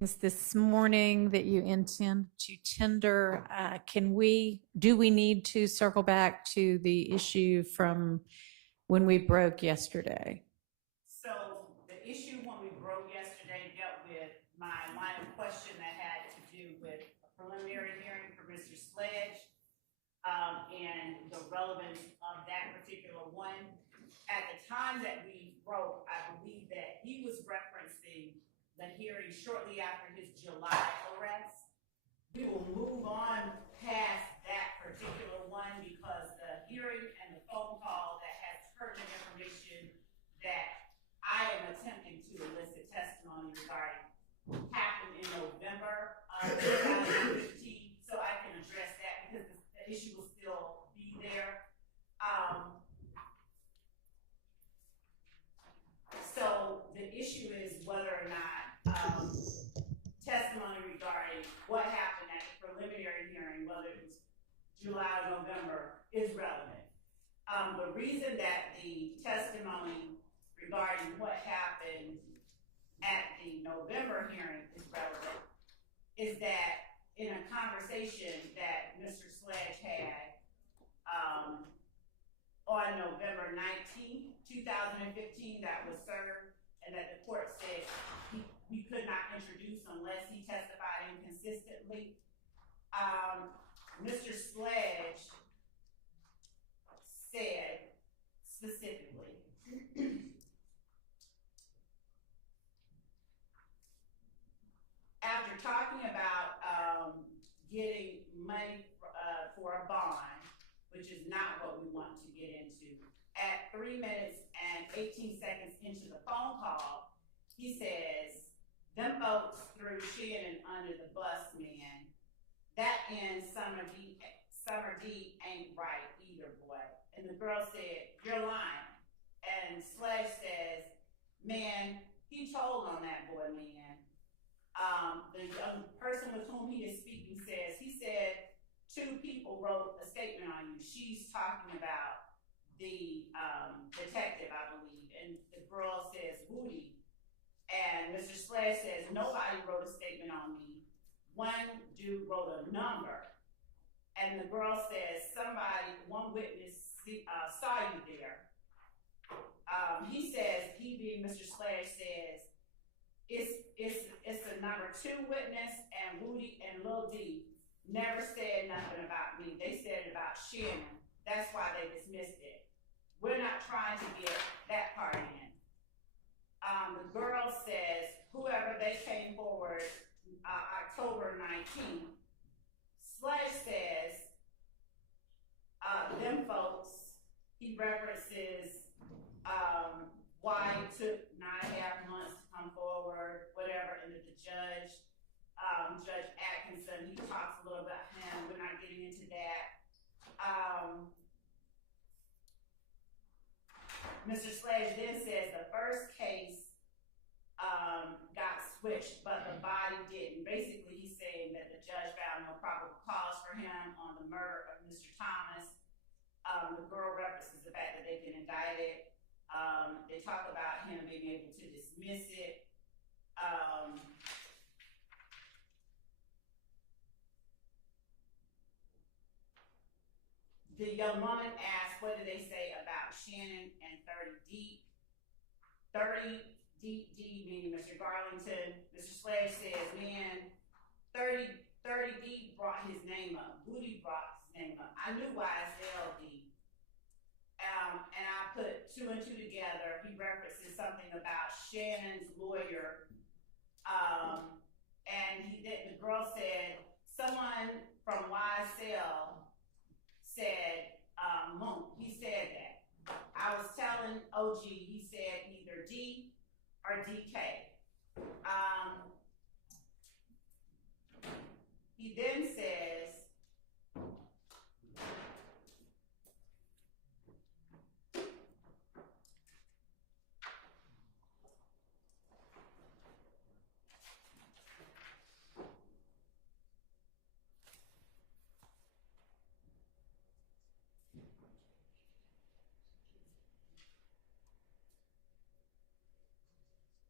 this morning that you intend to tender. Do we need to circle back to the issue from when we broke yesterday? So the issue when we broke yesterday dealt with my line of question that had to do with a preliminary hearing for Mr. Sledge, and the relevance of that particular one. At the time that we broke, I believe that he was referencing the hearing shortly after his July arrest. We will move on past that particular one because the hearing and the phone call that has pertinent information that I am attempting to elicit testimony regarding happened in November of 2015, so I can address that because the issue will still be there. So the issue is whether or not testimony regarding what happened at the preliminary hearing, whether it was July or November, is relevant. The reason that the testimony regarding what happened at the November hearing is relevant is that in a conversation that Mr. Sledge had on November 19th, 2015, that was served, and that the court said we could not introduce unless he testified inconsistently. Mr. Sledge said specifically, after talking about getting money for a bond, which is not what we want to get into, at 3 minutes and 18 seconds into the phone call, he says, "Them folks threw Shannon under the bus, man. That in Summer D ain't right either, boy." And the girl said, "You're lying." And Sledge says, "Man, he told on that boy, man." The young person with whom he is speaking says, he said, 2 people wrote a statement on you. She's talking about the detective, I believe, and the girl says, "Woody." And Mr. Sledge says, "Nobody wrote a statement on me. One dude wrote a number." And the girl says, one witness saw you there. He says, he being Mr. Sledge says, it's a number 2 witness, and Woody and Lil D never said nothing about me. They said it about Shannon. That's why they dismissed it. We're not trying to get that part in. The girl says, whoever they came forward October 19th, Sledge says, them folks, he references why it took 9.5 months to come forward, whatever, and that the judge, Judge Atkinson, he talks a little about him. We're not getting into that. Mr. Sledge then says the first case got switched, but the body didn't. Basically, he's saying that the judge found no probable cause for him on the murder of Mr. Thomas. The girl references the fact that they can indict it. They talk about him being able to dismiss it. The young woman asked, what did they say about Shannon and 30 Deep? 30 D, meaning Mr. Garlington. Mr. Sledge says, man, 30 D brought his name up. Booty brought his name up. I knew YSL D. And I put 2 and 2 together. He references something about Shannon's lawyer. And the girl said, someone from YSL said, Monk, he said that. I was telling OG, he said either D or DK. He then says,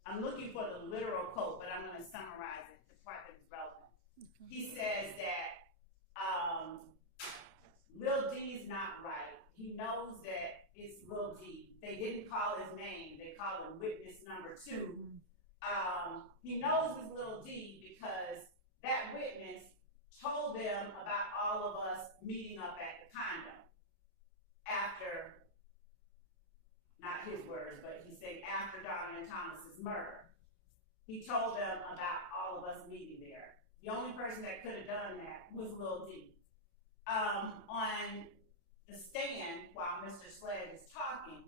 I'm looking for the literal quote, but I'm going to summarize it 2. He knows it's little d because that witness told them about all of us meeting up at the condo after, not his words, but he said after Donna and Thomas's murder. He told them about all of us meeting there. The only person that could have done that was Lil D. On the stand, while Mr. Sledge is talking,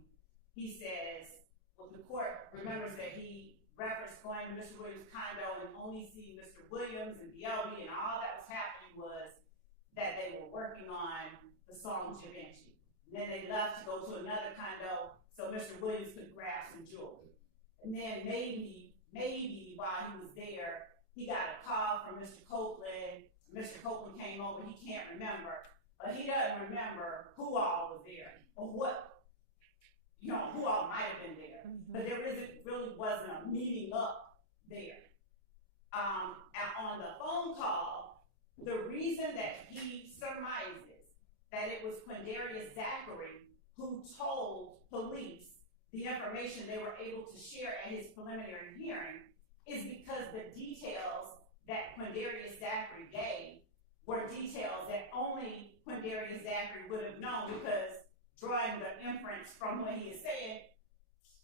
he says, well, the court remembers that he referenced going to Mr. Williams' condo and only seeing Mr. Williams and BLB, and all that was happening was that they were working on the song Da Vinci. And then they left to go to another condo so Mr. Williams could grab some jewelry. And then maybe while he was there, he got a call from Mr. Copeland. Mr. Copeland came over, he can't remember, but he doesn't remember who all was there or what, who all might have been there. But there really wasn't a meeting up there. And on the phone call, the reason that he surmises that it was Quindarius Zachary who told police the information they were able to share at his preliminary hearing is because the details that Quindarius Zachary gave were details that only Quindarius Zachary would have known, because drawing the inference from what he is saying,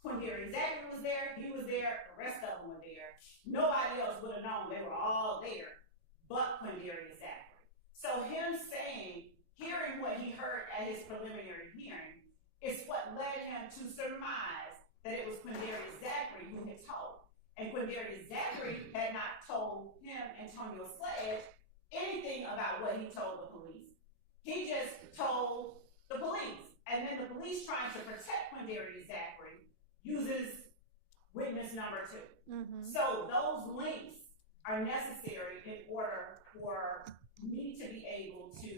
Quindarius Zachary was there, he was there, the rest of them were there. Nobody else would have known. They were all there but Quindarius Zachary. So him saying, hearing what he heard at his preliminary hearing is what led him to surmise that it was Quindarius Zachary who had told. And Quindarius Zachary had not told him, Antonio Sledge, anything about what he told the police. He just told the police. And then the police, trying to protect Quindarius Zachary, uses witness number 2. So those links are necessary in order for me to be able to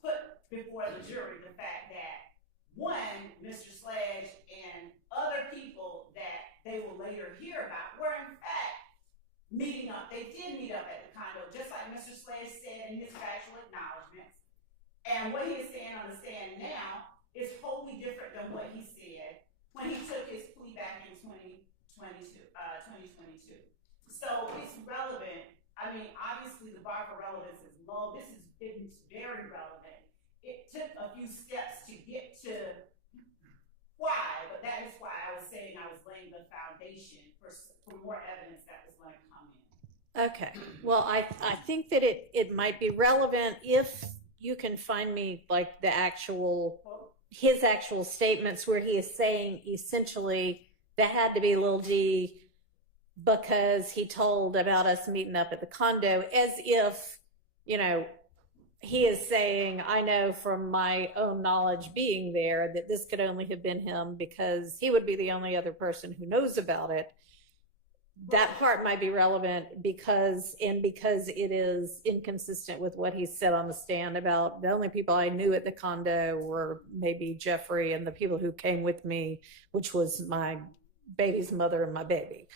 put before the jury the fact that, one, Mr. Sledge and other people that they will later hear about were in fact meeting up. They did meet up at the condo, just like Mr. Sledge said in his factual acknowledgments. And what he is saying on the stand now is wholly different than what he said when he took his plea back in 2022. So it's relevant. I mean, obviously the bar for relevance is low. This is very relevant. It took a few steps to get to why, but that is why I was saying I was laying the foundation for more evidence that was going to come in. Okay. Well, I think that it might be relevant if you can find me like his actual statements where he is saying essentially that had to be Lil D because he told about us meeting up at the condo, as if, he is saying, I know from my own knowledge being there that this could only have been him because he would be the only other person who knows about it. That part might be relevant because it is inconsistent with what he said on the stand about the only people I knew at the condo were maybe Jeffrey and the people who came with me, which was my baby's mother and my baby.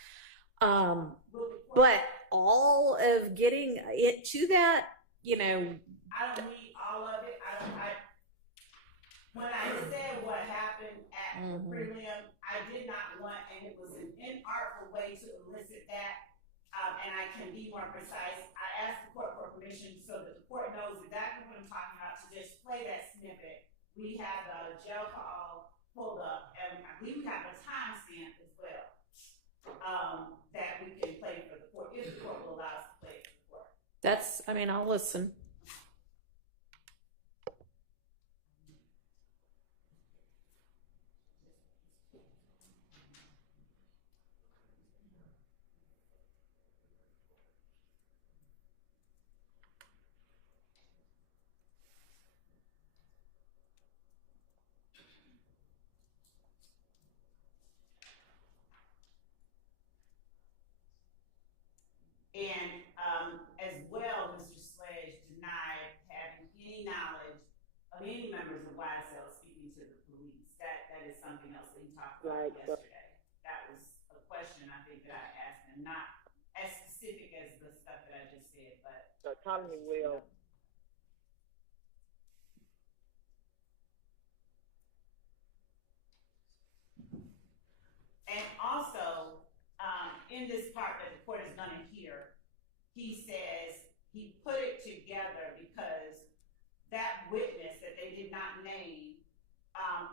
But all of getting it to that, I don't need all of it. When I said what happened at the prelim, I did not want, and it was an inartful way to elicit that, and I can be more precise. I asked the court for permission so that the court knows exactly what I'm talking about to just play that snippet. We have the jail call pulled up, and I believe we have a timestamp as well that we can play for the court, if the court will allow us to play it for the court. I'll listen. And as well, Mr. Sledge denied having any knowledge of any members of YSL speaking to the police. That is something else that he talked about yesterday. That was a question I think that I asked him, not as specific as the stuff that I just said, but Tommy will. And also, in this part that the court is gonna hear, he says he put it together because that witness that they did not name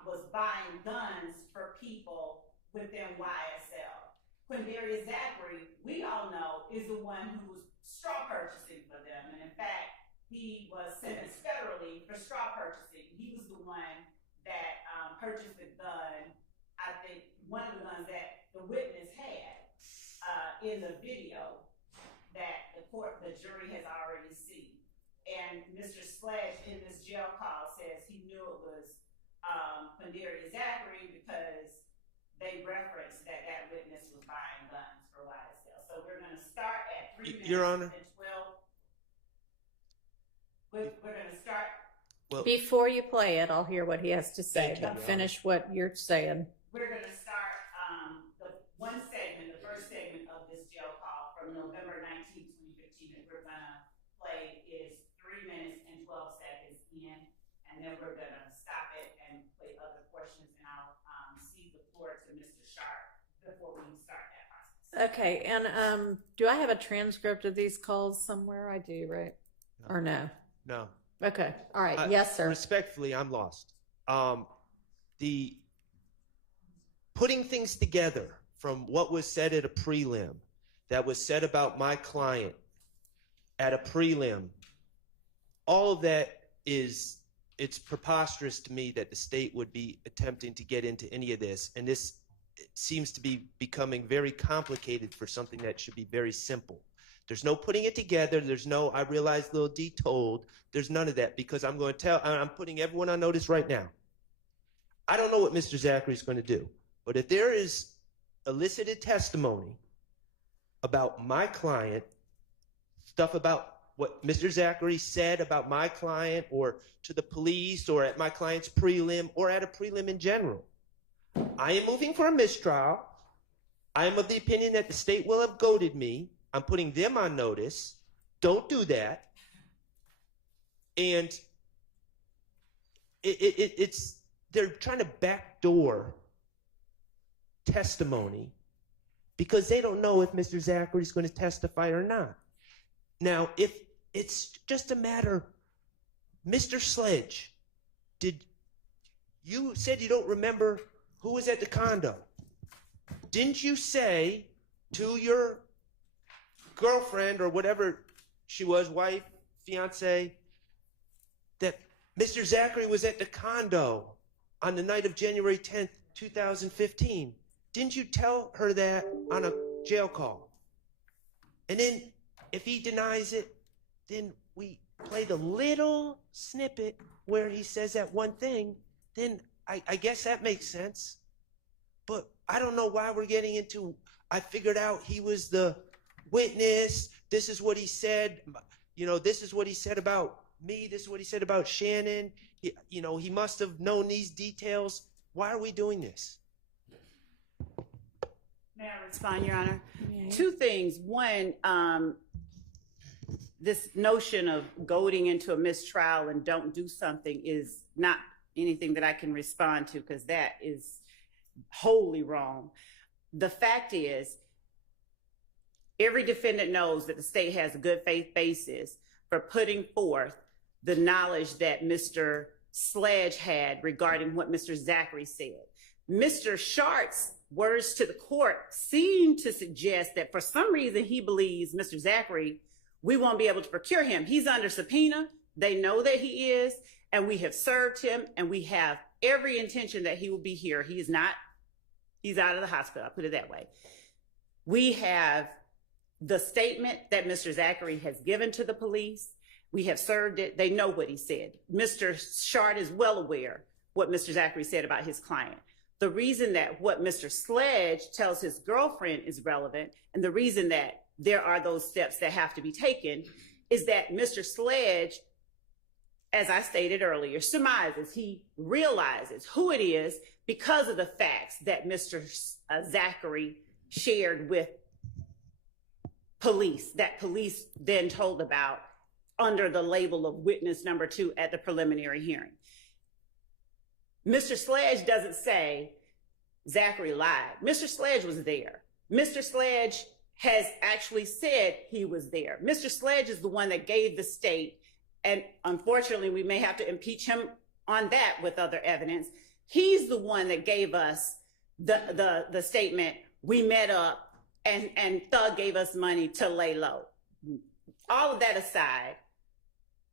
was buying guns for people within YSL. Quindarius Zachary, we all know, is the one who was straw purchasing for them. And in fact, he was sentenced federally for straw purchasing. He was the one that purchased the gun, I think one of the guns that the witness had in the video that the jury has already seen. And Mr. Sledge in this jail call says he knew it was Quindarius Zachary because they referenced that that witness was buying guns for YSL. So we're going to start at 3 minutes Your Honor. and 12. We're going to start. Well, Before you play it, I'll hear what he has to say, Thank you, but Your finish what you're saying. We're going to start the first segment of this jail call from November 19, 2015 that we're going to play is 3 minutes and 12 seconds in, and then we're going to stop it and play other portions, and I'll cede the floor to Mr. Sharp before we start that process. Okay, and do I have a transcript of these calls somewhere? I do, right? No. Or no? no. Okay, all right, yes, sir. Respectfully, I'm lost. The putting things together from what was said at a prelim, that was said about my client at a prelim, all of that it's preposterous to me that the state would be attempting to get into any of this. And this seems to be becoming very complicated for something that should be very simple. There's no putting it together. There's no, I realize, little D told. There's none of that, because I'm putting everyone on notice right now. I don't know what Mr. Zachary is going to do, but if there is elicited testimony about my client, stuff about what Mr. Zachary said about my client or to the police or at my client's prelim or at a prelim in general, I am moving for a mistrial. I am of the opinion that the state will have goaded me. I'm putting them on notice. Don't do that. And they're trying to backdoor testimony because they don't know if Mr. Zachary is going to testify or not. Now, if it's just a matter, Mr. Sledge, you said you don't remember who was at the condo. Didn't you say to your girlfriend or whatever she was, wife, fiance, that Mr. Zachary was at the condo on the night of January 10th, 2015? Didn't you tell her that on a jail call? And then if he denies it, then we play the little snippet where he says that one thing. Then I guess that makes sense. But I don't know why we're getting into, I figured out he was the witness. This is what he said. This is what he said about me. This is what he said about Shannon. He must have known these details. Why are we doing this? May I respond, Your Honor? Yeah. Two things. One, this notion of goading into a mistrial and don't do something is not anything that I can respond to, because that is wholly wrong. The fact is, every defendant knows that the state has a good faith basis for putting forth the knowledge that Mr. Sledge had regarding what Mr. Zachary said. Mr. Sharp's words to the court seem to suggest that for some reason he believes Mr. Zachary, we won't be able to procure him. He's under subpoena. They know that he is, and we have served him, and we have every intention that he will be here. He is not, he's out of the hospital, I'll put it that way. We have the statement that Mr. Zachary has given to the police. We have served it. They know what he said. Mr. Sharp is well aware what Mr. Zachary said about his client. The reason that what Mr. Sledge tells his girlfriend is relevant, and the reason that there are those steps that have to be taken, is that Mr. Sledge, as I stated earlier, surmises, he realizes who it is because of the facts that Mr. Zachary shared with police, that police then told about under the label of witness number 2 at the preliminary hearing. Mr. Sledge doesn't say Zachary lied. Mr. Sledge was there. Mr. Sledge has actually said he was there. Mr. Sledge is the one that gave the state, and unfortunately, we may have to impeach him on that with other evidence. He's the one that gave us the statement, we met up and Thug gave us money to lay low. All of that aside,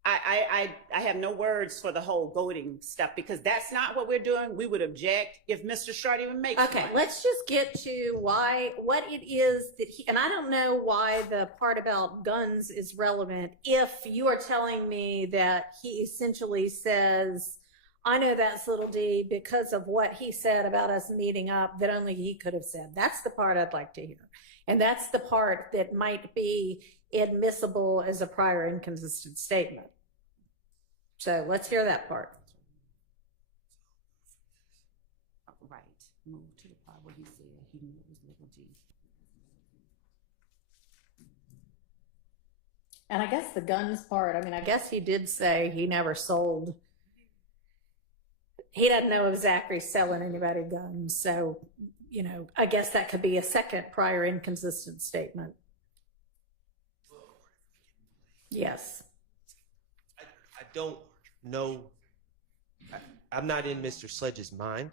I have no words for the whole goading stuff because that's not what we're doing. We would object if Mr. Short even makes Okay, one. let's just get to what it is that and I don't know why the part about guns is relevant if you are telling me that he essentially says, I know that's little D because of what he said about us meeting up that only he could have said. That's the part I'd like to hear. And that's the part that might be admissible as a prior inconsistent statement. So let's hear that part. Right. Move to the part where he said he knew it was little G. And I guess the guns part, I mean, I guess he did say he never sold. He doesn't know if Zachary's selling anybody guns. So, you know, I guess that could be a second prior inconsistent statement. Yes. I don't know. I'm not in Mr. Sledge's mind.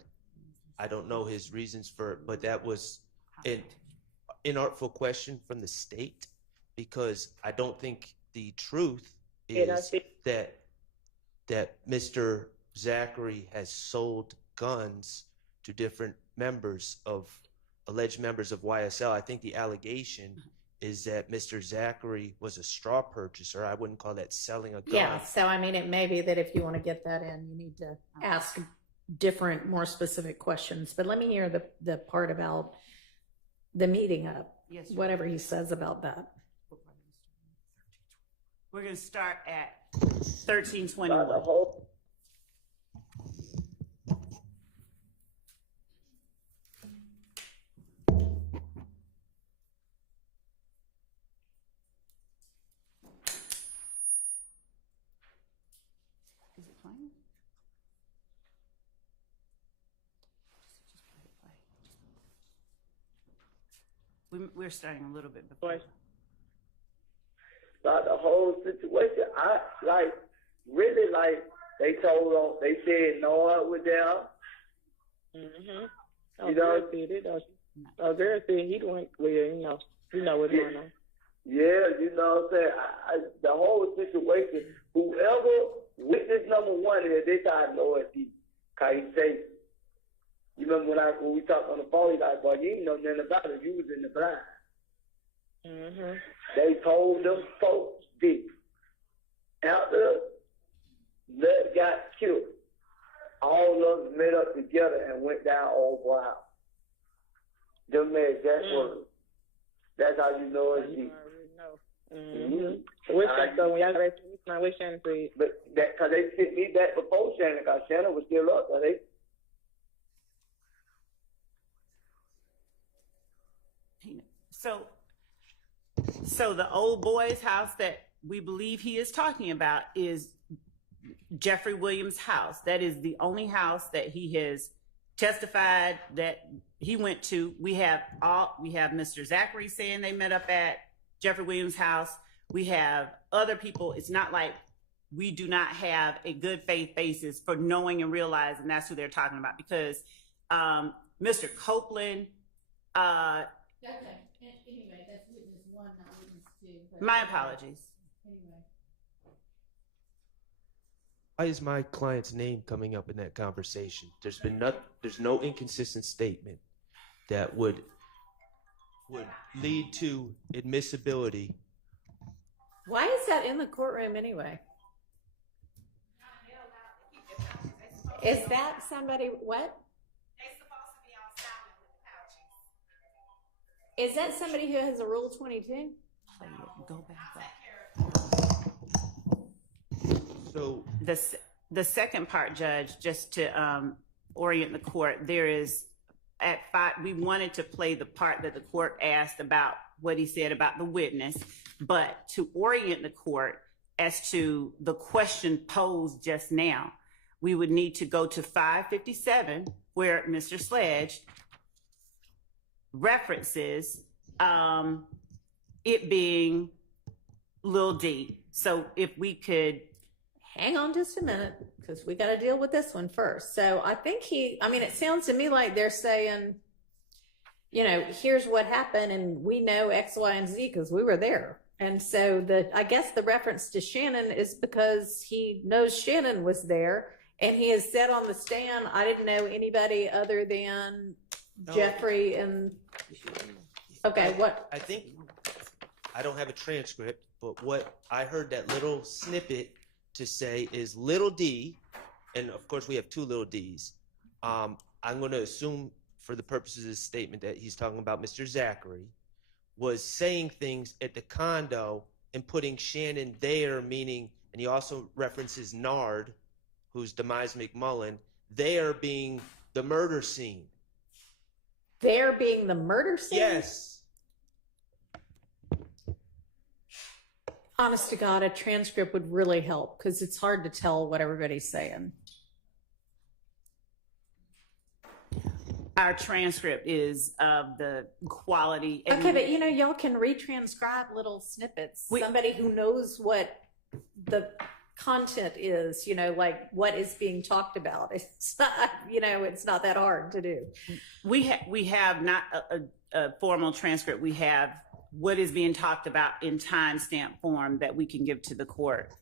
I don't know his reasons for it, but that was an inartful question from the state because I don't think the truth is that Mr. Zachary has sold guns to different alleged members of YSL. I think the allegation is that Mr. Zachary was a straw purchaser. I wouldn't call that selling a gun. Yeah. So, I mean, it may be that if you want to get that in, you need to ask different, more specific questions. But let me hear the part about the meeting up, Yes, whatever he says about that. We're going to start at 1321. Is it playing? We're starting a little bit before. About the whole situation, I really they told them, they said Noah was there. Oh, girl said it, though. Oh, girl said he went, well, you know what's going on. Yeah, you know what I'm saying? The whole situation, whoever witness number one is, they thought Noah did. Cause he say, you remember when we talked on the phone, he's like, boy, you didn't know nothing about it. You was in the blind. They told them folks did. After Lud got killed, all of them met up together and went down Old Boy house. Them made that word. That's how you know it's deep. Which so when y'all got that, what Shannon said. But that, cause they sent me back before Shannon, cause Shannon was still up, so they. So the old boy's house that we believe he is talking about is Jeffery Williams' house. That is the only house that he has testified that he went to. We have Mr. Zachary saying they met up at Jeffery Williams' house. We have other people. It's not like we do not have a good faith basis for knowing and realizing that's who they're talking about because Mr. Copeland. Okay. Anyway, that's witness one, not witness two. My apologies. Anyway. Why is my client's name coming up in that conversation? There's no inconsistent statement that would lead to admissibility. Why is that in the courtroom anyway? Is that somebody, what? Is that somebody who has a Rule 22? Go back up. So the second part, Judge, just to orient the court, there is at 5. We wanted to play the part that the court asked about what he said about the witness, but to orient the court as to the question posed just now, we would need to go to 557, where Mr. Sledge references it being Lil D. So if we could, Hang on just a minute, because we got to deal with this one first. So I think it sounds to me like they're saying, here's what happened, and we know X, Y, and Z because we were there. And so I guess the reference to Shannon is because he knows Shannon was there, and he has said on the stand, I didn't know anybody other than Jeffrey and, okay, what? I think, I don't have a transcript, but what I heard that little snippet to say is little D, and of course we have two little Ds. I'm going to assume for the purposes of this statement that he's talking about Mr. Zachary, was saying things at the condo and putting Shannon there, meaning, and he also references Nard, who's Demise McMullen, there being the murder scene. There being the murder scene? Yes. Honest to God, a transcript would really help because it's hard to tell what everybody's saying. our transcript is of the quality. And Okay, but y'all can retranscribe little snippets. Somebody who knows what the content is, like what is being talked about. It's not, it's not that hard to do. We have not a formal transcript. We have what is being talked about in timestamp form that we can give to the court.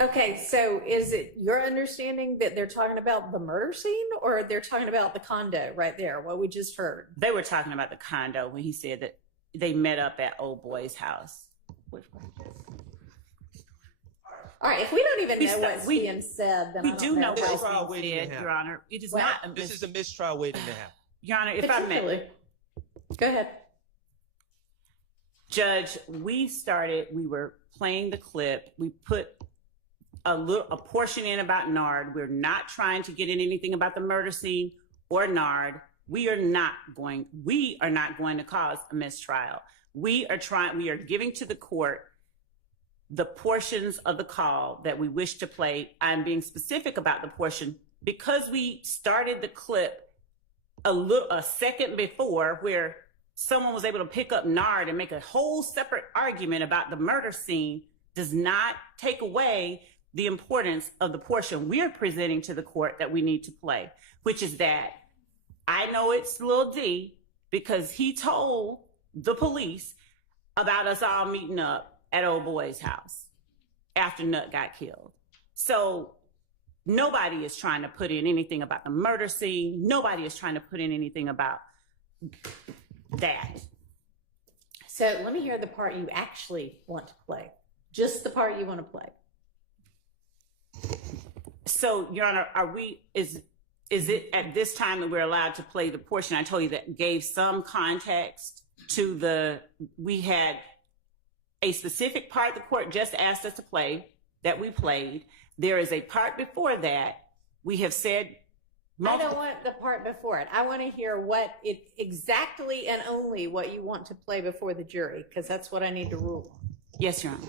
Okay, so is it your understanding that they're talking about the murder scene, or they're talking about the condo right there, what we just heard? They were talking about the condo when he said that they met up at old boy's house. Which one? All right, if we don't even know what's being said, then we I don't do know what what's trial being waiting to said, happen. Your Honor. It is Well, not. This is a mistrial waiting to happen. Your Honor, if I may. Particularly. Go ahead. Judge, we were playing the clip. We put a portion in about Nard. We're not trying to get in anything about the murder scene or Nard. We are not going to cause a mistrial. We are giving to the court the portions of the call that we wish to play. I'm being specific about the portion because we started the clip a second before where someone was able to pick up Nard and make a whole separate argument about the murder scene does not take away the importance of the portion we're presenting to the court that we need to play, which is that I know it's Lil D because he told the police about us all meeting up at old boy's house after Nut got killed. So nobody is trying to put in anything about the murder scene. Nobody is trying to put in anything about that. So let me hear the part you actually want to play. Just the part you want to play. So, Your Honor, is it at this time that we're allowed to play the portion I told you that gave some context to we had a specific part the court just asked us to play that we played. There is a part before that we have said I don't want the part before it. I want to hear what it exactly and only what you want to play before the jury, because that's what I need to rule on. Yes, Your Honor.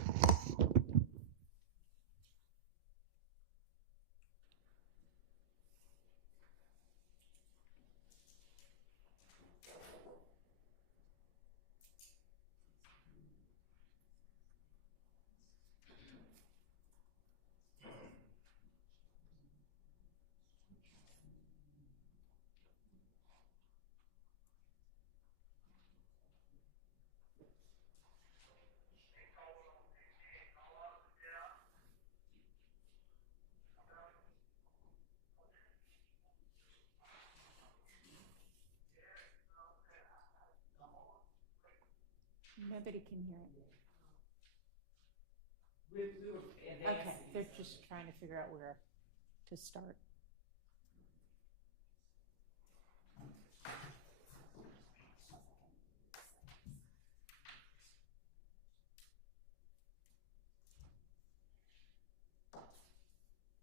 Nobody can hear it. Okay, they're just trying to figure out where to start.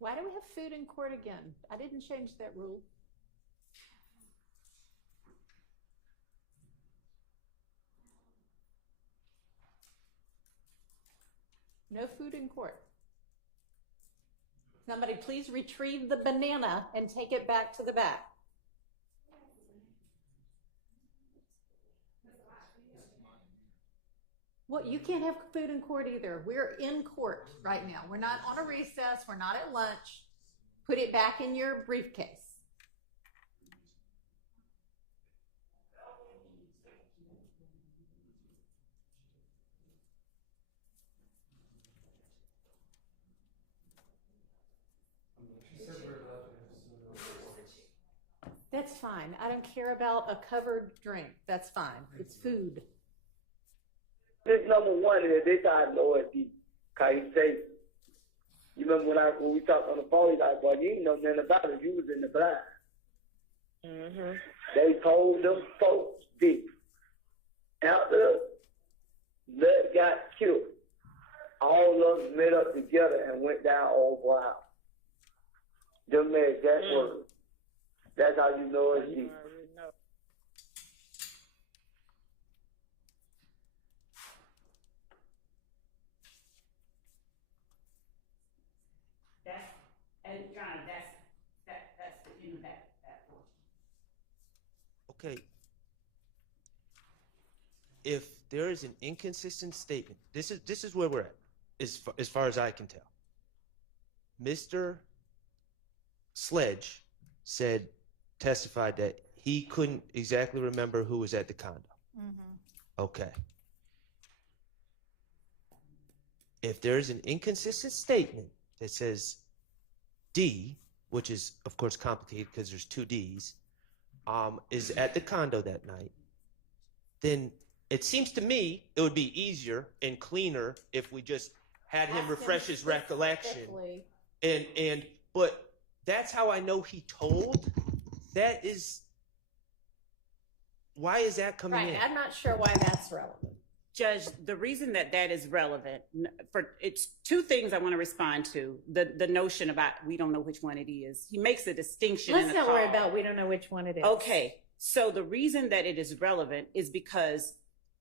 Why do we have food in court again? I didn't change that rule. No food in court. Somebody please retrieve the banana and take it back to the back. Well, you can't have food in court either. We're in court right now. We're not on a recess. We're not at lunch. Put it back in your briefcase. That's fine. I don't care about a covered drink. That's fine. It's food. This number one is this I know it deep. Cause he say, you remember when we talked on the phone, he's like, boy, you ain't know nothing about it. You was in the blind. Mm-hmm. They told them folks deep. After Lud got killed, all of us met up together and went down over house. Them made that word. That's how you know it's deep. And John, that's the end of that portion. Okay. If there is an inconsistent statement, this is where we're at, as far as I can tell. Mr. Sledge testified that he couldn't exactly remember who was at the condo. Okay. If there's an inconsistent statement that says D, which is of course complicated because there's two D's, is at the condo that night, then it seems to me it would be easier and cleaner if we just had him refresh his recollection. But that's how I know he told. That is, why is that coming in? Right, I'm not sure why that's relevant. Judge, the reason that is relevant, it's two things I want to respond to. The notion about we don't know which one it is. He makes a distinction. Let's not worry about we don't know which one it is. Okay, so the reason that it is relevant is because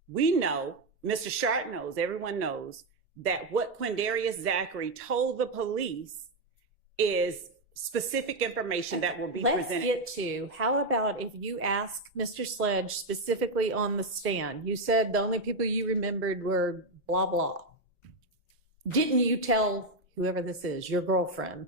we know, Mr. Sharp knows, everyone knows, that what Quindarius Zachary told the police is specific information that will be presented. Let's get to, how about if you ask Mr. Sledge specifically on the stand, you said the only people you remembered were blah, blah. Didn't you tell whoever this is, your girlfriend,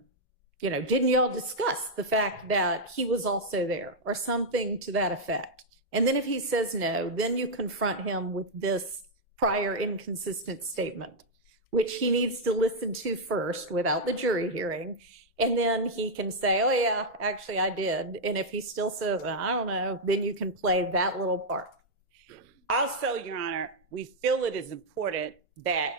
didn't you all discuss the fact that he was also there or something to that effect? And then if he says no, then you confront him with this prior inconsistent statement, which he needs to listen to first without the jury hearing. And then he can say, oh yeah, actually I did. And if he still says, I don't know, then you can play that little part. Also, Your Honor, we feel it is important that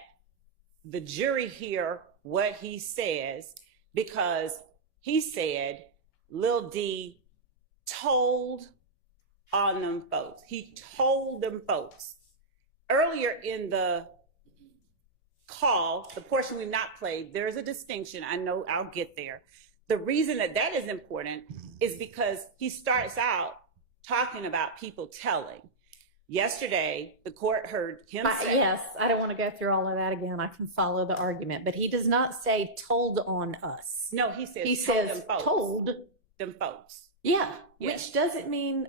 the jury hear what he says, because he said Lil D told on them folks. He told them folks. Earlier in the call, the portion we've not played, there's a distinction. I know I'll get there. The reason that is important is because he starts out talking about people telling. Yesterday, the court heard him say... Yes, I don't want to go through all of that again. I can follow the argument. But he does not say told on us. No, he says he told says them folks. Told them folks. Yeah, Yes. which doesn't mean,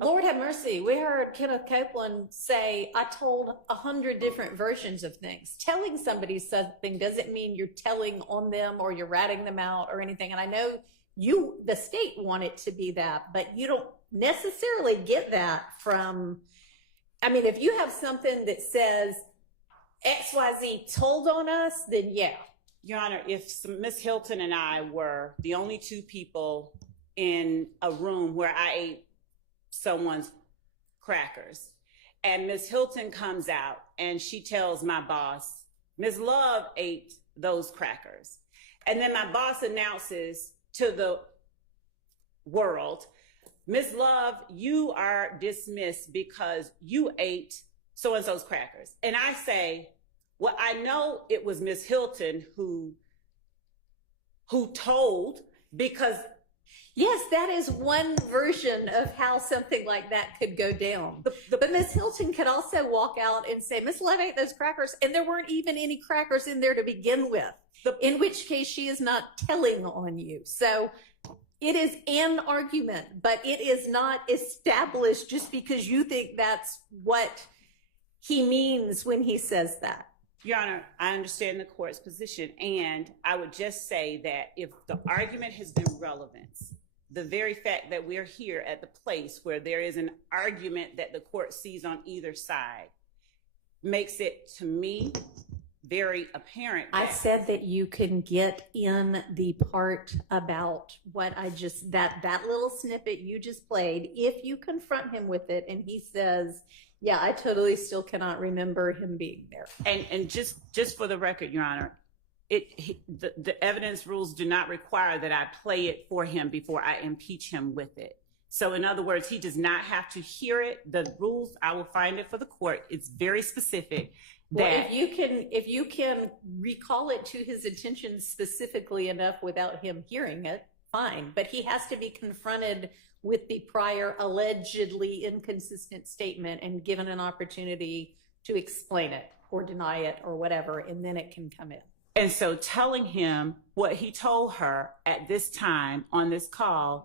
Lord have mercy. We heard Kenneth Copeland say, I told 100 different versions of things. Telling somebody something doesn't mean you're telling on them or you're ratting them out or anything. And I know the state want it to be that, but you don't necessarily get that from, if you have something that says XYZ told on us, then yeah. Your Honor, if Miss Hilton and I were the only two people in a room where I ate someone's crackers, and Miss Hilton comes out and she tells my boss, Miss Love ate those crackers, and then my boss announces to the world, Miss Love, you are dismissed because you ate so-and-so's crackers. And I say, well, I know it was Miss Hilton who told, because yes, that is one version of how something like that could go down. But Miss Hilton could also walk out and say, Miss Love ate those crackers, and there weren't even any crackers in there to begin with, in which case she is not telling on you. So it is an argument, but it is not established just because you think that's what he means when he says that. Your Honor, I understand the court's position, and I would just say that if the argument has been relevance, the very fact that we're here at the place where there is an argument that the court sees on either side makes it, to me, very apparent. I said that you can get in the part about what I just, that little snippet you just played, if you confront him with it and he says, yeah, I totally still cannot remember him being there. And just for the record, Your Honor, the evidence rules do not require that I play it for him before I impeach him with it. So in other words, he does not have to hear it. The rules, I will find it for the court. It's very specific. Well, if you can recall it to his attention specifically enough without him hearing it, fine. But he has to be confronted with the prior allegedly inconsistent statement and given an opportunity to explain it or deny it or whatever, and then it can come in. And so telling him what he told her at this time on this call.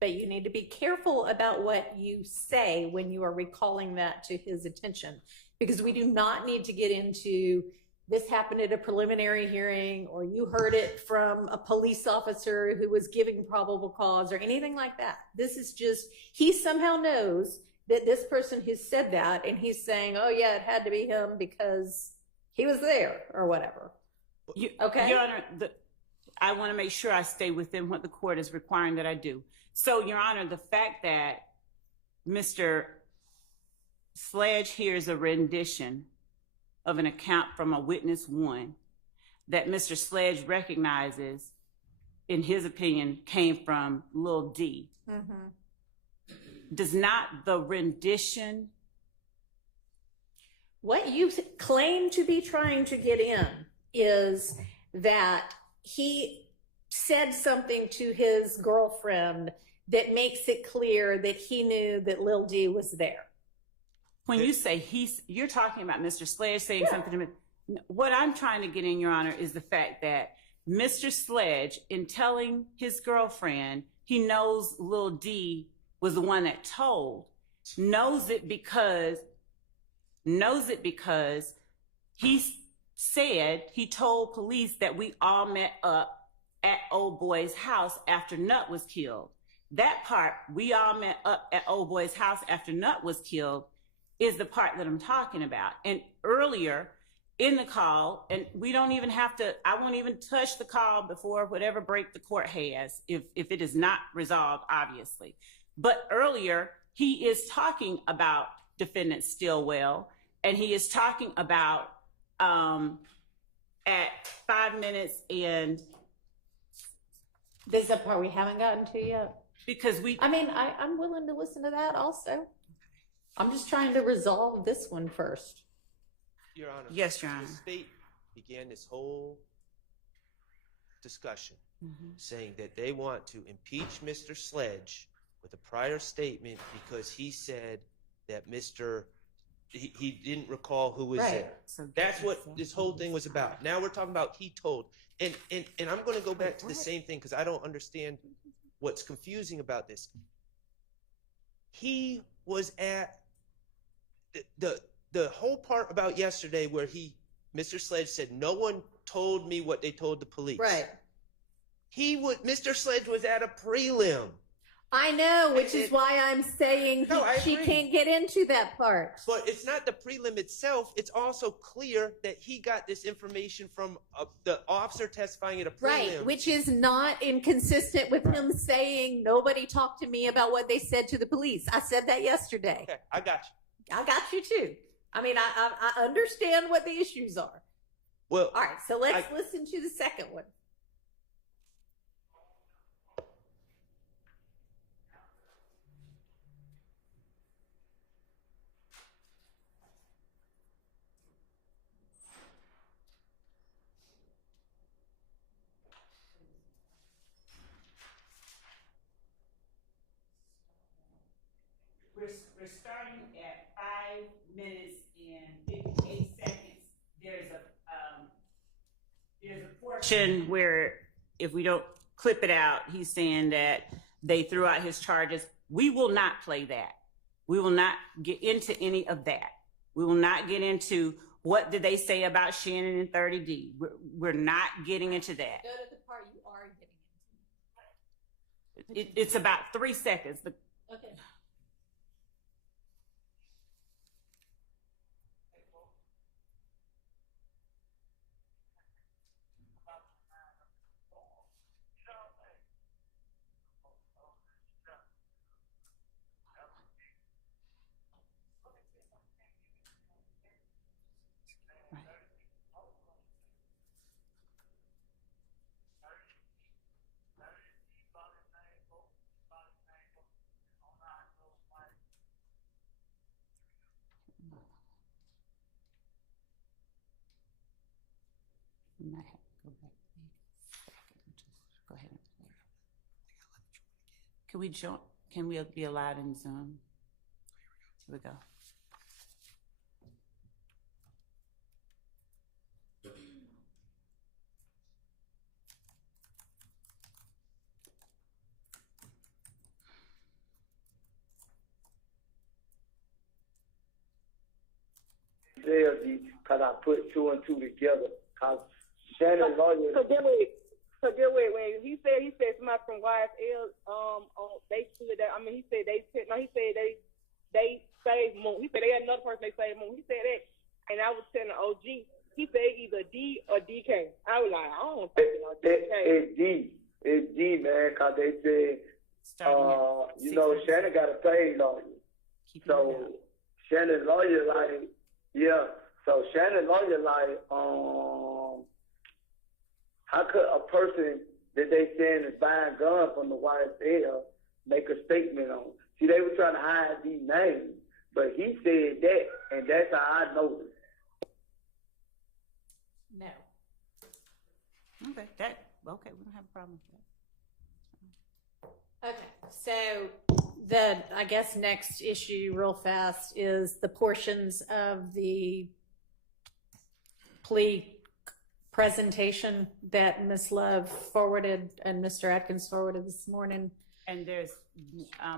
But you need to be careful about what you say when you are recalling that to his attention, because we do not need to get into this happened at a preliminary hearing or you heard it from a police officer who was giving probable cause or anything like that. This is just, he somehow knows that this person has said that and he's saying, oh yeah, it had to be him because he was there or whatever. Okay. Your Honor, I want to make sure I stay within what the court is requiring that I do. So, Your Honor, the fact that Mr. Sledge hears a rendition of an account from a witness one that Mr. Sledge recognizes, in his opinion, came from Lil D. Does not the rendition... What you claim to be trying to get in is that he said something to his girlfriend that makes it clear that he knew that Lil D was there. When you say you're talking about Mr. Sledge saying something to me. What I'm trying to get in, Your Honor, is the fact that Mr. Sledge, in telling his girlfriend he knows Lil D was the one that told, knows it because he said he told police that we all met up at Old Boy's house after Nut was killed. That part, we all met up at Old Boy's house after Nut was killed, is the part that I'm talking about. And earlier in the call, and we don't even have to, I won't even touch the call before whatever break the court has, if it is not resolved, obviously. But earlier, he is talking about defendant Stillwell, and he is talking about at 5 minutes and... This is the part we haven't gotten to yet. Because I'm willing to listen to that also. I'm just trying to resolve this one first. Your Honor. Yes, Your Honor. The state began this whole discussion saying that they want to impeach Mr. Sledge with a prior statement because he said that he didn't recall who was there. So that's what this whole thing was about. Now we're talking about he told. And I'm going to go back to the same thing because I don't understand what's confusing about this. He was at the whole part about yesterday where Mr. Sledge said, no one told me what they told the police. Right. Mr. Sledge was at a prelim. I know, which is why I'm saying she can't get into that part. But it's not the prelim itself. It's also clear that he got this information from the officer testifying at a prelim. Right, which is not inconsistent with him saying, nobody talked to me about what they said to the police. I said that yesterday. Okay, I got you. I got you too. I mean, I understand what the issues are. Well, all right, so let's listen to the second one. We're starting at 5 minutes and 58 seconds. There's a portion where if we don't clip it out, he's saying that they threw out his charges. We will not play that. We will not get into any of that. We will not get into what did they say about Shannon and 30D. We're not getting into that. Go to the part you are getting into. It's about 3 seconds. Okay. We might have to go back. Just go ahead and play. Can we join? Can we be allowed in Zoom? Here we go. Because I put 2 and 2 together. Because Shannon lawyer. So then when he said somebody from YSL they stood that. I mean, he said they saved Moon. He said they had another person they saved Moon. He said that, and I was telling the OG. He said either D or DK. I was like, I don't think it's DK. It's D. It's D, man. Because they said, you know, Shannon got a paid lawyer. So Shannon lawyer like, yeah. So Shannon lawyer like, how could a person that they saying is buying guns from the YSL make a statement on? See, they were trying to hide these names, but he said that, and that's how I know it. No. Okay, we don't have a problem with that. Okay, so I guess next issue real fast is the portions of the plea presentation that Ms. Love forwarded and Mr. Atkins forwarded this morning. And there's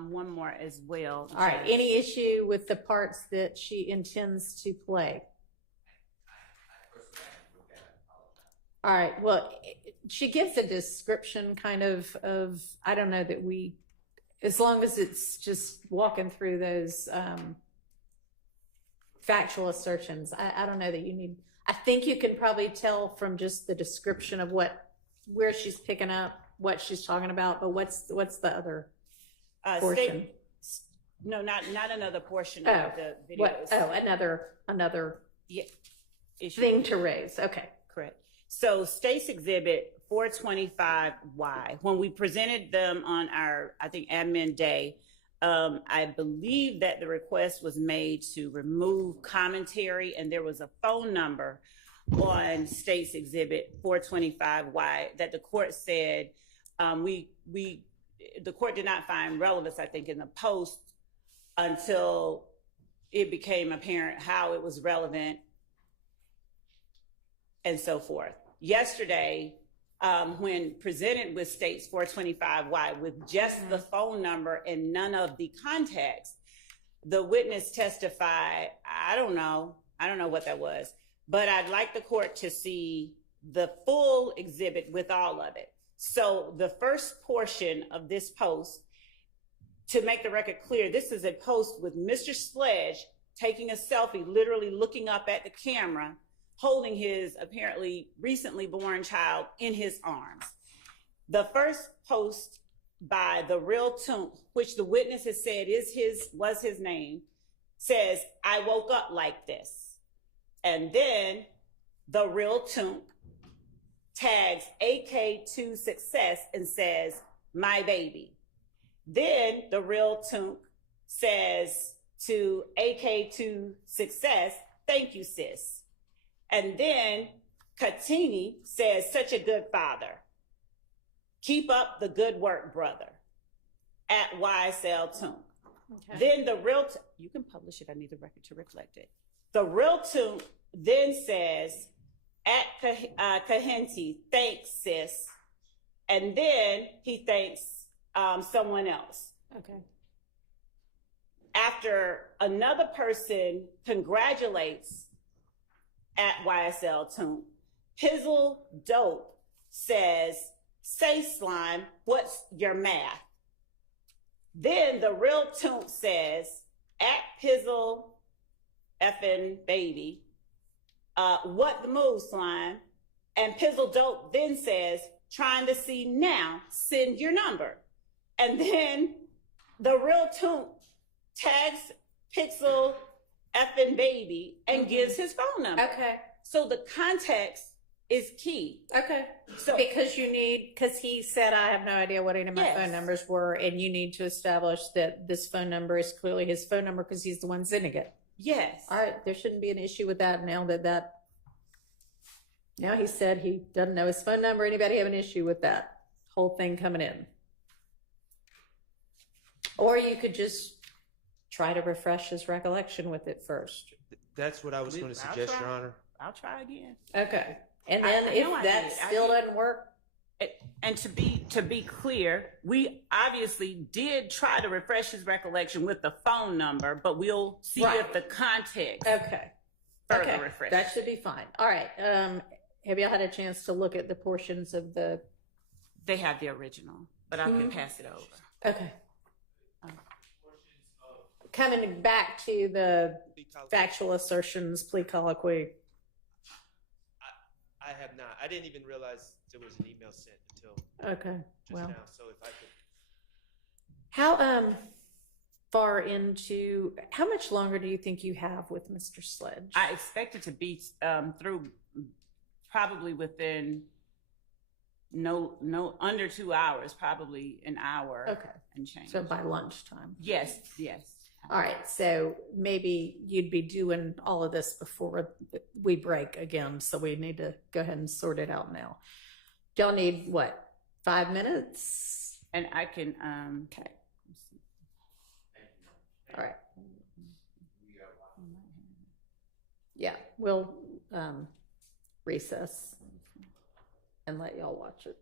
one more as well. All right, any issue with the parts that she intends to play? All right, well, she gives a description kind of I don't know that we, as long as it's just walking through those factual assertions, I don't know that you need, I think you can probably tell from just the description of where she's picking up, what she's talking about, but what's the other portion? No, not another portion of the videos. What? Oh, another issue. thing to raise. Okay. Correct. So State's Exhibit 425Y, when we presented them on our, I think, admin day, I believe that the request was made to remove commentary, and there was a phone number on State's Exhibit 425Y that the court said the court did not find relevance, I think, in the post until it became apparent how it was relevant and so forth. Yesterday, when presented with State's 425Y with just the phone number and none of the context, the witness testified, I don't know what that was, but I'd like the court to see the full exhibit with all of it. So the first portion of this post, to make the record clear, this is a post with Mr. Sledge taking a selfie, literally looking up at the camera, holding his apparently recently born child in his arms. The first post by the real Toonk, which the witness has said was his name, says, "I woke up like this." And then the real Toonk tags AK2 Success and says, "My baby." Then the real Toonk says to AK2 Success, "Thank you, sis." And then Katini says, "Such a good father. Keep up the good work, brother," at YSL Toonk. Okay. Then the real, you can publish it, I need the record to reflect it. The real Toonk then says, at Kahenti, "Thanks, sis." And then he thanks someone else. Okay. after another person congratulates at YSL Toon, Pizzle Dope says, "Say Slime, what's your math?" Then the real Toon says, at Pizzle effing baby, "What the move, Slime?" And Pizzle Dope then says, "Trying to see now, send your number." And then the real Toon tags Pixel effing baby and gives his phone number. Okay. So the context is key. Okay. So Because he said, I have no idea what any of my Yes. phone numbers were, and you need to establish that this phone number is clearly his phone number because he's the one sending it. yes. All right, there shouldn't be an issue with that now now he said he doesn't know his phone number. Anybody have an issue with that whole thing coming in? Or you could just try to refresh his recollection with it first. That's what I was going to I'll suggest, try. Your Honor. I'll try again. Okay. And I then know I if that did. I still did. doesn't work, And to be clear, we obviously did try to refresh his recollection with the phone number, but we'll see Right. if the context okay. further Okay, refreshes. that should be fine. All right. Have y'all had a chance to look at the portions of the? They have the original, but I can pass it over. Okay. Coming back to the factual assertions, plea colloquy. I have not. I didn't even realize there was an email sent until Okay. just Well, now. So if I could. how far into how much longer do you think you have with Mr. Sledge? I expect it to be through probably within no under 2 hours, probably an hour Okay. and change. So by lunchtime. yes. All right, so maybe you'd be doing all of this before we break again, so we need to go ahead and sort it out now. Do y'all need, what, 5 minutes? And I can Okay, all right. Yeah, we'll recess and let y'all watch it.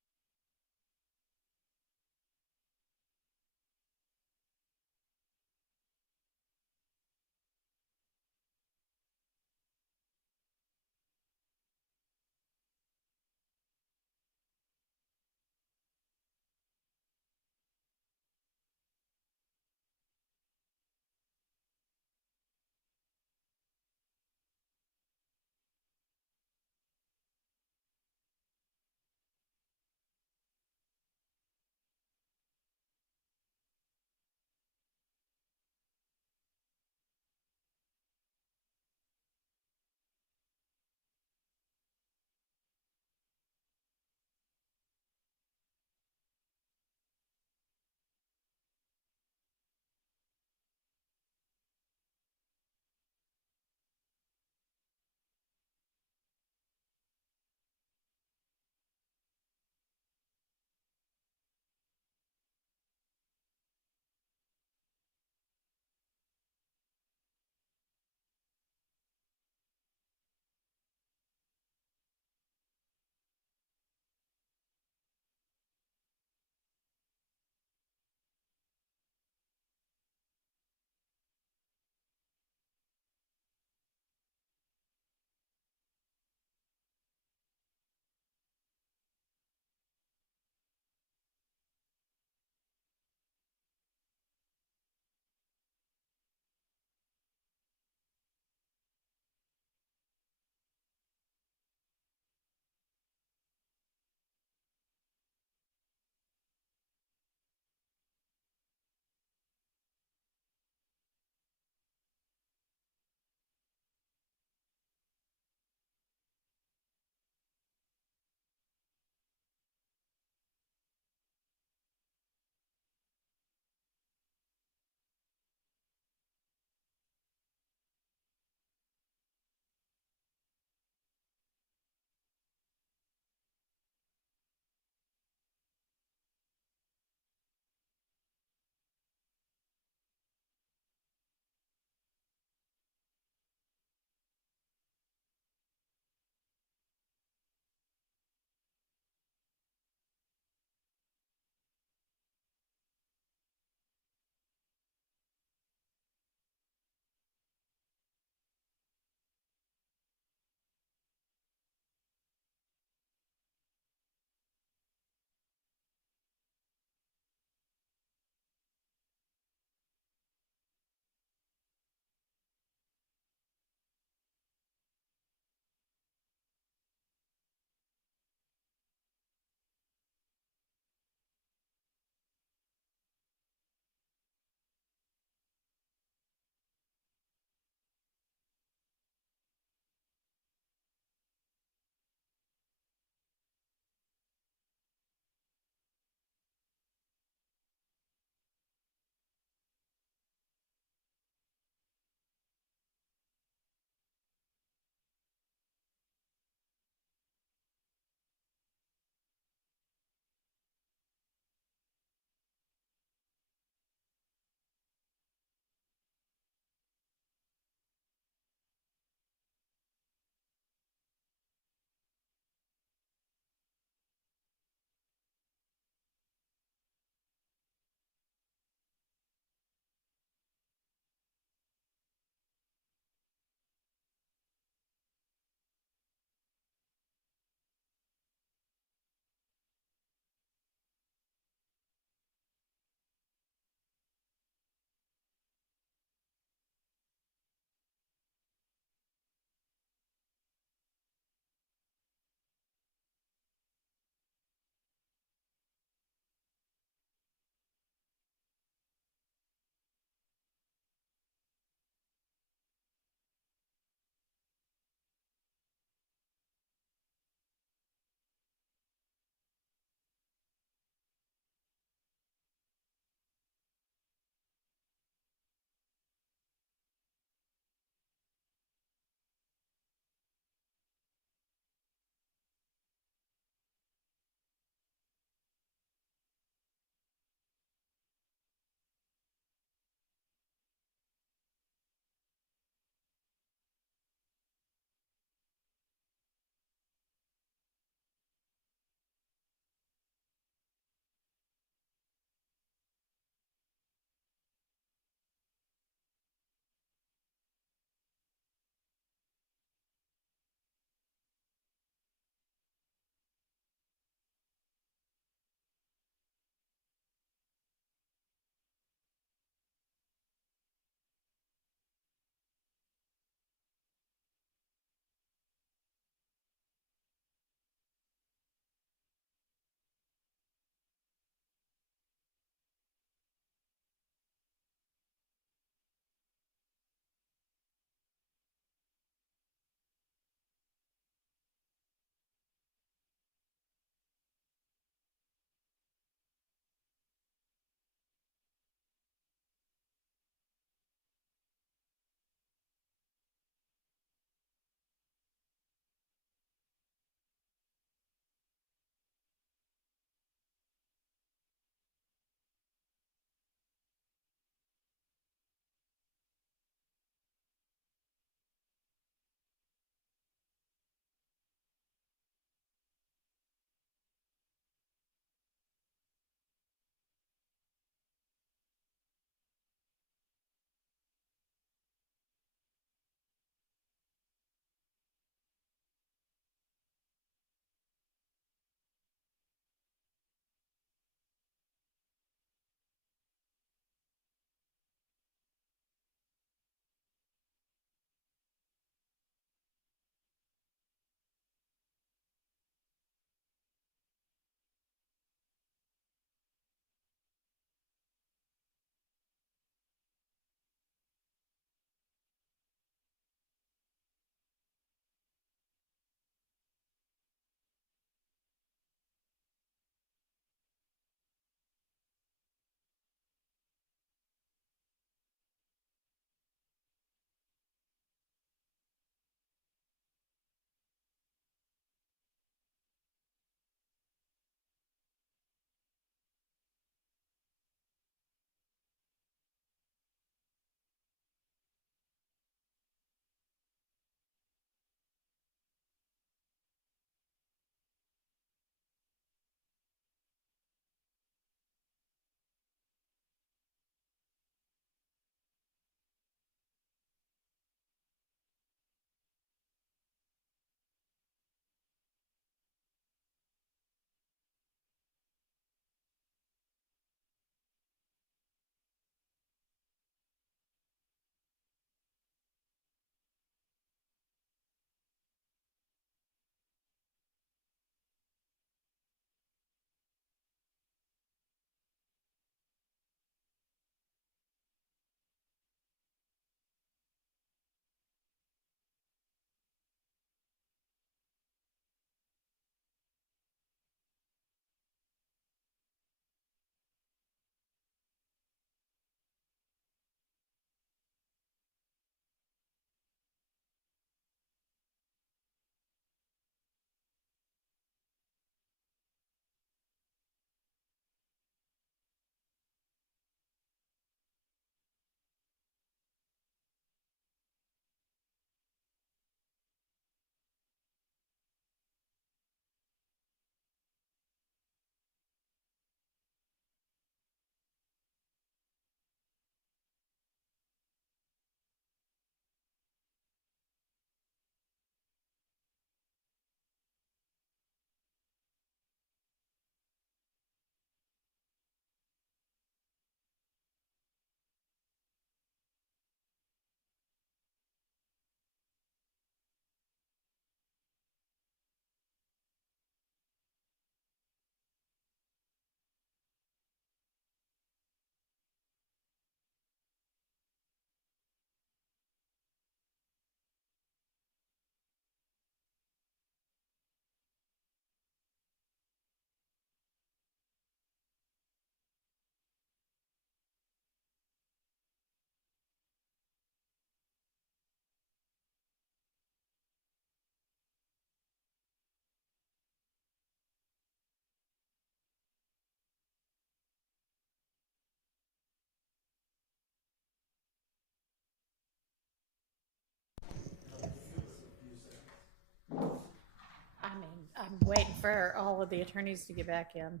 I'm waiting for all of the attorneys to get back in.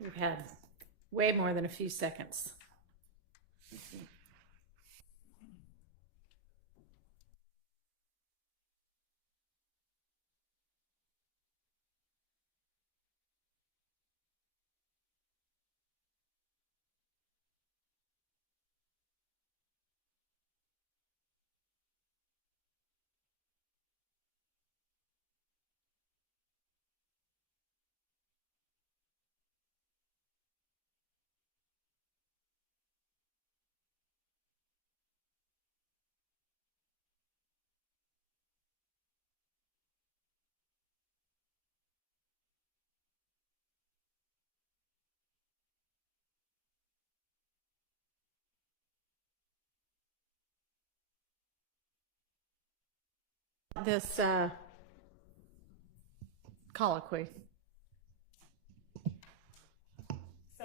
We've had way more than a few seconds. This colloquy. So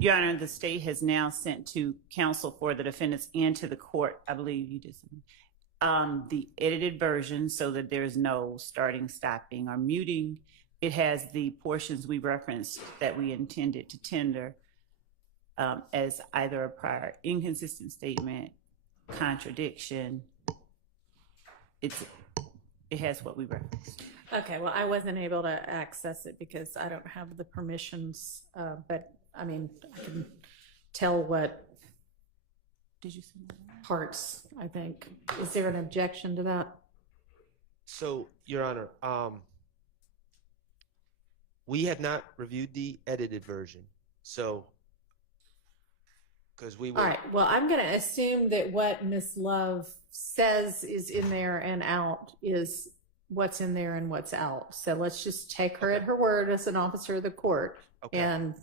Your Honor, the state has now sent to counsel for the defendants and to the court, I believe you did something, the edited version so that there is no starting, stopping, or muting. It has the portions we referenced that we intended to tender as either a prior inconsistent statement, contradiction. It has what we referenced. Okay, well, I wasn't able to access it because I don't have the permissions, but I mean, I can tell what Did you send that? parts, I think. Is there an objection to that? So, Your Honor, we have not reviewed the edited version. So, because we were. All right, well, I'm going to assume that what Ms. Love says is in there and out is what's in there and what's out. So let's just take her at her word as an officer of the court. Okay. And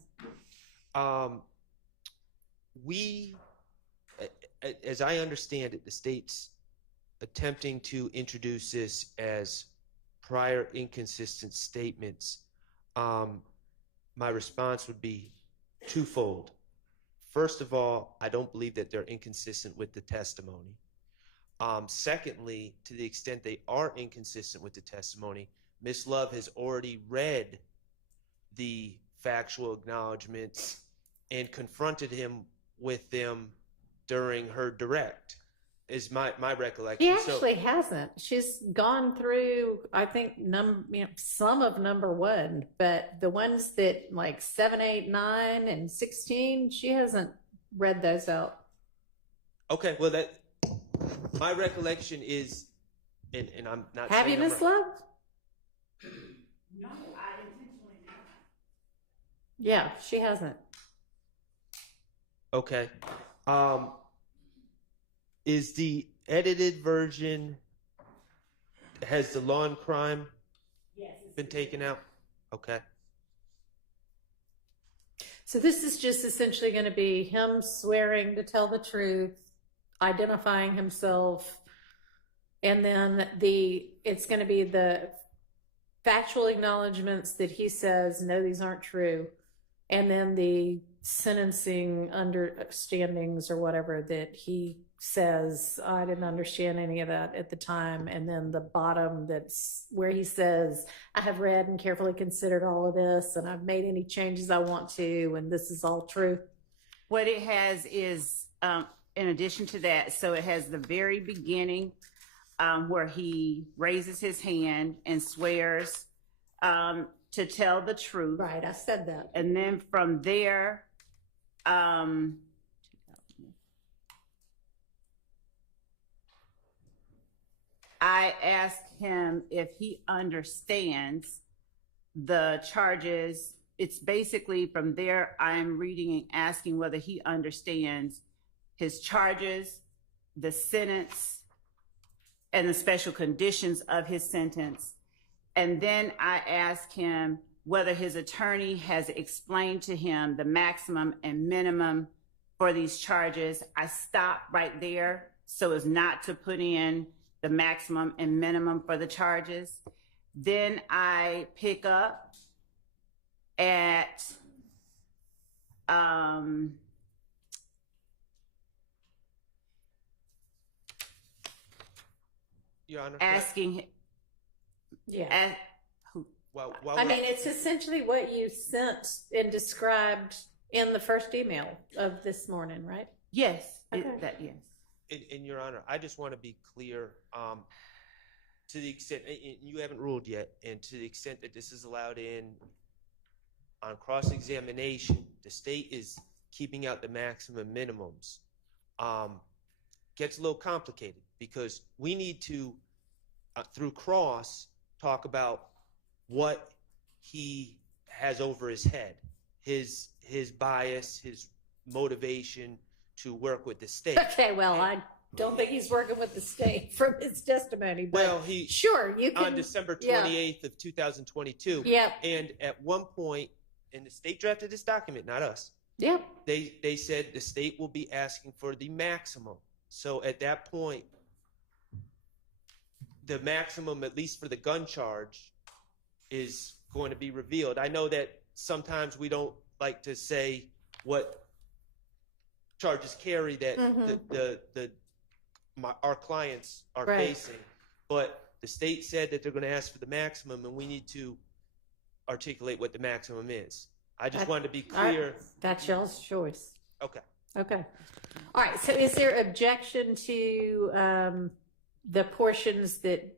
we, as I understand it, the state's attempting to introduce this as prior inconsistent statements. My response would be twofold. First of all, I don't believe that they're inconsistent with the testimony. Secondly, to the extent they are inconsistent with the testimony, Ms. Love has already read the factual acknowledgments and confronted him with them during her direct, is my recollection. she actually hasn't. She's gone through, I think, some of number one, but the ones that like 7, 8, 9, and 16, she hasn't read those out. Okay, well, that my recollection is, and I'm not. Have you, saying I'm Ms. right. Love? No, I intentionally did not. Yeah, she hasn't. Okay. Is the edited version, has the Law&Crime Yes. been taken out? Okay. So this is just essentially going to be him swearing to tell the truth, identifying himself, and then it's going to be the factual acknowledgments that he says, no, these aren't true, and then the sentencing understandings or whatever that he says, I didn't understand any of that at the time, and then the bottom that's where he says, I have read and carefully considered all of this, and I've made any changes I want to, and this is all true. What it has is, in addition to that, so it has the very beginning where he raises his hand and swears to tell the truth. Right, I said that. And then from there, I asked him if he understands the charges. It's basically from there, I'm reading and asking whether he understands his charges, the sentence, and the special conditions of his sentence. And then I asked him whether his attorney has explained to him the maximum and minimum for these charges. I stopped right there so as not to put in the maximum and minimum for the charges. Then I pick up at Your Honor. asking, Yeah. who, While I we're- mean, it's essentially what you sent and described in the first email of this morning, right? yes, Okay. yes. in Your Honor, I just want to be clear, to the extent, and you haven't ruled yet, and to the extent that this is allowed in on cross-examination, the state is keeping out the maximum minimums. Gets a little complicated because we need to, through cross, talk about what he has over his head, his bias, his motivation to work with the state. Okay, well, I don't think he's working with the state from his testimony, but Well, he sure, you can. on December yeah. 28th of 2022. Yep, And at one point, and the state drafted this document, not us, yep. they said the state will be asking for the maximum. So at that point, the maximum, at least for the gun charge, is going to be revealed. I know that sometimes we don't like to say what charges carry that our clients are Right. facing, but the state said that they're going to ask for the maximum, and we need to articulate what the maximum is. I just wanted to be All right. clear. That's y'all's choice. Okay. Okay. All right. So is there objection to the portions that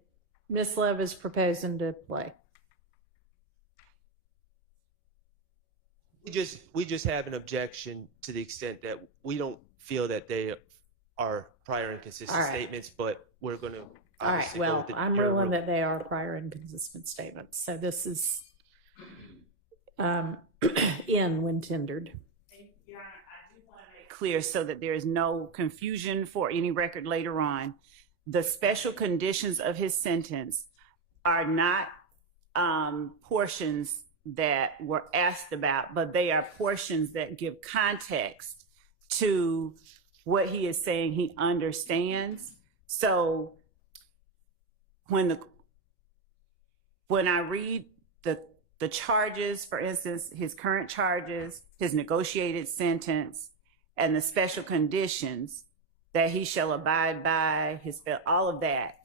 Ms. Love is proposing to play? We just have an objection to the extent that we don't feel that they are prior inconsistent All right. statements, but we're going to. All right. go Well, with the I'm juror ruling rule. that they are prior inconsistent statements. So this is in when tendered. And Your Honor, I do want to make clear so that there is no confusion for any record later on. The special conditions of his sentence are not portions that were asked about, but they are portions that give context to what he is saying he understands. So when I read the charges, for instance, his current charges, his negotiated sentence, and the special conditions that he shall abide by, all of that,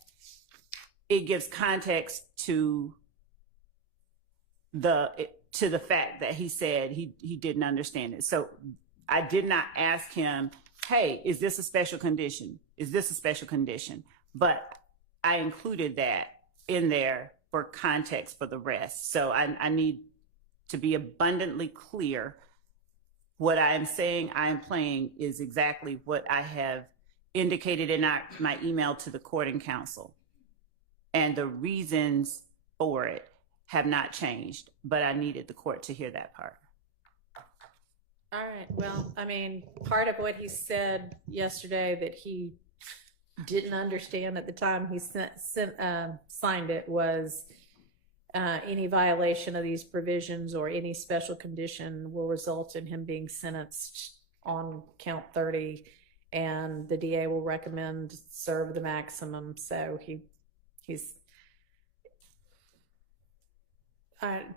it gives context to the fact that he said he didn't understand it. So I did not ask him, hey, is this a special condition? Is this a special condition? But I included that in there for context for the rest. So I need to be abundantly clear. What I am saying I am playing is exactly what I have indicated in my email to the court and counsel. And the reasons for it have not changed, but I needed the court to hear that part. All right. Well, I mean, part of what he said yesterday that he didn't understand at the time he signed it was any violation of these provisions or any special condition will result in him being sentenced on count 30, and the DA will recommend serve the maximum. So he's.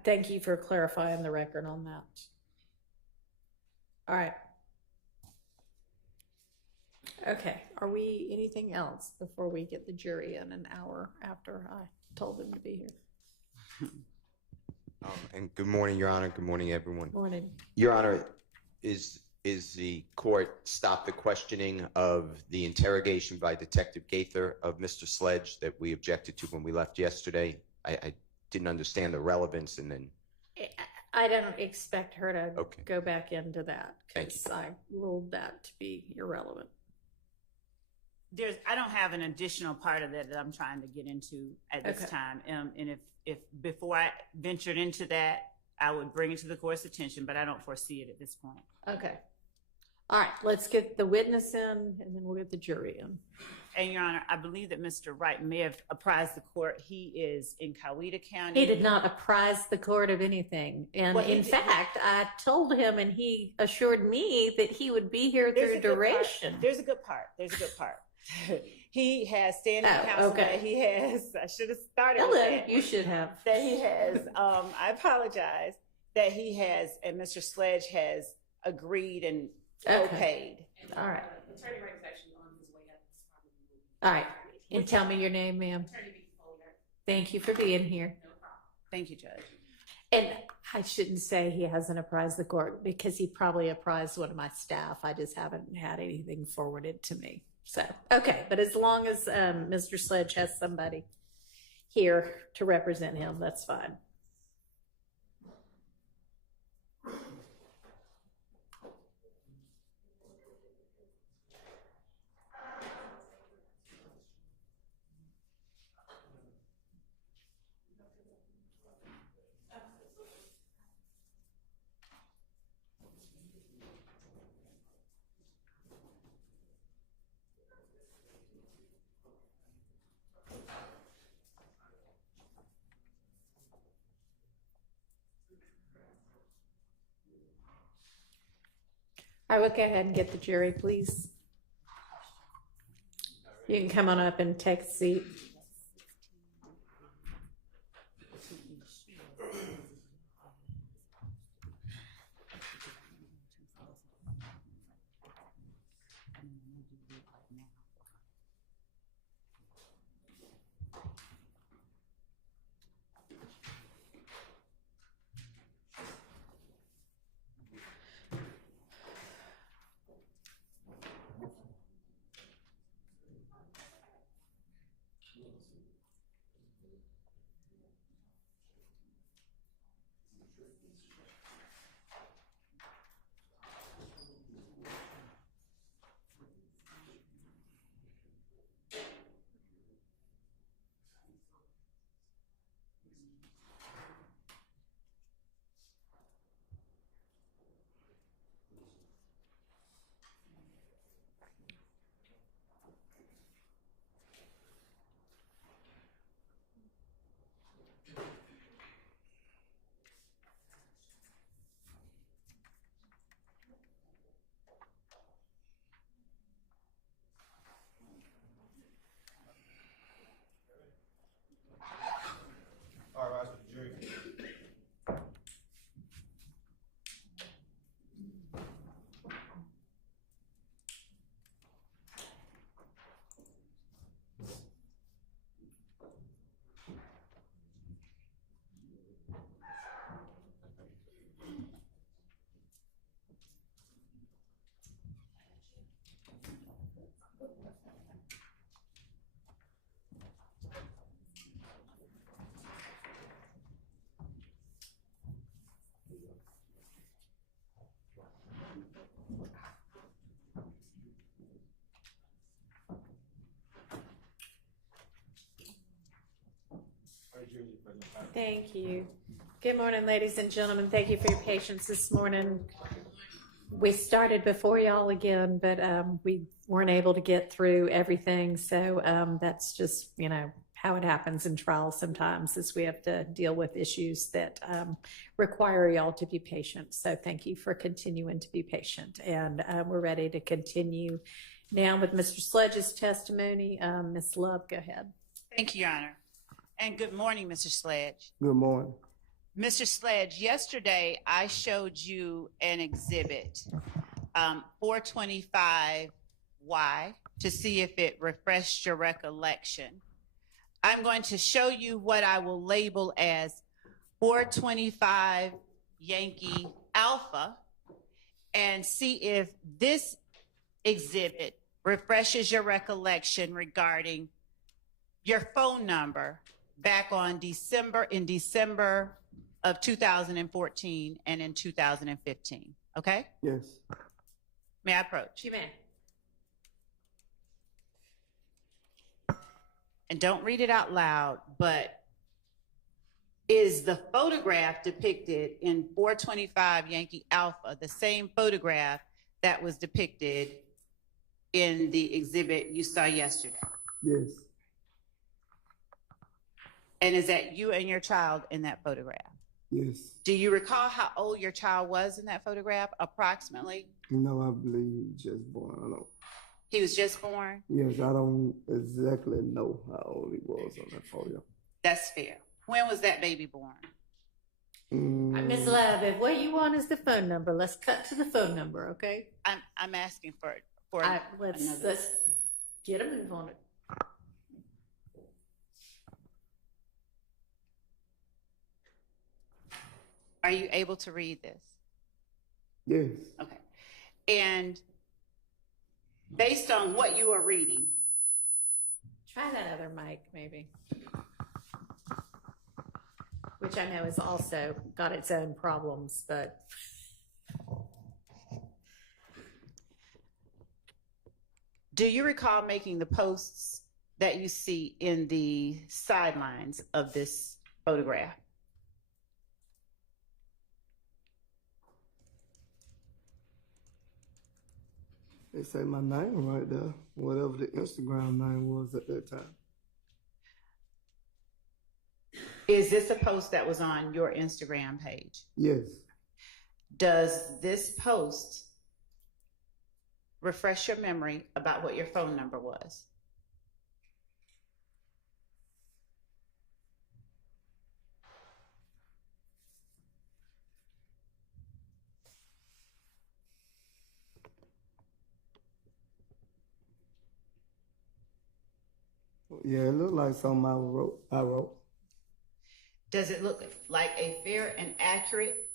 Thank you for clarifying the record on that. All right. Okay. Are we anything else before we get the jury in an hour after I told them to be here? And good morning, Your Honor. Good morning, everyone. Morning. Your Honor, is the court stop the questioning of the interrogation by Detective Gaither of Mr. Sledge that we objected to when we left yesterday? I didn't understand the relevance, and then I don't expect her to Okay. go back into that Thank because I ruled that to be irrelevant. I don't have an additional part of that I'm trying to get into at this Okay. time. And if before I ventured into that, I would bring it to the court's attention, but I don't foresee it at this point. Okay. All right. Let's get the witness in and then we'll get the jury in. And Your Honor, I believe that Mr. Wright may have apprised the court. He is in Coweta County. He did not apprise the court of anything. And Well, he in did- fact, I told him and he assured me that he would be here through duration. There's a good part. There's a good part. He has standing Oh, counsel okay. that he has. I should have started with Hello, that. you should have. That he has, I apologize, that he has, and Mr. Sledge has agreed and Okay. okayed. All right. Attorney Wright is actually on his way up. All right. And tell me your name, ma'am. Thank you for being here. Thank you, Judge. And I shouldn't say he hasn't apprised the court because he probably apprised one of my staff. I just haven't had anything forwarded to me. So, okay. But as long as Mr. Sledge has somebody here to represent him, that's fine. I will go ahead and get the jury, please. You can come on up and take a seat. All rise for the jury. Thank you. Good morning, ladies and gentlemen. Thank you for your patience this morning. We started before y'all again, but we weren't able to get through everything. So that's just, you know, how it happens in trials sometimes is we have to deal with issues that require y'all to be patient. So thank you for continuing to be patient. And we're ready to continue now with Mr. Sledge's testimony. Ms. Love, go ahead. Thank you, Your Honor. And good morning, Mr. Sledge. Good morning. Mr. Sledge, yesterday I showed you an exhibit, 425Y, to see if it refreshed your recollection. I'm going to show you what I will label as 425 Yankee Alpha and see if this exhibit refreshes your recollection regarding your phone number back on December of 2014 and in 2015. Okay? Yes. May I approach? You may. And don't read it out loud, but is the photograph depicted in 425 Yankee Alpha the same photograph that was depicted in the exhibit you saw yesterday? Yes. And is that you and your child in that photograph? Yes. Do you recall how old your child was in that photograph, approximately? No, I believe he was just born. I don't. He was just born? Yes, I don't exactly know how old he was on that photo. That's fair. When was that baby born? Ms. Love, if what you want is the phone number, let's cut to the phone number, okay? I'm asking for Let's get a move on it. Are you able to read this? Yes. Okay. And based on what you are reading, Try that other mic, maybe. Which I know has also got its own problems, but do you recall making the posts that you see in the sidelines of this photograph? They say my name right there, whatever the Instagram name was at that time. Is this a post that was on your Instagram page? Yes. Does this post refresh your memory about what your phone number was? Yeah, it looked like something I wrote. Does it look like a fair and accurate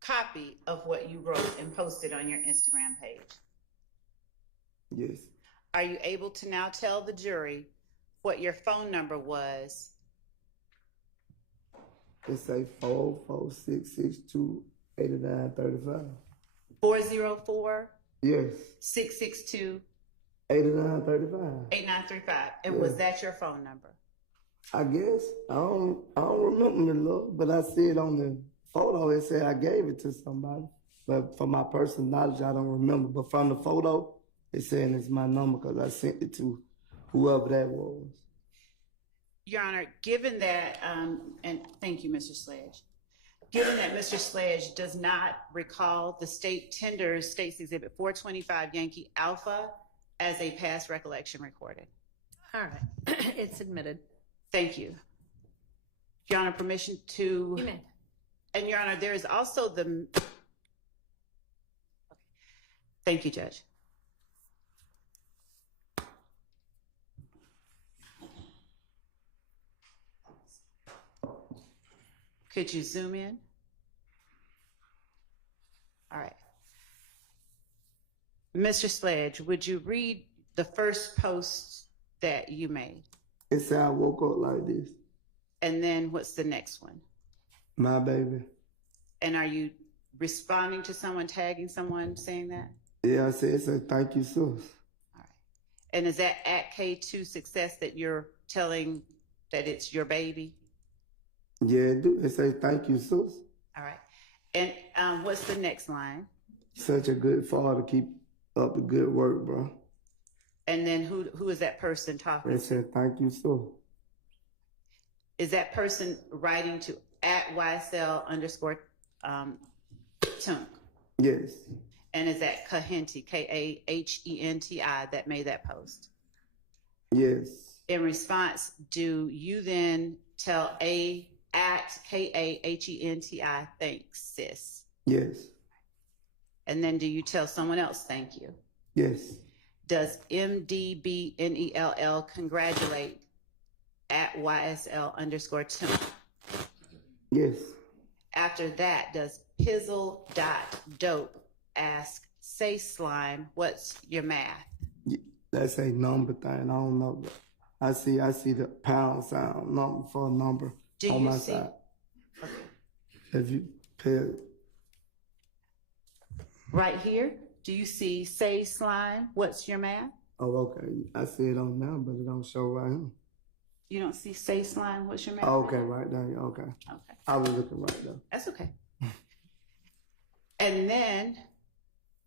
copy of what you wrote and posted on your Instagram page? Yes. Are you able to now tell the jury what your phone number was? It say 446628935. 404 Yes. 662 8935. 8935. And Yeah. was that your phone number? I guess I don't remember the look, but I see it on the photo. It said I gave it to somebody, but for my personal knowledge, I don't remember. But from the photo, it's saying it's my number because I sent it to whoever that was. Your Honor, given that, and thank you, Mr. Sledge. Given that Mr. Sledge does not recall the state tenders State's Exhibit 425 Yankee Alpha as a past recollection recorded. all right, it's admitted. Thank you. Your Honor, permission to... You may. And Your Honor, there is also the... Thank you, Judge. Could you zoom in? All right. Mr. Sledge, would you read the first post that you made? It said I woke up like this. And then what's the next one? My baby. And are you responding to someone, tagging someone, saying that? Yeah, it said thank you, sis. All right. And is that at K2 Success that you're telling that it's your baby? Yeah, it do. It say thank you, sis. All right. And what's the next line? Such a good father. Keep up the good work, bro. And then who is that person talking? It said thank you, sis. Is that person writing to at YSL _ Tunk? Yes. And is that Kahenti, Kahenti, that made that post? Yes. In response, do you then tell at Kahenti, thanks, sis? Yes. And then do you tell someone else thank you? Yes. Does MDBNELL congratulate at YSL _ Tunk? Yes. After that, does Pizzle.dope ask, say slime, what's your math? That's a number thing. I don't know. I see the pound sign number for a number Do on you my see? side. Okay. If you pay Right here, do you see say slime, what's your math? oh, okay. I see it on now, but it don't show right here. You don't see say slime, what's your math? Oh, okay, right there. Okay. Okay, I was looking right there. that's okay. And then,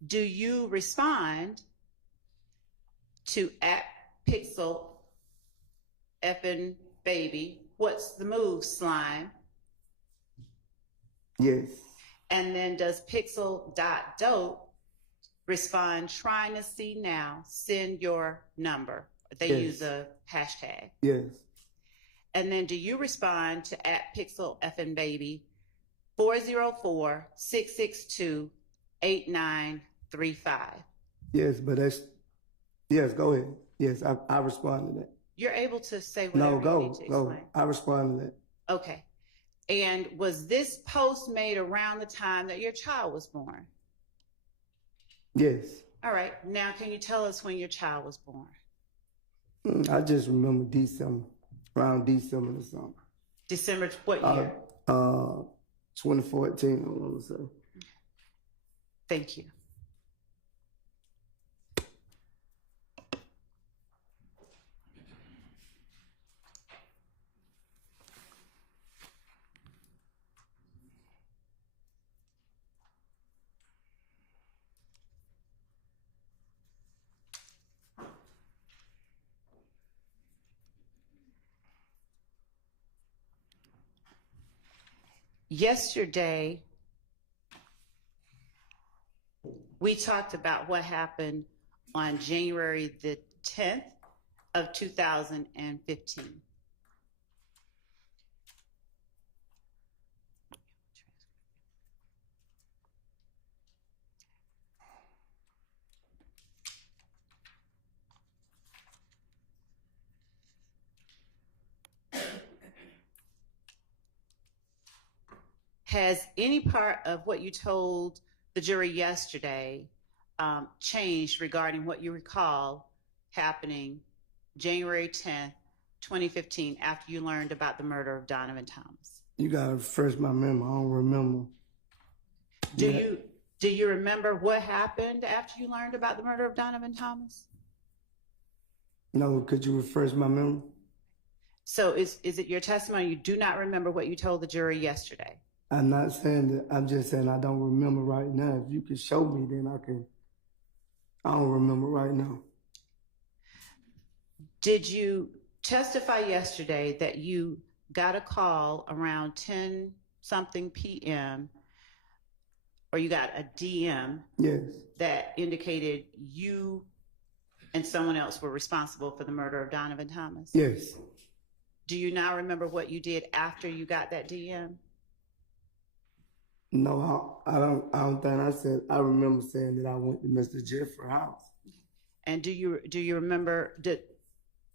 do you respond to at Pixel effing baby, what's the move, slime? Yes. And then does Pixel.dope respond, trying to see now, send your number? They Yes. use a hashtag. Yes. And then do you respond to at Pixel effing baby 404-662-8935? Yes, but yes, go ahead. Yes, I respond to that. You're able to say whatever No, you need to go. explain. I respond to that. Okay. And was this post made around the time that your child was born? Yes. All right. Now, can you tell us when your child was born? I just remember December, around December or something. December, what year? 2014, I want to say. Thank you. Yesterday, we talked about what happened on January the 10th of 2015. Has any part of what you told the jury yesterday changed regarding what you recall happening January 10th, 2015, after you learned about the murder of Donovan Thomas? You gotta refresh my memory. I don't remember. Do you remember what happened after you learned about the murder of Donovan Thomas? No, could you refresh my memory? So is it your testimony you do not remember what you told the jury yesterday? I'm not saying that. I'm just saying I don't remember right now. If you could show me, then I can. I don't remember right now. Did you testify yesterday that you got a call around 10 something p.m. or you got a DM Yes. that indicated you and someone else were responsible for the murder of Donovan Thomas? Yes. Do you now remember what you did after you got that DM? No, I don't think I said. I remember saying that I went to Mr. Jeffery's house. And do you remember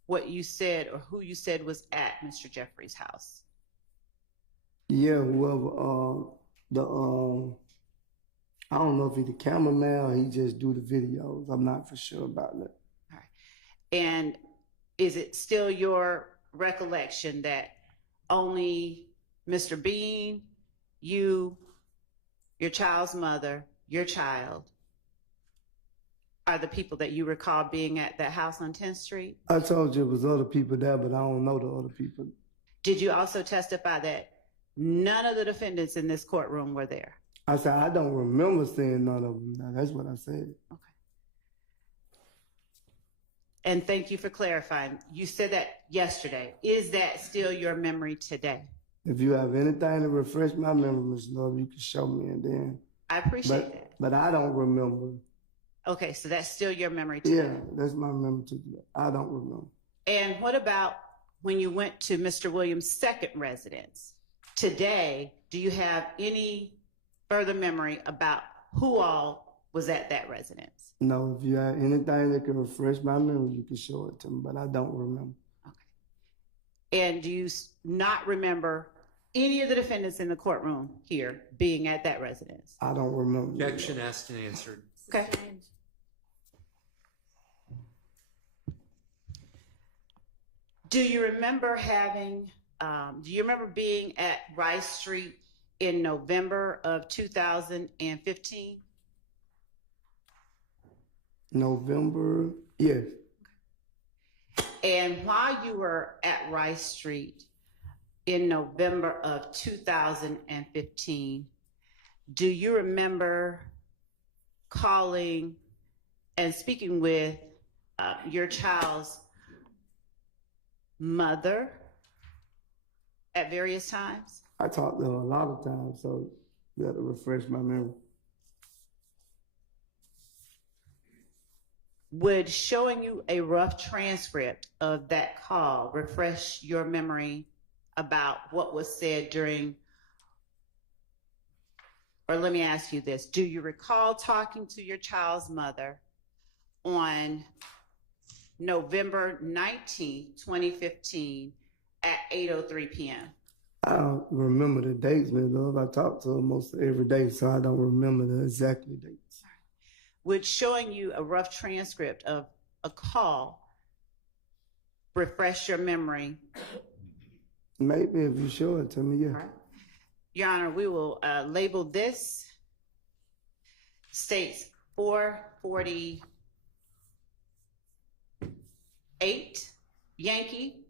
what you said or who you said was at Mr. Jeffery's house? Yeah, whoever I don't know if he's the cameraman or he just do the videos. I'm not for sure about that. All right. And is it still your recollection that only Mr. Bean, you, your child's mother, your child, are the people that you recall being at that house on 10th Street? I told you it was other people there, but I don't know the other people. Did you also testify that none of the defendants in this courtroom were there? I said, I don't remember seeing none of them. Now, that's what I said. Okay. And thank you for clarifying. You said that yesterday. Is that still your memory today? If you have anything to refresh my memory, Ms. Love, you can show me and then. I appreciate that. But I don't remember. Okay, so that's still your memory today? Yeah, that's my memory today. I don't remember. And what about when you went to Mr. Williams' second residence? Today, do you have any further memory about who all was at that residence? No, if you have anything that can refresh my memory, you can show it to me, but I don't remember. Okay. And do you not remember any of the defendants in the courtroom here being at that residence? I don't remember. Objection asked and answered. Okay. Do you remember being at Rice Street in November of 2015? November, yes. And while you were at Rice Street in November of 2015, do you remember calling and speaking with your child's mother at various times? I talked to her a lot of times, so you have to refresh my memory. Would showing you a rough transcript of that call refresh your memory about what was said during, or let me ask you this, do you recall talking to your child's mother on November 19th, 2015 at 8:03 p.m.? I don't remember the dates, man, love. I talk to her most every day, so I don't remember the exact dates. Would showing you a rough transcript of a call refresh your memory? Maybe if you show it to me, yeah. All right. Your Honor, we will label this states 448 Yankee,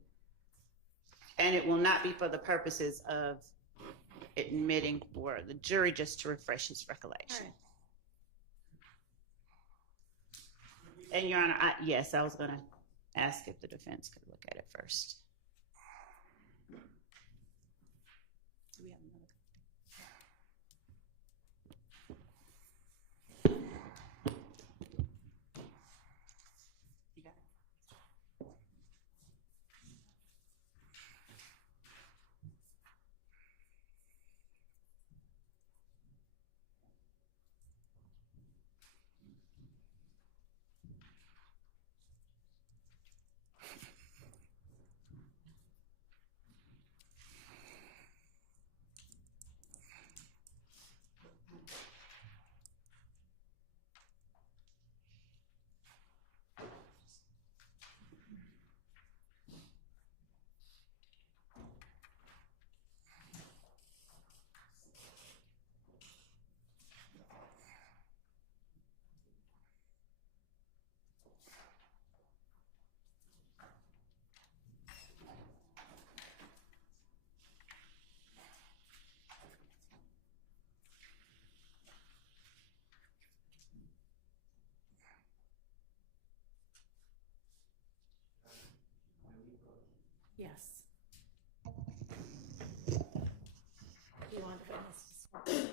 and it will not be for the purposes of admitting for the jury, just to refresh his recollection. And Your Honor, yes, I was going to ask if the defense could look at it first. Do we have another? You got it? Yes. You want to witness to swear?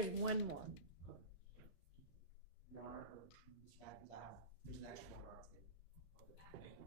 there's one more. Your Honor, Ms. Matthews, there's an extra one on our table.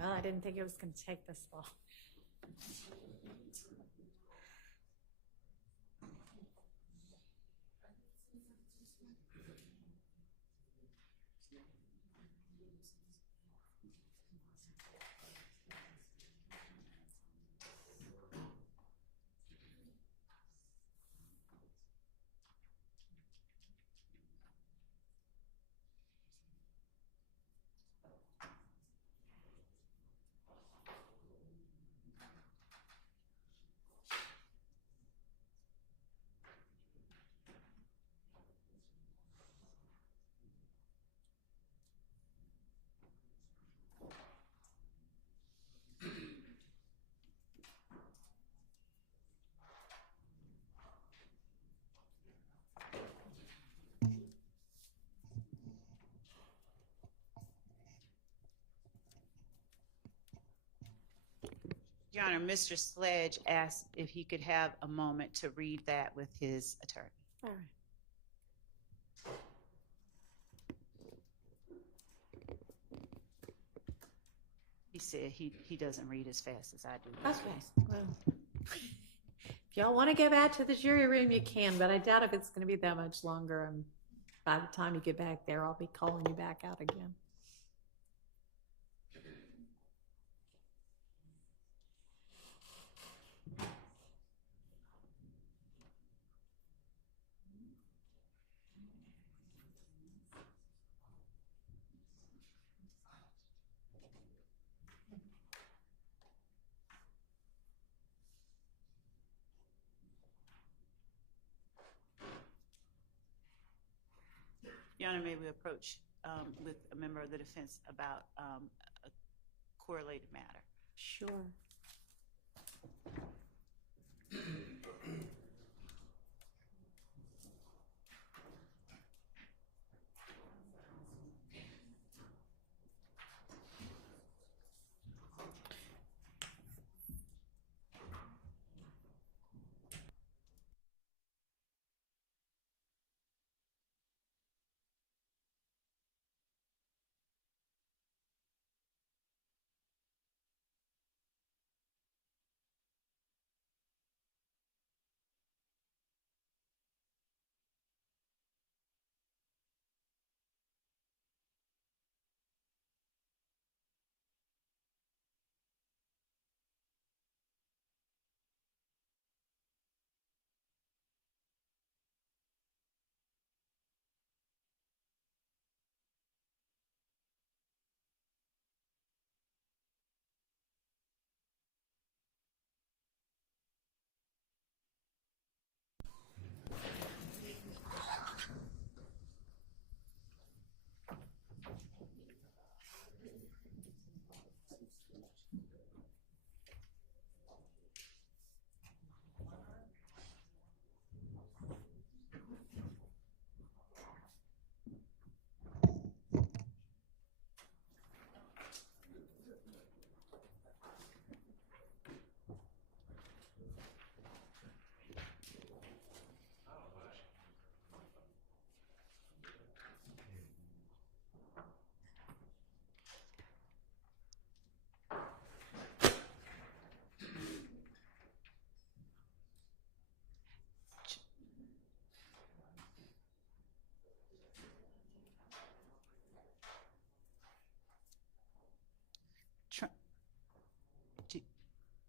Well, I didn't think it was going to take this long. Your Honor, Mr. Sledge asked if he could have a moment to read that with his attorney. All right. He said he doesn't read as fast as I do. Okay. Well, if y'all want to go back to the jury room, you can, but I doubt if it's going to be that much longer. And by the time you get back there, I'll be calling you back out again. Your Honor, may we approach with a member of the defense about a correlated matter? Sure.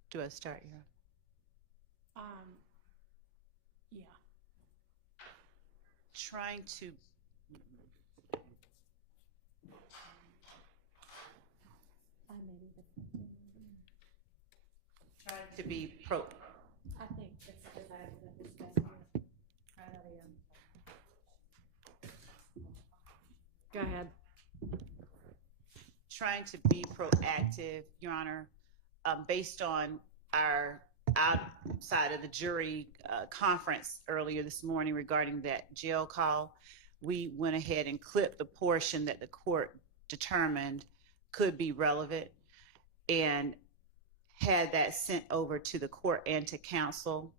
Do I start here? Yeah. Trying to be pro. I think that's because I have this guy. Go ahead. Trying to be proactive, Your Honor, based on our outside of the jury conference earlier this morning regarding that jail call. We went ahead and clipped the portion that the court determined could be relevant and had that sent over to the court and to counsel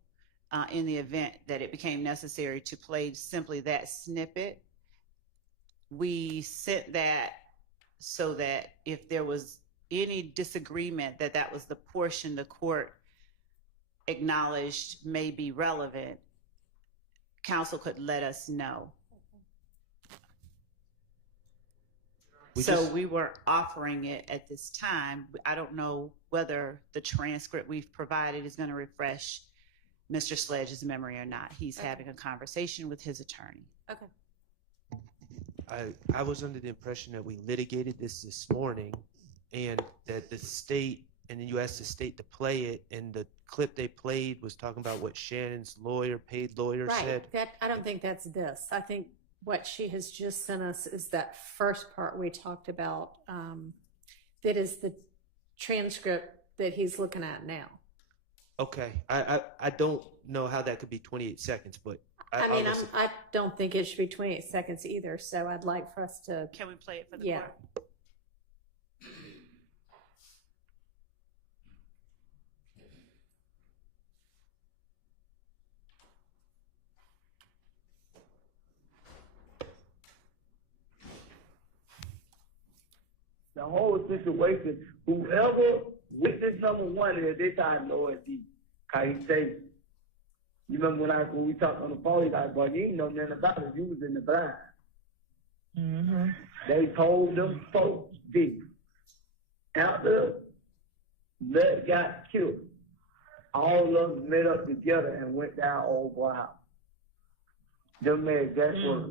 in the event that it became necessary to play simply that snippet. We sent that so that if there was any disagreement that that was the portion the court acknowledged may be relevant, counsel could let us know. We were offering it at this time. I don't know whether the transcript we've provided is going to refresh Mr. Sledge's memory or not. He's having a conversation with his attorney. Okay. I was under the impression that we litigated this morning and that the state, and then you asked the state to play it, and the clip they played was talking about what Shannon's paid lawyer said. Right. I don't think that's this. I think what she has just sent us is that first part we talked about. That is the transcript that he's looking at now. Okay. I don't know how that could be 28 seconds, but I don't think it should be 28 seconds either. So I'd like for us to. Can we play it for the court? the whole situation, whoever witness number one is, this how I know it's D. Cause he say, you remember when we talked on the phone, he's like, boy, you ain't know nothing about it, you was in the blind. Mm-hmm. They told them folks D. After Lud got killed, all of them met up together and went down old boy house. Them made that's what.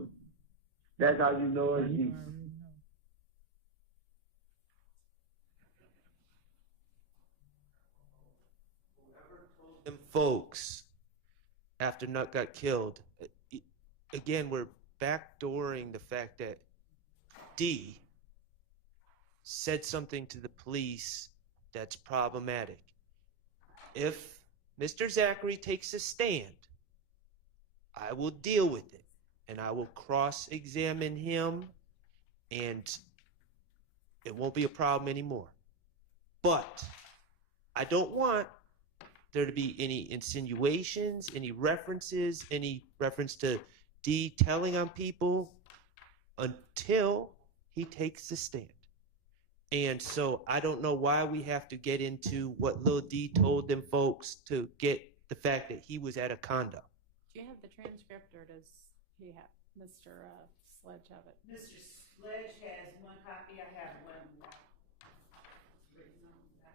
That's how you know it's deep. Them folks, after Nut got killed, again, we're backdooring the fact that D said something to the police that's problematic. If Mr. Zachary takes a stand, I will deal with it, and I will cross-examine him, and it won't be a problem anymore. But I don't want there to be any insinuations, any references, any reference to D telling on people until he takes the stand. And so I don't know why we have to get into what Lil D told them folks to get the fact that he was at a condo. Do you have the transcript, or does he have Mr. Sledge have it? Mr. Sledge has one copy, I have one written on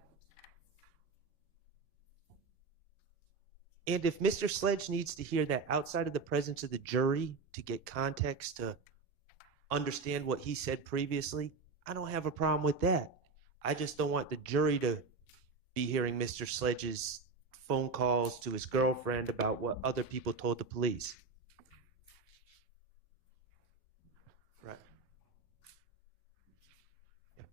that. And if Mr. Sledge needs to hear that outside of the presence of the jury to get context to understand what he said previously, I don't have a problem with that. I just don't want the jury to be hearing Mr. Sledge's phone calls to his girlfriend about what other people told the police. Right. Yeah.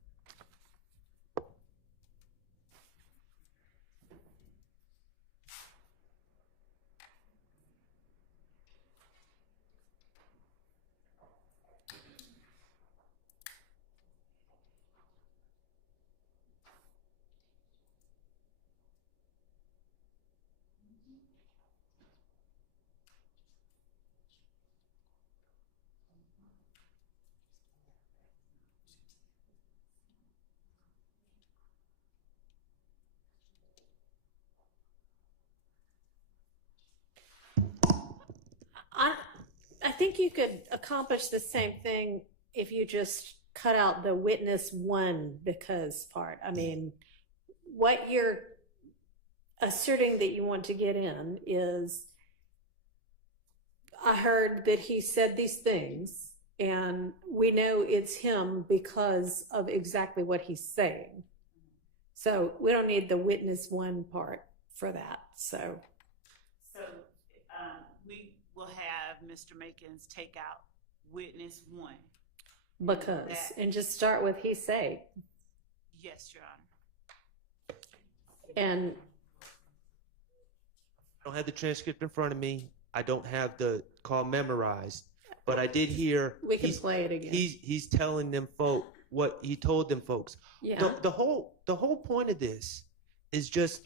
I think you could accomplish the same thing if you just cut out the witness one because part. I mean, what you're asserting that you want to get in is, I heard that he said these things, and we know it's him because of exactly what he's saying. So we don't need the witness one part for that. So we will have Mr. Makins take out witness one. and just start with he say. Yes, Your Honor. And I don't have the transcript in front of me. I don't have the call memorized, but I did hear we can play it again. He's telling them folk what he told them folks. Yeah. The whole point of this is just,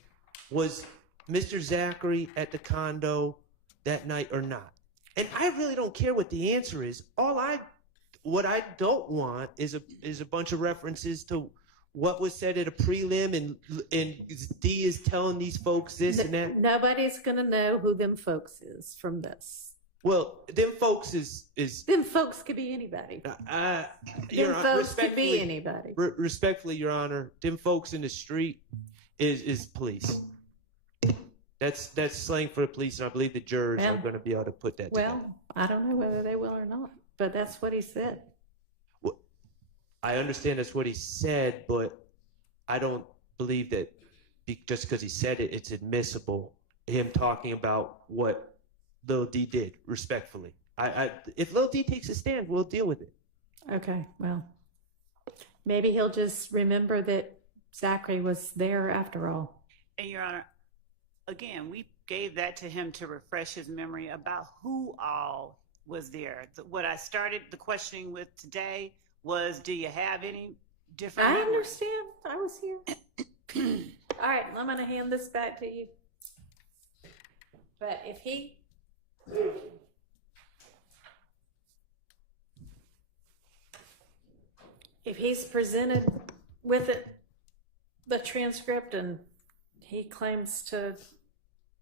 was Mr. Zachary at the condo that night or not? And I really don't care what the answer is. What I don't want is a bunch of references to what was said at a prelim, and D is telling these folks this and that. Nobody's gonna know who them folks is from this. Well, them folks is Them folks could be anybody. Your Them Honor, folks could be anybody. Respectfully, Your Honor, them folks in the street is police. That's slang for the police, and I believe the jurors are going to be able to put that together. Well, I don't know whether they will or not, but that's what he said. Well, I understand that's what he said, but I don't believe that just because he said it, it's admissible, him talking about what Lil D did, respectfully. If Lil D takes a stand, we'll deal with it. Okay, well, maybe he'll just remember that Zachary was there after all. And Your Honor, again, we gave that to him to refresh his memory about who all was there. What I started the questioning with today was, do you have any different I memories? understand. I was here. All right, I'm going to hand this back to you. But if he's presented with it, the transcript, and he claims to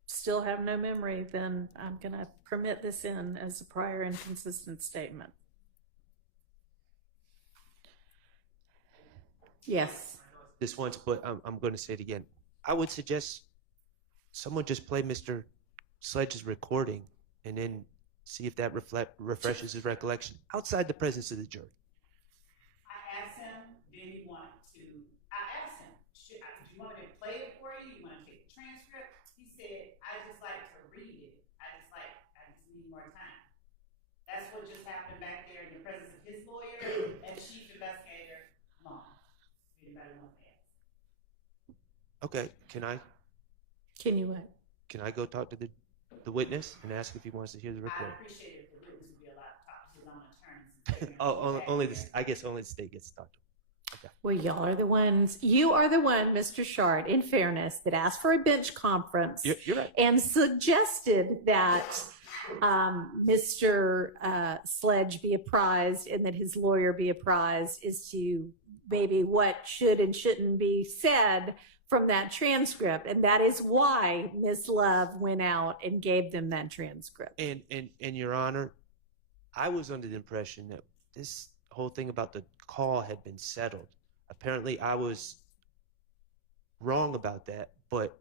still have no memory, then I'm gonna permit this in as a prior inconsistent statement. Yes. This once, but I'm going to say it again. I would suggest someone just play Mr. Sledge's recording and then see if that refreshes his recollection outside the presence of the jury. I asked him, I asked him, do you want me to play it for you? You want to take the transcript? He said, I just like to read it. I just need more time. That's what just happened back there in the presence of his lawyer and chief investigator, Long. Anybody want to ask? Okay, can I go talk to the witness and ask if he wants to hear the I recording? appreciate it if the witness would be allowed to talk to his own attorneys. Oh, I guess only the state gets to talk to him. Okay. Well, you are the one, Mr. Shard, in fairness, that asked for a bench conference. You're right. And suggested that Mr. Sledge be apprised and that his lawyer be apprised as to maybe what should and shouldn't be said from that transcript. And that is why Ms. Love went out and gave them that transcript. And Your Honor, I was under the impression that this whole thing about the call had been settled. Apparently I was wrong about that, but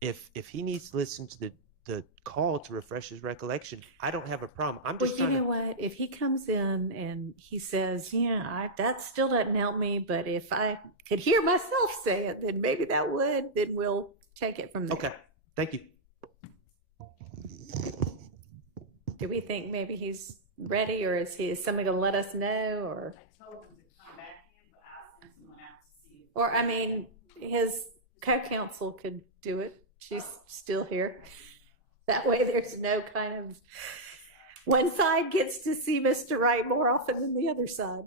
if he needs to listen to the call to refresh his recollection, I don't have a problem. I'm just Well, you know what? If he comes in and he says, yeah, that still doesn't help me, but if I could hear myself say it, then maybe that would, then we'll take it from there. Okay, thank you. Do we think maybe he's ready, or is somebody gonna let us know, or? I told him to come back in, but I'll send someone out to see. Or, I mean, his co-counsel could do it. She's still here. That way there's no kind of, one side gets to see Mr. Wright more often than the other side.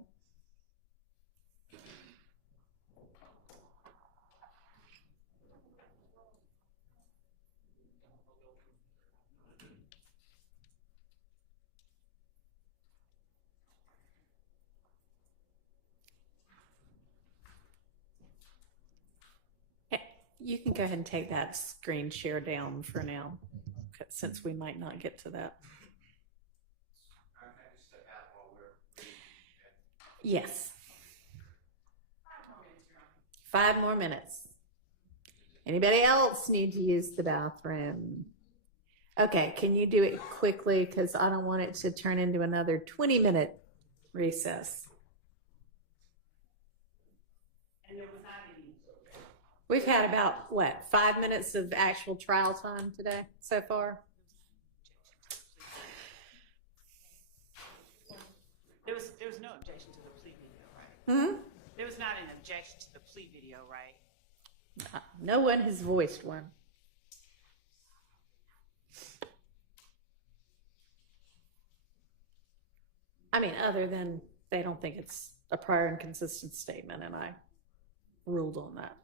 You can go ahead and take that screen share down for now, since we might not get to that. Yes. 5 more minutes. Anybody else need to use the bathroom? Okay, can you do it quickly, because I don't want it to turn into another 20-minute recess. And there was not any. We've had about, 5 minutes of actual trial time today so far? There was no objection to the plea video, right? Hmm? There was not an objection to the plea video, right? No one has voiced one. I mean, other than they don't think it's a prior inconsistent statement, and I ruled on that.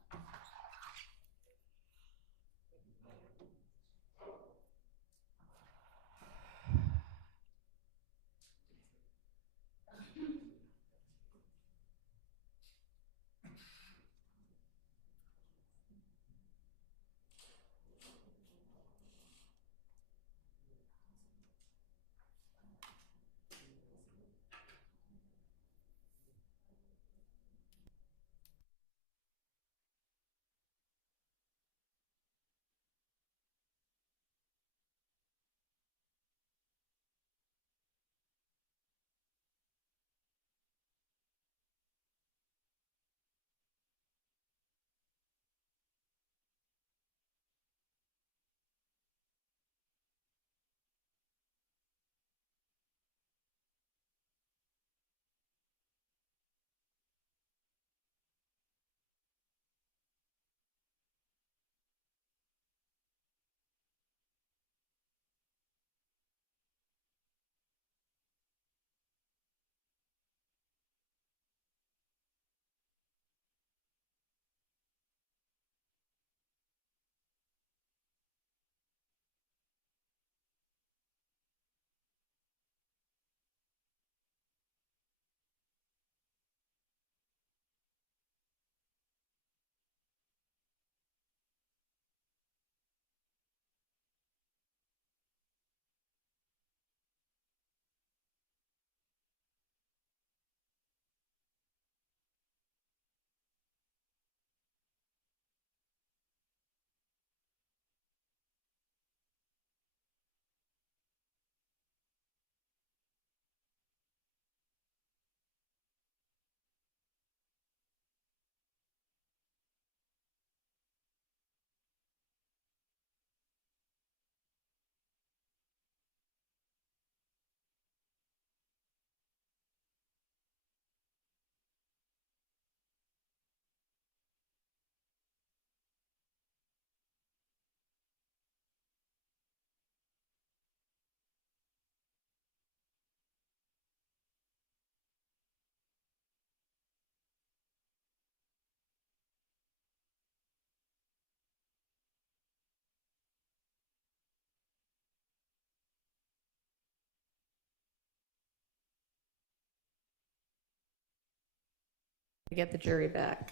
Get the jury back.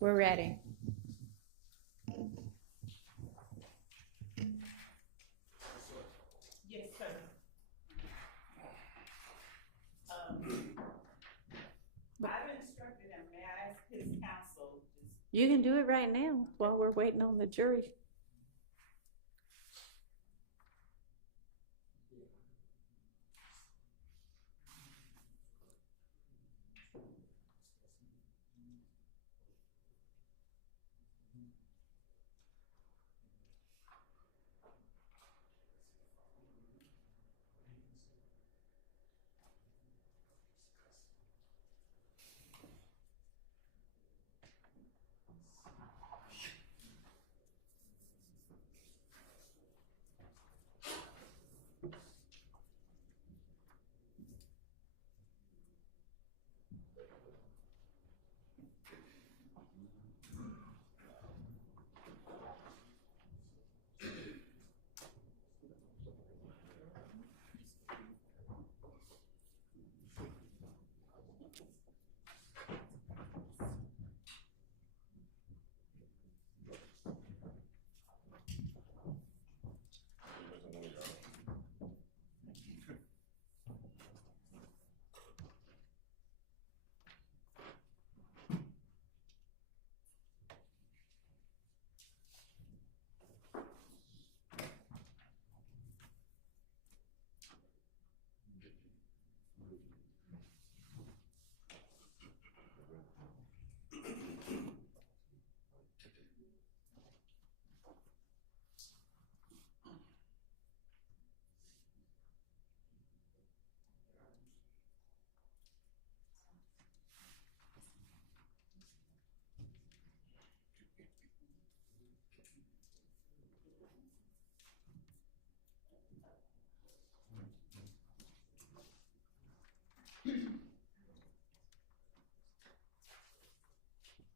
We're ready. Yes, sir. I've instructed him, may I ask his counsel, just You can do it right now while we're waiting on the jury.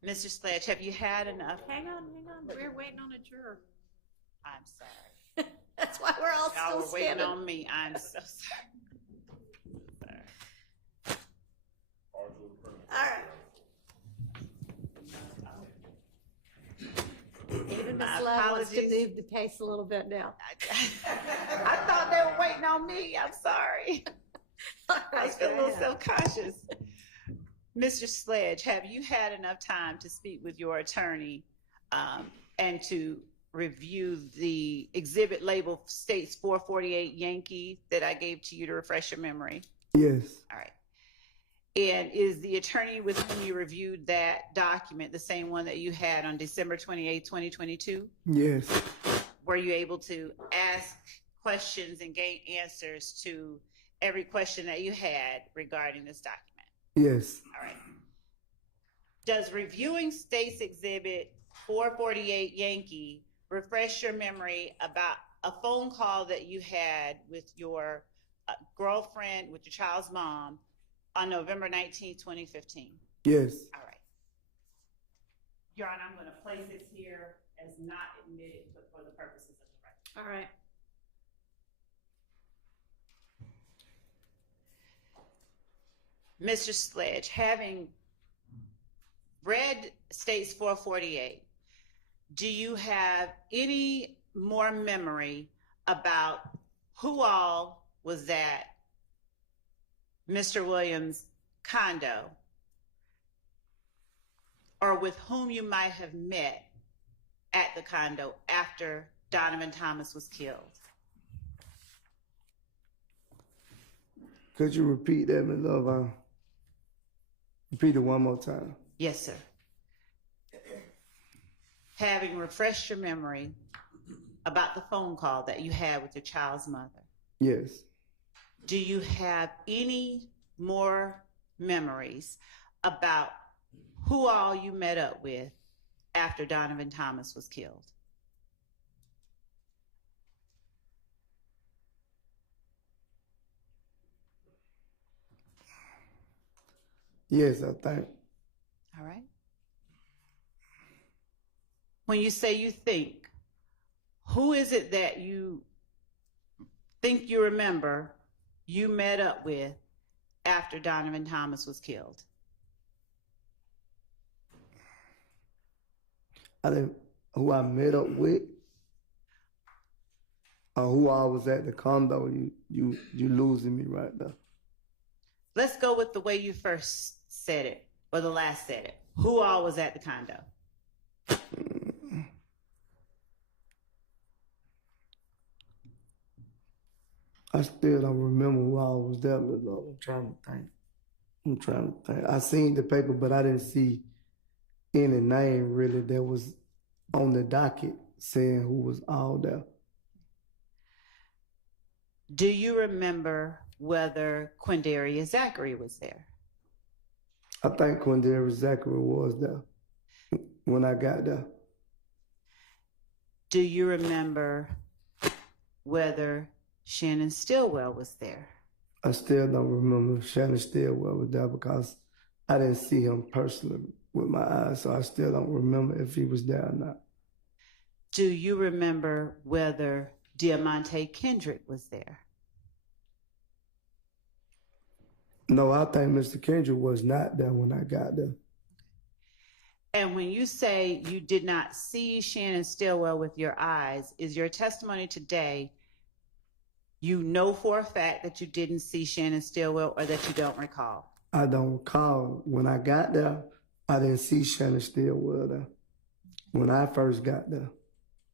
Mr. Sledge, have you had enough? Hang on. We're waiting on a juror. I'm sorry. That's why we're all Y'all still were waiting standing. on me. I'm so sorry. All right. Even Ms. My Love wants to apologies. move the pace a little bit now. I thought they were waiting on me. I'm sorry. I feel a little self-conscious. Mr. Sledge, have you had enough time to speak with your attorney and to review the exhibit labeled States 448 Yankee that I gave to you to refresh your memory? Yes. All right. And is the attorney with whom you reviewed that document the same one that you had on December 28, 2022? Yes. Were you able to ask questions and gain answers to every question that you had regarding this document? Yes. All right. Does reviewing States Exhibit 448 Yankee refresh your memory about a phone call that you had with your girlfriend, with your child's mom, on November 19, 2015? Yes. All right. Your Honor, I'm going to place this here as not admitted, but for the purposes of the record. All right. Mr. Sledge, having read States 448, do you have any more memory about who all was at Mr. Williams' condo, or with whom you might have met at the condo after Donovan Thomas was killed? Could you repeat that, Ms. Love? Repeat it one more time. Yes, sir. Having refreshed your memory about the phone call that you had with your child's mother, Yes. do you have any more memories about who all you met up with after Donovan Thomas was killed? Yes, I think. All right. When you say you think, who is it that you think you remember you met up with after Donovan Thomas was killed? Who I met up with, or who I was at the condo. You losing me right now. Let's go with the way you first said it, or the last said it. Who all was at the condo? I still don't remember who all was there, but I'm trying to think. I seen the paper, but I didn't see any name really that was on the docket saying who was all there. Do you remember whether Quindarius Zachary was there? I think Quindarius Zachary was there when I got there. Do you remember whether Shannon Stillwell was there? I still don't remember if Shannon Stillwell was there because I didn't see him personally with my eyes, so I still don't remember if he was there or not. Do you remember whether Diamante Kendrick was there? No, I think Mr. Kendrick was not there when I got there. And when you say you did not see Shannon Stillwell with your eyes, is your testimony today you know for a fact that you didn't see Shannon Stillwell, or that you don't recall? I don't recall. When I got there, I didn't see Shannon Stillwell there. When I first got there.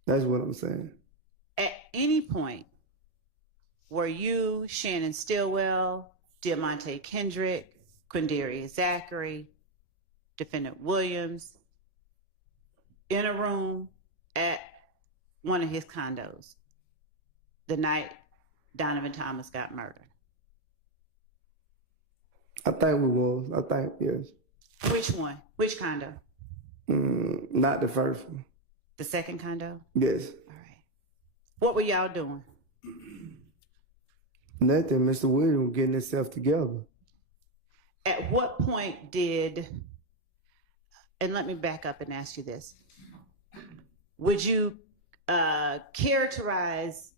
That's what I'm saying. At any point, were you, Shannon Stillwell, Diamante Kendrick, Quindarius Zachary, Defendant Williams, in a room at one of his condos the night Donovan Thomas got murdered? I think we was. I think, yes. Which one? Which condo? Not the first one. The second condo? Yes. All right. What were y'all doing? Nothing. Mr. Williams getting himself together. At what point did, and let me back up and ask you this. Would you characterize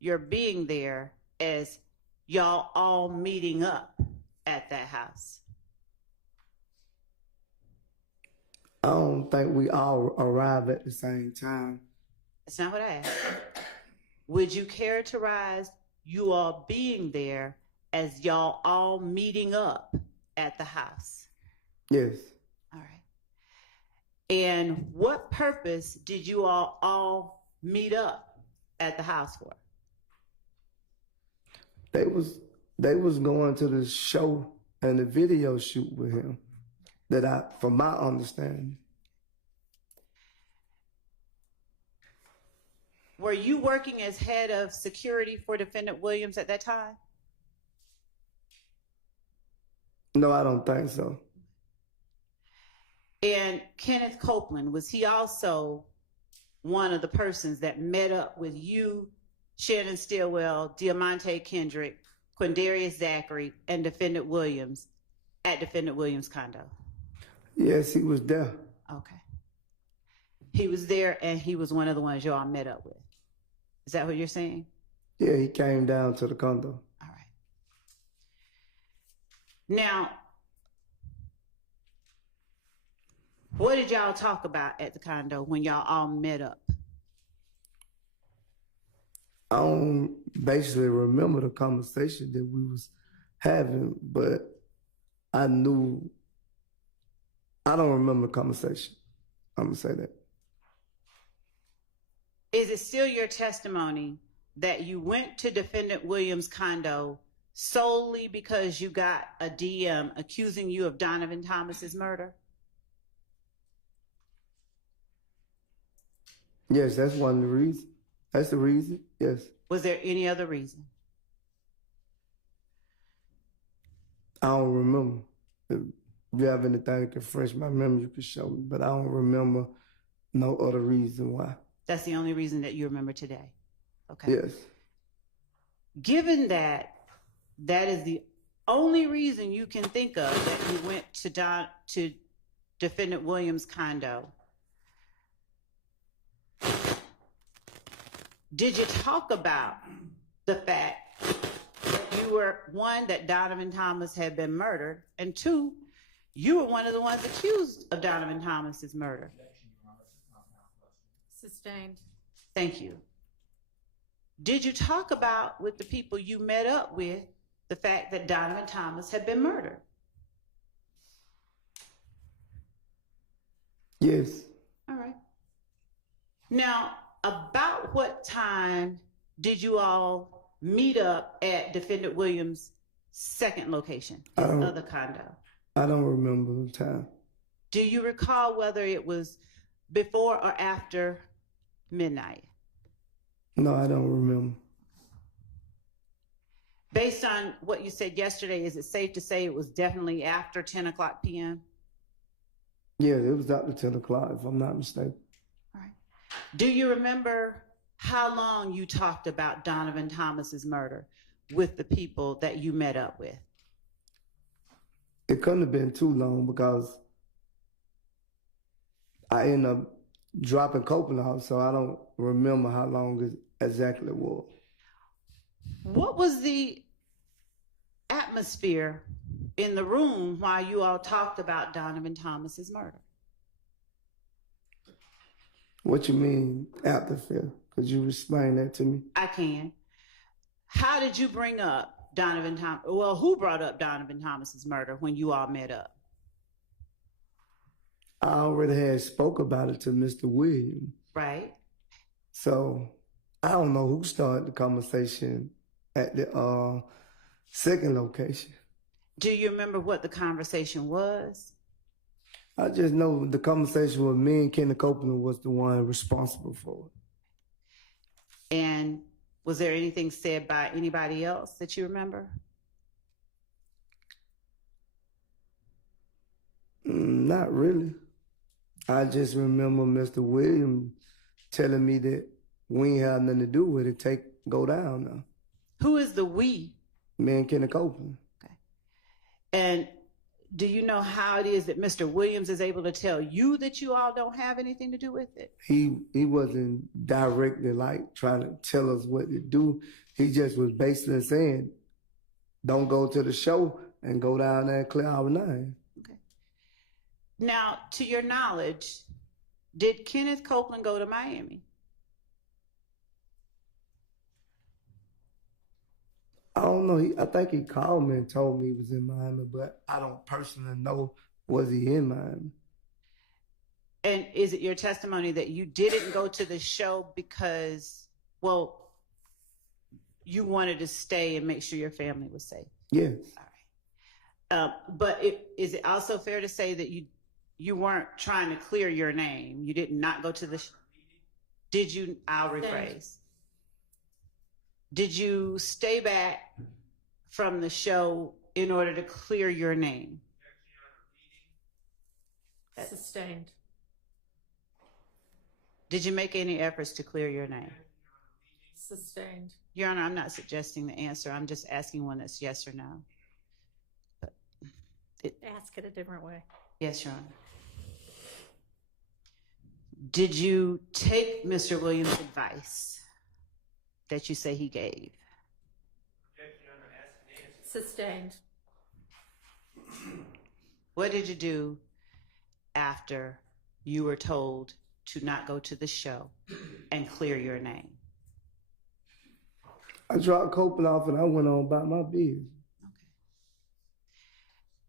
your being there as y'all all meeting up at that house? I don't think we all arrived at the same time. That's not what I asked. Would you characterize you all being there as y'all all meeting up at the house? Yes. All right. And what purpose did you all meet up at the house for? They was going to the show and the video shoot with him. From my understanding. Were you working as head of security for Defendant Williams at that time? No, I don't think so. And Kenneth Copeland, was he also one of the persons that met up with you, Shannon Stillwell, Diamante Kendrick, Quindarius Zachary, and Defendant Williams at Defendant Williams' condo? Yes, he was there. Okay. He was there, and he was one of the ones y'all met up with. Is that what you're saying? Yeah, he came down to the condo. All right. Now, what did y'all talk about at the condo when y'all all met up? I don't basically remember the conversation that we was having, but I don't remember the conversation. I'm gonna say that. Is it still your testimony that you went to Defendant Williams' condo solely because you got a DM accusing you of Donovan Thomas's murder? Yes, that's one of the reasons. That's the reason, yes. Was there any other reason? I don't remember. If you have anything that can refresh my memory, you can show me, but I don't remember no other reason why. That's the only reason that you remember today? Okay. Yes. Given that that is the only reason you can think of that you went to Defendant Williams' condo, did you talk about the fact that you were, one, that Donovan Thomas had been murdered, and two, you were one of the ones accused of Donovan Thomas's murder. Sustained. Thank you. Did you talk about with the people you met up with the fact that Donovan Thomas had been murdered? Yes. All right. Now, about what time did you all meet up at Defendant Williams' second location, his other condo? I don't remember the time. Do you recall whether it was before or after midnight? No, I don't remember. Based on what you said yesterday, is it safe to say it was definitely after 10 o'clock p.m.? Yeah, it was after 10 o'clock, if I'm not mistaken. All right. Do you remember how long you talked about Donovan Thomas's murder with the people that you met up with? It couldn't have been too long because I ended up dropping Copeland off, so I don't remember how long it exactly was. What was the atmosphere in the room while you all talked about Donovan Thomas's murder? What you mean, atmosphere? Could you explain that to me? I can. How did you bring up Donovan Thomas? Well, who brought up Donovan Thomas's murder when you all met up? I already had spoke about it to Mr. Williams. Right. So I don't know who started the conversation at the second location. Do you remember what the conversation was? I just know the conversation with me and Kenny Copeland was the one responsible for it. And was there anything said by anybody else that you remember? Not really. I just remember Mr. Williams telling me that we ain't had nothing to do with it. Go down now. Who is the we? Me and Kenny Copeland. Okay. And do you know how it is that Mr. Williams is able to tell you that you all don't have anything to do with it? He wasn't directly like trying to tell us what to do. He just was basically saying, don't go to the show and go down there and clear our name. Okay. Now, to your knowledge, did Kenneth Copeland go to Miami? I don't know. I think he called me and told me he was in Miami, but I don't personally know, was he in Miami? And is it your testimony that you didn't go to the show because, well, you wanted to stay and make sure your family was safe? Yes. All right. But is it also fair to say that you weren't trying to clear your name? You did not go to the Did you, I'll rephrase. Did you stay back from the show in order to clear your name? Sustained. Did you make any efforts to clear your name? Sustained. Your Honor, I'm not suggesting the answer. I'm just asking one that's yes or no. But Ask it a different way. yes, Your Honor. Did you take Mr. Williams' advice that you say he gave? Sustained. What did you do after you were told to not go to the show and clear your name? I dropped Copeland off and I went on about my business.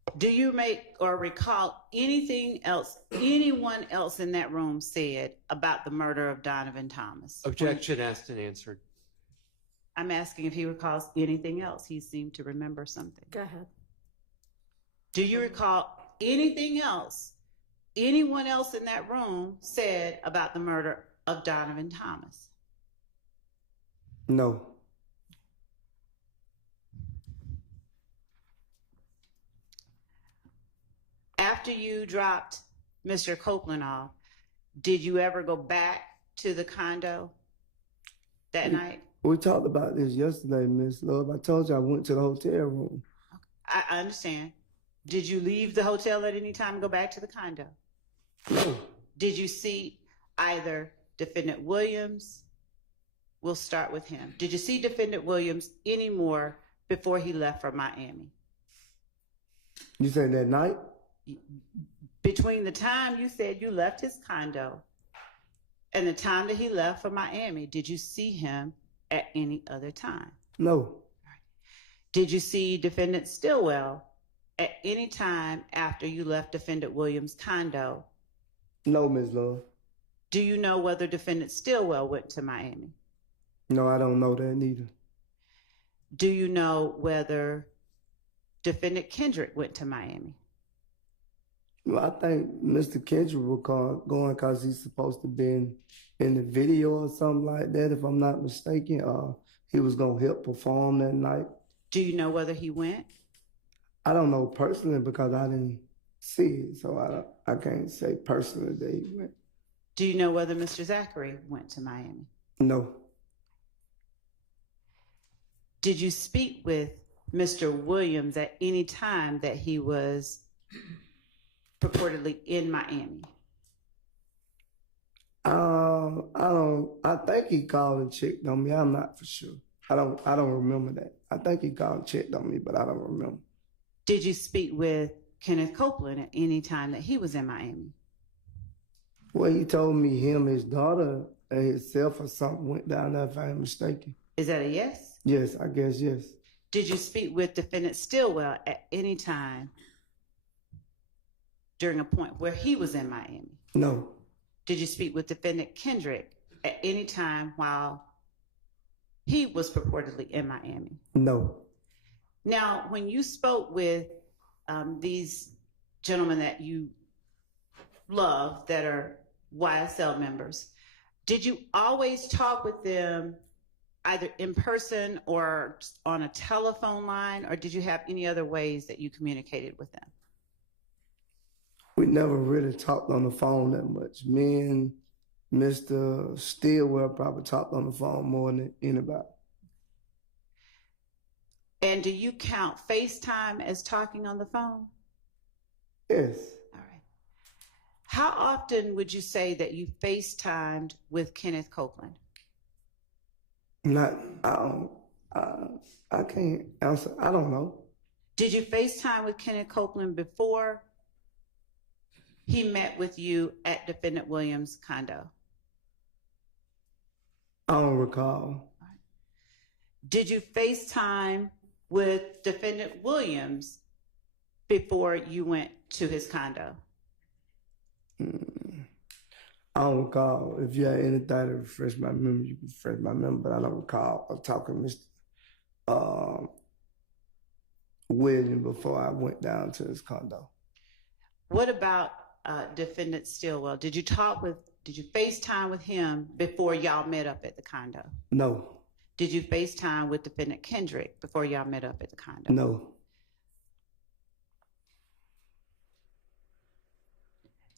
Okay. Do you make or recall anything else anyone else in that room said about the murder of Donovan Thomas? Objection asked and answered. I'm asking if he recalls anything else. He seemed to remember something. Go ahead. Do you recall anything else anyone else in that room said about the murder of Donovan Thomas? No. After you dropped Mr. Copeland off, did you ever go back to the condo that night? We talked about this yesterday, Miss Love. I told you I went to the hotel room. I understand. Did you leave the hotel at any time and go back to the condo? No. Did you see either Defendant Williams? We'll start with him. Did you see Defendant Williams any more before he left for Miami? You said that night? Between the time you said you left his condo and the time that he left for Miami, did you see him at any other time? No. Did you see Defendant Stillwell at any time after you left Defendant Williams' condo? No, Ms. Love. Do you know whether Defendant Stillwell went to Miami? No, I don't know that neither. Do you know whether Defendant Kendrick went to Miami? Well, I think Mr. Kendrick was going because he's supposed to be in the video or something like that, if I'm not mistaken. He was going to help perform that night. Do you know whether he went? I don't know personally because I didn't see it, so I can't say personally that he went. Do you know whether Mr. Zachary went to Miami? No. Did you speak with Mr. Williams at any time that he was purportedly in Miami? I think he called and checked on me. I'm not for sure. I don't remember that. I think he called and checked on me, but I don't remember. Did you speak with Kenneth Copeland at any time that he was in Miami? Well, he told me him, his daughter, and himself or something went down there, if I'm mistaken. Is that a yes? Yes, I guess yes. Did you speak with Defendant Stillwell at any time during a point where he was in Miami? No. Did you speak with Defendant Kendrick at any time while he was purportedly in Miami? No. Now, when you spoke with these gentlemen that you love that are YSL members, did you always talk with them either in person or on a telephone line, or did you have any other ways that you communicated with them? We never really talked on the phone that much. Me and Mr. Stillwell probably talked on the phone more than anybody. And do you count FaceTime as talking on the phone? Yes. All right. How often would you say that you FaceTimed with Kenneth Copeland? I can't answer. I don't know. Did you FaceTime with Kenneth Copeland before he met with you at Defendant Williams' condo? I don't recall. Did you FaceTime with Defendant Williams before you went to his condo? I don't recall. If you had anything to refresh my memory, you can refresh my memory, but I don't recall of talking to Mr. Williams before I went down to his condo. What about Defendant Stillwell? Did you FaceTime with him before y'all met up at the condo? No. Did you FaceTime with Defendant Kendrick before y'all met up at the condo? No.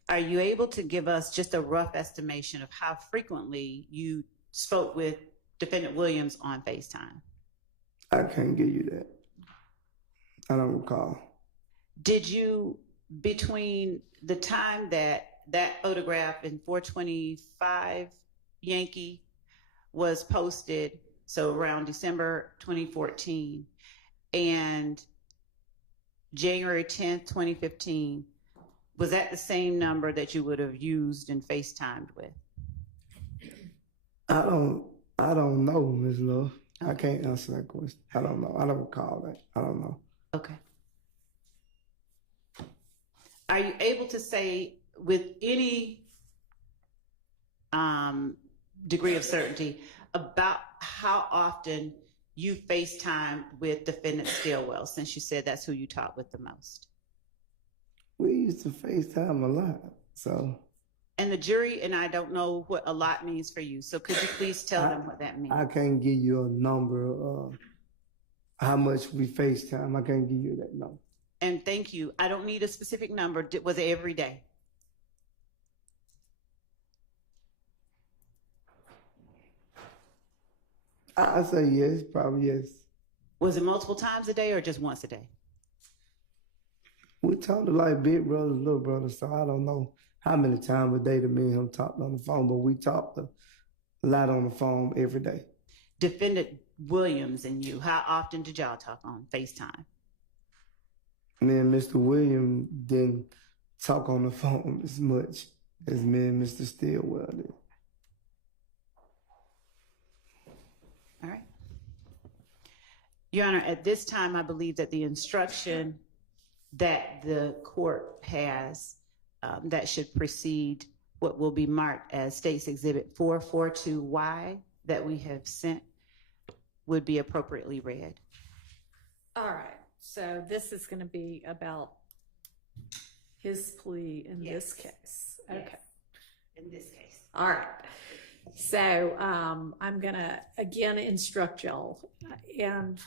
Are you able to give us just a rough estimation of how frequently you spoke with Defendant Williams on FaceTime? I can't give you that. I don't recall. Did you, between the time that photograph in 425 Yankee was posted, so around December 2014, and January 10th, 2015, was that the same number that you would have used and FaceTimed with? I don't know, Ms. Love. Okay. I can't answer that question. I don't know. I don't recall that. I don't know. Okay. Are you able to say with any degree of certainty about how often you FaceTime with Defendant Stillwell, since you said that's who you talk with the most? We used to FaceTime a lot, so. And the jury and I don't know what a lot means for you, so could you please tell them what that means? I can't give you a number of how much we FaceTime. I can't give you that number. And thank you. I don't need a specific number. Was it every day? I say yes, probably yes. Was it multiple times a day or just once a day? We talked like big brothers, little brothers, so I don't know how many times a day that me and him talked on the phone, but we talked a lot on the phone every day. Defendant Williams and you, how often did y'all talk on FaceTime? Me and Mr. Williams didn't talk on the phone as much as me and Mr. Stillwell did. All right. Your Honor, at this time, I believe that the instruction that the court has that should precede what will be marked as State's Exhibit 442Y that we have sent would be appropriately read. All right, so this is going to be about his plea in this case. Okay. Yes. In this case. All right. So I'm going to again instruct y'all, and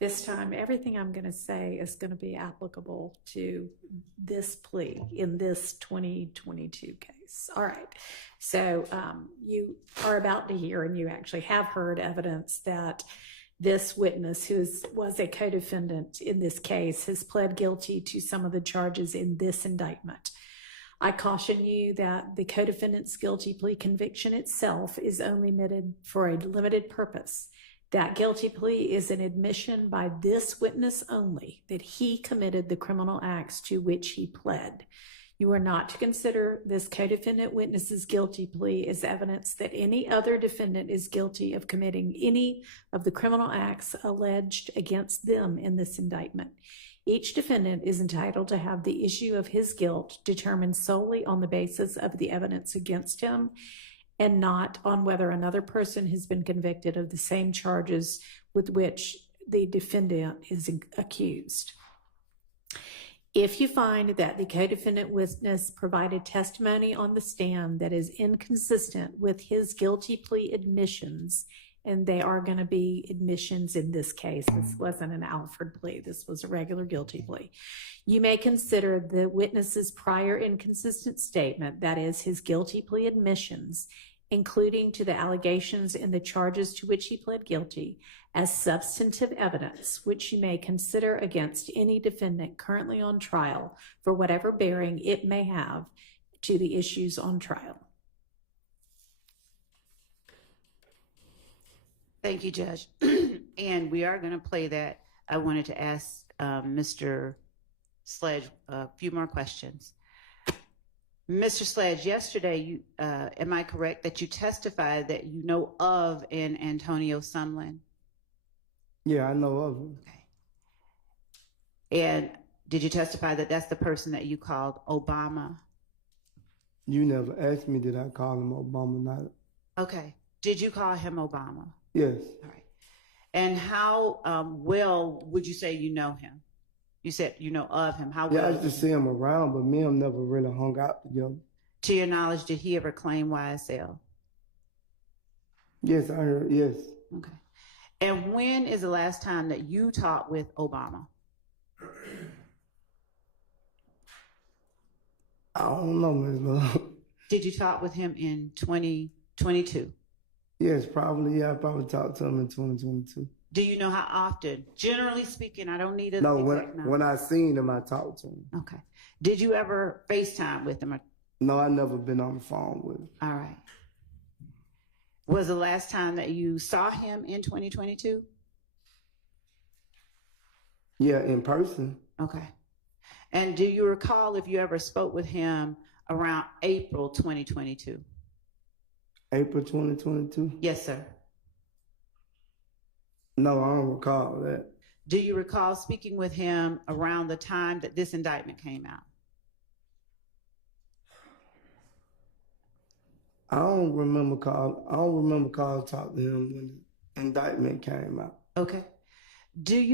this time everything I'm going to say is going to be applicable to this plea in this 2022 case. All right. So you are about to hear, and you actually have heard evidence that this witness, who was a co-defendant in this case, has pled guilty to some of the charges in this indictment. I caution you that the co-defendant's guilty plea conviction itself is only admitted for a limited purpose. That guilty plea is an admission by this witness only that he committed the criminal acts to which he pled. You are not to consider this co-defendant witness's guilty plea as evidence that any other defendant is guilty of committing any of the criminal acts alleged against them in this indictment. Each defendant is entitled to have the issue of his guilt determined solely on the basis of the evidence against him and not on whether another person has been convicted of the same charges with which the defendant is accused. If you find that the co-defendant witness provided testimony on the stand that is inconsistent with his guilty plea admissions, and they are going to be admissions in this case, this wasn't an Alfred plea, this was a regular guilty plea, you may consider the witness's prior inconsistent statement, that is his guilty plea admissions, including to the allegations in the charges to which he pled guilty, as substantive evidence, which you may consider against any defendant currently on trial for whatever bearing it may have to the issues on trial. Thank you, Judge. And we are going to play that. I wanted to ask Mr. Sledge a few more questions. Mr. Sledge, yesterday, you, am I correct that you testified that you know of an Antonio Sumlin? Yeah, I know of him. Okay. And did you testify that that's the person that you called Obama? You never asked me, did I call him Obama? Not. Okay. Did you call him Obama? Yes. All right. And how well would you say you know him? You said you know of him. How well? Yeah, I used to see him around, but me and him never really hung out together. To your knowledge, did he ever claim YSL? Yes, I heard, yes. Okay. And when is the last time that you talked with Obama? I don't know, Ms. Love. Did you talk with him in 2022? Yes, probably. Yeah, I probably talked to him in 2022. Do you know how often? Generally speaking, I don't need a No, exact number. when I seen him, I talked to him. Okay. Did you ever FaceTime with him? No, I never been on the phone with him. All right. Was the last time that you saw him in 2022? Yeah, in person. Okay. And do you recall if you ever spoke with him around April 2022? April 2022? Yes, sir. No, I don't recall that. Do you recall speaking with him around the time that this indictment came out? I don't remember talking to him when the indictment came out. Okay. Did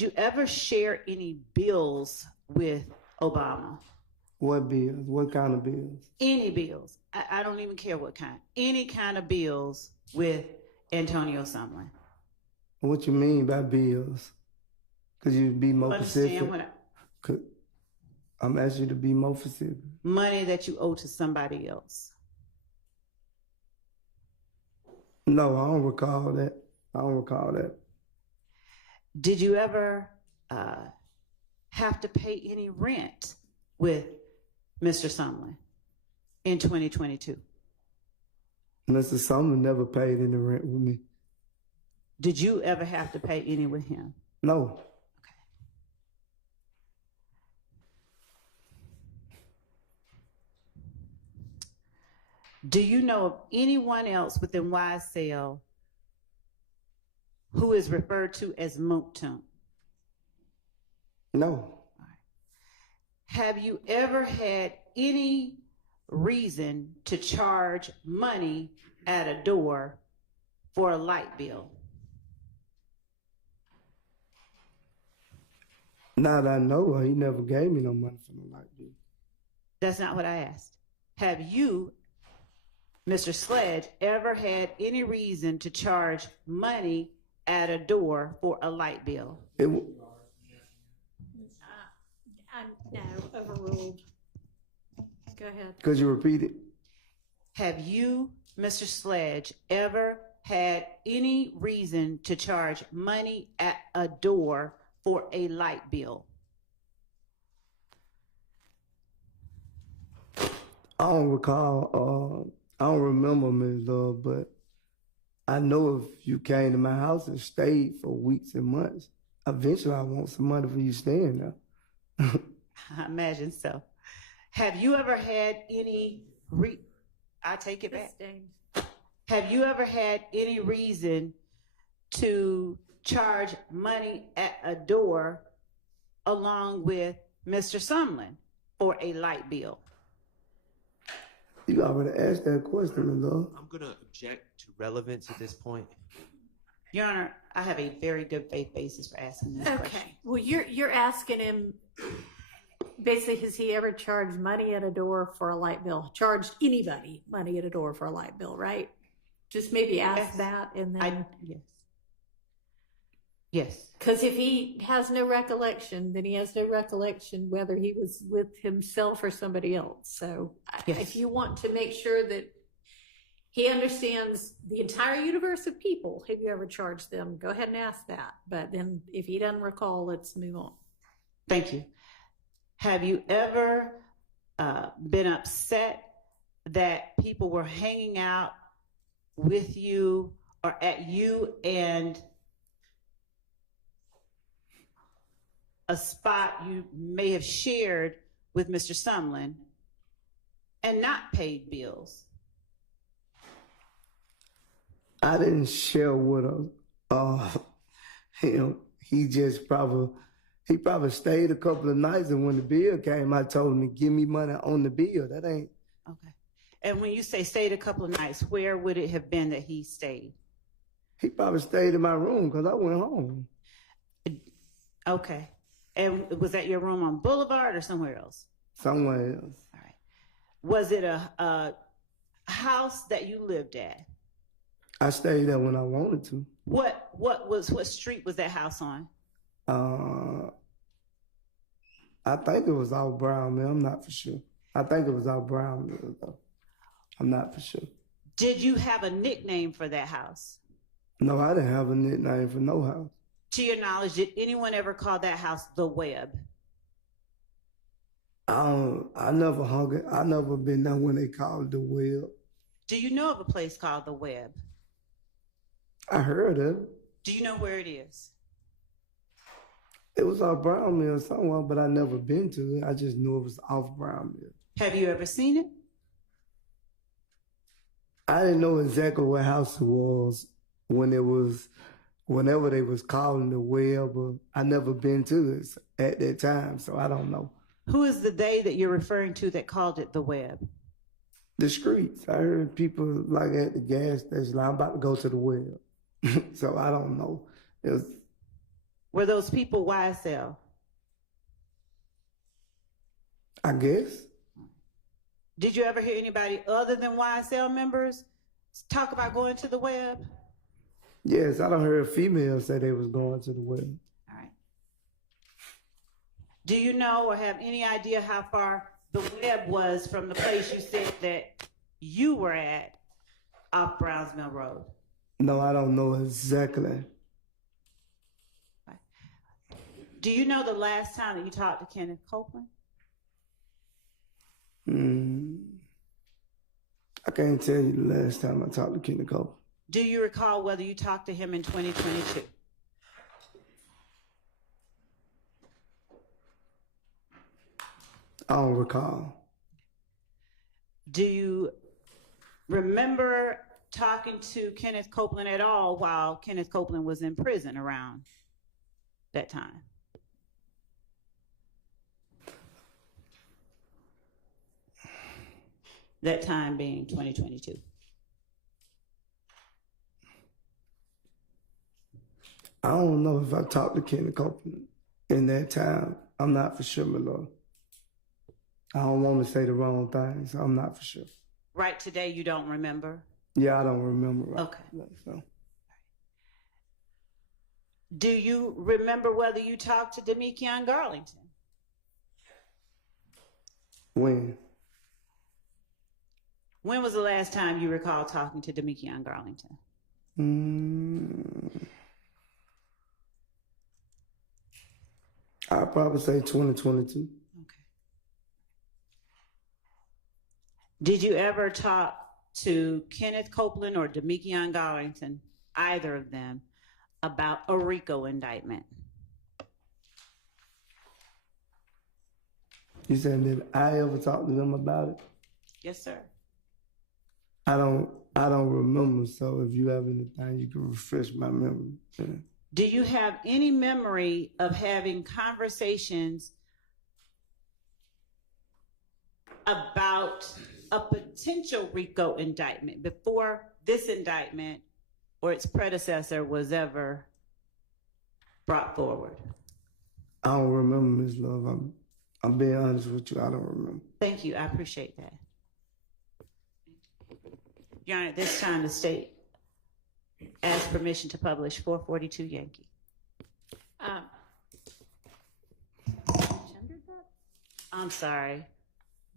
you ever share any bills with Obama? What bills? What kind of bills? Any bills. I don't even care what kind. Any kind of bills with Antonio Sumlin. What you mean by bills? Could you be more Understand specific? what I'm asking you to be more specific. money that you owe to somebody else. No, I don't recall that. I don't recall that. Did you ever have to pay any rent with Mr. Sumlin in 2022? Mr. Sumner never paid any rent with me. Did you ever have to pay any with him? No. Do you know of anyone else within YSL who is referred to as Mooktum? No. Have you ever had any reason to charge money at a door for a light bill? Now that I know her, he never gave me no money for no light bill. That's not what I asked. Have you, Mr. Sledge, ever had any reason to charge money at a door for a light bill? No, overruled. Go ahead. Could you repeat it? Have you, Mr. Sledge, ever had any reason to charge money at a door for a light bill? I don't recall, I don't remember, Ms. Love, but I know if you came to my house and stayed for weeks and months, eventually I want some money for you staying there. I imagine so. Have you ever had any I take it back. Have you ever had any reason to charge money at a door along with Mr. Sumlin for a light bill? You already asked that question, Ms. Love. I'm going to object to relevance at this point. Your Honor, I have a very good faith basis for asking this question. Okay. Well, you're asking him, basically, has he ever charged money at a door for a light bill? Charged anybody money at a door for a light bill, right? Just maybe ask Yes. that and then. Yes. Yes. Because if he has no recollection, then he has no recollection whether he was with himself or somebody else. So Yes. if you want to make sure that he understands the entire universe of people, have you ever charged them? Go ahead and ask that. But then if he doesn't recall, let's move on. Thank you. Have you ever been upset that people were hanging out with you or at you and a spot you may have shared with Mr. Sumlin and not paid bills? I didn't share with him. He just probably stayed a couple of nights, and when the bill came, I told him to give me money on the bill. That ain't. Okay. And when you say stayed a couple of nights, where would it have been that he stayed? He probably stayed in my room because I went home. Okay. And was that your room on Boulevard or somewhere else? Somewhere else. All right. Was it a house that you lived at? I stayed there when I wanted to. What street was that house on? I think it was off Brown Mill. I'm not for sure. I think it was off Brown Mill, though. I'm not for sure. Did you have a nickname for that house? No, I didn't have a nickname for no house. To your knowledge, did anyone ever call that house the Web? I never hung it. I never been there when they called it the Web. Do you know of a place called the Web? I heard of it. Do you know where it is? It was off Brown Mill somewhere, but I never been to it. I just knew it was off Brown Mill. Have you ever seen it? I didn't know exactly what house it was whenever they was calling the Web, but I never been to it at that time, so I don't know. Who is the they that you're referring to that called it the Web? The streets. I heard people like at the gas station, like, I'm about to go to the Web. So I don't know. Were those people YSL? I guess. Did you ever hear anybody other than YSL members talk about going to the Web? Yes, I done heard females say they was going to the Web. All right. Do you know or have any idea how far the Web was from the place you said that you were at off Browns Mill Road? No, I don't know exactly. Do you know the last time that you talked to Kenneth Copeland? I can't tell you the last time I talked to Kenny Cole. Do you recall whether you talked to him in 2022? I don't recall. Do you remember talking to Kenneth Copeland at all while Kenneth Copeland was in prison around that time? That time being 2022. I don't know if I talked to Kenny Copeland in that time. I'm not for sure, my lord. I don't want to say the wrong thing, so I'm not for sure. Right today, you don't remember? Yeah, I don't remember. Right. Okay. So. Do you remember whether you talked to Demekion Garlington? When? When was the last time you recall talking to Demekion Garlington? I'd probably say 2022. Okay. Did you ever talk to Kenneth Copeland or Demekion Garlington, either of them, about a RICO indictment? You said, did I ever talk to them about it? Yes, sir. I don't remember, so if you have anything, you can refresh my memory. Yeah. Do you have any memory of having conversations about a potential RICO indictment before this indictment or its predecessor was ever brought forward? I don't remember, Ms. Love. I'm being honest with you. I don't remember. Thank you. I appreciate that. Your Honor, at this time, the state asks permission to publish 442 Yankee. I'm sorry.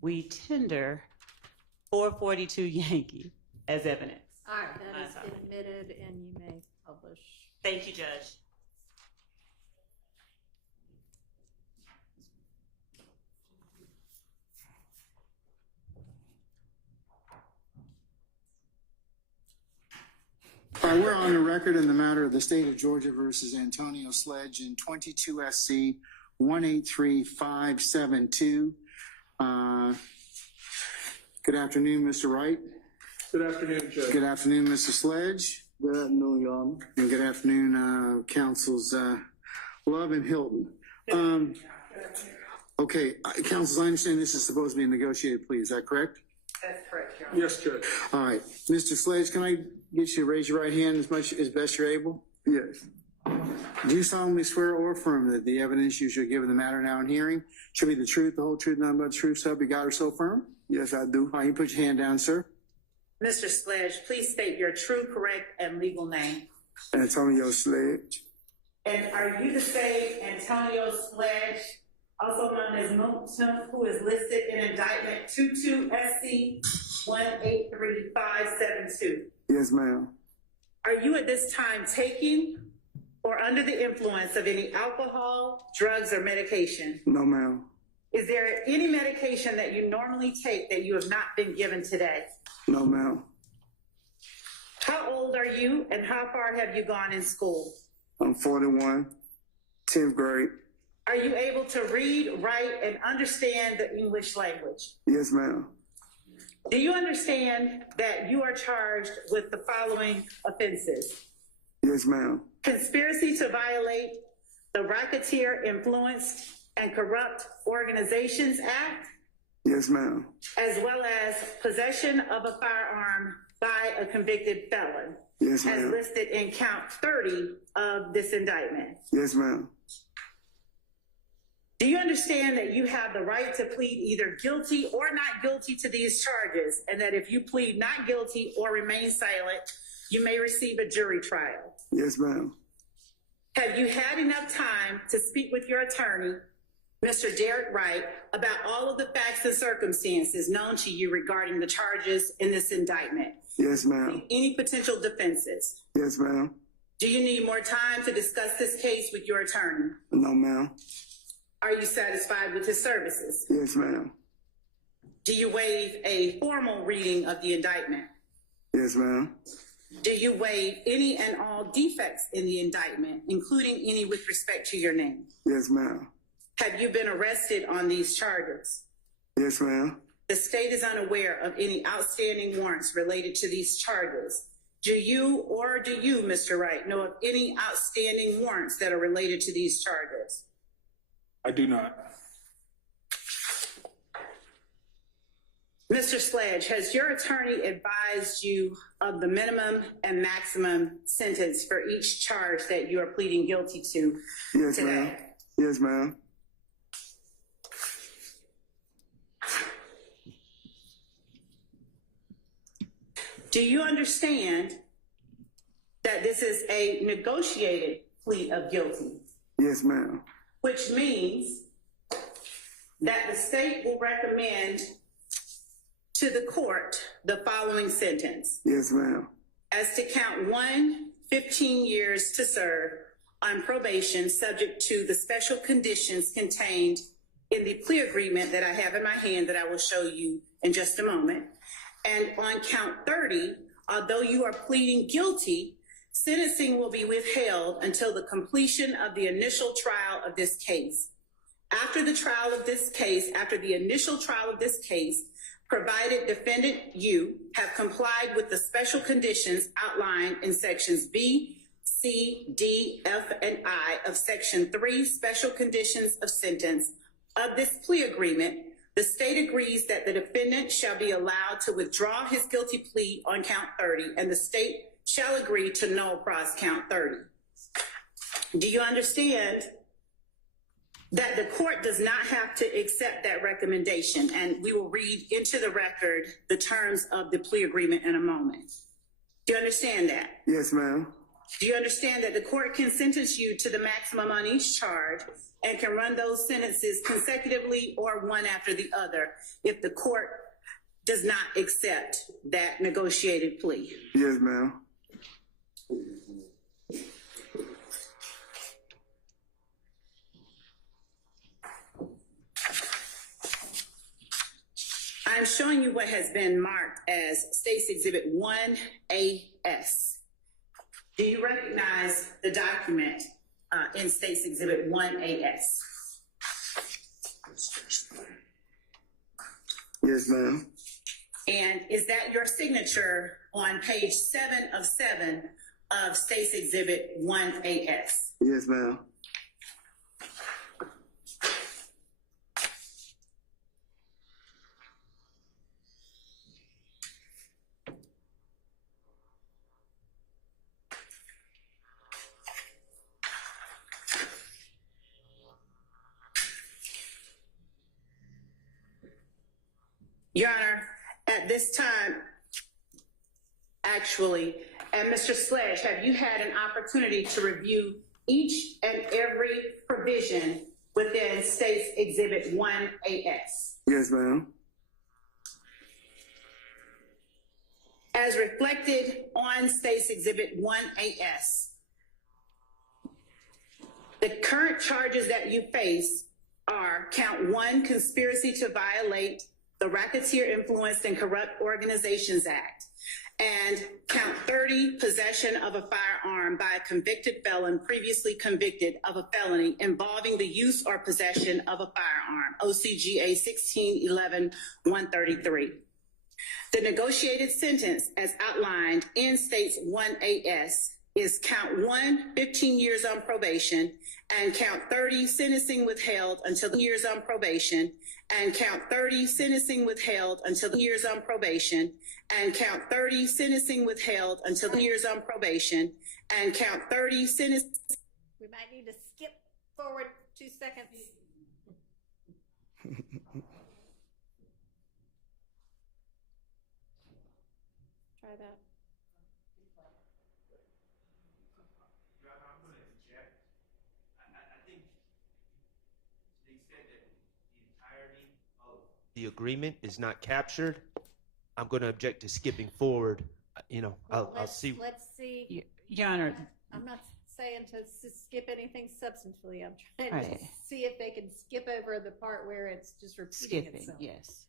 We tender 442 Yankee as evidence. All right, that is admitted and you may publish. Thank you, Judge. All right, we're on the record in the matter of the state of Georgia versus Antonio Sledge in 22 SC 183572. Good afternoon, Mr. Wright. Good afternoon, Judge. Good afternoon, Mr. Sledge. Good afternoon, Your Honor. And good afternoon, Counsels Love and Hilton. Okay, Counsels, I understand this is supposed to be a negotiated plea. Is that correct? That's correct, Your Honor. Yes, Judge. All right, Mr. Sledge, can I get you to raise your right hand as best you're able? Yes. Do you solemnly swear or affirm that the evidence you shall give in the matter now in hearing shall be the truth, the whole truth, nothing but the truth, so help you God or so firm? Yes, I do. All right, you put your hand down, sir. Mr. Sledge, please state your true, correct, and legal name. Antonio Sledge. And are you the same Antonio Sledge, also known as Moontum, who is listed in indictment 22 SC 183572? Yes, ma'am. Are you at this time taking or under the influence of any alcohol, drugs, or medication? No, ma'am. Is there any medication that you normally take that you have not been given today? No, ma'am. How old are you and how far have you gone in school? I'm 41, 10th grade. Are you able to read, write, and understand the English language? Yes, ma'am. Do you understand that you are charged with the following offenses? Yes, ma'am. Conspiracy to violate the Racketeer Influenced and Corrupt Organizations Act, Yes, ma'am. as well as possession of a firearm by a convicted felon, Yes, as ma'am. listed in count 30 of this indictment. Yes, ma'am. Do you understand that you have the right to plead either guilty or not guilty to these charges, and that if you plead not guilty or remain silent, you may receive a jury trial? Yes, ma'am. Have you had enough time to speak with your attorney, Mr. Derek Wright, about all of the facts and circumstances known to you regarding the charges in this indictment? Yes, ma'am. Any potential defenses? Yes, ma'am. Do you need more time to discuss this case with your attorney? No, ma'am. Are you satisfied with his services? Yes, ma'am. Do you waive a formal reading of the indictment? Yes, ma'am. Do you waive any and all defects in the indictment, including any with respect to your name? Yes, ma'am. Have you been arrested on these charges? Yes, ma'am. The state is unaware of any outstanding warrants related to these charges. Do you, Mr. Wright, know of any outstanding warrants that are related to these charges? I do not. Mr. Sledge, has your attorney advised you of the minimum and maximum sentence for each charge that you are pleading guilty to Yes, today? ma'am. Yes, ma'am. Do you understand that this is a negotiated plea of guilty? Yes, ma'am. Which means that the state will recommend to the court the following sentence. Yes, ma'am. As to count 1, 15 years to serve on probation subject to the special conditions contained in the plea agreement that I have in my hand that I will show you in just a moment. And on count 30, although you are pleading guilty, sentencing will be withheld until the completion of the initial trial of this case. After the initial trial of this case, provided defendant you have complied with the special conditions outlined in sections B, C, D, F, and I of section 3 special conditions of sentence of this plea agreement, the state agrees that the defendant shall be allowed to withdraw his guilty plea on count 30, and the state shall agree to null pros count 30. Do you understand that the court does not have to accept that recommendation? And we will read into the record the terms of the plea agreement in a moment. Do you understand that? Yes, ma'am. Do you understand that the court can sentence you to the maximum on each charge and can run those sentences consecutively or one after the other if the court does not accept that negotiated plea? Yes, ma'am. I'm showing you what has been marked as State's Exhibit 1AS. Do you recognize the document in State's Exhibit 1AS? Yes, ma'am. And is that your signature on page 7 of 7 of State's Exhibit 1AS? Yes, ma'am. Your Honor, at this time, actually, and Mr. Sledge, have you had an opportunity to review each and every provision within State's Exhibit 1AS? Yes, ma'am. As reflected on State's Exhibit 1AS, the current charges that you face are count 1, conspiracy to violate the Racketeer Influenced and Corrupt Organizations Act, and count 30, possession of a firearm by a convicted felon previously convicted of a felony involving the use or possession of a firearm, OCGA 16-11-133. The negotiated sentence as outlined in State's 1AS is count 1, 15 years on probation, and count 30, sentencing withheld until years on probation, and count 30, sentencing withheld until years on probation, and count 30, sentencing withheld until years on probation, and count 30, sentencing. We might need to skip forward 2 seconds. Try that. I'm going to interject. I think to the extent that the entirety of the agreement is not captured, I'm going to object to skipping forward. I'll see. Let's see. Your Honor. I'm not saying to skip anything substantively. I'm trying to Right. see if they can skip over the part where it's just repeating Skipping, itself. yes.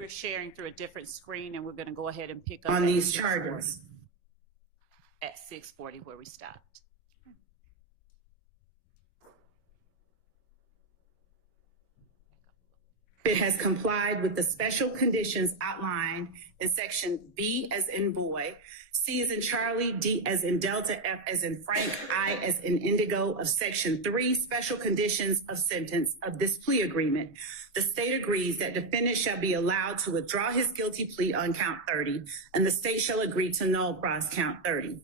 We're sharing through a different screen, and we're going to go ahead and pick up on at these 6:40 charges. At 6:40 where we stopped. It has complied with the special conditions outlined in section B as in boy, C as in Charlie, D as in Delta, F as in Frank, I as in Indigo of section 3 special conditions of sentence of this plea agreement. The state agrees that defendant shall be allowed to withdraw his guilty plea on count 30, and the state shall agree to null pros count 30.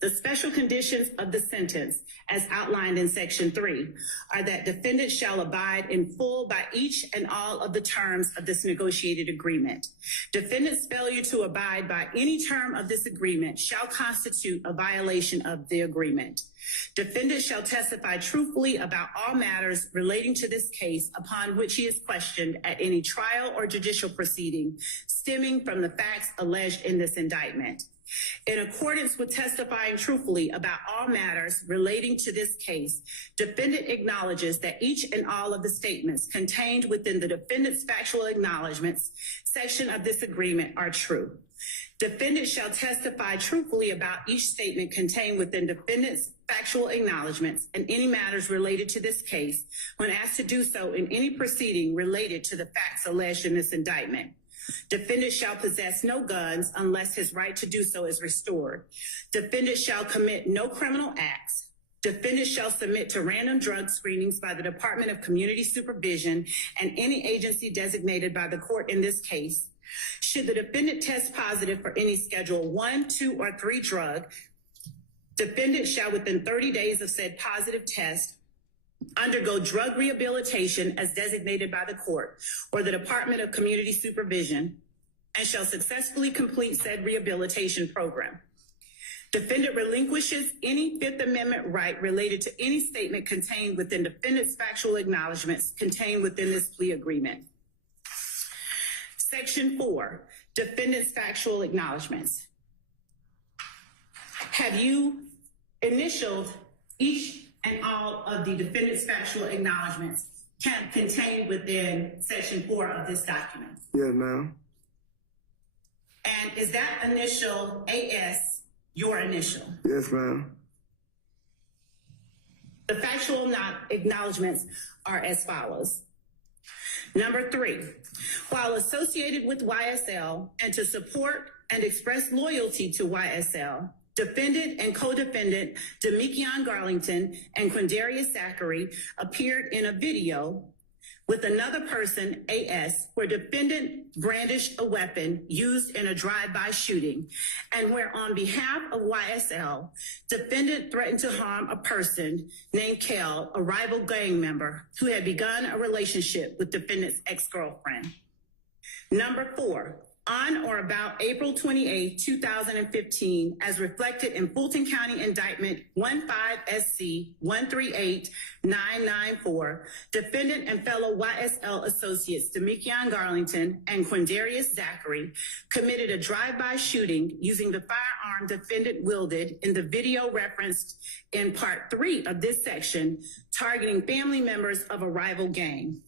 The special conditions of the sentence, as outlined in section 3, are that defendant shall abide in full by each and all of the terms of this negotiated agreement. Defendant's failure to abide by any term of this agreement shall constitute a violation of the agreement. Defendant shall testify truthfully about all matters relating to this case upon which he is questioned at any trial or judicial proceeding stemming from the facts alleged in this indictment. In accordance with testifying truthfully about all matters relating to this case, defendant acknowledges that each and all of the statements contained within the defendant's factual acknowledgments section of this agreement are true. Defendant shall testify truthfully about each statement contained within defendant's factual acknowledgments and any matters related to this case when asked to do so in any proceeding related to the facts alleged in this indictment. Defendant shall possess no guns unless his right to do so is restored. Defendant shall commit no criminal acts. Defendant shall submit to random drug screenings by the Department of Community Supervision and any agency designated by the court in this case. Should the defendant test positive for any Schedule 1, 2, or 3 drug, defendant shall within 30 days of said positive test undergo drug rehabilitation as designated by the court or the Department of Community Supervision and shall successfully complete said rehabilitation program. Defendant relinquishes any Fifth Amendment right related to any statement contained within defendant's factual acknowledgments contained within this plea agreement. Section 4, defendant's factual acknowledgments. Have you initialed each and all of the defendant's factual acknowledgments contained within section 4 of this document? Yes, ma'am. And is that initial AS your initial? Yes, ma'am. The factual acknowledgments are as follows. Number 3, while associated with YSL and to support and express loyalty to YSL, defendant and co-defendant Demekion Garlington and Quindarius Zachary appeared in a video with another person, AS, where defendant brandished a weapon used in a drive-by shooting, and where on behalf of YSL, defendant threatened to harm a person named Kel, a rival gang member who had begun a relationship with defendant's ex-girlfriend. Number 4, on or about April 28, 2015, as reflected in Fulton County Indictment 15SC 138994, defendant and fellow YSL associates Demekion Garlington and Quindarius Zachary committed a drive-by shooting using the firearm defendant wielded in the video referenced in Part 3 of this section, targeting family members of a rival gang.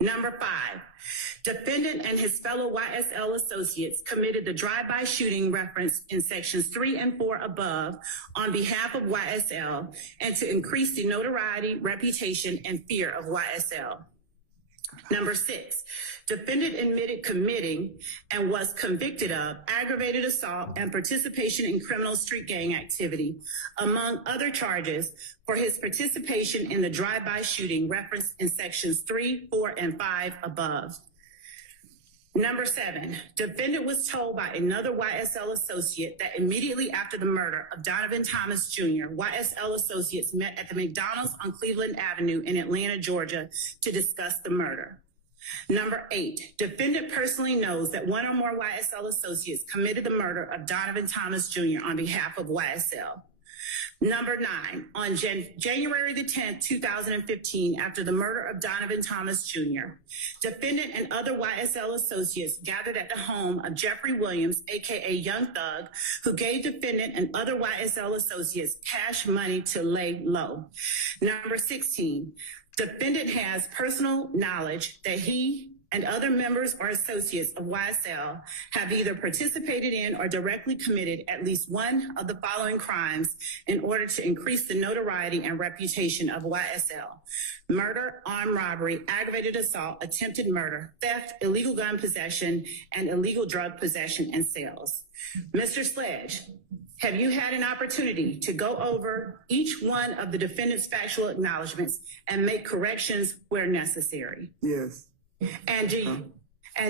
Number 5, defendant and his fellow YSL associates committed the drive-by shooting referenced in sections 3 and 4 above on behalf of YSL and to increase the notoriety, reputation, and fear of YSL. Number 6, defendant admitted committing and was convicted of aggravated assault and participation in criminal street gang activity, among other charges, for his participation in the drive-by shooting referenced in sections 3, 4, and 5 above. Number 7, defendant was told by another YSL associate that immediately after the murder of Donovan Thomas Jr., YSL associates met at the McDonald's on Cleveland Avenue in Atlanta, Georgia, to discuss the murder. Number 8, defendant personally knows that one or more YSL associates committed the murder of Donovan Thomas Jr. on behalf of YSL. Number 9, on January the 10th, 2015, after the murder of Donovan Thomas Jr., defendant and other YSL associates gathered at the home of Jeffery Williams, aka Young Thug, who gave defendant and other YSL associates cash money to lay low. Number 16, defendant has personal knowledge that he and other members or associates of YSL have either participated in or directly committed at least one of the following crimes in order to increase the notoriety and reputation of YSL: murder, armed robbery, aggravated assault, attempted murder, theft, illegal gun possession, and illegal drug possession and sales. Mr. Sledge, have you had an opportunity to go over each one of the defendant's factual acknowledgments and make corrections where necessary? Yes. And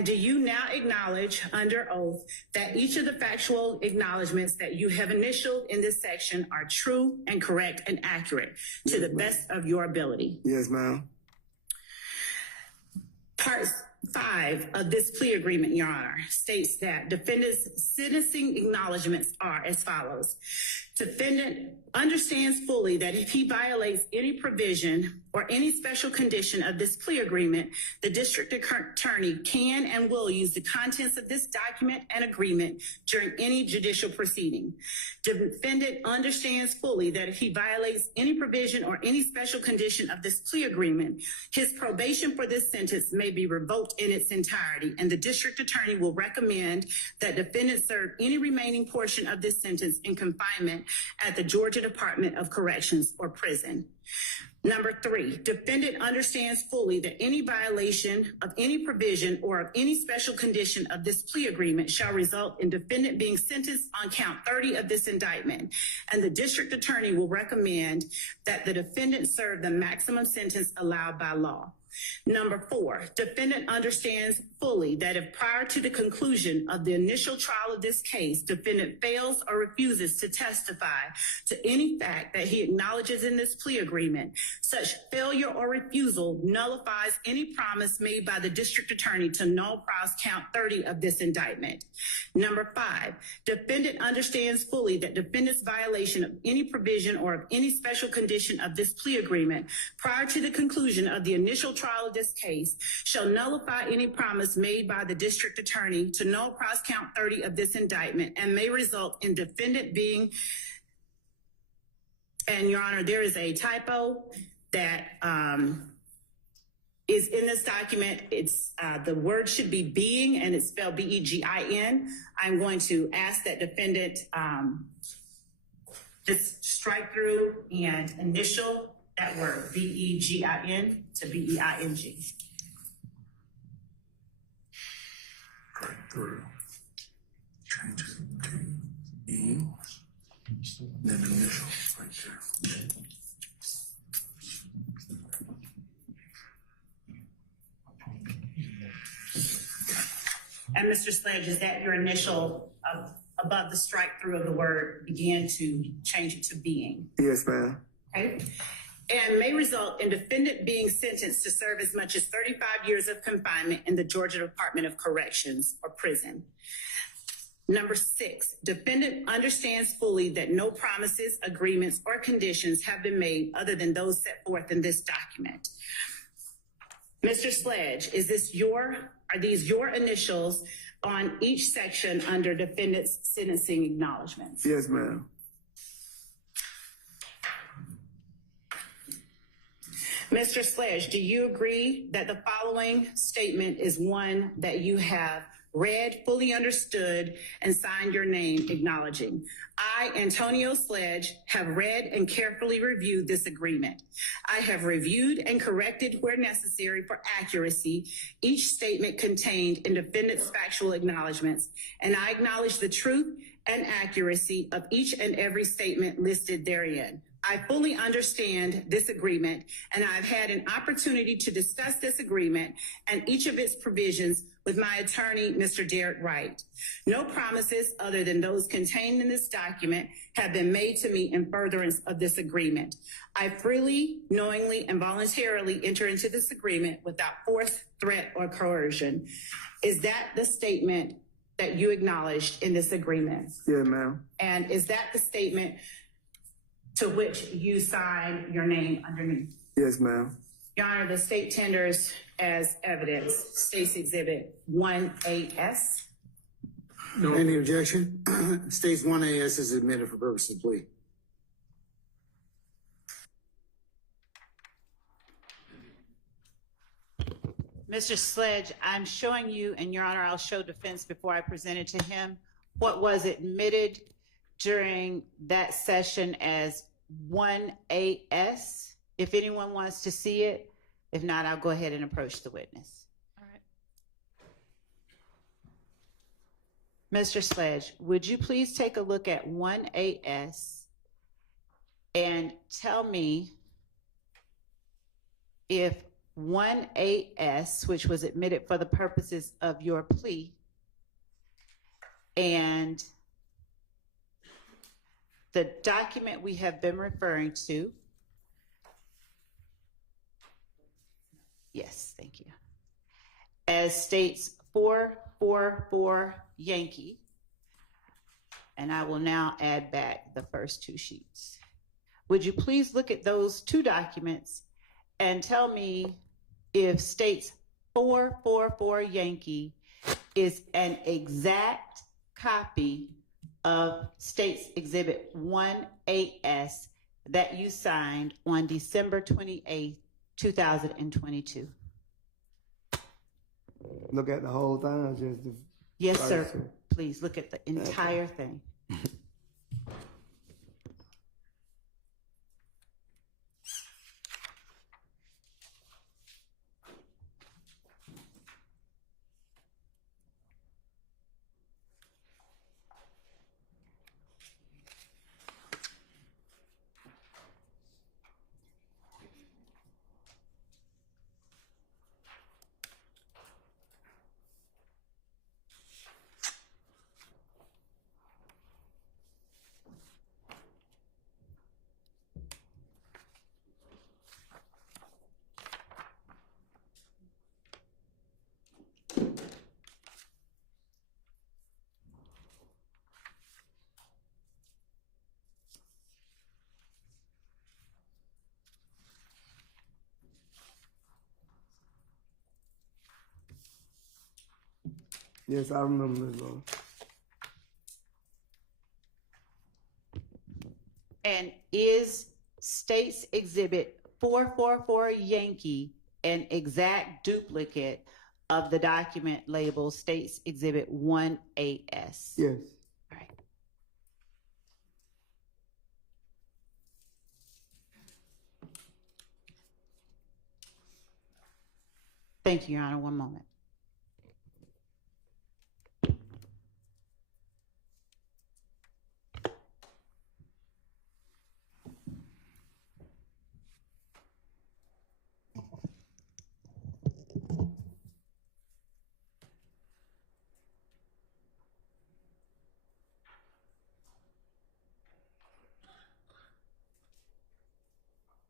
do you now acknowledge under oath that each of the factual acknowledgments that you have initialed in this section are true and correct and accurate to the best of your ability? Yes, ma'am. Part 5 of this plea agreement, Your Honor, states that defendant's sentencing acknowledgments are as follows. Defendant understands fully that if he violates any provision or any special condition of this plea agreement, the district attorney can and will use the contents of this document and agreement during any judicial proceeding. Defendant understands fully that if he violates any provision or any special condition of this plea agreement, his probation for this sentence may be revoked in its entirety, and the district attorney will recommend that defendant serve any remaining portion of this sentence in confinement at the Georgia Department of Corrections or prison. Number 3, defendant understands fully that any violation of any provision or of any special condition of this plea agreement shall result in defendant being sentenced on count 30 of this indictment, and the district attorney will recommend that the defendant serve the maximum sentence allowed by law. Number 4, defendant understands fully that if prior to the conclusion of the initial trial of this case, defendant fails or refuses to testify to any fact that he acknowledges in this plea agreement, such failure or refusal nullifies any promise made by the district attorney to null pros count 30 of this indictment. Number 5, defendant understands fully that defendant's violation of any provision or of any special condition of this plea agreement prior to the conclusion of the initial trial of this case shall nullify any promise made by the district attorney to null pros count 30 of this indictment and may result in defendant being, and Your Honor, there is a typo that is in this document. It's the word should be being, and it's spelled B-E-G-I-N. I'm going to ask that defendant just strike through and initial that word, B-E-G-I-N to B-E-I-N-G. Right through. Change it to E. Then initial right there. And Mr. Sledge, is that your initial above the strike through of the word began to change it to being? Yes, ma'am. Okay. And may result in defendant being sentenced to serve as much as 35 years of confinement in the Georgia Department of Corrections or prison. Number 6, defendant understands fully that no promises, agreements, or conditions have been made other than those set forth in this document. Mr. Sledge, are these your initials on each section under defendant's sentencing acknowledgments? Yes, ma'am. Mr. Sledge, do you agree that the following statement is one that you have read, fully understood, and signed your name acknowledging? I, Antonio Sledge, have read and carefully reviewed this agreement. I have reviewed and corrected where necessary for accuracy each statement contained in defendant's factual acknowledgments, and I acknowledge the truth and accuracy of each and every statement listed therein. I fully understand this agreement, and I've had an opportunity to discuss this agreement and each of its provisions with my attorney, Mr. Derek Wright. No promises other than those contained in this document have been made to me in furtherance of this agreement. I freely, knowingly, and voluntarily enter into this agreement without force, threat, or coercion. Is that the statement that you acknowledged in this agreement? Yeah, ma'am. And is that the statement to which you signed your name underneath? Yes, ma'am. Your Honor, the state tenders as evidence State's Exhibit 1AS. No. Any objection? State's 1AS is admitted for purpose of plea. Mr. Sledge, I'm showing you, and Your Honor, I'll show defense before I present it to him, what was admitted during that session as 1AS. If anyone wants to see it, if not, I'll go ahead and approach the witness. All right. Mr. Sledge, would you please take a look at 1AS and tell me if 1AS, which was admitted for the purposes of your plea, and the document we have been referring to, yes, thank you, as states 444 Yankee, and I will now add back the first two sheets. Would you please look at those two documents and tell me if states 444 Yankee is an exact copy of States Exhibit 1AS that you signed on December 28th, 2022? Look at the whole thing or just the Yes, first sir. two? Please look at the entire thing. Yes, I remember this, Lord. And is States Exhibit 444 Yankee an exact duplicate of the document labeled States Exhibit 1AS? Yes. All right. Thank you, Your Honor. One moment.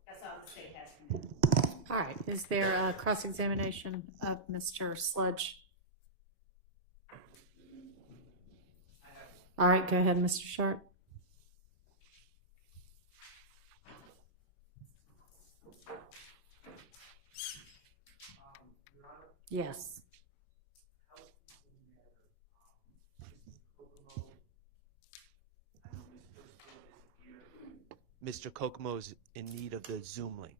That's all the state has for now. All right, is there a cross-examination of Mr. Sludge? All right, go ahead, Mr. Sharp. Yes. Mr. Kokomo's in need of the Zoom link.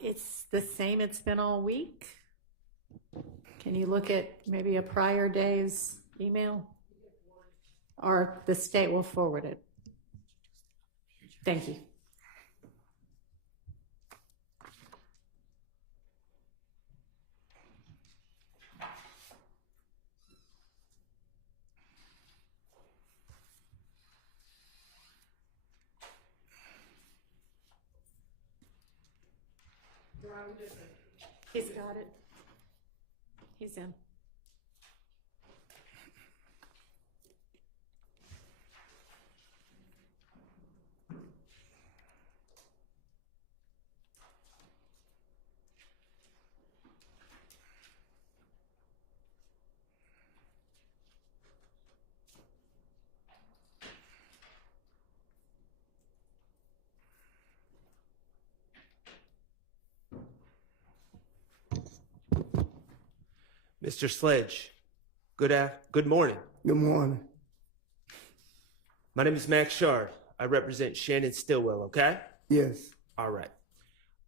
It's the same it's been all week. Can you look at maybe a prior day's email? Or the state will forward it. Thank you. He's got it. He's in. Mr. Sledge, good morning. Good morning. My name is Max Shard. I represent Shannon Stillwell, okay? Yes. All right.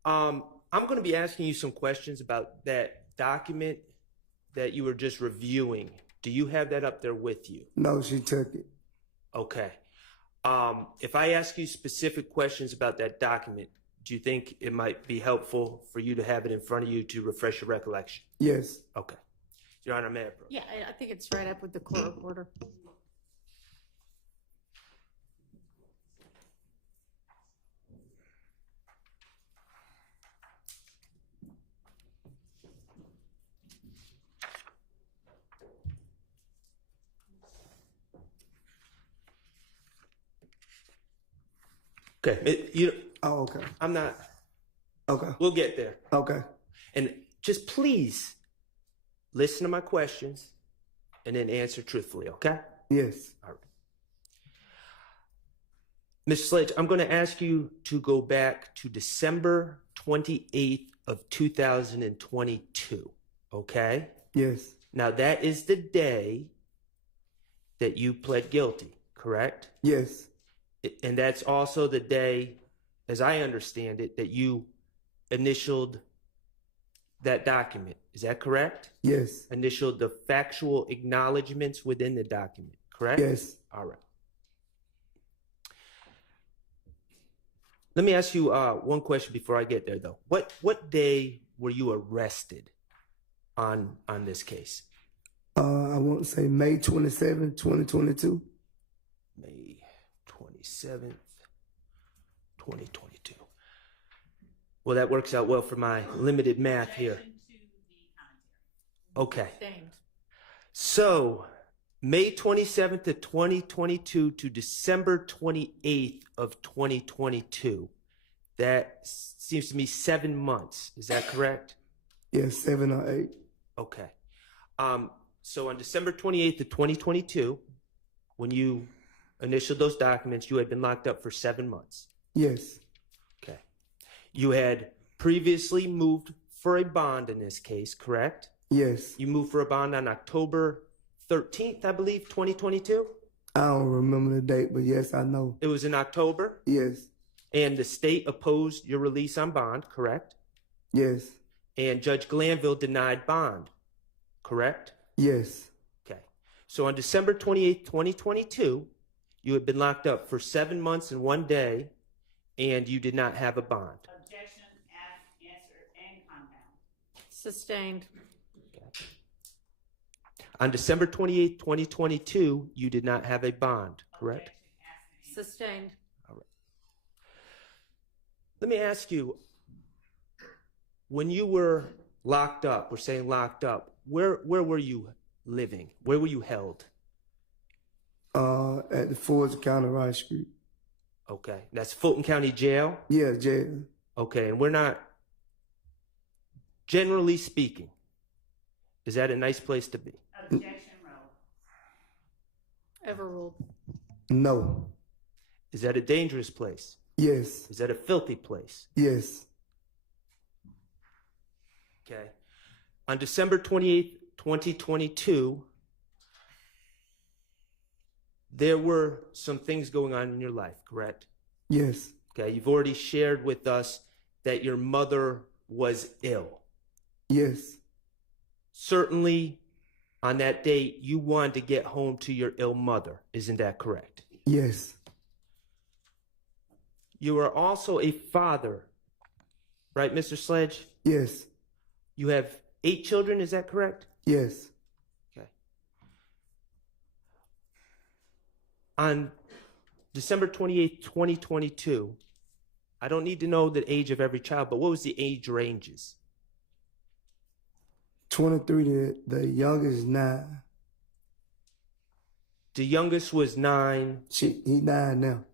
I'm going to be asking you some questions about that document that you were just reviewing, do you have that up there with you? No, she took it. Okay. If I ask you specific questions about that document, do you think it might be helpful for you to have it in front of you to refresh your recollection? Yes. Okay. Your Honor, may I approach? Yeah, I think it's right up with the court reporter. Okay. Oh, okay. I'm not. Okay. We'll get there. Okay. And just please listen to my questions and then answer truthfully, okay? Yes. All right. Mr. Sledge, I'm going to ask you to go back to December 28th of 2022, okay? Yes. Now, that is the day that you pled guilty, correct? Yes. And that's also the day, as I understand it, that you initialed that document. Is that correct? Yes. Initialed the factual acknowledgments within the document, correct? Yes. All right. Let me ask you one question before I get there, though. What day were you arrested on this case? I want to say May 27, 2022. May 27th, 2022. Well, that works out well for my limited math here. Okay. So, May 27th of 2022 to December 28th of 2022. That seems to me 7 months. Is that correct? Yes, 7 or 8. Okay. So on December 28th of 2022, when you initialed those documents, you had been locked up for 7 months. Yes. Okay. You had previously moved for a bond in this case, correct? Yes. You moved for a bond on October 13th, I believe, 2022? I don't remember the date, but yes, I know. It was in October? Yes. And the state opposed your release on bond, correct? Yes. And Judge Glanville denied bond, correct? Yes. Okay. So on December 28th, 2022, you had been locked up for 7 months and 1 day, and you did not have a bond. Objection, asked, answered, and compound. Sustained. On December 28th, 2022, you did not have a bond, correct? Sustained. All right. Let me ask you, when you were locked up, we're saying locked up, where were you living? Where were you held? At the Fords County Rice Street. Okay. That's Fulton County Jail? Yeah, jail. Okay. And we're not, generally speaking, is that a nice place to be? Objection, roll. Overruled. No. Is that a dangerous place? Yes. Is that a filthy place? Yes. Okay. On December 28th, 2022, there were some things going on in your life, correct? Yes. Okay. You've already shared with us that your mother was ill. Yes. Certainly, on that date, you wanted to get home to your ill mother. Isn't that correct? Yes. You are also a father, right, Mr. Sledge? Yes. You have 8 children, is that correct? Yes. Okay. On December 28th, 2022, I don't need to know the age of every child, but what was the age ranges? 23, the youngest 9. The youngest was 9. He 9 now.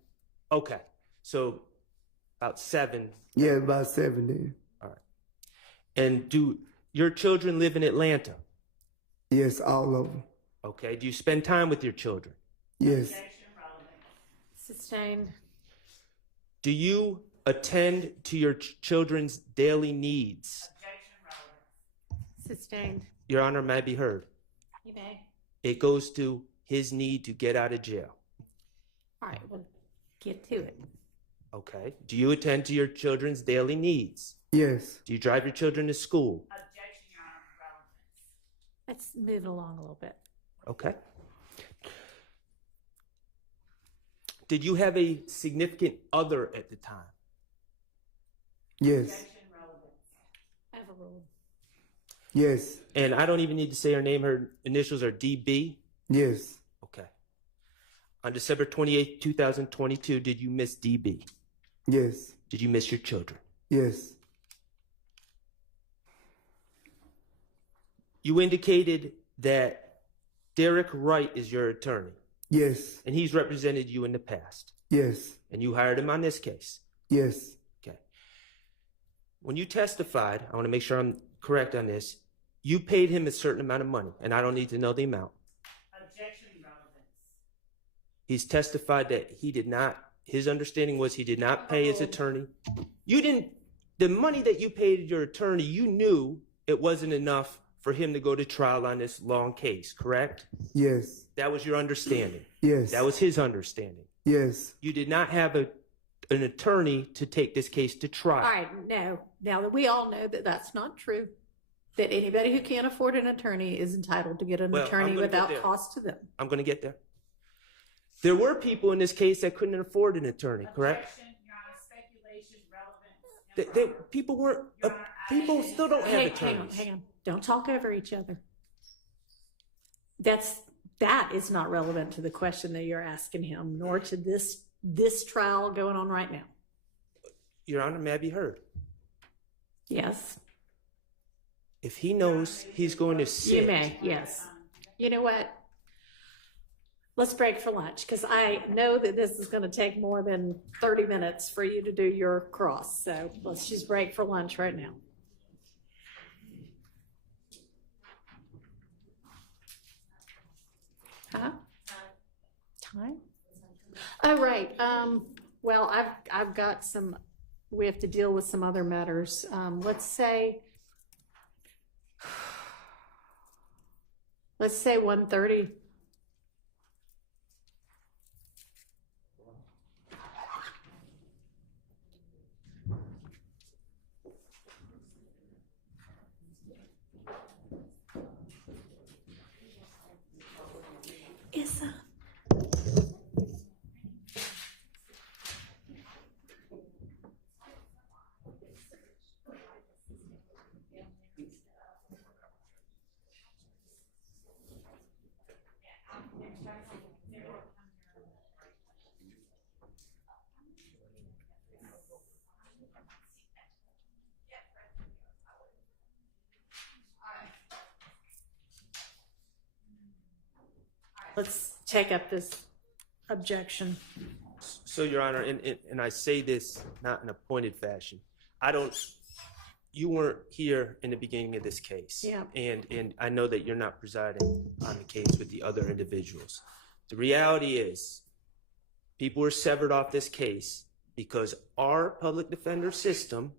Okay. So about 7. Yeah, about 7 then. All right. And do your children live in Atlanta? Yes, all of them. Okay. Do you spend time with your children? Yes. Objection, roll. Sustained. Do you attend to your children's daily needs? Objection, roll. Sustained. Your Honor, may I be heard? You may. It goes to his need to get out of jail. All right, well, get to it. Okay. Do you attend to your children's daily needs? Yes. Do you drive your children to school? Objection, Your Honor. Let's move along a little bit. Okay. Did you have a significant other at the time? Yes. Overruled. Yes. And I don't even need to say her name. Her initials are DB. Yes. Okay. On December 28th, 2022, did you miss DB? Yes. Did you miss your children? Yes. You indicated that Derek Wright is your attorney, Yes. and he's represented you in the past, Yes. and you hired him on this case. Yes. Okay. When you testified, I want to make sure I'm correct on this, you paid him a certain amount of money, and I don't need to know the amount. Objection relevance. He's testified that he did not, his understanding was he did not pay his attorney. You didn't, the money that you paid your attorney, you knew it wasn't enough for him to go to trial on this long case, correct? Yes. That was your understanding. Yes. That was his understanding. Yes. You did not have an attorney to take this case to trial. All right, no. Now that we all know that that's not true, that anybody who can't afford an attorney is entitled to get an Well, I'm attorney gonna get without there. cost to them. I'm going to get there. There were people in this case that couldn't afford an attorney, correct? Objection, Your Honor, speculation, relevance. People weren't, people still don't have attorneys. Hang on. Don't talk over each other. That is not relevant to the question that you're asking him, nor to this trial going on right now. Your Honor, may I be heard? Yes, If he knows he's going to sit. you may. Yes. You know what? Let's break for lunch, because I know that this is going to take more than 30 minutes for you to do your cross. So let's just break for lunch right now. Huh? Time? Oh, right. Well, I've got some, we have to deal with some other matters. Let's say 1:30. Is Let's take up this objection. So, Your Honor, and I say this not in a pointed fashion. You weren't here in the beginning of this case. Yeah. And I know that you're not presiding on the case with the other individuals. The reality is, people were severed off this case because our public defender system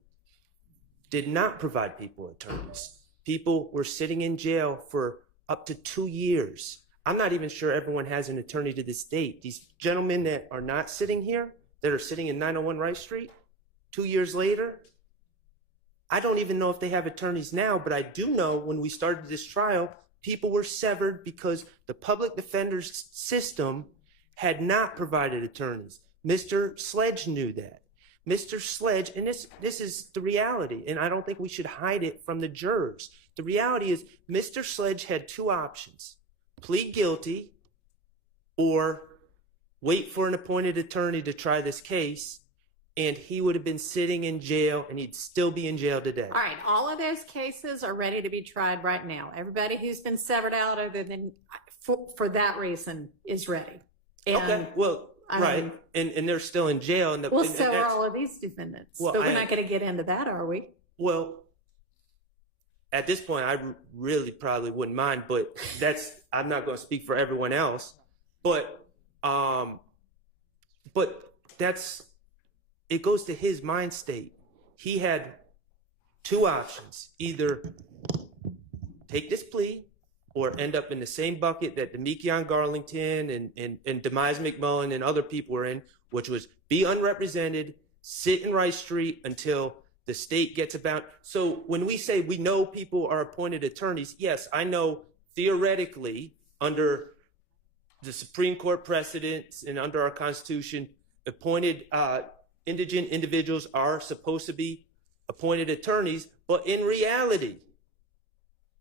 did not provide people attorneys. People were sitting in jail for up to 2 years. I'm not even sure everyone has an attorney to this date. These gentlemen that are not sitting here, that are sitting in 901 Rice Street, 2 years later, I don't even know if they have attorneys now, but I do know when we started this trial, people were severed because the public defender's system had not provided attorneys. Mr. Sledge knew that. Mr. Sledge, and this is the reality, and I don't think we should hide it from the jurors. The reality is Mr. Sledge had two options: plead guilty or wait for an appointed attorney to try this case, and he would have been sitting in jail, and he'd still be in jail today. All right, all of those cases are ready to be tried right now. Everybody who's been severed out other than for that reason is ready. And, Okay, well, right, and they're still in jail. And so are all of these defendants. Well, but we're not going to get into that, are we? Well, at this point, I really probably wouldn't mind, but I'm not going to speak for everyone else. But it goes to his mind state. He had two options: either take this plea or end up in the same bucket that Demekion Garlington and Demise McMullen and other people were in, which was be unrepresented, sit in Rice Street until the state gets about. So when we say we know people are appointed attorneys, yes, I know theoretically, under the Supreme Court precedents and under our Constitution, appointed indigent individuals are supposed to be appointed attorneys, but in reality,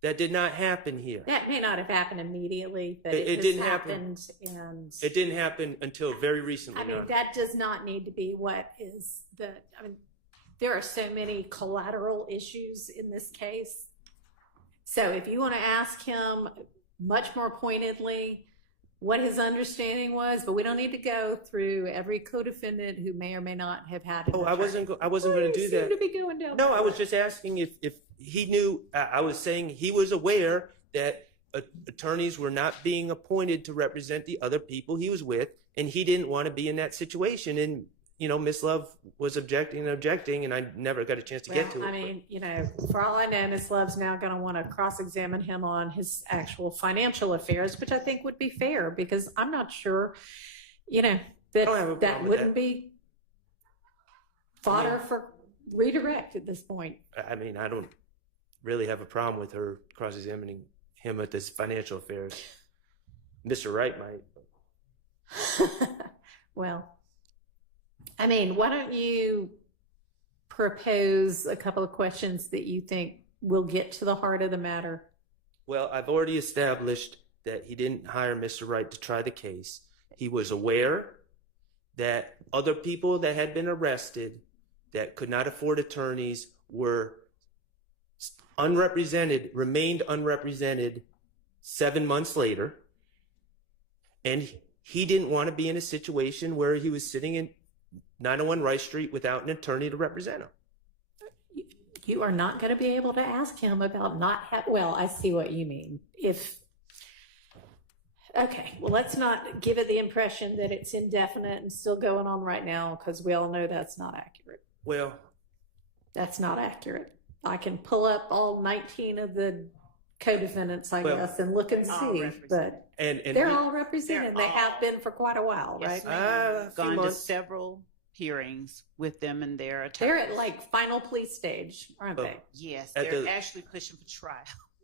that did not happen here. That may not have happened immediately, but It it didn't just happen. happened, and It didn't happen until very recently. I mean, Your Honor. that does not need to be what is the, I mean, there are so many collateral issues in this case. So if you want to ask him much more pointedly what his understanding was, but we don't need to go through every co-defendant who may or may not have had an Oh, I attorney. wasn't going to do You that. seem to be going down No, that I was road. just asking if he knew. I was saying he was aware that attorneys were not being appointed to represent the other people he was with, and he didn't want to be in that situation. And Miss Love was objecting, and I never got a chance to get to Well, it. I mean, for all I know, Ms. Love's now going to want to cross-examine him on his actual financial affairs, which I think would be fair, because I'm not sure, don't have a that problem with wouldn't that. be fodder for redirect at this point. I mean, I don't really have a problem with her cross-examining him at this financial affairs. Mr. Wright might. Well, I mean, why don't you propose a couple of questions that you think will get to the heart of the matter? Well, I've already established that he didn't hire Mr. Wright to try the case. He was aware that other people that had been arrested that could not afford attorneys were remained unrepresented 7 months later. And he didn't want to be in a situation where he was sitting in 901 Rice Street without an attorney to represent him. You are not going to be able to ask him about well, I see what you mean. Okay, well, let's not give it the impression that it's indefinite and still going on right now, because we all know that's not accurate. Well, That's not accurate. I can pull up all 19 of the co-defendants, I Well, guess, and look and all see, represented. but and they're all represented. they're They have all- been for quite a while, Yes, right? ma'am. a few Gone to months. several hearings with them and their attorneys. They're at like final plea stage, aren't Oh. they? Yes, At they're the- actually pushing for trial.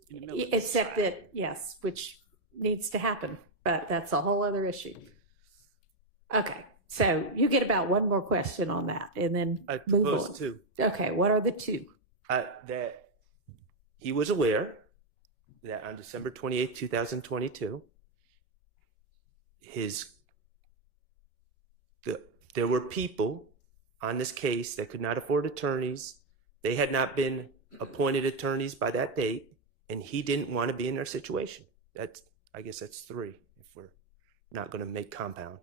in the middle of this Except trial. that, yes, which needs to happen, but that's a whole other issue. Okay, so you get about one more question on that, and then I move propose on. two. Okay, what are the two? That he was aware that on December 28, 2022, there were people on this case that could not afford attorneys. They had not been appointed attorneys by that date, and he didn't want to be in their situation. I guess that's three, if we're not going to make compound.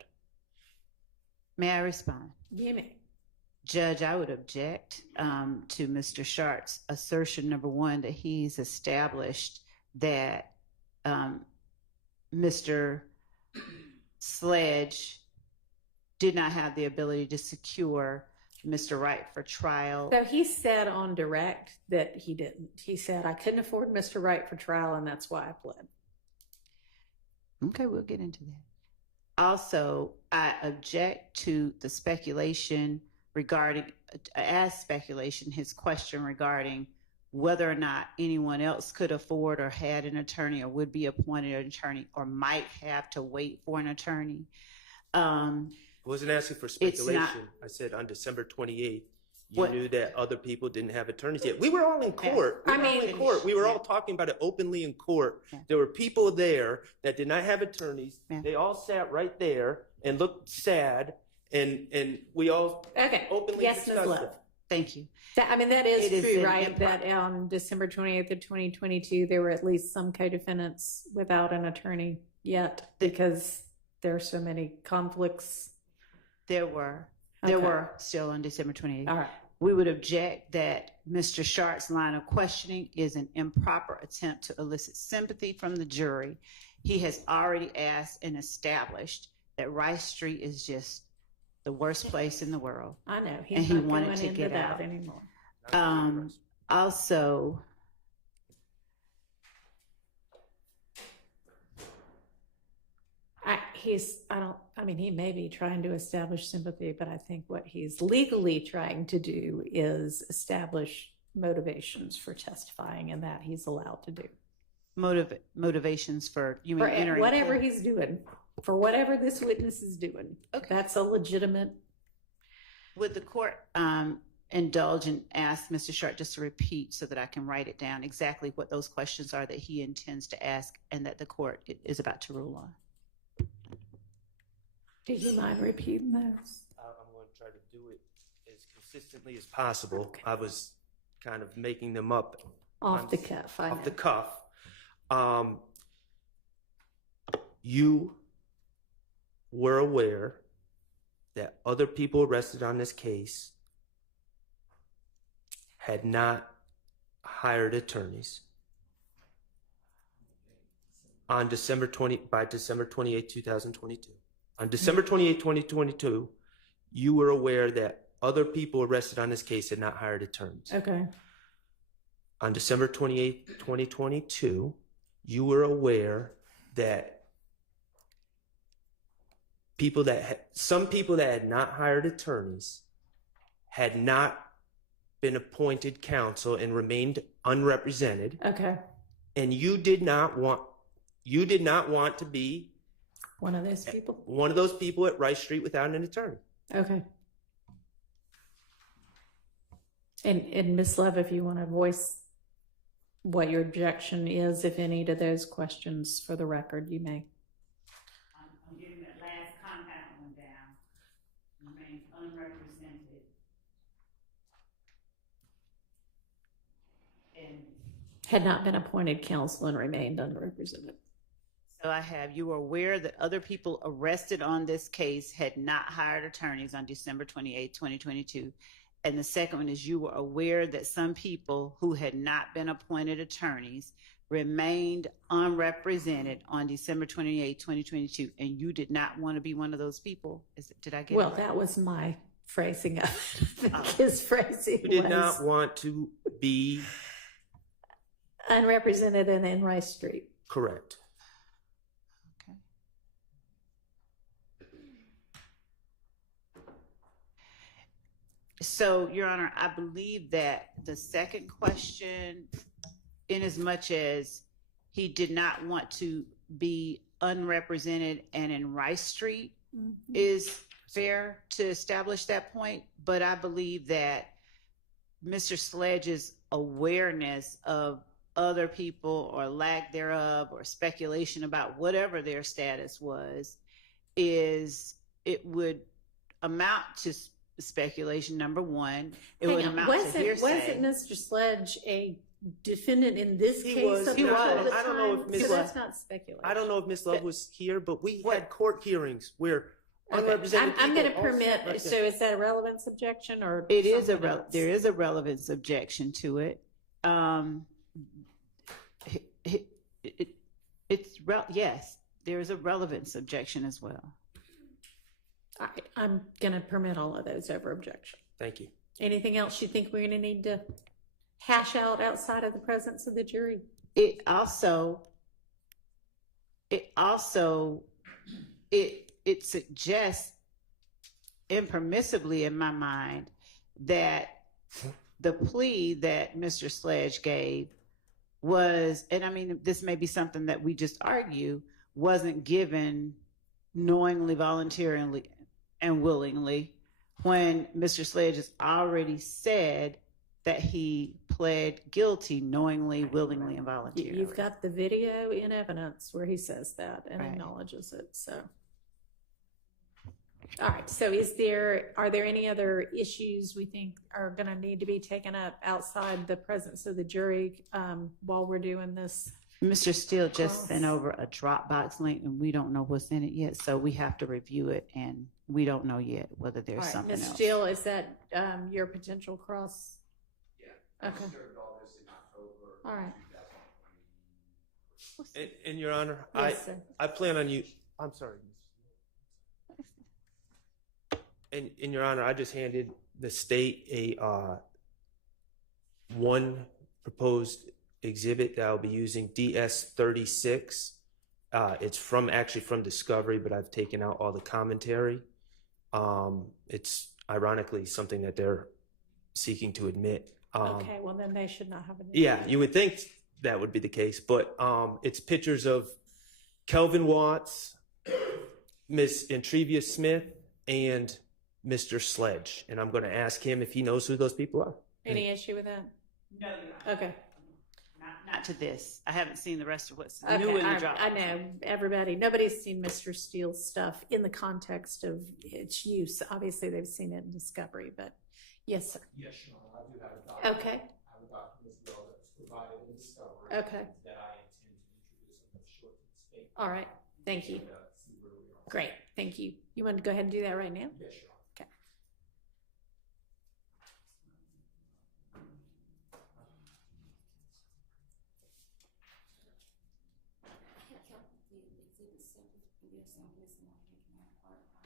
May I respond? You may. Judge, I would object to Mr. Sharp's assertion, number one, that he's established that Mr. Sledge did not have the ability to secure Mr. Wright for trial. So he said on direct that he didn't. He said, I couldn't afford Mr. Wright for trial, and that's why I pled. Okay, we'll get into that. Also, I object to the speculation regarding, his question regarding whether or not anyone else could afford or had an attorney or would be appointed an attorney or might have to wait for an attorney. I wasn't asking for It's speculation. not- I said on December 28th, you What- knew that other people didn't have attorneys yet. We were all in court. I mean- We were all Yeah. talking about it openly in court. Yeah. There were people there that did not have attorneys. Yeah. They all sat right there and looked sad, and we all Okay. openly Yes, Ms. discussed Love. it. Thank you. I mean, that is It is true, an right? improper- That on December 28th of 2022, there were at least some co-defendants without an attorney yet because there are so many conflicts. There were Okay. still on December 28th. All right. We would object that Mr. Sharp's line of questioning is an improper attempt to elicit sympathy from the jury. He has already asked and established that Rice Street is just the worst place in the world. I know. He's And he not wanted going to into get that out. anymore. Also, He may be trying to establish sympathy, but I think what he's legally trying to do is establish motivations for testifying, and that he's allowed to do. motivations for you mean For entering whatever court? he's doing, for whatever this witness is doing. Okay. That's a legitimate. Would the court indulge and ask Mr. Sharp just to repeat so that I can write it down exactly what those questions are that he intends to ask and that the court is about to rule on? Do you mind repeating those? I'm going to try to do it as consistently as possible. Okay. I was kind of making them up off the cuff. Off the cuff. You were aware that other people arrested on this case had not hired attorneys on by December 28, 2022. On December 28, 2022, you were aware that other people arrested on this case had not hired attorneys. Okay. On December 28, 2022, you were aware that some people that had not hired attorneys had not been appointed counsel and remained unrepresented. Okay. And you did not want to be one of those people. One of those people at Rice Street without an attorney. Okay. And Ms. Love, if you want to voice what your objection is, if any, to those questions for the record, you may. I'm getting that last compound one down. Remains unrepresented. And had not been appointed counsel and remained unrepresented. So I have, you were aware that other people arrested on this case had not hired attorneys on December 28, 2022. And the second one is you were aware that some people who had not been appointed attorneys remained unrepresented on December 28, 2022. And you did not want to be one of those people. Did I get it right? That was my phrasing of it. His phrasing You did not want to be unrepresented and in Rice Street. Correct. So, Your Honor, I believe that the second question, in as much as he did not want to be unrepresented and in Rice Street, is fair to establish that point. But I believe that Mr. Sledge's awareness of other people or lack thereof or speculation about whatever their status was, it would amount to speculation, number one. It would amount to hearsay. Wasn't Mr. Sledge a defendant in this case? He was. I don't know if Ms. So that's not speculation. I don't know if Ms. Love was here, but we had court hearings where unrepresented I'm going to people permit. also- So is that a relevance objection or? It is there is a relevance objection to it. Yes, there is a relevance objection as well. All right, I'm going to permit all of those over objection. Thank you. Anything else you think we're going to need to hash out outside of the presence of the jury? It suggests impermissibly in my mind that the plea that Mr. Sledge gave was, and I mean, this may be something that we just argue, wasn't given knowingly, voluntarily, and willingly, when Mr. Sledge has already said that he pled guilty knowingly, willingly, and voluntarily. You've got the video in evidence where he says that and acknowledges it. So, all right. So, are there any other issues we think are going to need to be taken up outside the presence of the jury while we're doing this? Mr. Steele just sent over a Dropbox link, and we don't know what's in it yet, so we have to review it, and we don't know yet whether there's something else. Ms. Steele, is that your potential cross? Yeah. Okay. All this in October. All right. And Your Honor, Yes, sir. I plan on you. I'm sorry. And Your Honor, I just handed the state a one proposed exhibit that I'll be using, DS-36. It's actually from Discovery, but I've taken out all the commentary. It's ironically something that they're seeking to admit. Okay, well then they should not have an issue. Yeah, you would think that would be the case. But it's pictures of Kelvin Watts, Miss Entrevia Smith, and Mr. Sledge. And I'm going to ask him if he knows who those people are. Any issue with that? No, Your Honor. Okay. Not to this. I haven't seen the rest of what's Okay, new in the drop. I know nobody's seen Mr. Steele's stuff in the context of its use. Obviously, they've seen it in discovery, but yes, sir. Yes, Your Honor, I do have a document. Okay. I have a document as well that was provided in discovery. Okay. That I intend to introduce in the short statement. All right. Thank you. See where we are. Great. Thank you. You want to go ahead and do that right now? Yes, Your Honor. Okay.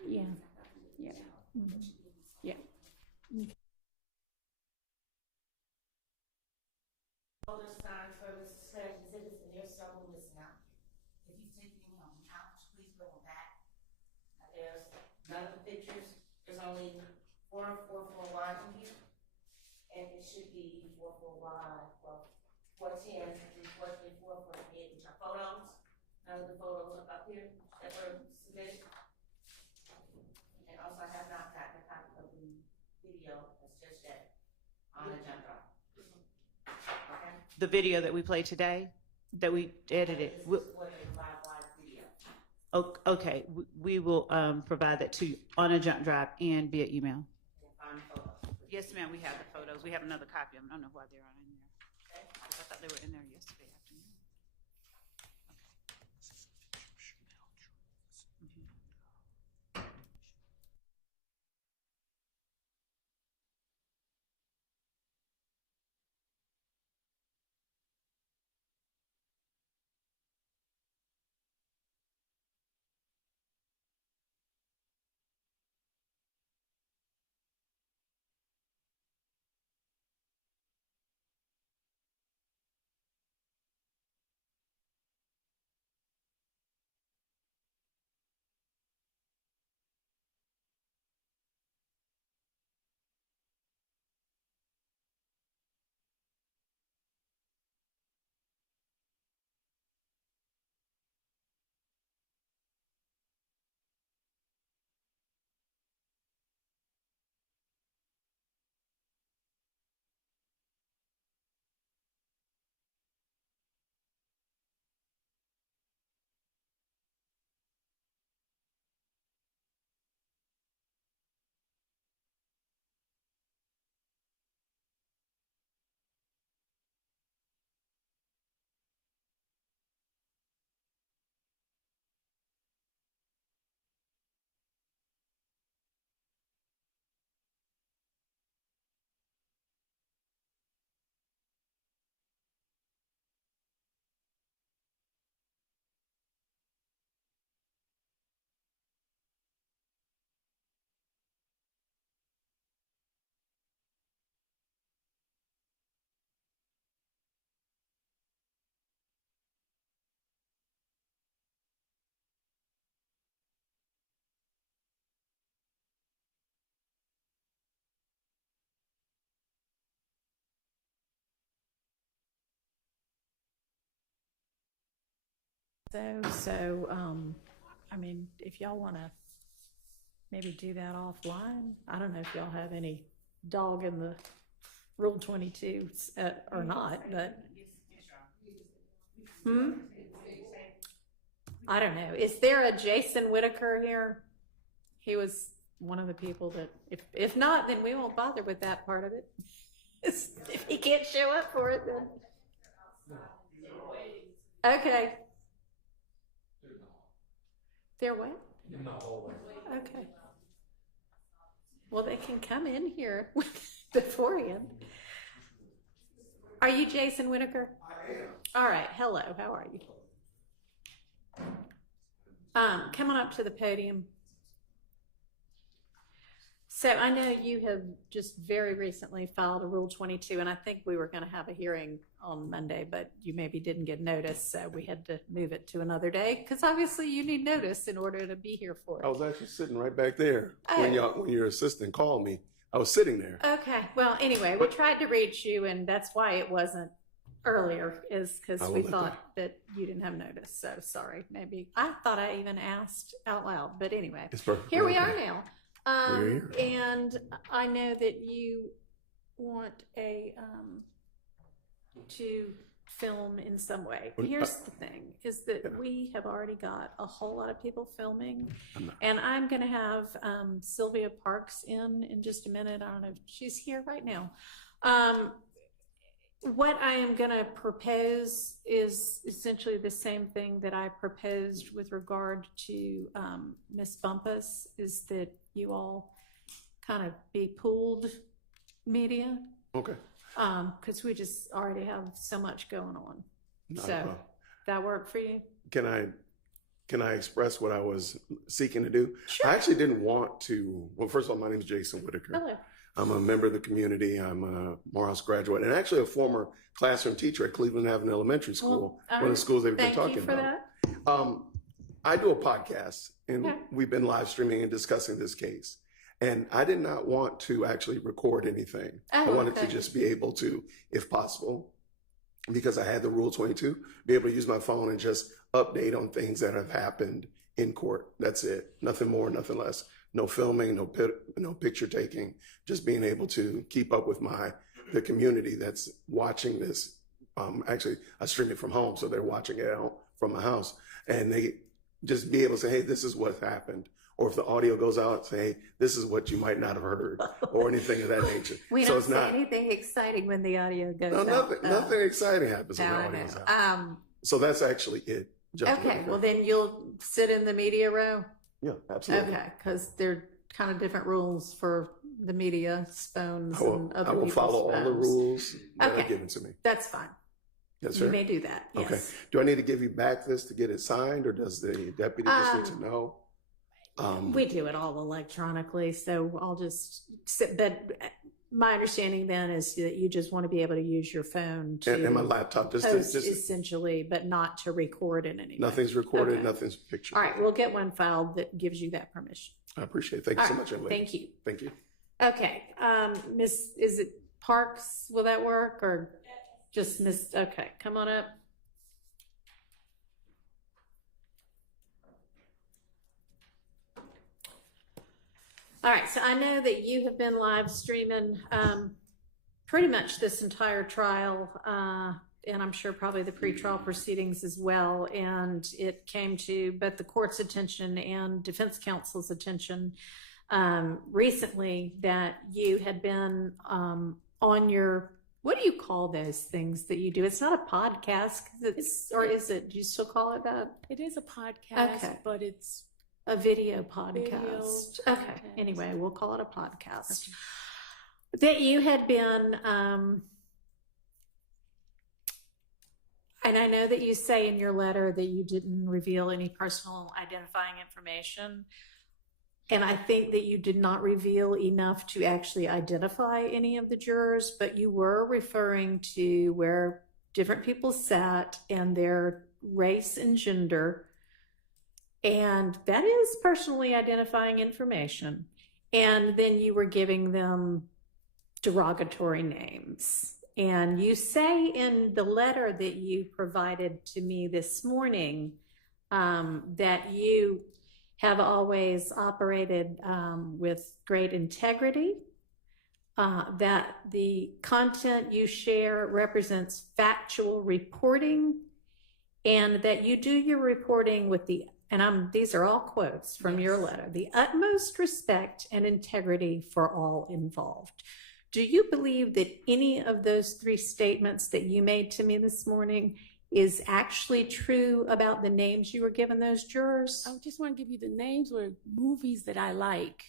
Yeah. Yeah. Mhm. Yeah. All those signs for Mr. Sledge exhibits, and there's several missing out. If you've taken any of them out, please bring them back. There's none of the pictures, there's only 444Y in here. And it should be 44Y, well, 410 through 434, 438, which are photos. None of the photos are up here that were submitted. And also I have not gotten a copy of the video that's just yet on the jump drive. Okay? The video that we played today, that we edited. Okay, we will provide that to you on a jump drive and via email. Yes, ma'am, we have the photos. We have another copy of them. I don't know why they're not in there. I thought they were in there yesterday afternoon. I mean, if y'all want to maybe do that offline, I don't know if y'all have any dog in the Rule 22 or not, but. I don't know. Is there a Jason Whitaker here? He was one of the people that, if not, then we won't bother with that part of it. If he can't show up for it, then. Okay. They're what? In the hallway. Okay. Well, they can come in here beforehand. Are you Jason Whitaker? I am. All right. Hello. How are you? Come on up to the podium. So I know you have just very recently filed a Rule 22, and I think we were going to have a hearing on Monday, but you maybe didn't get notice, so we had to move it to another day, because obviously you need notice in order to be here for it. I was actually sitting right back there Oh. when your assistant called me. I was sitting there. Okay. Well, anyway, we tried to reach you, and that's why it wasn't earlier is because I will we let thought that you didn't have notice. So sorry. Maybe I thought I even asked out loud. But anyway, It's perfect. here we are now. We're here. And I know that you want to film in some way. Here's the thing, is that we have already got a whole lot of people filming, and I'm going to have Sylvia Parks in just a minute. I don't know if she's here right now. What I am going to propose is essentially the same thing that I proposed with regard to Miss Bumpus, is that you all kind of be pooled media. Okay. Because we just already have so much going on. Not a So problem. that work for you? Can I express what I was seeking to do? Sure. I actually didn't want to. Well, first of all, my name is Jason Whitaker. Hello. I'm a member of the community. I'm a Morehouse graduate and actually a former classroom teacher at Cleveland Avenue Elementary School, one of the schools they've been talking Thank you for about. that. I do a podcast, and Okay. we've been live streaming and discussing this case. And I did not want to actually record anything. I wanted to just be able to, if possible, because I had the Rule 22, be able to use my phone and just update on things that have happened in court. That's it. Nothing more, nothing less. No filming, no picture taking. Just being able to keep up with the community that's watching this. Actually, I stream it from home, so they're watching it out from my house, and they just be able to say, "Hey, this is what happened." Or if the audio goes out, say, "Hey, this is what you might not have heard," or anything of that nature. We So don't it's say not anything exciting when the audio goes no, out. nothing exciting happens when No, the I audio's know. out. So that's actually it. Judge Okay, Whitaker. well then you'll sit in the media row? Yeah, absolutely. Okay, because they're kind of different rules for the media phones and other I will people's follow all the phones. rules that are Okay. given to me. That's fine. Yes, You sir. may do that, yes. Okay. Do I need to give you back this to get it signed, or does the deputy just need to know? We do it all electronically, so I'll just sit. But my understanding then is that you just want to be able to use your phone to And my laptop, just post essentially, but not to record in any way. nothing's recorded, Okay. nothing's pictured. All right, we'll get one filed that gives you that permission. I appreciate it. Thank you All so right, much, young lady. thank you. Thank you. Okay, is it Parks? Will that work, or just Miss? Okay, come on up. All right, so I know that you have been live streaming pretty much this entire trial, and I'm sure probably the pretrial proceedings as well. And it came to both the court's attention and defense counsel's attention recently that you had been on your, what do you call those things that you do? It's not a podcast, or is it? Do you still call it that? It is a podcast, Okay. but it's A video podcast. Video Okay. podcast. Anyway, we'll call it a podcast. That you had been, and I know that you say in your letter that you didn't reveal any personal identifying information. And I think that you did not reveal enough to actually identify any of the jurors, but you were referring to where different people sat and their race and gender. And that is personally identifying information. And then you were giving them derogatory names. And you say in the letter that you provided to me this morning that you have always operated with great integrity, that the content you share represents factual reporting, and that you do your reporting with the, and these are all quotes from your letter, the utmost respect and integrity for all involved. Do you believe that any of those three statements that you made to me this morning is actually true about the names you were giving those jurors? I just want to give you the names or movies that I like.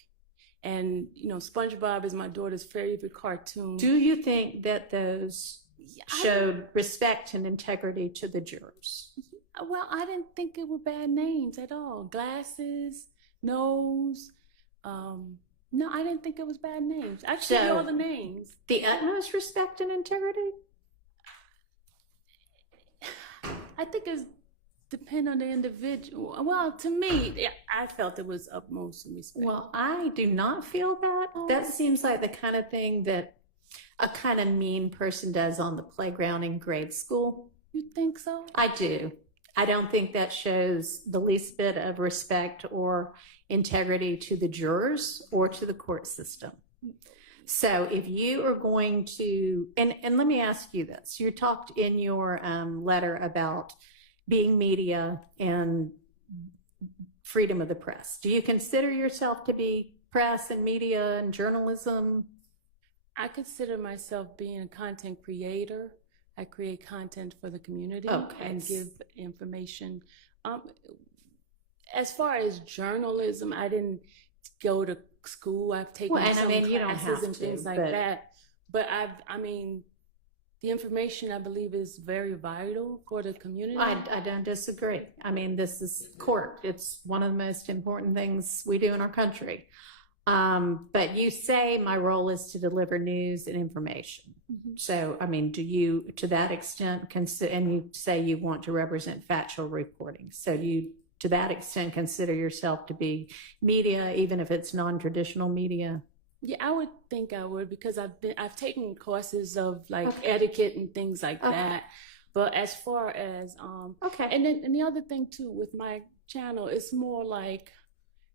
And, you know, SpongeBob is my daughter's favorite cartoon. Do you think that those showed respect and integrity to the jurors? Well, I didn't think it were bad names at all. Glasses, nose. No, I didn't think it was bad names. I showed you all the names. The utmost respect and integrity? I think it's depend on the individual. Well, to me, I felt it was utmost respect. Well, I do not feel that. That seems like the kind of thing that a kind of mean person does on the playground in grade school. You think so? I do. I don't think that shows the least bit of respect or integrity to the jurors or to the court system. So if you are going to, and let me ask you this, you talked in your letter about being media and freedom of the press. Do you consider yourself to be press and media and journalism? I consider myself being a content creator. I create content for the community and give information. As far as journalism, I didn't go to school. I've taken some classes and things like that. But I mean, the information I believe is very vital for the community. I don't disagree. I mean, this is court. It's one of the most important things we do in our country. But you say my role is to deliver news and information. Mm-hmm. So, I mean, do you, to that extent, and you say you want to represent factual reporting. So do you, to that extent, consider yourself to be media, even if it's non-traditional media? Yeah, I would think I would, because I've taken courses of like etiquette and things like that. But as far as and then and the other thing too with my channel, it's more like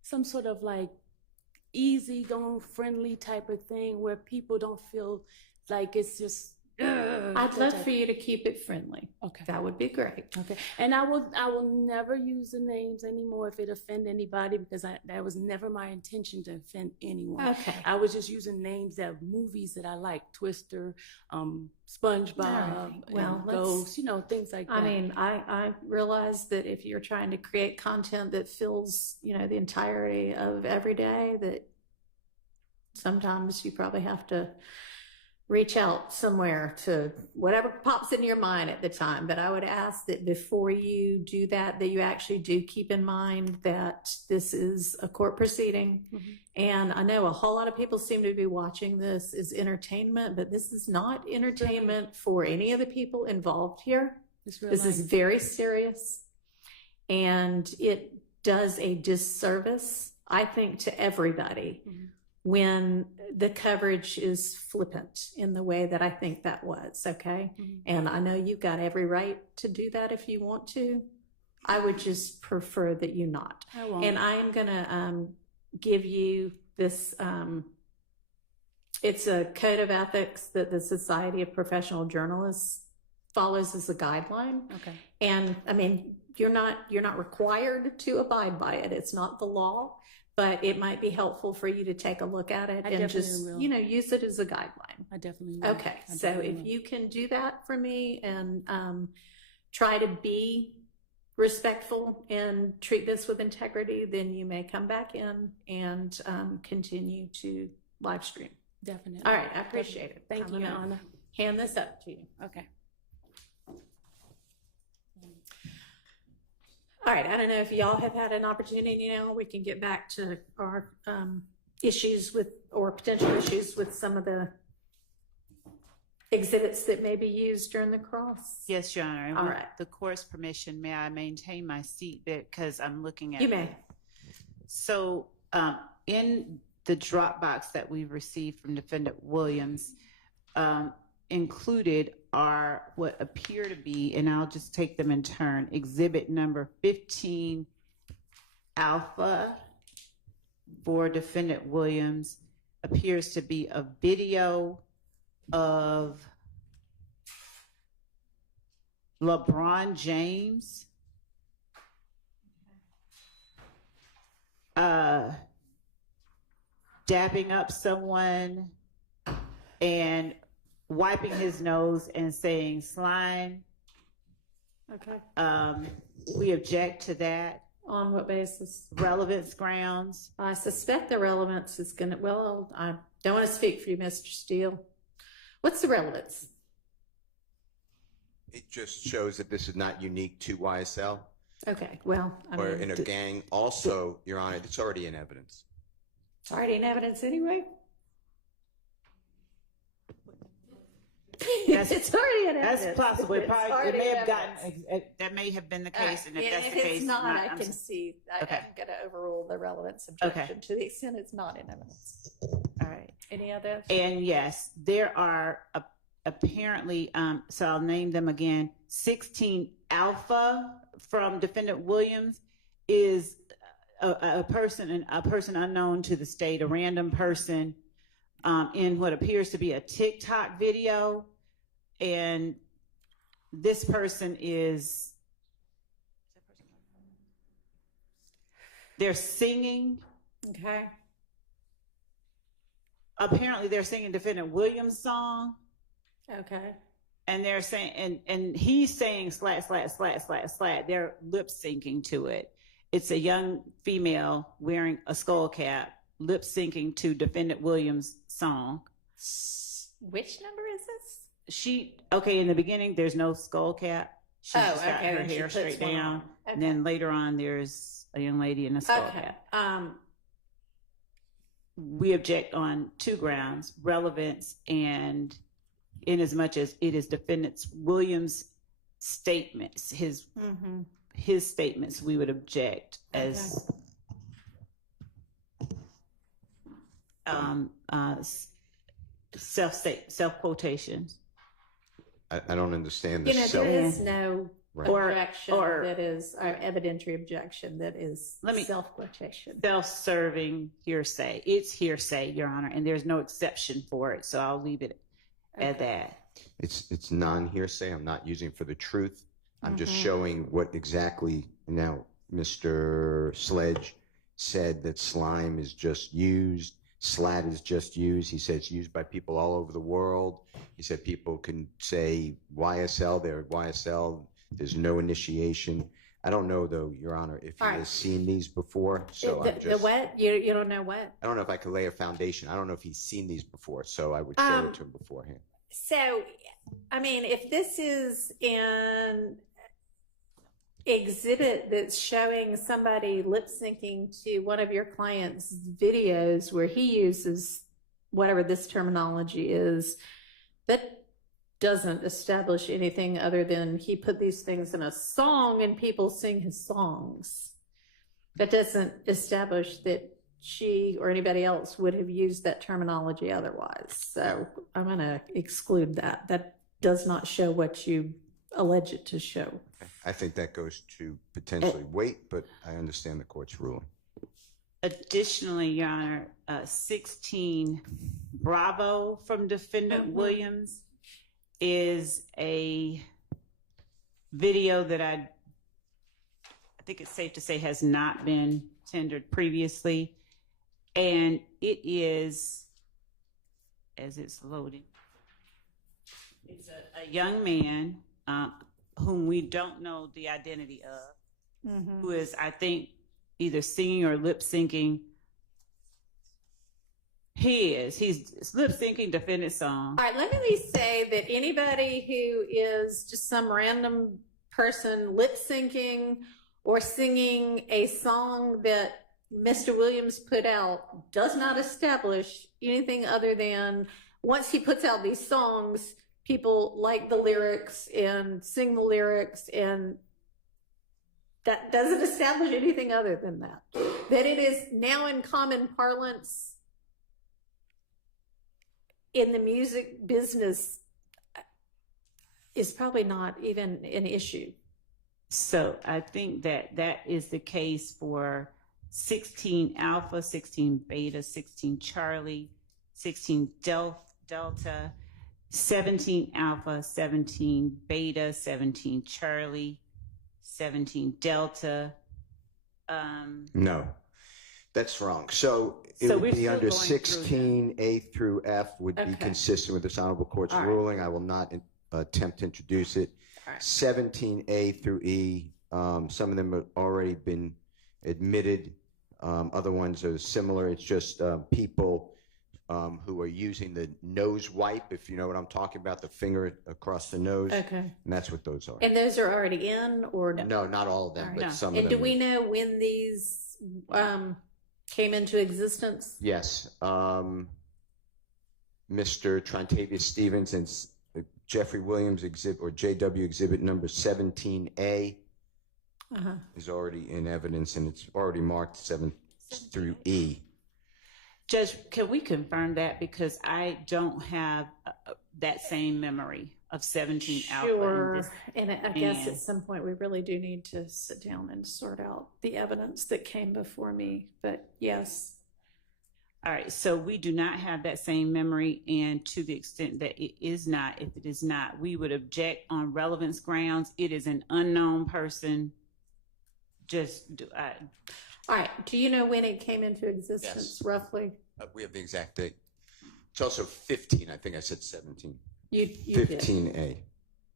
some sort of like easygoing, friendly type of thing where people don't feel like it's just. I'd love for you to keep it friendly. Okay, that would be great. Okay, and I will never use the names anymore if it offend anybody, because that was never my intention to offend anyone. Okay, I was just using names of movies that I like: Twister, SpongeBob, Ghost, things like that. I mean, I realize that if you're trying to create content that fills, the entirety of every day, that sometimes you probably have to reach out somewhere to whatever pops in your mind at the time. But I would ask that before you do that you actually do keep in mind that this is a court proceeding. Mm-hmm. And I know a whole lot of people seem to be watching this as entertainment, but this is not entertainment for any of the people involved here. This is very serious. And it does a disservice, I think, to everybody. Mm-hmm. When the coverage is flippant in the way that I think that was, okay? Mm-hmm. And I know you've got every right to do that if you want to. I would just prefer that you not. I won't. And I am going to give you this, it's a code of ethics that the Society of Professional Journalists follows as a guideline. Okay. And I mean, you're not required to abide by it. It's not the law. But it might be helpful for you to take a look at it and just, use it as a guideline. I definitely will. Okay. So if you can do that for me and try to be respectful and treat this with integrity, then you may come back in and continue to live stream. Definitely. All right. I appreciate it. Thank you, Anna. Hand this up to you. Okay. All right, I don't know if y'all have had an opportunity now. We can get back to our issues with, or potential issues with some of the exhibits that may be used during the cross. Yes, Your Honor. All right. The court's permission, may I maintain my seat because I'm looking at. You may. So in the Dropbox that we received from Defendant Williams, included are what appear to be, and I'll just take them in turn, exhibit number 15 alpha for Defendant Williams appears to be a video of LeBron James dapping up someone and wiping his nose and saying slime. Okay. We object to that. On what basis? Relevance grounds. I suspect the relevance is going to, well, I don't want to speak for you, Mr. Steele. What's the relevance? It just shows that this is not unique to YSL. Okay, well, or in a gang. Also, Your Honor, it's already in evidence. It's already in evidence anyway? It's already in evidence. That's possible. It It's probably already may in have evidence. gotten that may have been the case, and if Yeah, that's if the case, it's not, I I'm can so- see. Okay. I'm going to overrule the relevance objection to the extent it's not in evidence. All right. Any others? And yes, there are apparently, so I'll name them again. 16 Alpha from Defendant Williams is a person unknown to the state, a random person in what appears to be a TikTok video. And this person is, they're singing. Okay. Apparently they're singing Defendant Williams' song. Okay. And they're saying, and he's saying slat, slat, slat, slat, slat. They're lip syncing to it. It's a young female wearing a skull cap, lip syncing to Defendant Williams' song. Which number is this? In the beginning, there's no skull cap. She's just got okay, her and she hair puts straight one down. on. Okay. And then later on, there's a young lady in a skull cap. We object on 2 grounds: relevance, and in as much as it is Defendant Williams' statements, his statements, we would object as self quotations. I don't understand the There is no Right. objection Or- that is evidentiary objection that is self-quotation. Self-serving hearsay. It's hearsay, Your Honor, and there's no exception for it. So I'll leave it at that. It's non-hearsay. I'm not using for the truth. I'm just showing what exactly. Now, Mr. Sledge said that slime is just used, slat is just used. He said it's used by people all over the world. He said people can say YSL, they're YSL. There's no initiation. I don't know, though, Your Honor, if he has seen these before. So I'm just. The what? You don't know what? I don't know if I could lay a foundation. I don't know if he's seen these before, so I would show it to him beforehand. So, I mean, if this is an exhibit that's showing somebody lip syncing to one of your client's videos where he uses whatever this terminology is, that doesn't establish anything other than he put these things in a song and people sing his songs. That doesn't establish that she or anybody else would have used that terminology otherwise. So I'm going to exclude that. That does not show what you allege it to show. I think that goes to potentially weight, but I understand the court's ruling. Additionally, Your Honor, 16 Bravo from Defendant Williams is a video that I think it's safe to say has not been tendered previously. And it is, as it's loading, it's a young man whom we don't know the identity of, who is, I think, either singing or lip syncing. He's lip syncing Defendant's song. All right, let me say that anybody who is just some random person lip syncing or singing a song that Mr. Williams put out does not establish anything other than once he puts out these songs, people like the lyrics and sing the lyrics, and that doesn't establish anything other than that. That it is now in common parlance in the music business is probably not even an issue. So I think that is the case for 16 Alpha, 16 Beta, 16 Charlie, 16 Delta, 17 Alpha, 17 Beta, 17 Charlie, 17 Delta. No, that's wrong. So it would be under 16 A through F would be consistent with this honorable court's ruling. I will not attempt to introduce it. 17 A through E, some of them have already been admitted. Other ones are similar. It's just people who are using the nose wipe, if you know what I'm talking about, the finger across the nose. Okay. And that's what those are. And those are already in or no? No, not all of them, but some of them. And do we know when these came into existence? Yes. Mr. Trontavious Stevens and Jeffery Williams exhibit, or JW exhibit number 17A, is already in evidence, and it's already marked 7 through E. Judge, can we confirm that? Because I don't have that same memory of 17 Sure. And I guess at some point we really do need to sit down and sort out the evidence that came before me. But yes. All right. So we do not have that same memory. And to the extent that it is not, if it is not, we would object on relevance grounds. It is an unknown person. All right. Do you know when it came into existence, roughly? We have the exact date. It's also 15. I think I said 17. You 15A.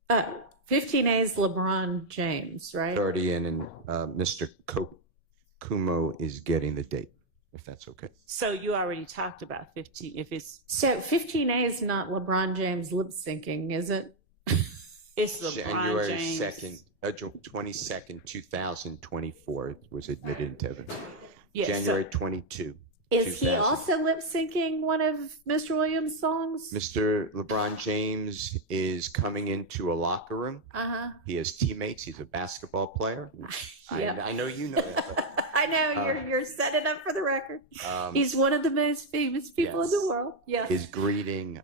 15A is LeBron James, right? 30 in, and Mr. Kumo is getting the date, if that's okay. So you already talked about 15. If it's so 15A is not LeBron James lip syncing, is it? It's LeBron January James. 2nd, 22nd, 2024. It was admitted into evidence. Yes, January 22. Is he also lip syncing one of Mr. Williams' songs? Mr. LeBron James is coming into a locker room. He has teammates. He's a basketball player. Yep. I know you know that. But, I know you're setting up for the record. He's one of the most famous people in the world. Yes. He's greeting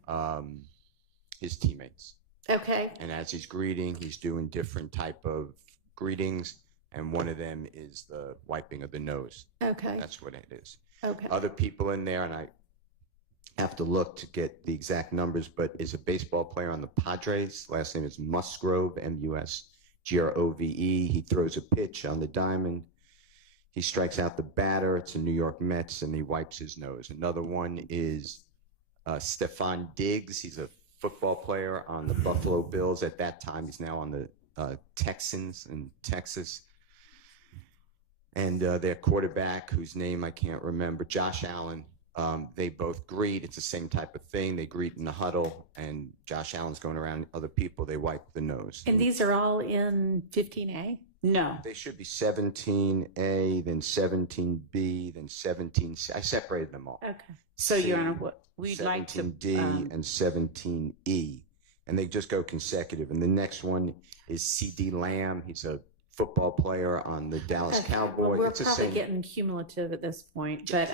his teammates. Okay. And as he's greeting, he's doing different type of greetings, and one of them is the wiping of the nose. Okay. That's what it is. Okay. Other people in there, and I have to look to get the exact numbers, but is a baseball player on the Padres. Last name is Musgrove, Musgrove. He throws a pitch on the diamond. He strikes out the batter. It's a New York Mets, and he wipes his nose. Another one is Stephon Diggs. He's a football player on the Buffalo Bills. At that time, he's now on the Texans in Texas. And their quarterback, whose name I can't remember, Josh Allen, they both greet. It's the same type of thing. They greet in the huddle, and Josh Allen's going around other people. They wipe the nose. And these are all in 15A? No. They should be 17A, then 17B, then 17C. I separated them all. Okay. So, Your Honor, what we'd like to... 17D and 17E. And they just go consecutive. And the next one is C.D. Lamb. He's a football player on the Dallas Cowboys. Well, we're it's probably getting cumulative at this point. But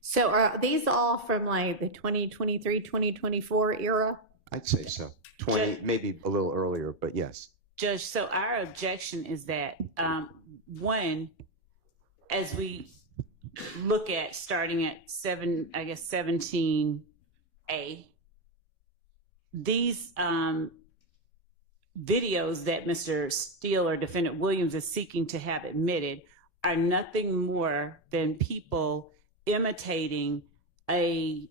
so are these all from like the 2023, 2024 era? I'd say so. 20, maybe a little earlier, but yes. Judge, so our objection is that, one, as we look at starting at 17A, these videos that Mr. Steele or Defendant Williams is seeking to have admitted are nothing more than people imitating a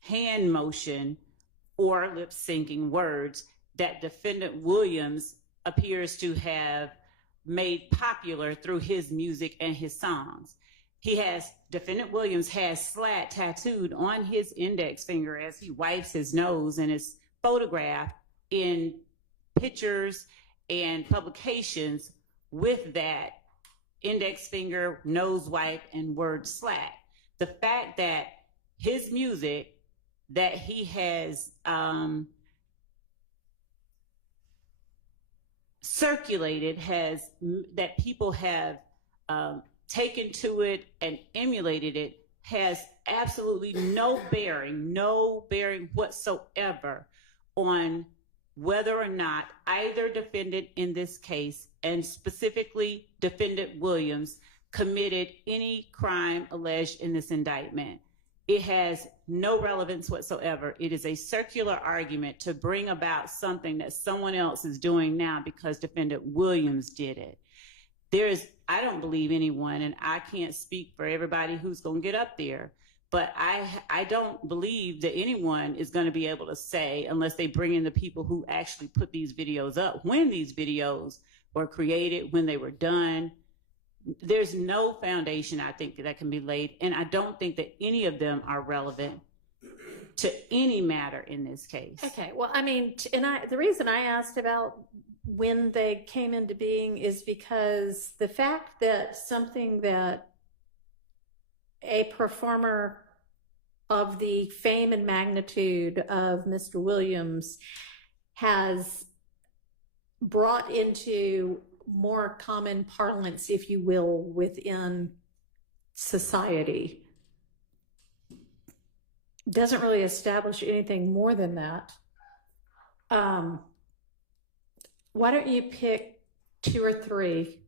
hand motion or lip syncing words that Defendant Williams appears to have made popular through his music and his songs. Defendant Williams has SLAT tattooed on his index finger as he wipes his nose, and is photographed in pictures and publications with that index finger, nose wipe, and word SLAT. The fact that his music that he has circulated that people have taken to it and emulated it has absolutely no bearing whatsoever on whether or not either defendant in this case, and specifically Defendant Williams, committed any crime alleged in this indictment. It has no relevance whatsoever. It is a circular argument to bring about something that someone else is doing now because Defendant Williams did it. I don't believe anyone, and I can't speak for everybody who's going to get up there, but I don't believe that anyone is going to be able to say, unless they bring in the people who actually put these videos up, when these videos were created, when they were done. There's no foundation, I think, that can be laid, and I don't think that any of them are relevant to any matter in this case. Okay, well, I mean, the reason I asked about when they came into being is because the fact that something that a performer of the fame and magnitude of Mr. Williams has brought into more common parlance, if you will, within society. Doesn't really establish anything more than that. Why don't you pick 2 or 3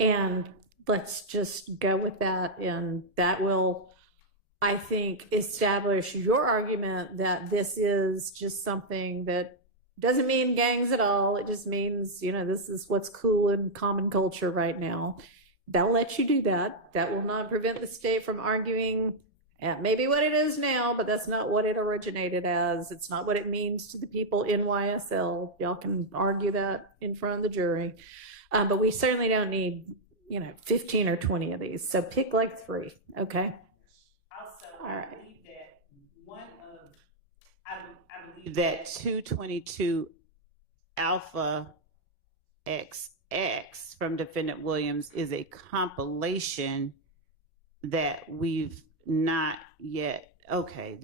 and let's just go with that, and that will, I think, establish your argument that this is just something that doesn't mean gangs at all. It just means, you know, this is what's cool in common culture right now. That'll let you do that. That will not prevent the state from arguing at maybe what it is now, but that's not what it originated as. It's not what it means to the people in YSL. Y'all can argue that in front of the jury. But we certainly don't need, you know, 15 or 20 of these. So pick like 3, okay? Also, all right. I believe that I believe that 222 Alpha XX from Defendant Williams is a compilation that we've not yet, okay,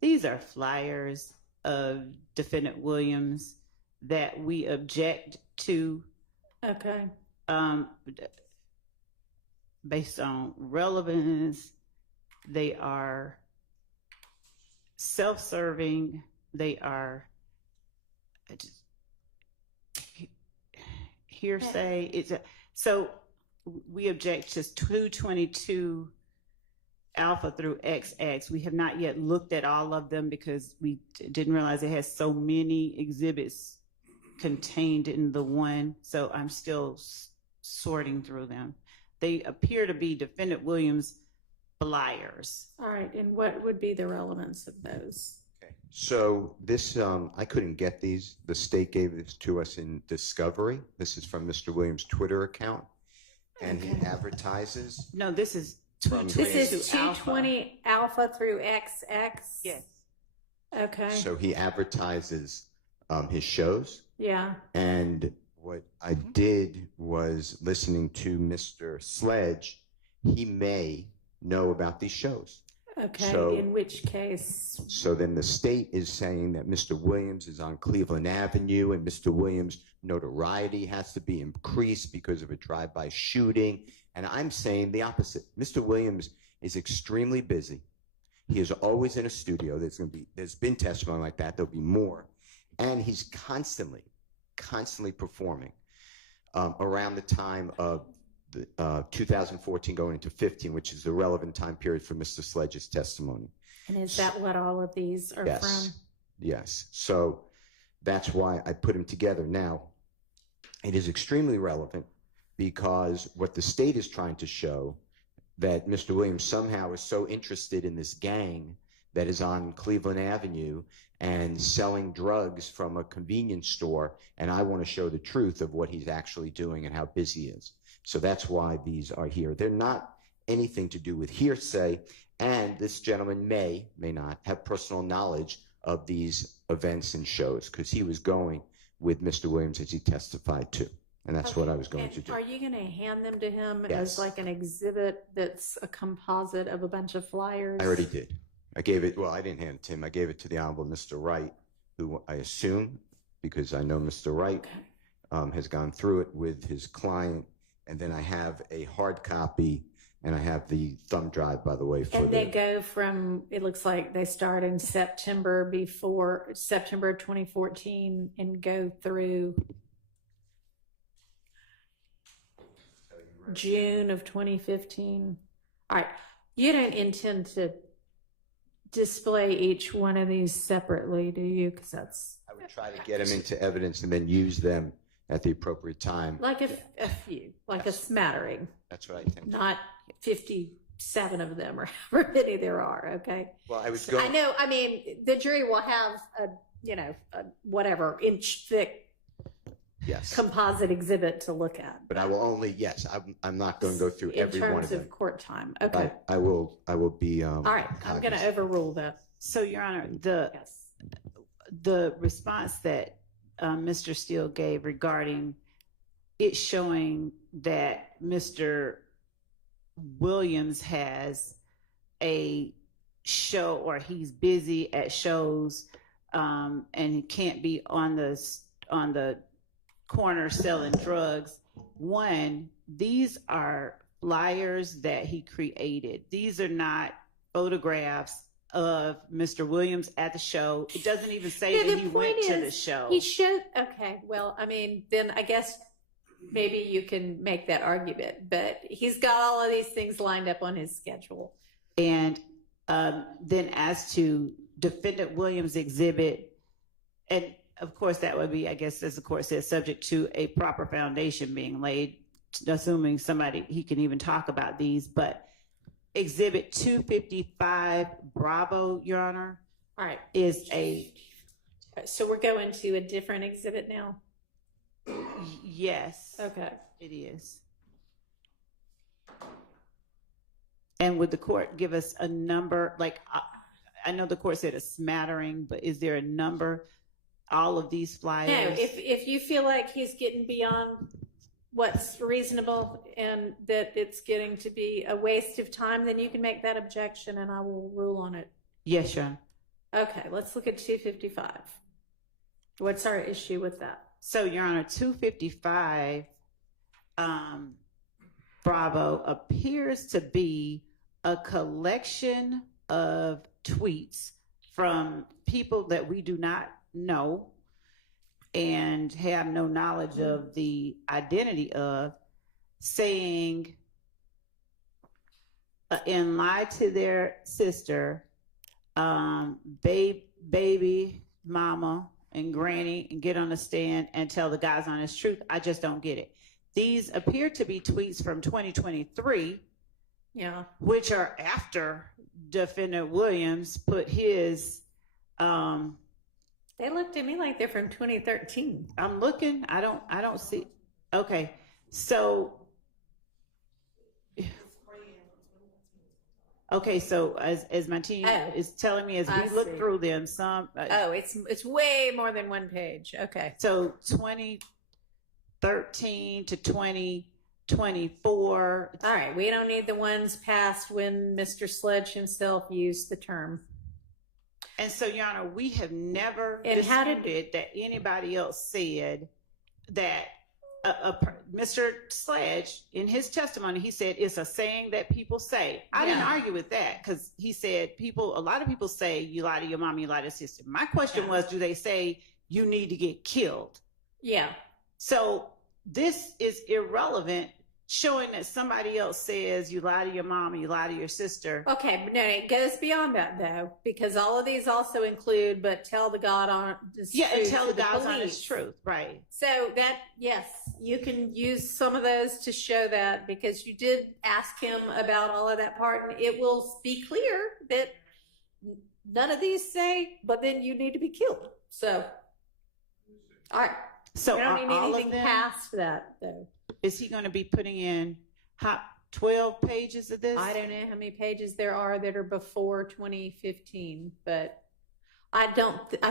these are flyers of Defendant Williams that we object to. Okay. Based on relevance, they are self-serving, they are hearsay. So we object to 222 Alpha through XX. We have not yet looked at all of them because we didn't realize it has so many exhibits contained in the one. So I'm still sorting through them. They appear to be Defendant Williams flyers. All right, and what would be the relevance of those? Okay. So this, I couldn't get these. The state gave this to us in discovery. This is from Mr. Williams' Twitter account, and he advertises. No, this is This is 220 Alpha through XX? Yes. Okay. So he advertises his shows. Yeah. And what I did was listening to Mr. Sledge, he may know about these shows. Okay, So, in which case? So then the state is saying that Mr. Williams is on Cleveland Avenue and Mr. Williams' notoriety has to be increased because of a drive-by shooting. And I'm saying the opposite. Mr. Williams is extremely busy. He is always in a studio. There's been testimony like that. There'll be more. And he's constantly performing around the time of 2014 going into 15, which is the relevant time period for Mr. Sledge's testimony. And is that what all of these are from? Yes. So that's why I put them together. Now, it is extremely relevant because what the state is trying to show that Mr. Williams somehow is so interested in this gang that is on Cleveland Avenue and selling drugs from a convenience store, and I want to show the truth of what he's actually doing and how busy he is. So that's why these are here. They're not anything to do with hearsay, and this gentleman may not have personal knowledge of these events and shows because he was going with Mr. Williams as he testified to. And that's what I was going to do. Are you going to hand them to him Yes. as like an exhibit that's a composite of a bunch of flyers? I already did. I gave it, well, I didn't hand it to him. I gave it to the Honorable Mr. Wright, who I assume, because I know Mr. Wright has gone through it with his client. And then I have a hard copy, and I have the thumb drive, by the way. And they go from, it looks like they start in September 2014 and go through June of 2015. All right. You don't intend to display each one of these separately, do you? Because that's... I would try to get them into evidence and then use them at the appropriate time. Like a few, like a smattering. That's what I think. Not 57 of them or however many there are, okay? Well, I was So going... I know, I mean, the jury will have a whatever, inch thick composite exhibit to look at. But I will only, I'm not going to go through every one of them. In terms of court time, okay. I will be... All right, I'm going to overrule that. So, Your Honor, the response that Mr. Steele gave regarding it showing that Mr. Williams has a show or he's busy at shows, and he can't be on the corner selling drugs. One, these are flyers that he created. These are not photographs of Mr. Williams at the show. It doesn't even say that he went to the show. He should. Okay. Well, I mean, then I guess maybe you can make that argument, but he's got all of these things lined up on his schedule. And then as to Defendant Williams' exhibit, and of course that would be, I guess, as the court says, subject to a proper foundation being laid, assuming he can even talk about these, but Exhibit 255 Bravo, Your Honor, all right, is so we're going to a different exhibit now? Yes. Okay. It is. And would the court give us a number? Like, I know the court said a smattering, but is there a number? All of these flyers? No, if you feel like he's getting beyond what's reasonable and that it's getting to be a waste of time, then you can make that objection and I will rule on it. Yes, Your Honor. Okay, let's look at 255. What's our issue with that? So, Your Honor, 255 Bravo appears to be a collection of tweets from people that we do not know and have no knowledge of the identity of, saying and lie to their sister, baby mama and granny, and get on the stand and tell the God's honest truth. I just don't get it. These appear to be tweets from 2023, yeah, which are after Defendant Williams put his they look to me like they're from 2013. I'm looking. I don't see. Okay. So as my team is telling me as we look through them, some it's way more than one page. Okay. So 2013 to 2024. All right, we don't need the ones past when Mr. Sledge himself used the term. And so, Your Honor, we have never disputed that anybody else said that Mr. Sledge, in his testimony, he said it's a saying that people say. I didn't argue with that because he said a lot of people say you lie to your mom, you lie to your sister. My question was, do they say you need to get killed? Yeah. So this is irrelevant, showing that somebody else says you lie to your mom, you lie to your sister. Okay, but no, it goes beyond that though, because all of these also include, but tell the God honest truth. And tell the God's honest truth, right? So that, yes, you can use some of those to show that, because you did ask him about all of that part, and it will be clear that none of these say, but then you need to be killed. So, all right. So we don't need anything past that though. Is he going to be putting in 12 pages of this? I don't know how many pages there are that are before 2015, but I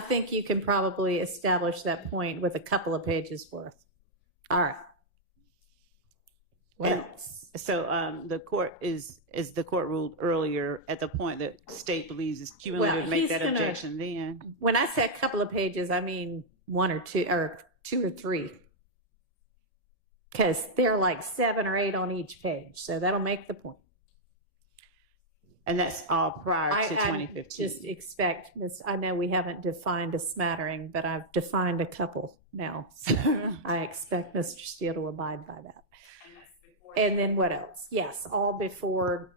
think you can probably establish that point with a couple of pages worth. All right. What else? So the court as the court ruled earlier, at the point that state believes is cumulative, make that objection then. When I say a couple of pages, I mean one or two or three. Because they're like 7 or 8 on each page. So that'll make the point. And that's all prior to 2015. I just expect this. I know we haven't defined a smattering, but I've defined a couple now. So I expect Mr. Steele to abide by that. And then what else? Yes, all before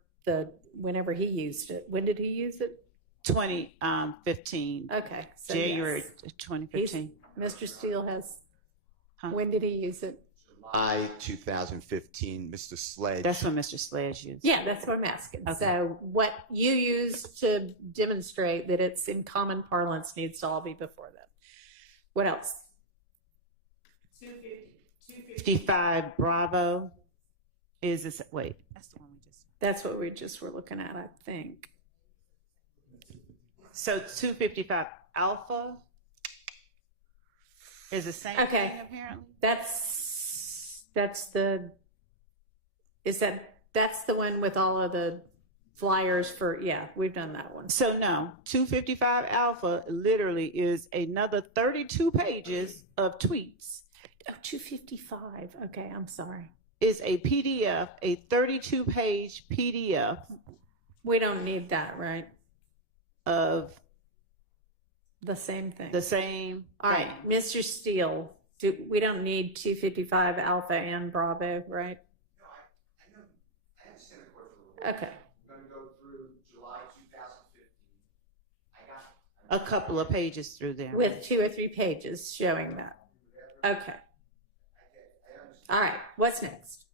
whenever he used it. When did he use it? 2015. Okay. So January 2015. Mr. Steele has, when did he use it? July 2015, Mr. Sledge. That's what Mr. Sledge used. Yeah, that's what I'm asking. Okay. So what you use to demonstrate that it's in common parlance needs to all be before that. What else? 255 Bravo is this. Wait, that's the one we just. That's what we just were looking at, I think. So 255 Alpha is the same thing apparently. That's the one with all of the flyers for, yeah, we've done that one. So no, 255 Alpha literally is another 32 pages of tweets. Oh, 255. Okay, I'm sorry. Is a PDF, a 32-page PDF. We don't need that, right? Of the same thing. The same. All right, Mr. Steele. We don't need 255 Alpha and Bravo, right? No, I understand the court for a little bit. Okay. I'm going to go through July 2015. I got a couple of pages through there. With 2 or 3 pages showing that. Okay. All right, what's next?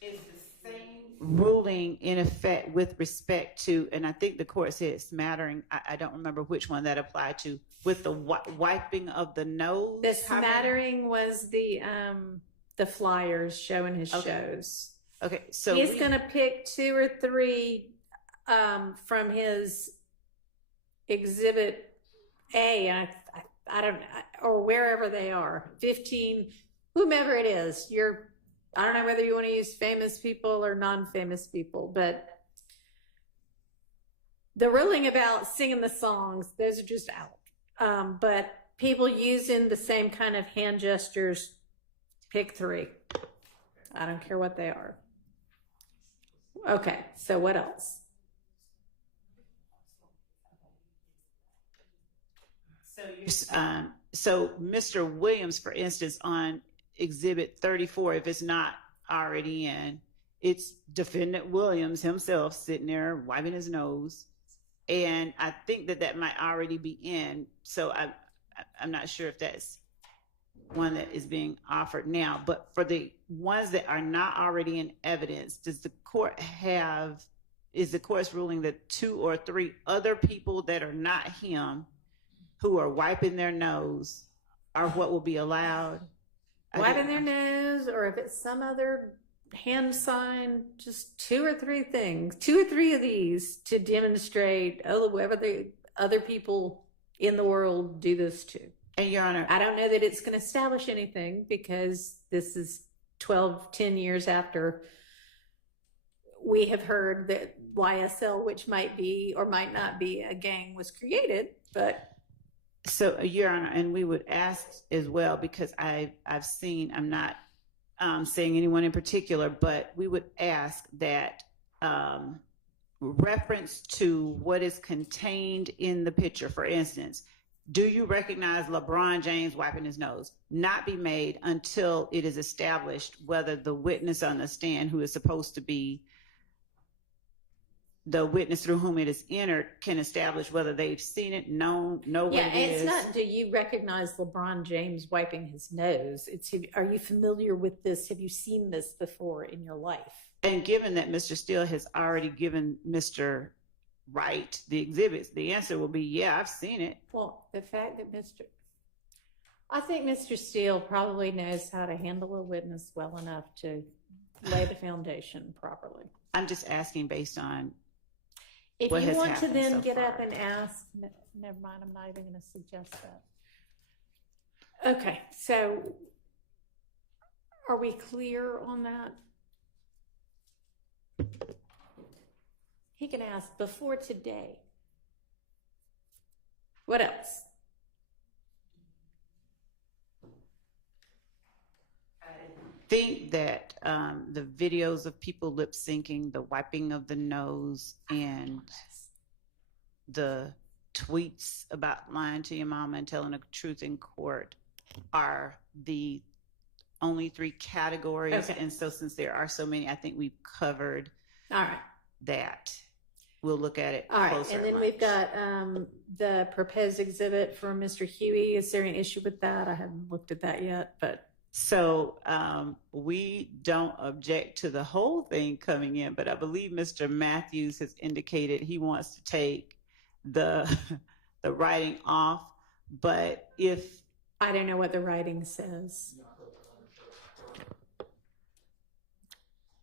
Is the same ruling in effect with respect to, and I think the court said it's smattering, I don't remember which one that applied to, with the wiping of the nose? The smattering was the flyers showing his shows. Okay, so he's going to pick 2 or 3 from his Exhibit A. I don't, or wherever they are, 15, whomever it is. I don't know whether you want to use famous people or non-famous people, but the ruling about singing the songs, those are just out. But people using the same kind of hand gestures, pick 3. I don't care what they are. Okay, so what else? So Mr. Williams, for instance, on Exhibit 34, if it's not already in, it's Defendant Williams himself sitting there wiping his nose. And I think that might already be in. So I'm not sure if that's one that is being offered now. But for the ones that are not already in evidence, is the court's ruling that 2 or 3 other people that are not him who are wiping their nose are what will be allowed? Wiping their nose, or if it's some other hand sign, just 2 or 3 things, 2 or 3 of these to demonstrate, whoever the other people in the world do this to. And Your Honor, I don't know that it's going to establish anything because this is 10 years after we have heard that YSL, which might be or might not be a gang, was created, but. So, Your Honor, and we would ask as well, because I've seen, I'm not saying anyone in particular, but we would ask that reference to what is contained in the picture. For instance, do you recognize LeBron James wiping his nose? Not be made until it is established whether the witness on the stand, who is supposed to be the witness through whom it is entered, can establish whether they've seen it, know what it is. It's not, do you recognize LeBron James wiping his nose? It's, are you familiar with this? Have you seen this before in your life? And given that Mr. Steele has already given Mr. Wright the exhibits, the answer will be, yeah, I've seen it. Well, the fact that I think Mr. Steele probably knows how to handle a witness well enough to lay the foundation properly. I'm just asking based on if what you has want to then so get far. up and ask, never mind, I'm not even going to suggest that. Okay, so are we clear on that? He can ask before today. What else? Think that the videos of people lip syncing, the wiping of the nose, and the tweets about lying to your mama and telling the truth in court are the only 3 categories. Okay. And so since there are so many, I think we've covered All right. that. We'll look at it All right, closer and at then we've lunch. got the proposed exhibit from Mr. Huey. Is there an issue with that? I haven't looked at that yet, but. So we don't object to the whole thing coming in, but I believe Mr. Matthews has indicated he wants to take the writing off. But if I don't know what the writing says.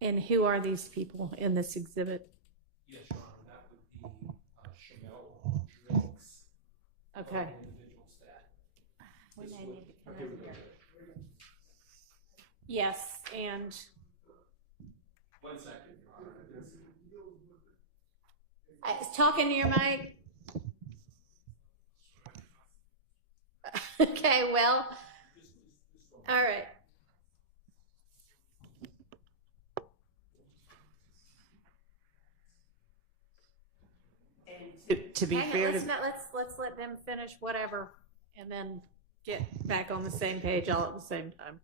And who are these people in this exhibit? Yes, Your Honor, that would be Chanel Drinks. Okay. Individuals that. We may need to come Here we over go. here. Yes, and 1 second, Your Talking to your mic. Okay, well, all right. To be fair, let's let them finish whatever, and then get back on the same page all at the same time.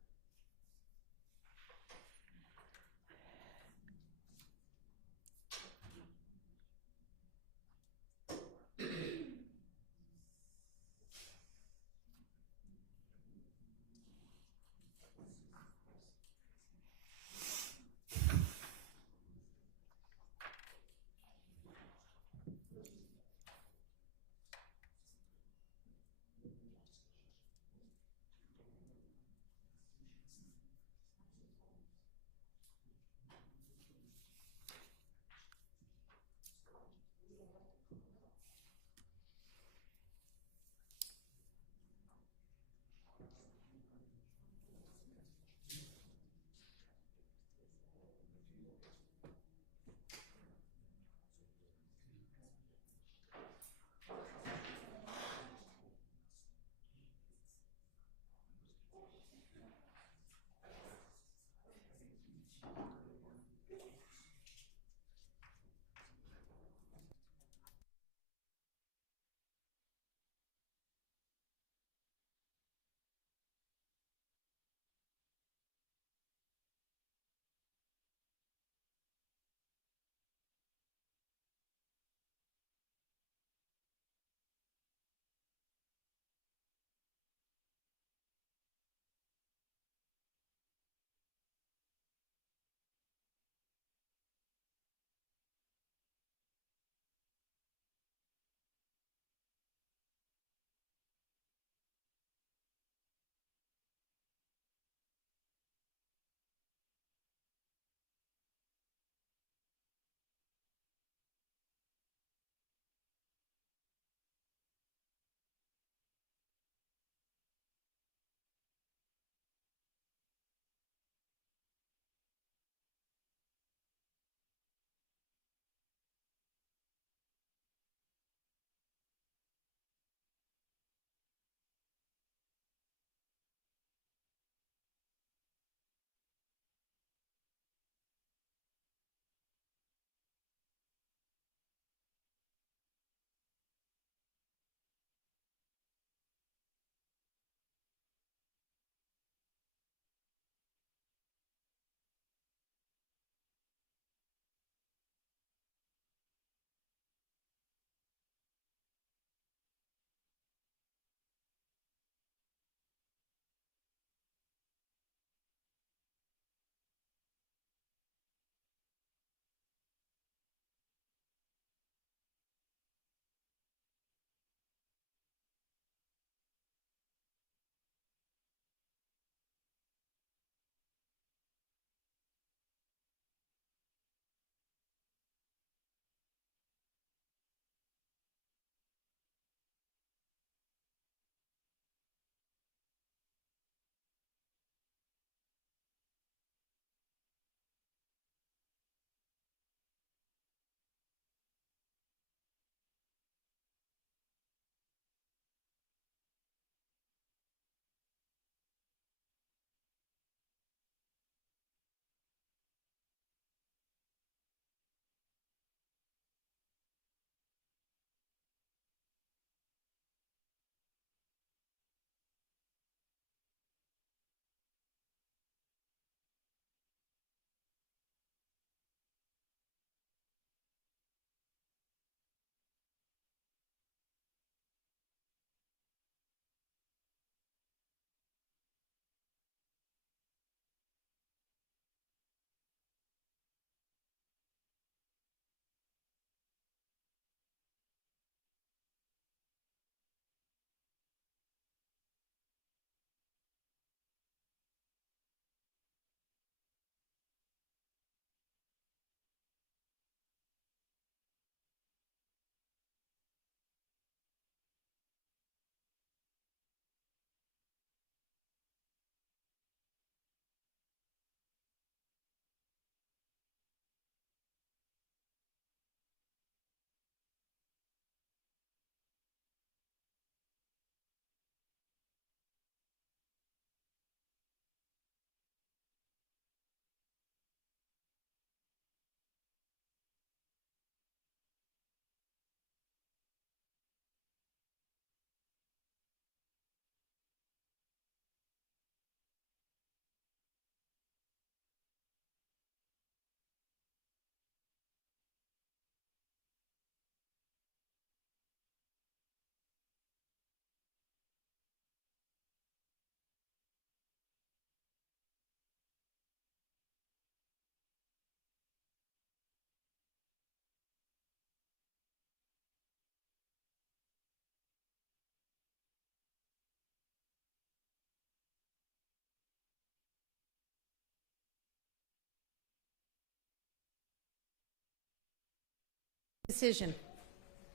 decision.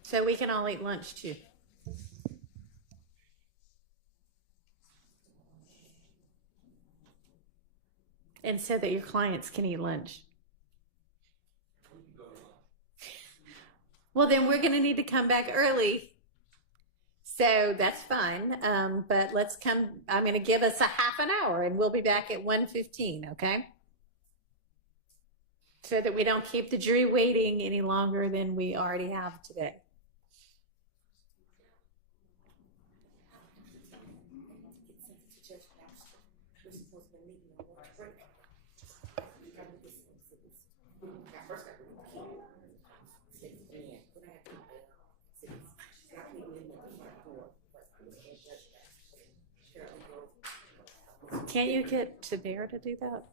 So we can all eat lunch too. And so that your clients can eat lunch. Well, then we're going to need to come back early. So that's fine. But let's come, I'm going to give us a half an hour and we'll be back at 1:15, okay? So that we don't keep the jury waiting any longer than we already have today. Can't you get to Bear to do that?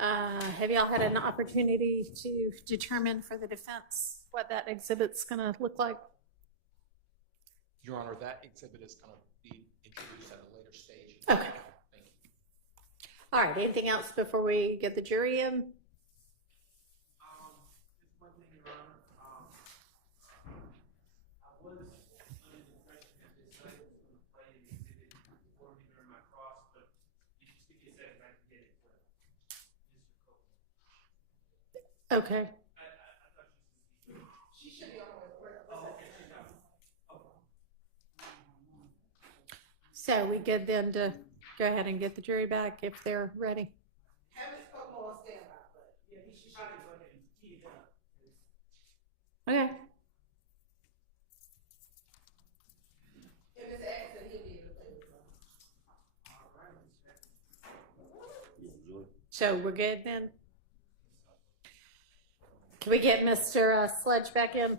Have y'all had an opportunity to determine for the defense what that exhibit's going to look like? Your Honor, that exhibit is going to be introduced at a later stage. Okay. Thank you. All right. Anything else before we get the jury in? Just one thing, Your Honor. I was under the impression that this site was going to play an exhibit for me during my cross, but you just give me a second, I can get it for Mr. Copeland. Okay. I thought she should be on the way. Oh, okay, she's not. So we good then to go ahead and get the jury back if they're ready? Have Ms. Copeland on standby, but yeah, he should probably go ahead and key it up. Okay. If it's an accident, he'll be able to play with them. So we're good then? Can we get Mr. Sledge back in?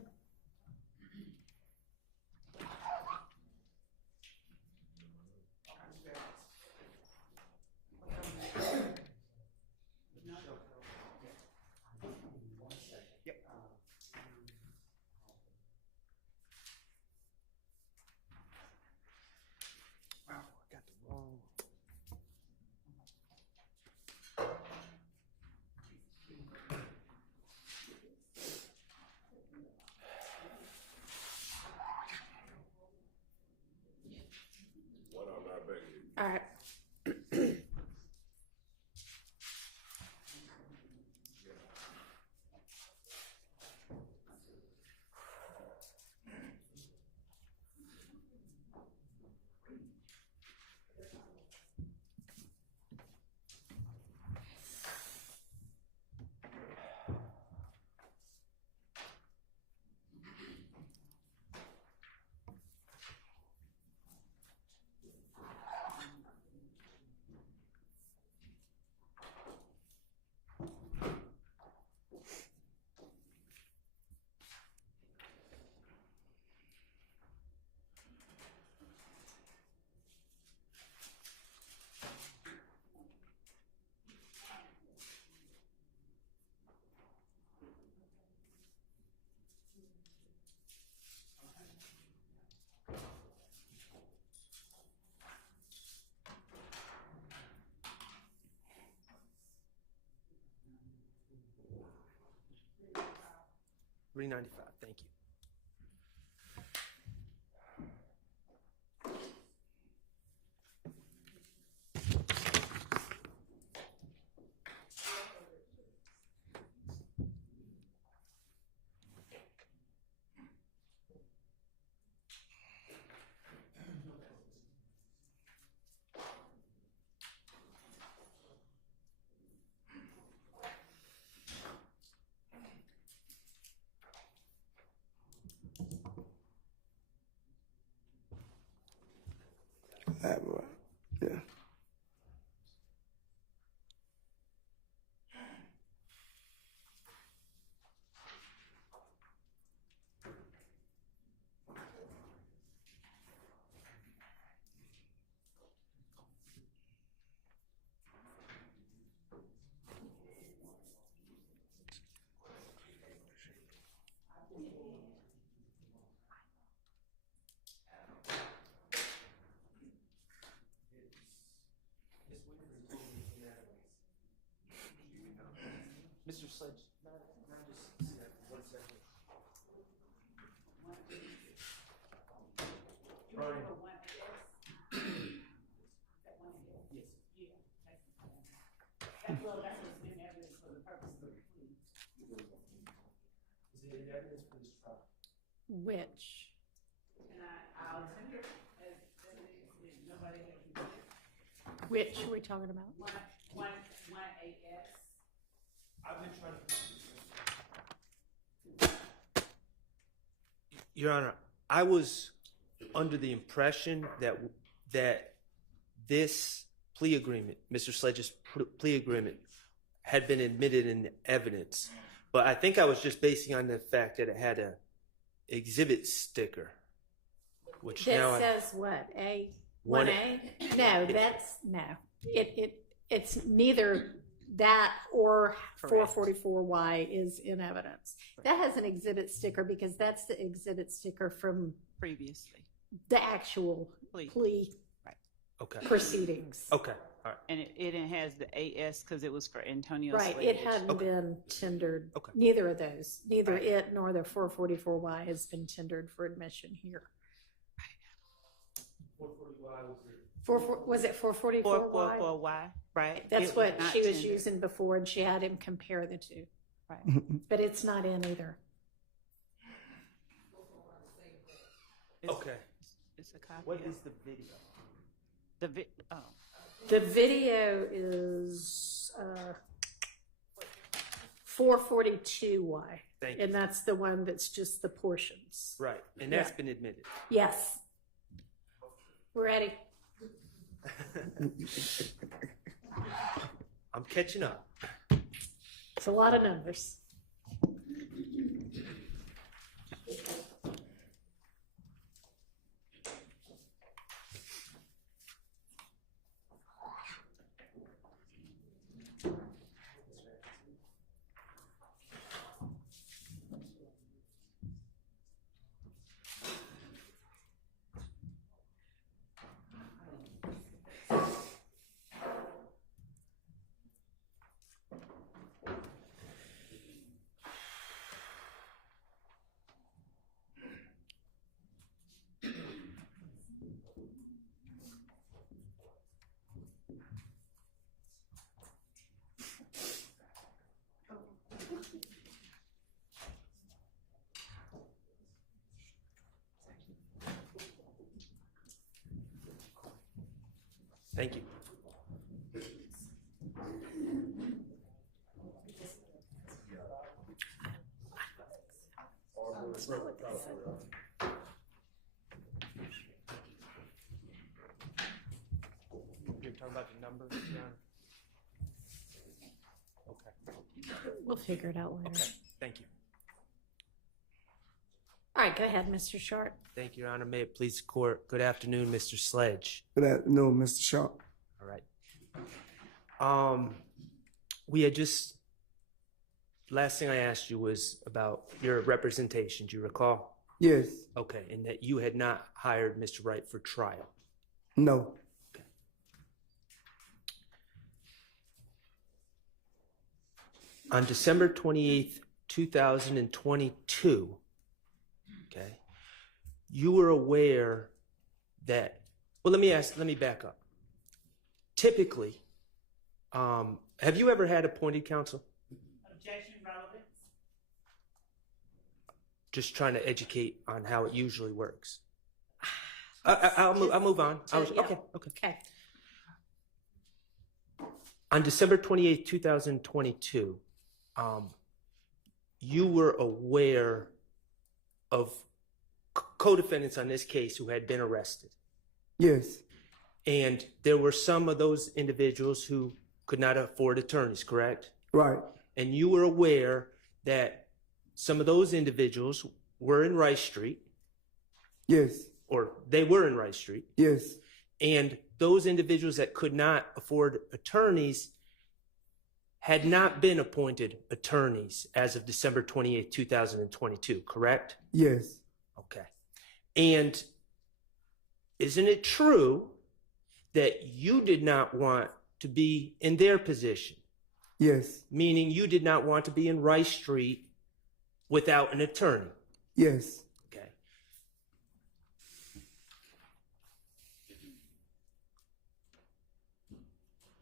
All right. $395. Thank you. Yeah. Mr. Sledge, not just sit for 1 second. Brian. That's what's in evidence for the purpose of the plea. Is it in evidence for this trial? Which? And I'll tender it as evidence if nobody has used it. Which are we talking about? One AS. I've been trying to. Your Honor, I was under the impression that this plea agreement, Mr. Sledge's plea agreement, had been admitted in evidence. But I think I was just basing on the fact that it had a exhibit sticker, which That now says what? A 1A? No, that's no. It's neither that or Correct. 444Y is in evidence. That has an exhibit sticker because that's the exhibit sticker from Previously. the actual plea Okay. proceedings. Okay. All right. And it has the AS because it was for Antonio Right, Sledge. it hadn't been tendered. Okay. Neither of those, neither it nor the 444Y has been tendered for admission here. 440Y Was it 444Y? 444Y, right? That's It what was not she was tendered. using before, and she had him compare the two. Right. But it's not in either. Okay. It's a copy. What of- is the video? The video is 442Y. Thank you. And that's the one that's just the portions. Right. And that's Yeah. been admitted. Yes. We're ready. I'm catching up. It's a lot of numbers. Thank you. You're talking about the numbers, John? Okay. We'll figure it out later. Okay. Thank you. All right, go ahead, Mr. Sharp. Thank you, Your Honor. May it please the court. Good afternoon, Mr. Sledge. Good afternoon, Mr. Sharp. All right. We had just, last thing I asked you was about your representation. Do you recall? Yes. Okay, and that you had not hired Mr. Wright for trial. No. On December 28th, 2022, okay, you were aware that, well, let me back up. Typically, have you ever had appointed counsel? Objection, relevance. Just trying to educate on how it usually works. I'll move on. Okay. On December 28th, 2022, you were aware of co-defendants on this case who had been arrested. Yes. And there were some of those individuals who could not afford attorneys, correct? Right. And you were aware that some of those individuals were in Rice Street. Yes. Or they were in Rice Street. Yes. And those individuals that could not afford attorneys had not been appointed attorneys as of December 28th, 2022, correct? Yes. Okay. And isn't it true that you did not want to be in their position? Yes. Meaning you did not want to be in Rice Street without an attorney? Yes. Okay.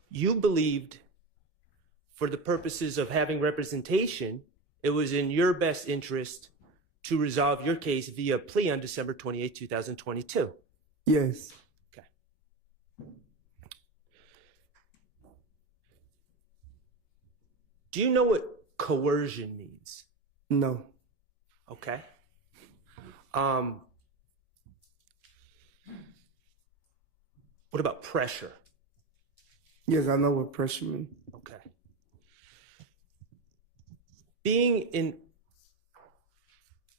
You believed, for the purposes of having representation, it was in your best interest to resolve your case via plea on December 28, 2022. Yes. Okay. Do you know what coercion means? No. Okay. What about pressure? Yes, I know what pressure means. Okay. Being in,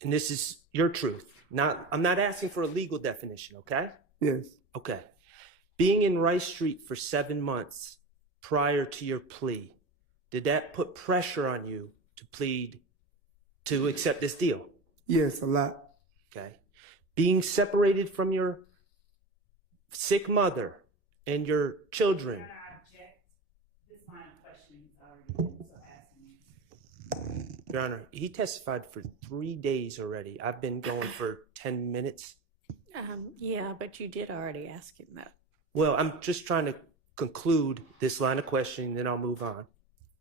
and this is your truth, I'm not asking for a legal definition, okay? Yes. Okay. Being in Rice Street for 7 months prior to your plea, did that put pressure on you to accept this deal? Yes, a lot. Okay. Being separated from your sick mother and your children. I object. This line of questioning is already been, so ask me. Your Honor, he testified for 3 days already. I've been going for 10 minutes. Yeah, but you did already ask him that. Well, I'm just trying to conclude this line of questioning, then I'll move on.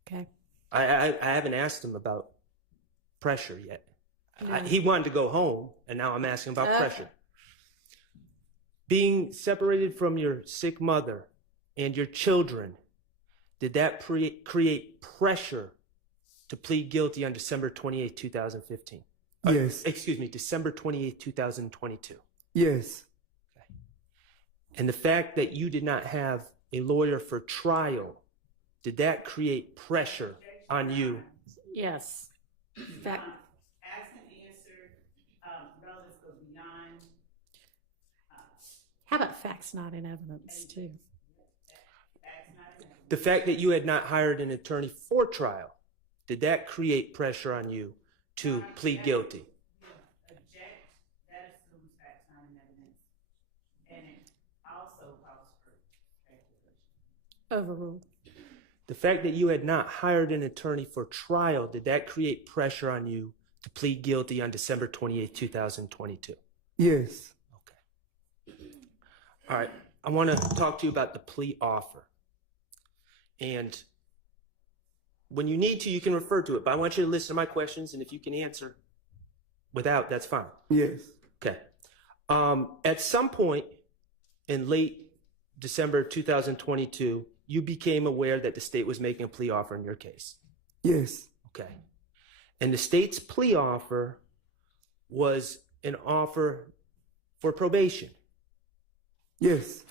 Okay. I haven't asked him about pressure yet. No. He wanted to go home, and now I'm asking about pressure. Being separated from your sick mother and your children, did that create pressure to plead guilty on December 28, 2015? Yes. Excuse me, December 28, 2022. Yes. Okay. And the fact that you did not have a lawyer for trial, did that create pressure on you? Yes. Fact. Asked and answered. Relatives go beyond. How about facts not in evidence too? Facts not in evidence. The fact that you had not hired an attorney for trial, did that create pressure on you to plead guilty? Object. That assumes facts not in evidence, and it also calls for speculation. Overruled. The fact that you had not hired an attorney for trial, did that create pressure on you to plead guilty on December 28, 2022? Yes. Okay. All right. I want to talk to you about the plea offer. And when you need to, you can refer to it, but I want you to listen to my questions, and if you can answer without, that's fine. Yes. Okay. At some point in late December 2022, you became aware that the state was making a plea offer in your case. Yes. Okay. And the state's plea offer was an offer for probation. Yes.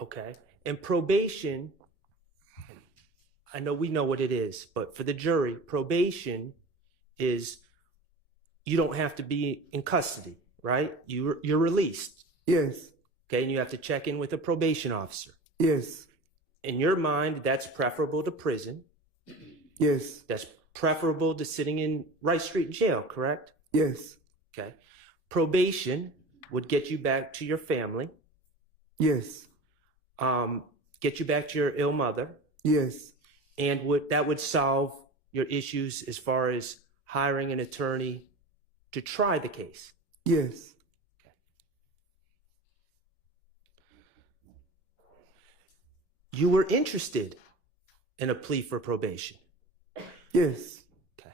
Okay. And probation, I know we know what it is, but for the jury, probation is you don't have to be in custody, right? You're released. Yes. Okay. And you have to check in with a probation officer. Yes. In your mind, that's preferable to prison. Yes. That's preferable to sitting in Rice Street jail, correct? Yes. Okay. Probation would get you back to your family. Yes. Get you back to your ill mother. Yes. And that would solve your issues as far as hiring an attorney to try the case. Yes. You were interested in a plea for probation. Yes. Okay.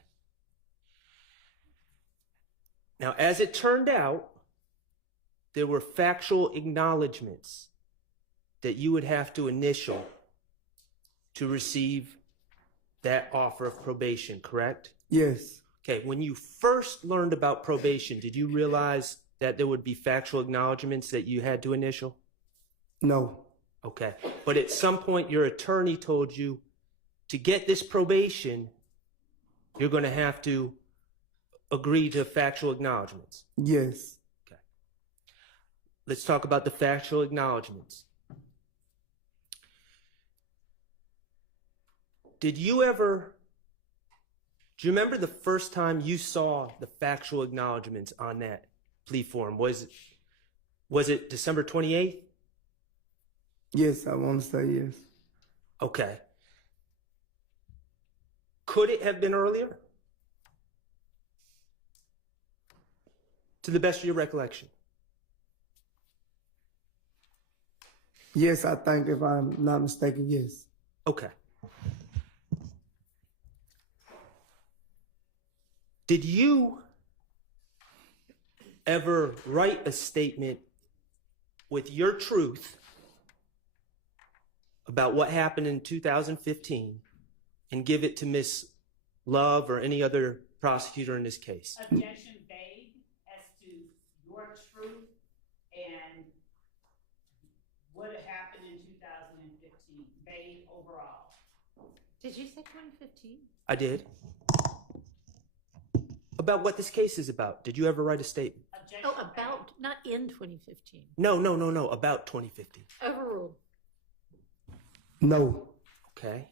Now, as it turned out, there were factual acknowledgments that you would have to initial to receive that offer of probation, correct? Yes. Okay, when you first learned about probation, did you realize that there would be factual acknowledgments that you had to initial? No. Okay, but at some point your attorney told you to get this probation, you're going to have to agree to factual acknowledgments. Yes. Okay. Let's talk about the factual acknowledgments. Do you remember the first time you saw the factual acknowledgments on that plea form? Was it December 28th? Yes, I want to say yes. Okay. Could it have been earlier? To the best of your recollection. Yes, I think if I'm not mistaken, yes. Okay. Did you ever write a statement with your truth about what happened in 2015 and give it to Miss Love or any other prosecutor in this case? Objection vague as to your truth and what happened in 2015. Vague overall. Did you say 2015? I did. About what this case is about. Did you ever write a statement? Objection Oh, about, not in 2015. No, about 2015. Overruled. No. Okay.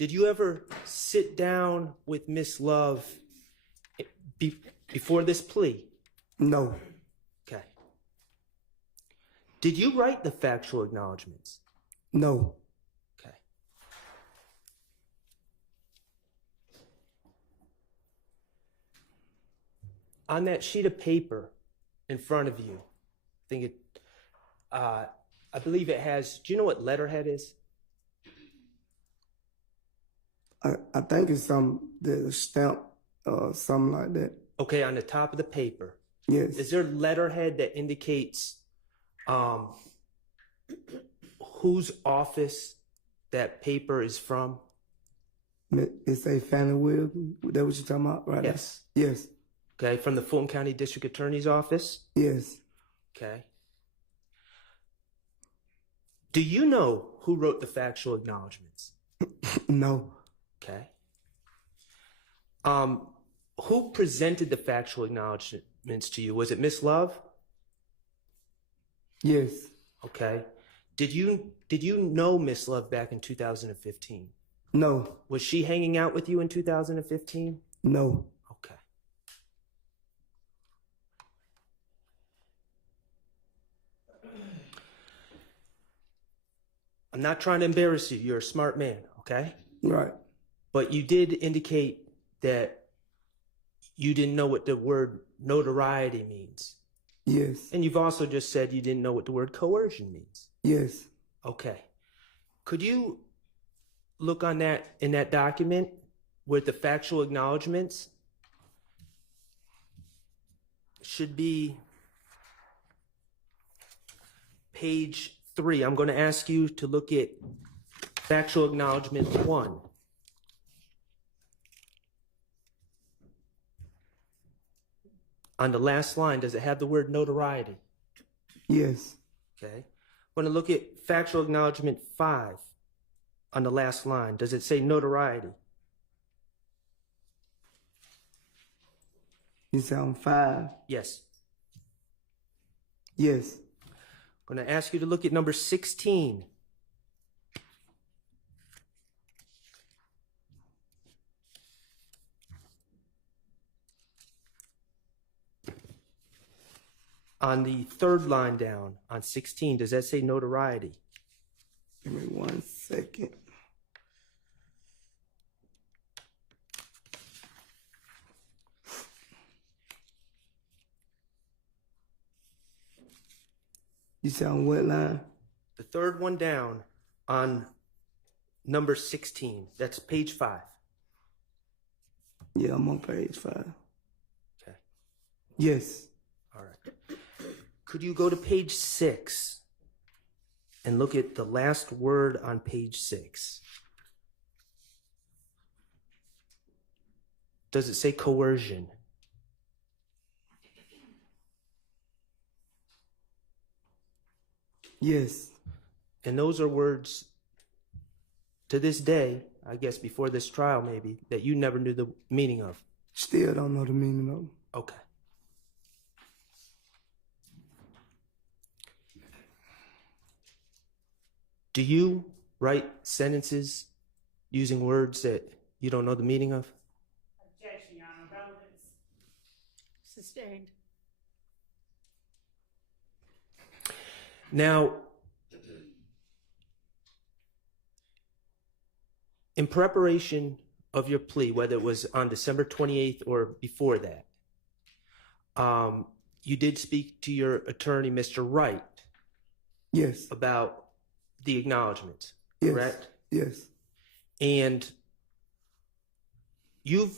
did you ever sit down with Miss Love before this plea? No. Okay. Did you write the factual acknowledgments? No. Okay. On that sheet of paper in front of you, I believe it has, do you know what letterhead is? I think it's the stamp, something like that. Okay, on the top of the paper. Yes. Is there letterhead that indicates whose office that paper is from? It say Fannie Williams. That what you talking about, right? Yes. Yes. Okay, from the Fulton County District Attorney's Office? Yes. Okay. Do you know who wrote the factual acknowledgments? No. Okay. Who presented the factual acknowledgments to you? Was it Miss Love? Yes. Okay. Did you know Miss Love back in 2015? No. Was she hanging out with you in 2015? No. Okay. I'm not trying to embarrass you. You're a smart man, okay? Right. But you did indicate that you didn't know what the word notoriety means. Yes. And you've also just said you didn't know what the word coercion means. Yes. Okay. Could you look on that in that document with the factual acknowledgments? Should be page 3. I'm going to ask you to look at factual acknowledgement 1. On the last line, does it have the word notoriety? Yes. Okay. I'm going to look at factual acknowledgement 5 on the last line. Does it say notoriety? You sound 5. Yes. Yes. I'm going to ask you to look at number 16. On the third line down, on 16, does that say notoriety? Give me 1 second. You sound what line? The third one down on number 16. That's page 5. Yeah, I'm on page 5. Okay. Yes. All right. Could you go to page 6 and look at the last word on page 6? Does it say coercion? Yes. And those are words to this day, I guess before this trial maybe, that you never knew the meaning of. Still don't know the meaning of them. Okay. Do you write sentences using words that you don't know the meaning of? Objection, Your Honor. Relevance. Sustained. Now, in preparation of your plea, whether it was on December 28th or before that, you did speak to your attorney, Mr. Wright. Yes. About the acknowledgments, yes. Correct? Yes. And you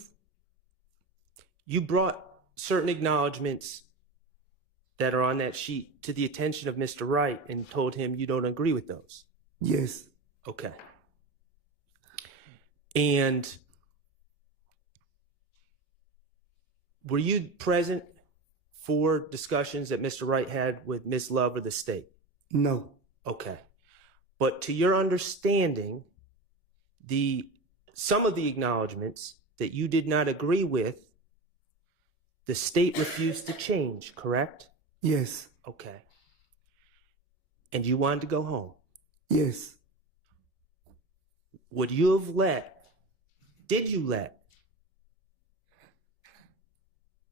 brought certain acknowledgments that are on that sheet to the attention of Mr. Wright and told him you don't agree with those. Yes. Okay. And were you present for discussions that Mr. Wright had with Ms. Love or the state? No. Okay. But to your understanding, some of the acknowledgments that you did not agree with, the state refused to change, correct? Yes. Okay. And you wanted to go home? Yes. Would you have let did you let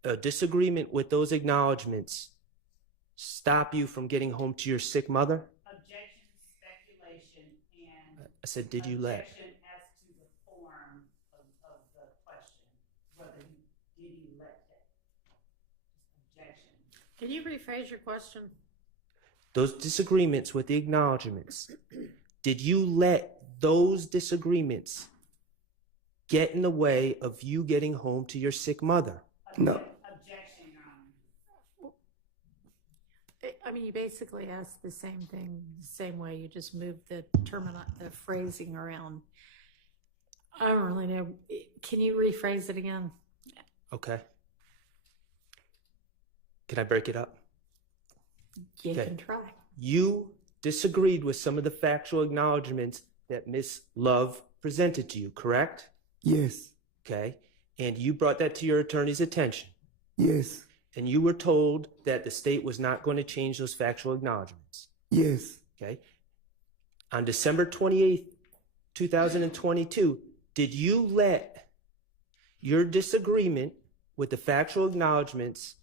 a disagreement with those acknowledgments stop you from getting home to your sick mother? Objection, speculation, and. I said, did you let? Objection as to the form of the question, whether did you let that? Objection. Can you rephrase your question? Those disagreements with the acknowledgments, did you let those disagreements get in the way of you getting home to your sick mother? No. Objection, Your Honor. I mean, you basically asked the same thing, the same way. You just moved the the phrasing around. I don't really know. Can you rephrase it again? Okay. Can I break it up? You Okay. can try. You disagreed with some of the factual acknowledgments that Miss Love presented to you, correct? Yes. Okay. And you brought that to your attorney's attention. Yes. And you were told that the state was not going to change those factual acknowledgments. Yes. Okay. On December 28th, 2022, did you let your disagreement with the factual acknowledgments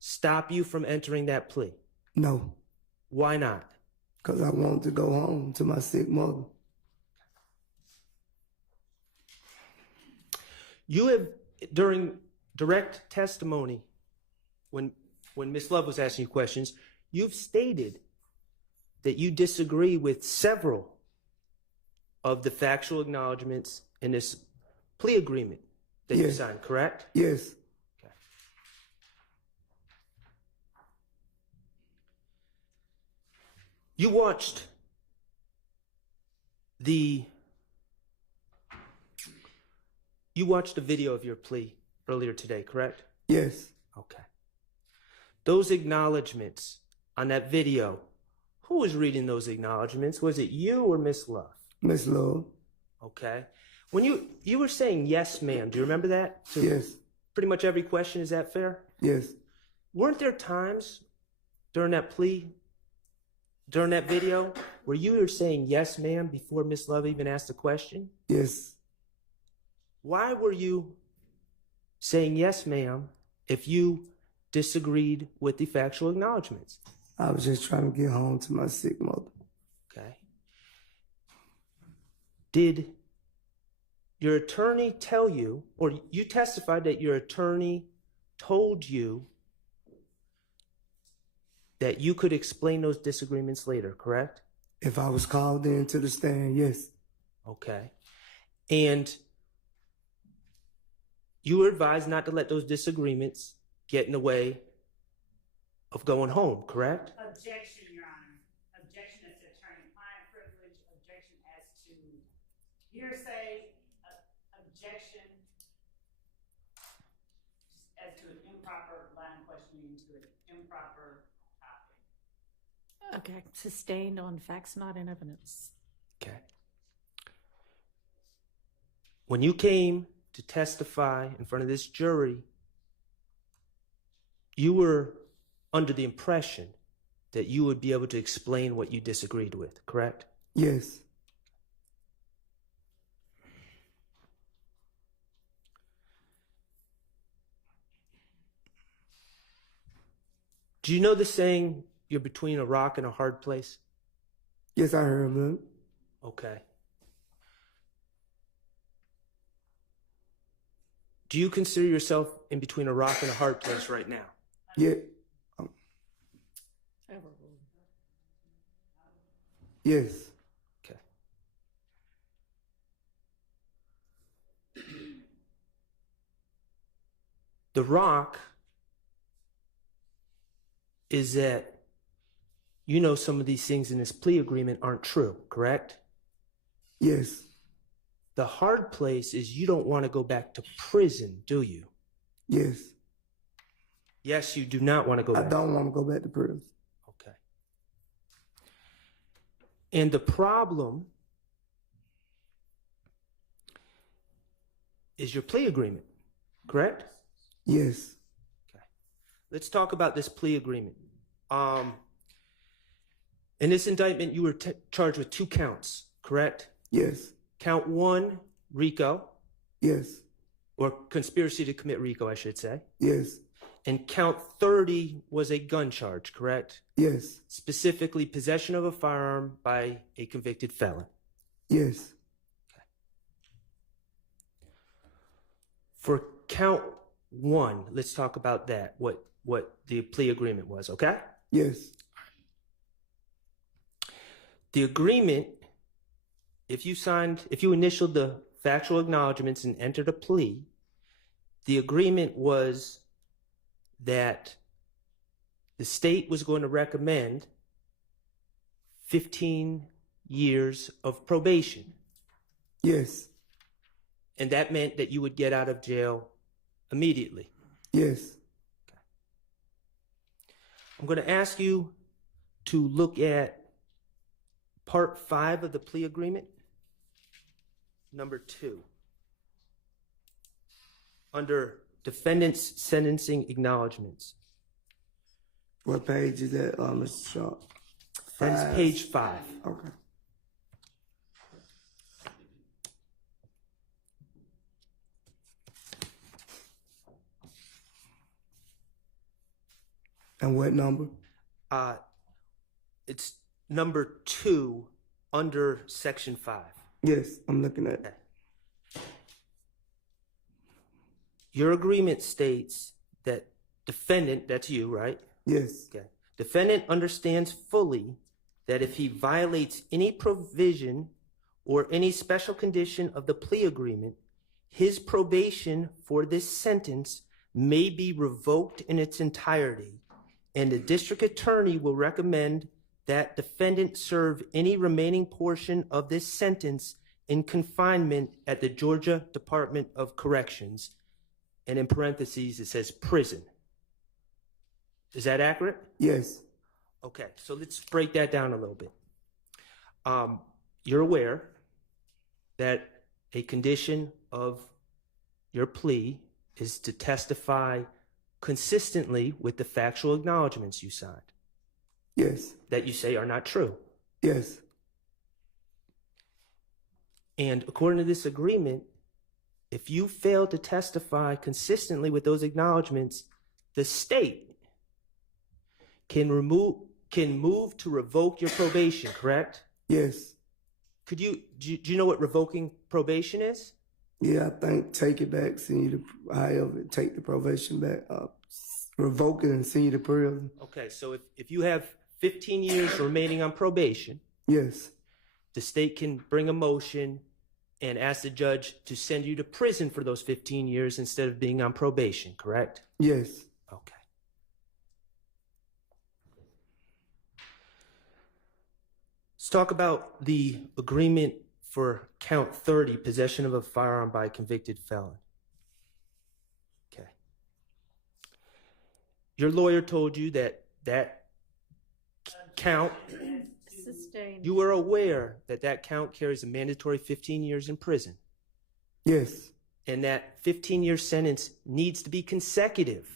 stop you from entering that plea? No. Why not? Because I wanted to go home to my sick mother. You have, during direct testimony, when Ms. Love was asking you questions, you've stated that you disagree with several of the factual acknowledgments in this plea agreement that you signed, correct? Yes. Okay. You watched the video of your plea earlier today, correct? Yes. Okay. Those acknowledgments on that video, who was reading those acknowledgments? Was it you or Miss Love? Miss Love. Okay. When you were saying yes, ma'am, do you remember that? To Yes. pretty much every question, is that fair? Yes. Weren't there times during that plea, during that video, where you were saying yes, ma'am, before Miss Love even asked a question? Yes. Why were you saying yes, ma'am, if you disagreed with the factual acknowledgments? I was just trying to get home to my sick mother. Okay. Did your attorney tell you, or you testified that your attorney told you that you could explain those disagreements later, correct? If I was called into the stand, yes. Okay. And you were advised not to let those disagreements get in the way of going home, correct? Objection, Your Honor. Objection as to attorney-client privilege. Objection as to hearsay. Objection as to an improper line of questioning to an improper topic. Okay. Sustained on facts not in evidence. Okay. When you came to testify in front of this jury, you were under the impression that you would be able to explain what you disagreed with, correct? Yes. Do you know the saying, you're between a rock and a hard place? Yes, I heard of it. Okay. Do you consider yourself in between a rock and a hard place right now? Yeah. Yes. Okay. The rock is that you know some of these things in this plea agreement aren't true, correct? Yes. The hard place is you don't want to go back to prison, do you? Yes. Yes, you do not want to go back. I don't want to go back to prison. Okay. And the problem is your plea agreement, correct? Yes. Okay. Let's talk about this plea agreement. In this indictment, you were charged with 2 counts, correct? Yes. Count 1, RICO. Yes. Or conspiracy to commit RICO, I should say. Yes. And count 30 was a gun charge, correct? Yes. Specifically, possession of a firearm by a convicted felon. Yes. For count 1, let's talk about that, what the plea agreement was, okay? Yes. The agreement, if you initialed the factual acknowledgments and entered a plea, the agreement was that the state was going to recommend 15 years of probation. Yes. And that meant that you would get out of jail immediately. Yes. Okay. I'm going to ask you to look at Part 5 of the plea agreement, number 2, under defendant's sentencing acknowledgments. What page is that, Mr. Sharp? That's page 5. Okay. And what number? It's number 2 under section 5. Yes, I'm looking at it. Okay. Your agreement states that defendant, that's you, right? Yes. Okay. Defendant understands fully that if he violates any provision or any special condition of the plea agreement, his probation for this sentence may be revoked in its entirety, and the district attorney will recommend that defendant serve any remaining portion of this sentence in confinement at the Georgia Department of Corrections. And in parentheses, it says prison. Is that accurate? Yes. Okay, so let's break that down a little bit. You're aware that a condition of your plea is to testify consistently with the factual acknowledgments you signed. Yes. That you say are not true. Yes. And according to this agreement, if you fail to testify consistently with those acknowledgments, the state can move to revoke your probation, correct? Yes. Do you know what revoking probation is? Yeah, I think take it back, send you to, however, take the probation back, revoke it and send you to prison. Okay, so if you have 15 years remaining on probation, yes, the state can bring a motion and ask the judge to send you to prison for those 15 years instead of being on probation, correct? Yes. Okay. Let's talk about the agreement for count 30, possession of a firearm by a convicted felon. Okay. Your lawyer told you that count, you were aware that count carries a mandatory 15 years in prison. Yes. And that 15-year sentence needs to be consecutive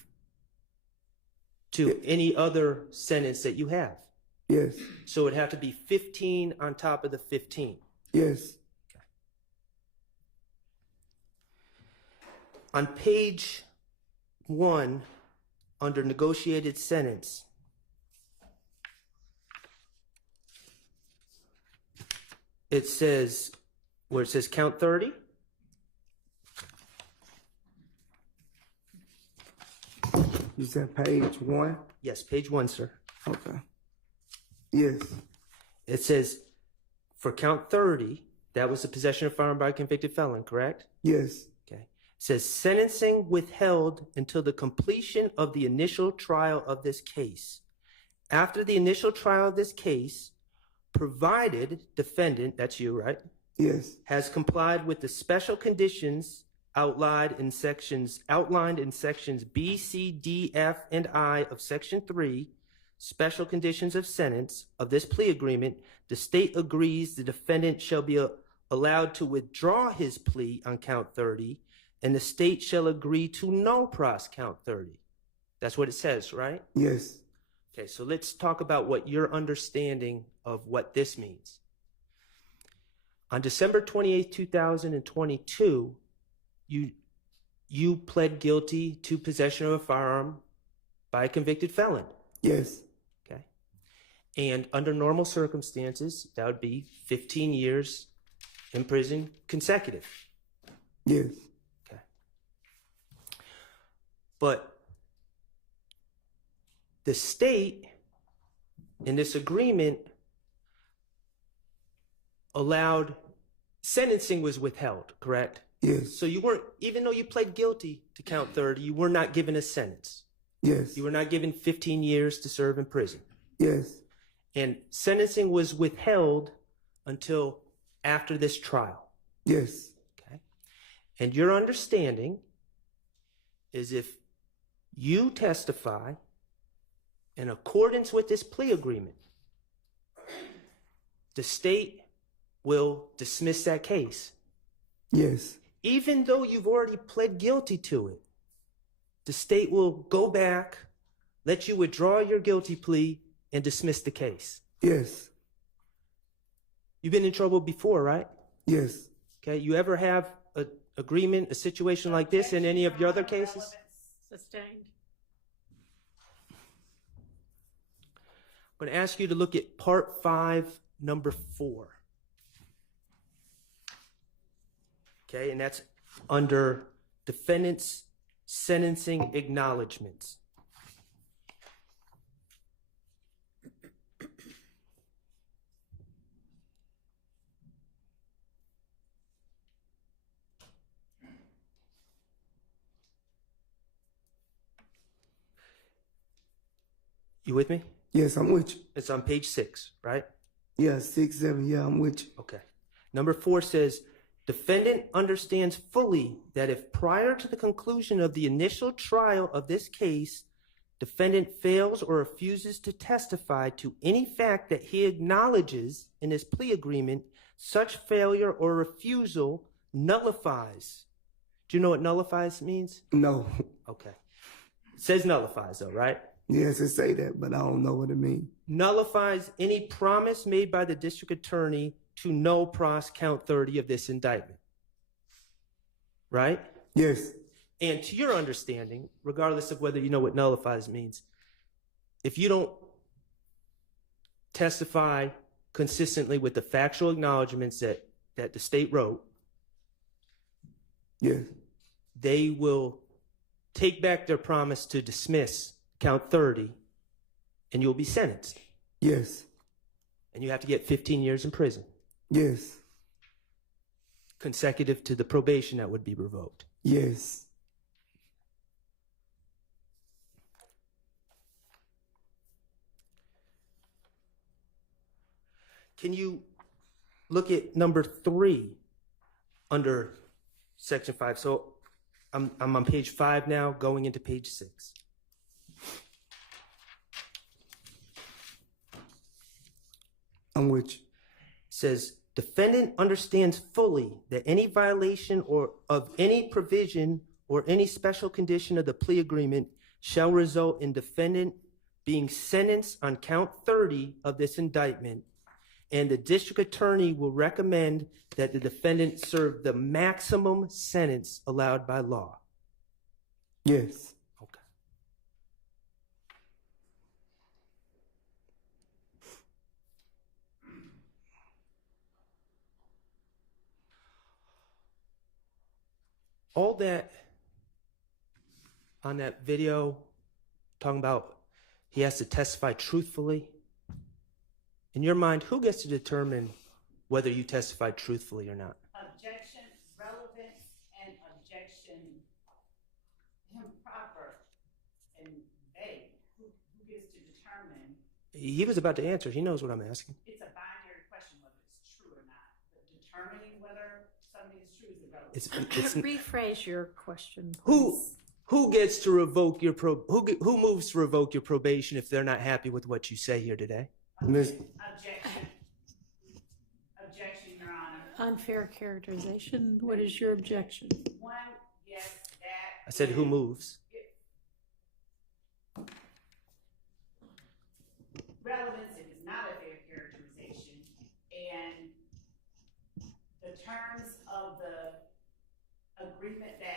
to any other sentence that you have. Yes. So it'd have to be 15 on top of the 15. Yes. Okay. On page 1, under negotiated sentence, it says, where it says count 30, you said page 1? yes, page 1, sir. Okay. Yes. It says, for count 30, that was the possession of firearm by a convicted felon, correct? Yes. Okay. It says, sentencing withheld until the completion of the initial trial of this case. After the initial trial of this case, provided defendant, that's you, right? Yes. Has complied with the special conditions outlined in sections B, C, D, F, and I of section 3, special conditions of sentence of this plea agreement, the state agrees the defendant shall be allowed to withdraw his plea on count 30, and the state shall agree to no pros count 30. That's what it says, right? Yes. Okay, so let's talk about what your understanding of what this means. On December 28, 2022, you pled guilty to possession of a firearm by a convicted felon. Yes. Okay. And under normal circumstances, that would be 15 years in prison consecutive. Yes. Okay. But the state in this agreement allowed sentencing was withheld, correct? Yes. So you weren't, even though you pled guilty to count 30, you were not given a sentence. Yes. You were not given 15 years to serve in prison. Yes. And sentencing was withheld until after this trial. Yes. Okay. And your understanding is if you testify in accordance with this plea agreement, the state will dismiss that case. Yes. Even though you've already pled guilty to it, the state will go back, let you withdraw your guilty plea, and dismiss the case. Yes. You've been in trouble before, right? Yes. Okay. You ever have an agreement, a situation like this in any of your other cases? Sustained. I'm going to ask you to look at Part 5, Number 4. Okay, and that's under defendant's sentencing acknowledgments. You with me? Yes, I'm with you. It's on page 6, right? Yeah, 6, 7. Yeah, I'm with you. Okay. Number 4 says, defendant understands fully that if prior to the conclusion of the initial trial of this case, defendant fails or refuses to testify to any fact that he acknowledges in his plea agreement, such failure or refusal nullifies. Do you know what nullifies means? No. Okay. It says nullifies though, right? Yes, it say that, but I don't know what it means. Nullifies any promise made by the district attorney to null pros count 30 of this indictment. Right? Yes. And to your understanding, regardless of whether you know what nullifies means, if you don't testify consistently with the factual acknowledgments that the state wrote, yes, they will take back their promise to dismiss count 30 and you'll be sentenced. Yes. And you have to get 15 years in prison. Yes. Consecutive to the probation that would be revoked. Yes. Can you look at number 3 under section 5? So I'm on page 5 now, going into page 6. I'm with you. It says, defendant understands fully that any violation or of any provision or any special condition of the plea agreement shall result in defendant being sentenced on count 30 of this indictment, and the district attorney will recommend that the defendant serve the maximum sentence allowed by law. Yes. Okay. All that on that video talking about he has to testify truthfully. In your mind, who gets to determine whether you testified truthfully or not? Objection, relevance, and objection improper. And they, who gets to determine? He was about to answer. He knows what I'm asking. It's a binary question whether it's true or not. But determining whether something is true is irrelevant. Rephrase your question, please. Who gets to revoke your who moves to revoke your probation if they're not happy with what you say here today? Objection. Objection, Your Honor. Unfair characterization. What is your objection? One, yes, that. I said who moves. Relevance, it is not a fair characterization, and the terms of the agreement that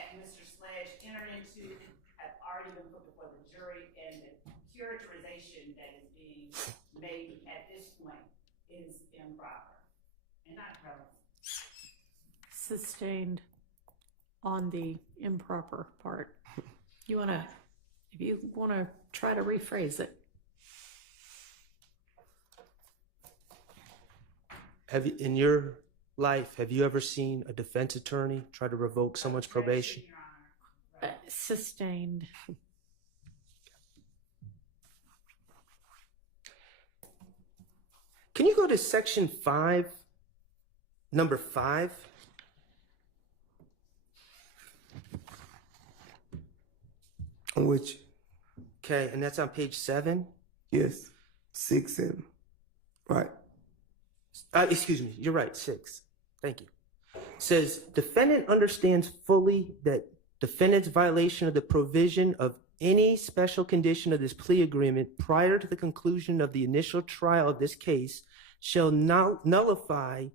is improper and not relevant. Sustained on the improper part. You wanna, if you wanna try to rephrase it. Have you, in your life, have you ever seen a defense attorney try to revoke someone's probation? Sustained. Can you go to section 5, number 5? Which? Okay, and that's on page 7? Yes. 6, 7. Right. Excuse me, you're right, 6. Thank you. It says, defendant understands fully that defendant's violation of the provision of any special condition of this plea agreement prior to the conclusion of the initial trial of this case shall nullify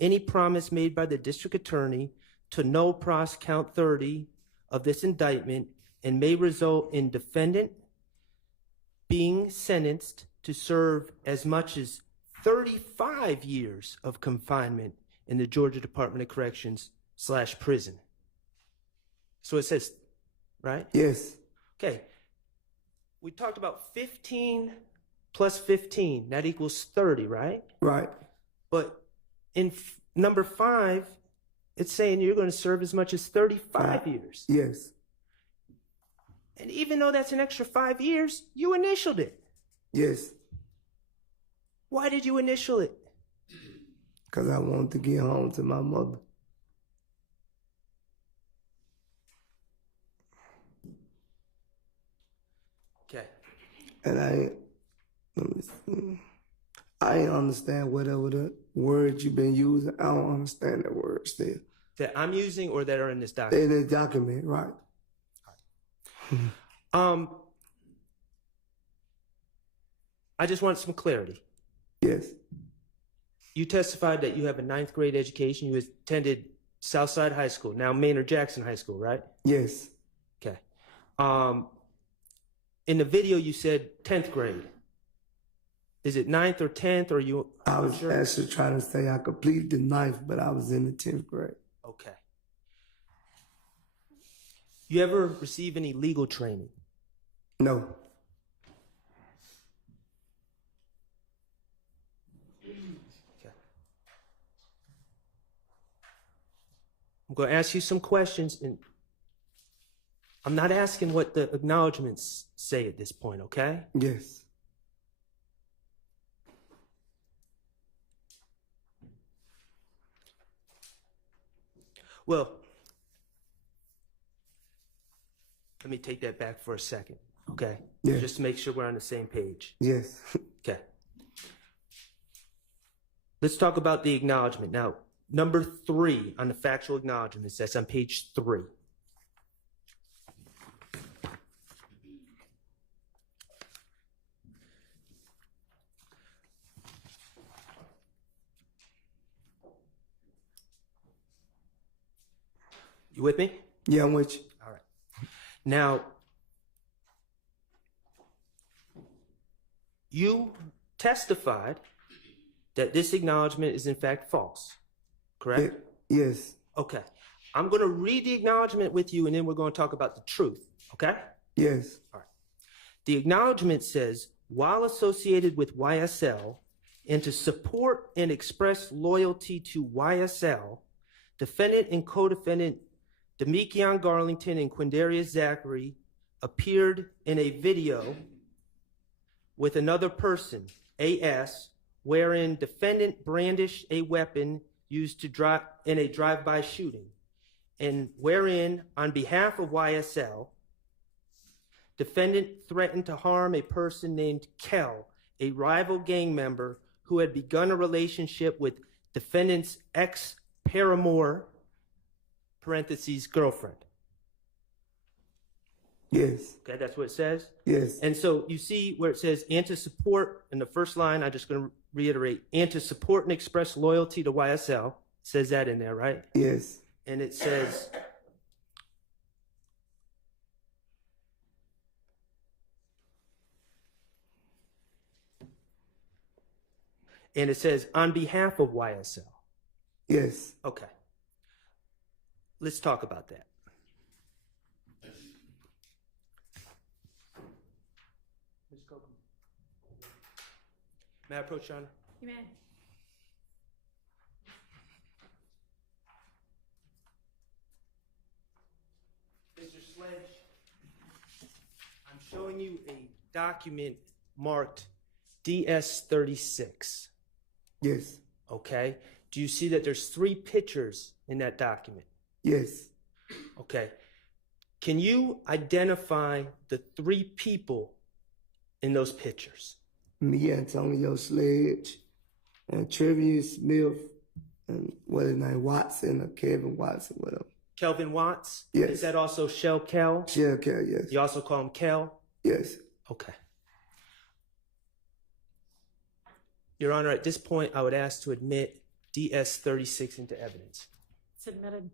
any promise made by the district attorney to null pros count 30 of this indictment and may result in defendant being sentenced to serve as much as 35 years of confinement in the Georgia Department of Corrections / prison. So it says, right? Yes. Okay. We talked about 15 plus 15. That equals 30, right? Right. But in number 5, it's saying you're going to serve as much as 35 years. Yes. And even though that's an extra 5 years, you initialed it. Yes. Why did you initial it? Because I wanted to get home to my mother. Okay. And I ain't understand whatever the words you've been using. I don't understand the words still. That I'm using or that are in this document? In this document, right. I just want some clarity. Yes. You testified that you have a 9th grade education. You attended Southside High School, now Maynard Jackson High School, right? Yes. Okay. In the video, you said 10th grade. Is it 9th or 10th, or you? I was actually trying to say I completed the 9th, but I was in the 10th grade. Okay. You ever receive any legal training? No. Okay. I'm going to ask you some questions, and I'm not asking what the acknowledgments say at this point, okay? Yes. Well, let me take that back for a second, okay? Yes. Just to make sure we're on the same page. Yes. Okay. Let's talk about the acknowledgement. Now, number 3 on the factual acknowledgement, that's on page 3. You with me? Yeah, I'm with you. All right. Now, you testified that this acknowledgement is in fact false, correct? Yes. Okay. I'm going to read the acknowledgement with you, and then we're going to talk about the truth, okay? Yes. All right. The acknowledgement says, while associated with YSL, and to support and express loyalty to YSL, defendant and co-defendant Demekion Garlington and Quindarius Zachary appeared in a video with another person, AS, wherein defendant brandished a weapon used to drive in a drive-by shooting, and wherein, on behalf of YSL, defendant threatened to harm a person named Kel, a rival gang member who had begun a relationship with defendant's ex-paramour, parentheses, girlfriend. Yes. Okay, that's what it says? Yes. And so you see where it says, and to support, in the first line, I'm just going to reiterate, and to support and express loyalty to YSL. It says that in there, right? Yes. And it says, And it says, on behalf of YSL. Yes. Okay. Let's talk about that. Ms. Copeland. May I approach, Your Honor? You may. Mr. Sledge, I'm showing you a document marked DS-36. Yes. Okay. Do you see that there's 3 pictures in that document? Yes. Okay. Can you identify the 3 people in those pictures? Me, Antonio Sledge, and Trevor Smith, and what his name, Watson or Kevin Watson, whatever. Kelvin Watts? Yes. Is that also Shell Kel? Shell Kel, yes. You also call him Kel? Yes. Okay. Your Honor, at this point, I would ask to admit DS-36 into evidence. Submitted.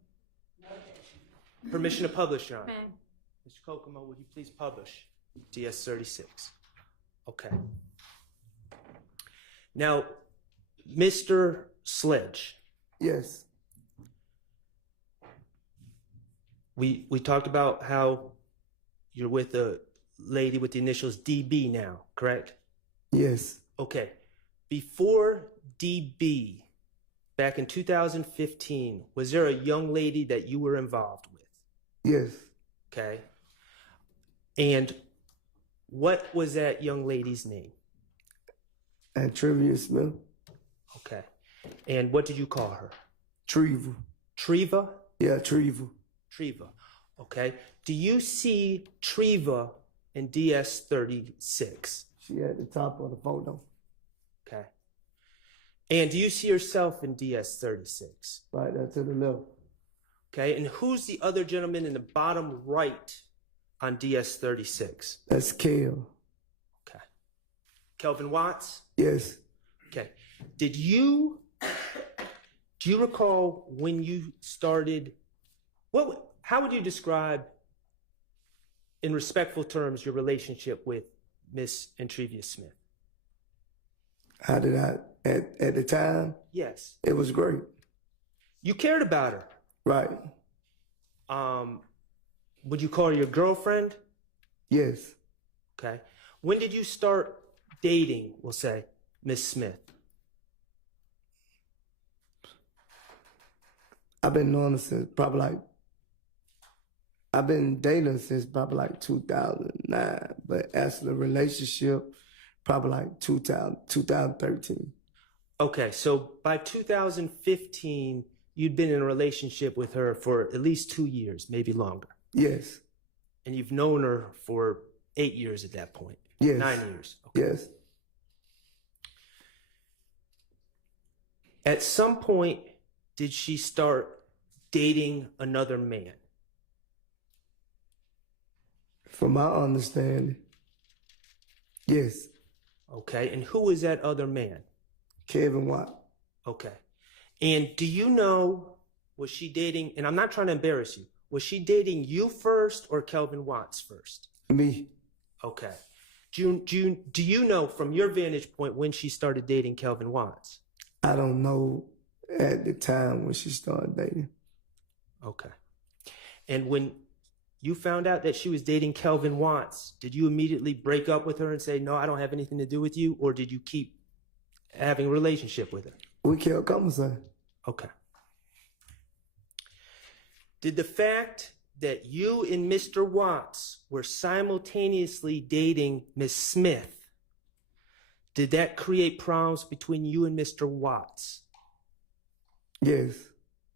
Permission to publish, Your Honor. May. Mr. Kokomo, would you please publish DS-36? Okay. Now, Mr. Sledge. Yes. We talked about how you're with a lady with the initials DB now, correct? Yes. Okay. Before DB, back in 2015, was there a young lady that you were involved with? Yes. Okay. And what was that young lady's name? And Trevor Smith. Okay. And what did you call her? Treva. Treva? Yeah, Treva. Treva. Okay. Do you see Treva in DS-36? She at the top of the photo. Okay. And do you see yourself in DS-36? Right there to the left. Okay. And who's the other gentleman in the bottom right on DS-36? That's Kel. Okay. Kelvin Watts? Yes. Okay. Do you recall when you started, how would you describe, in respectful terms, your relationship with Miss Entrevia Smith? How did I, at the time? Yes. It was great. You cared about her. Right. Would you call her your girlfriend? Yes. Okay. When did you start dating, we'll say, Miss Smith? I've been knowing her since I've been dating since probably like 2009, but as the relationship, probably like 2013. Okay, so by 2015, you'd been in a relationship with her for at least 2 years, maybe longer. Yes. And you've known her for 8 years at that point. Yes. 9 years. Okay. Yes. At some point, did she start dating another man? From my understanding, yes. Okay, and who is that other man? Kevin Watt. Okay. And do you know, was she dating, and I'm not trying to embarrass you, was she dating you first or Kelvin Watts first? Me. Okay. Do you know from your vantage point when she started dating Kelvin Watts? I don't know at the time when she started dating. Okay. And when you found out that she was dating Kelvin Watts, did you immediately break up with her and say, no, I don't have anything to do with you? Or did you keep having a relationship with her? We kept conversing. Okay. Did the fact that you and Mr. Watts were simultaneously dating Miss Smith, did that create problems between you and Mr. Watts? Yes.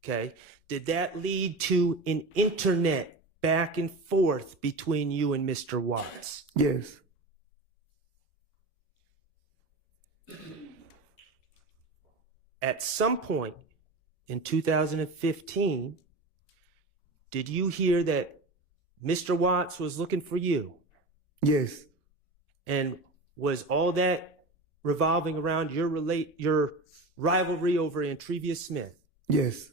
Okay. Did that lead to an internet back and forth between you and Mr. Watts? Yes. At some point in 2015, did you hear that Mr. Watts was looking for you? Yes. And was all that revolving around your rivalry over Entrevia Smith? Yes.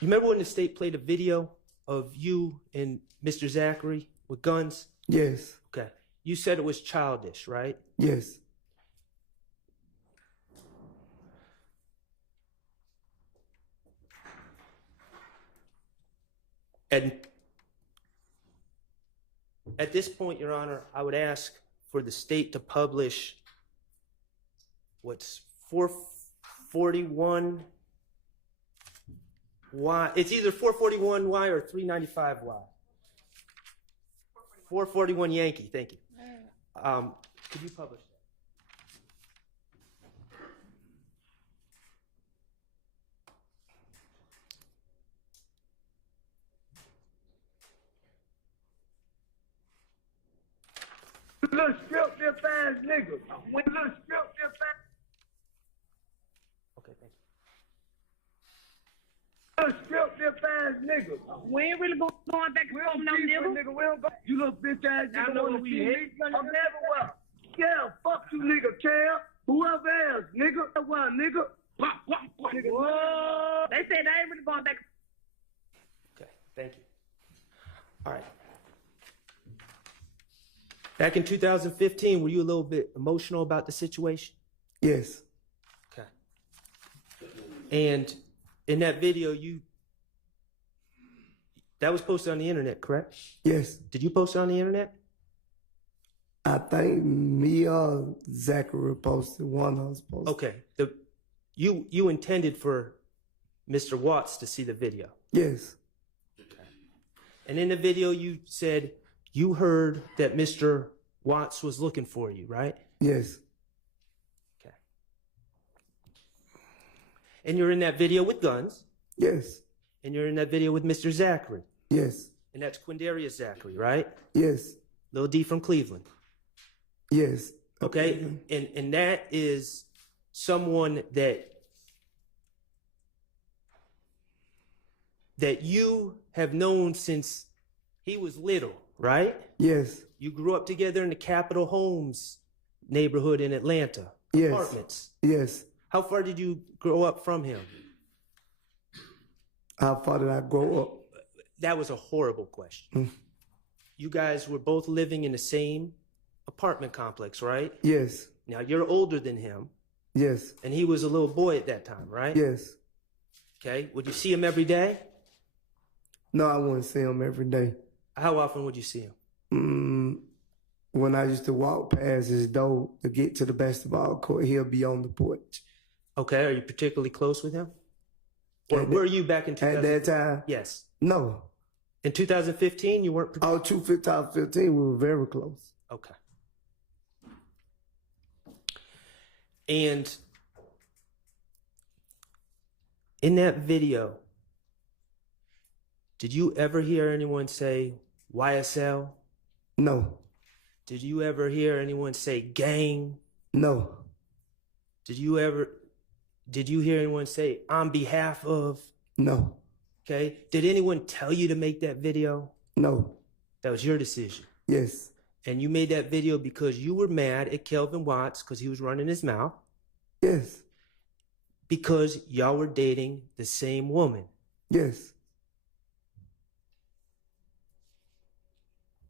You remember when the state played a video of you and Mr. Zachary with guns? Yes. Okay. you said it was childish, right? Yes. And at this point, Your Honor, I would ask for the state to publish what's 441Y. It's either 441Y or 395Y. 441 Yankee, thank you. Could you publish that? Little strip this ass nigga. When little strip this ass. Okay, thank you. Little strip this ass nigga. We ain't really going back and forth no nigga. We don't go. You little bitch ass nigga wanna see me? I'm everywhere. Yeah, fuck you nigga, Cam. Whoever else, nigga. Well, nigga. Pop, pop, pop. Nigga. Whoa. They said they ain't really going back. Okay, thank you. All right. Back in 2015, were you a little bit emotional about the situation? Yes. Okay. And in that video, that was posted on the internet, correct? Yes. Did you post it on the internet? I think me or Zachary posted, one of us posted. Okay. You intended for Mr. Watts to see the video. Yes. Okay. And in the video, you said you heard that Mr. Watts was looking for you, right? Yes. Okay. And you're in that video with guns. Yes. And you're in that video with Mr. Zachary. Yes. And that's Quindarius Zachary, right? Yes. Lil D from Cleveland. Yes. Okay. And that is someone that you have known since he was little, right? Yes. You grew up together in the Capitol Homes neighborhood in Atlanta. Yes. Apartments. Yes. How far did you grow up from him? How far did I grow up? That was a horrible question. You guys were both living in the same apartment complex, right? Yes. Now, you're older than him. Yes. And he was a little boy at that time, right? Yes. Okay. Would you see him every day? No, I wouldn't see him every day. How often would you see him? When I used to walk past his door to get to the basketball court, he'll be on the porch. Okay. Are you particularly close with him? Or were you back in 2000? At that time? Yes. No. In 2015, you weren't? Oh, 2015, we were very close. Okay. And in that video, did you ever hear anyone say YSL? No. Did you ever hear anyone say gang? No. Did you hear anyone say on behalf of? No. Okay. Did anyone tell you to make that video? No. That was your decision. Yes. And you made that video because you were mad at Kelvin Watts because he was running his mouth? Yes. Because y'all were dating the same woman? Yes.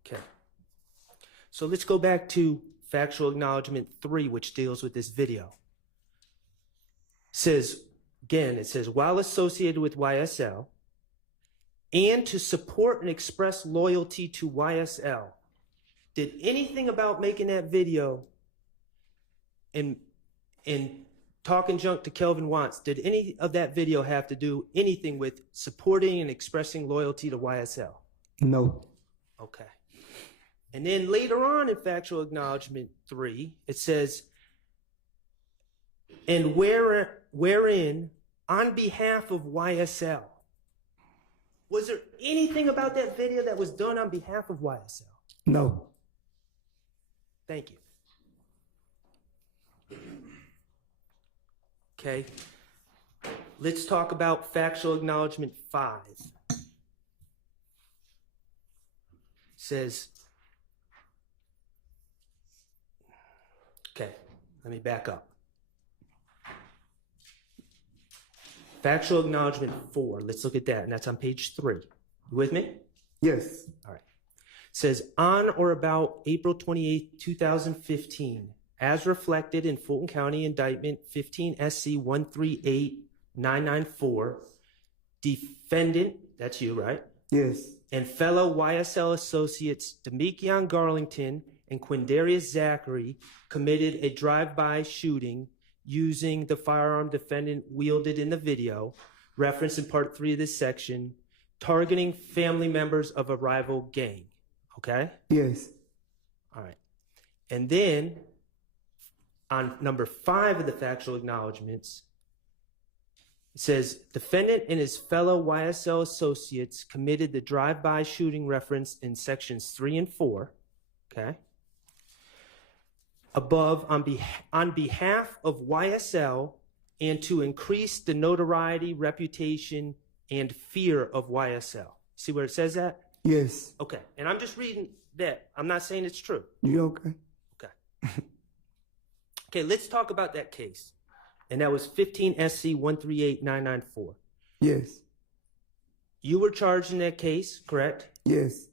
Okay. So let's go back to factual acknowledgement 3, which deals with this video. It says, while associated with YSL, and to support and express loyalty to YSL, did anything about making that video and talking junk to Kelvin Watts, did any of that video have to do anything with supporting and expressing loyalty to YSL? No. Okay. And then later on in factual acknowledgement 3, it says, and wherein, on behalf of YSL. Was there anything about that video that was done on behalf of YSL? No. Thank you. Okay. Let's talk about factual acknowledgement 5. It says, okay, let me back up. Factual acknowledgement 4, let's look at that, and that's on page 3. You with me? Yes. All right. says, on or about April 28, 2015, as reflected in Fulton County Indictment 15 SC 138994, defendant, that's you, right? Yes. And fellow YSL associates Demekion Garlington and Quindarius Zachary committed a drive-by shooting using the firearm defendant wielded in the video, referenced in Part 3 of this section, targeting family members of a rival gang. Okay? Yes. All right. And then on number 5 of the factual acknowledgments, it says, defendant and his fellow YSL associates committed the drive-by shooting referenced in sections 3 and 4. Okay? Above, on behalf of YSL and to increase the notoriety, reputation, and fear of YSL. See where it says that? Yes. Okay. And I'm just reading that. I'm not saying it's true. You okay? Okay. Okay, let's talk about that case. And that was 15 SC 138994. Yes. You were charged in that case, correct? Yes.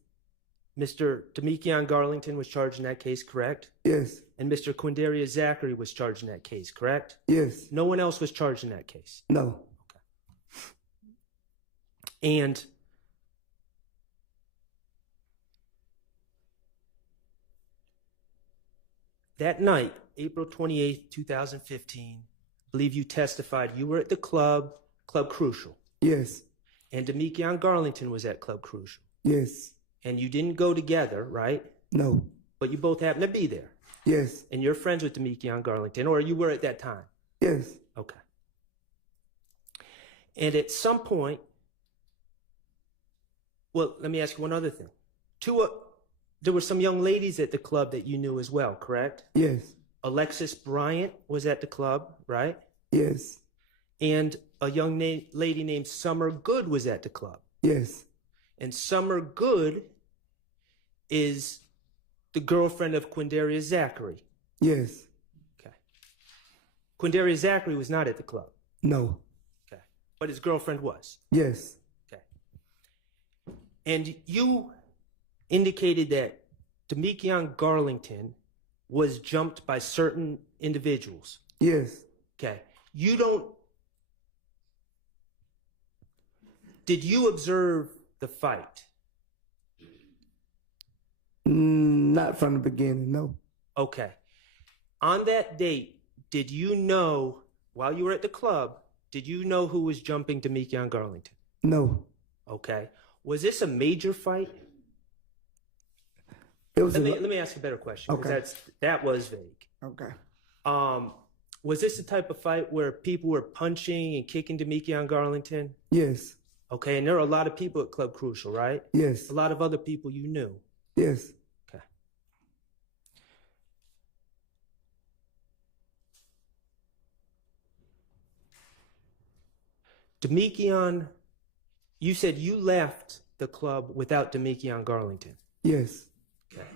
Mr. Demekion Garlington was charged in that case, correct? Yes. And Mr. Quindarius Zachary was charged in that case, correct? Yes. No one else was charged in that case. No. And that night, April 28th, 2015, I believe you testified you were at the Club Crucial. Yes. And Demekion Garlington was at Club Crucial. Yes. And you didn't go together, right? No. But you both happened to be there. Yes. And you're friends with Demekion Garlington, or you were at that time? Yes. Okay. And at some point, well, let me ask you one other thing. There were some young ladies at the club that you knew as well, correct? Yes. Alexis Bryant was at the club, right? Yes. And a young lady named Summer Good was at the club. Yes. And Summer Good is the girlfriend of Quindarius Zachary. Yes. Okay. Quindarius Zachary was not at the club. No. Okay. But his girlfriend was. Yes. Okay. And you indicated that Demekion Garlington was jumped by certain individuals. Yes. Okay. Did you observe the fight? Not from the beginning, no. Okay. On that date, did you know, while you were at the club, did you know who was jumping Demekion Garlington? No. Okay. Was this a major fight? It was. Let me ask a better question. Okay. That was vague. Okay. Was this the type of fight where people were punching and kicking Demekion Garlington? Yes. Okay, and there are a lot of people at Club Crucial, right? Yes. A lot of other people you knew. Yes. Okay. Demekion, you said you left the club without Demekion Garlington. Yes. Okay.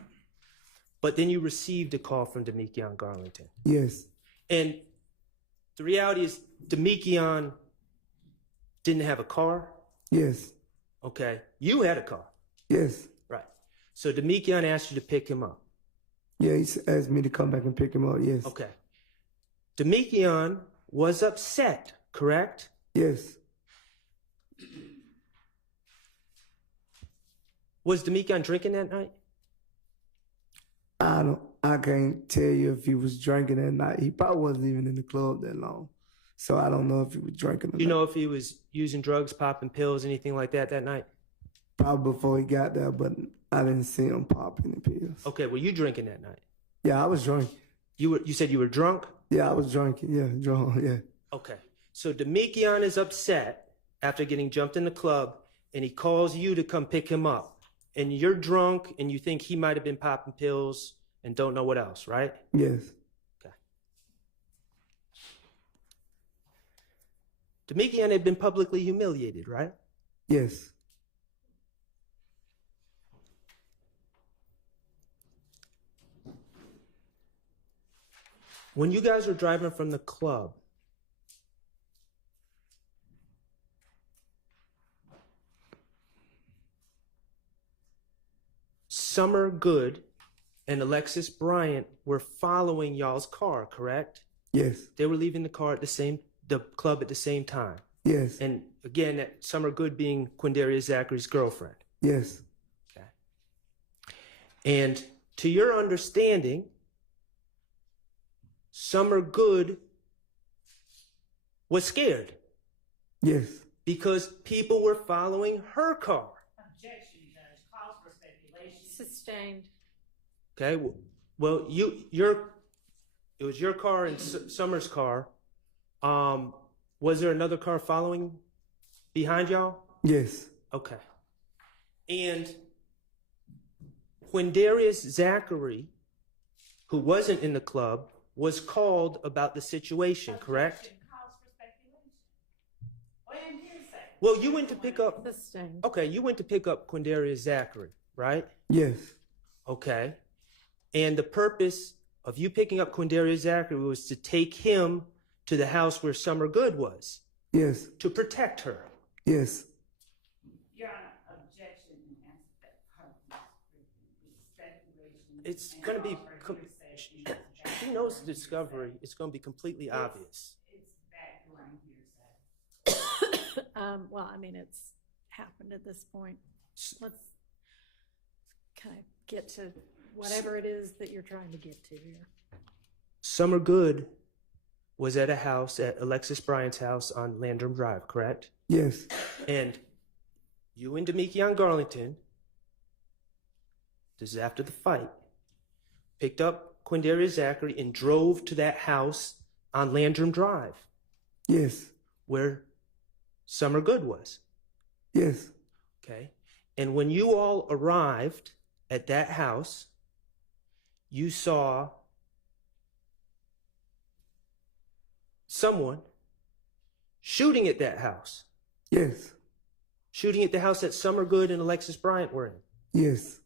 But then you received a call from Demekion Garlington. Yes. And the reality is Demekion didn't have a car. Yes. Okay. You had a car. Yes. Right. So Demekion asked you to pick him up. Yeah, he asked me to come back and pick him up, yes. Okay. Demekion was upset, correct? Yes. Was Demekion drinking that night? I can't tell you if he was drinking that night. He probably wasn't even in the club that long. So I don't know if he was drinking. You know if he was using drugs, popping pills, anything like that night? Probably before he got there, but I didn't see him pop any pills. Okay, were you drinking that night? Yeah, I was drunk. You said you were drunk? Yeah, I was drunk. Yeah, drunk, yeah. Okay. So Demekion is upset after getting jumped in the club, and he calls you to come pick him up. And you're drunk, and you think he might have been popping pills and don't know what else, right? Yes. Okay. Demekion had been publicly humiliated, right? Yes. When you guys were driving from the club, Summer Good and Alexis Bryant were following y'all's car, correct? Yes. They were leaving the club at the same time. Yes. And again, that Summer Good being Quindaria Zachary's girlfriend. Yes. Okay. And to your understanding, Summer Good was scared. Yes. Because people were following her car. Objection, Judge. Calls for speculation. Sustained. Okay. Well, it was your car and Summer's car. Was there another car following behind y'all? Yes. Okay. And when Darius Zachary, who wasn't in the club, was called about the situation, correct? Calls for speculation. Or in hearsay. Well, you went to pick up. Sustained. Okay, you went to pick up Quindarius Zachary, right? Yes. Okay. And the purpose of you picking up Quindarius Zachary was to take him to the house where Summer Good was. Yes. To protect her. Yes. Your Honor, objection and answer that part of speculation. It's going to be. She knows the discovery. It's going to be completely obvious. It's background hearsay. Well, I mean, it's happened at this point. Let's kind of get to whatever it is that you're trying to get to here. Summer Good was at a house, at Alexis Bryant's house on Landrum Drive, correct? Yes. And you and Demekion Garlington, this is after the fight, picked up Quindarius Zachary and drove to that house on Landrum Drive. Yes. Where Summer Good was. Yes. Okay. And when you all arrived at that house, you saw someone shooting at that house. Yes. Shooting at the house that Summer Good and Alexis Bryant were in. Yes.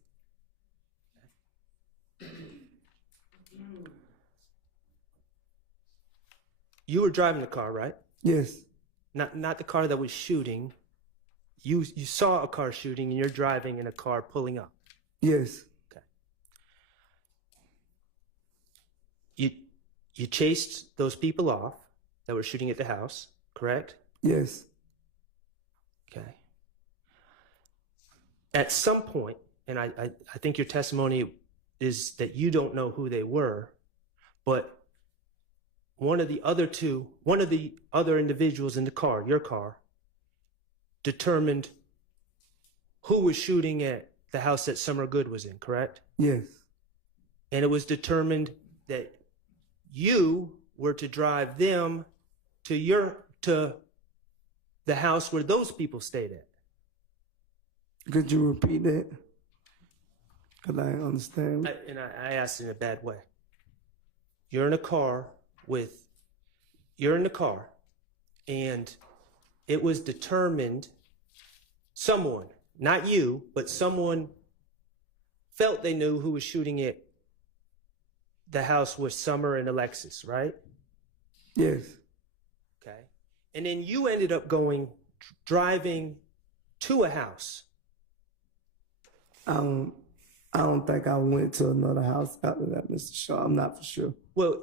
You were driving the car, right? Yes. Not the car that was shooting. You saw a car shooting and you're driving in a car pulling up. Yes. Okay. You chased those people off that were shooting at the house, correct? Yes. Okay. At some point, and I think your testimony is that you don't know who they were, but one of the other individuals in the car, your car, determined who was shooting at the house that Summer Good was in, correct? Yes. And it was determined that you were to drive them to the house where those people stayed at. Could you repeat that? Because I understand. I asked in a bad way. You're in a car, and it was determined, someone, not you, but someone felt they knew who was shooting at the house with Summer and Alexis, right? Yes. Okay. And then you ended up driving to a house. I don't think I went to another house after that, Mr. Shaw. I'm not for sure. Well,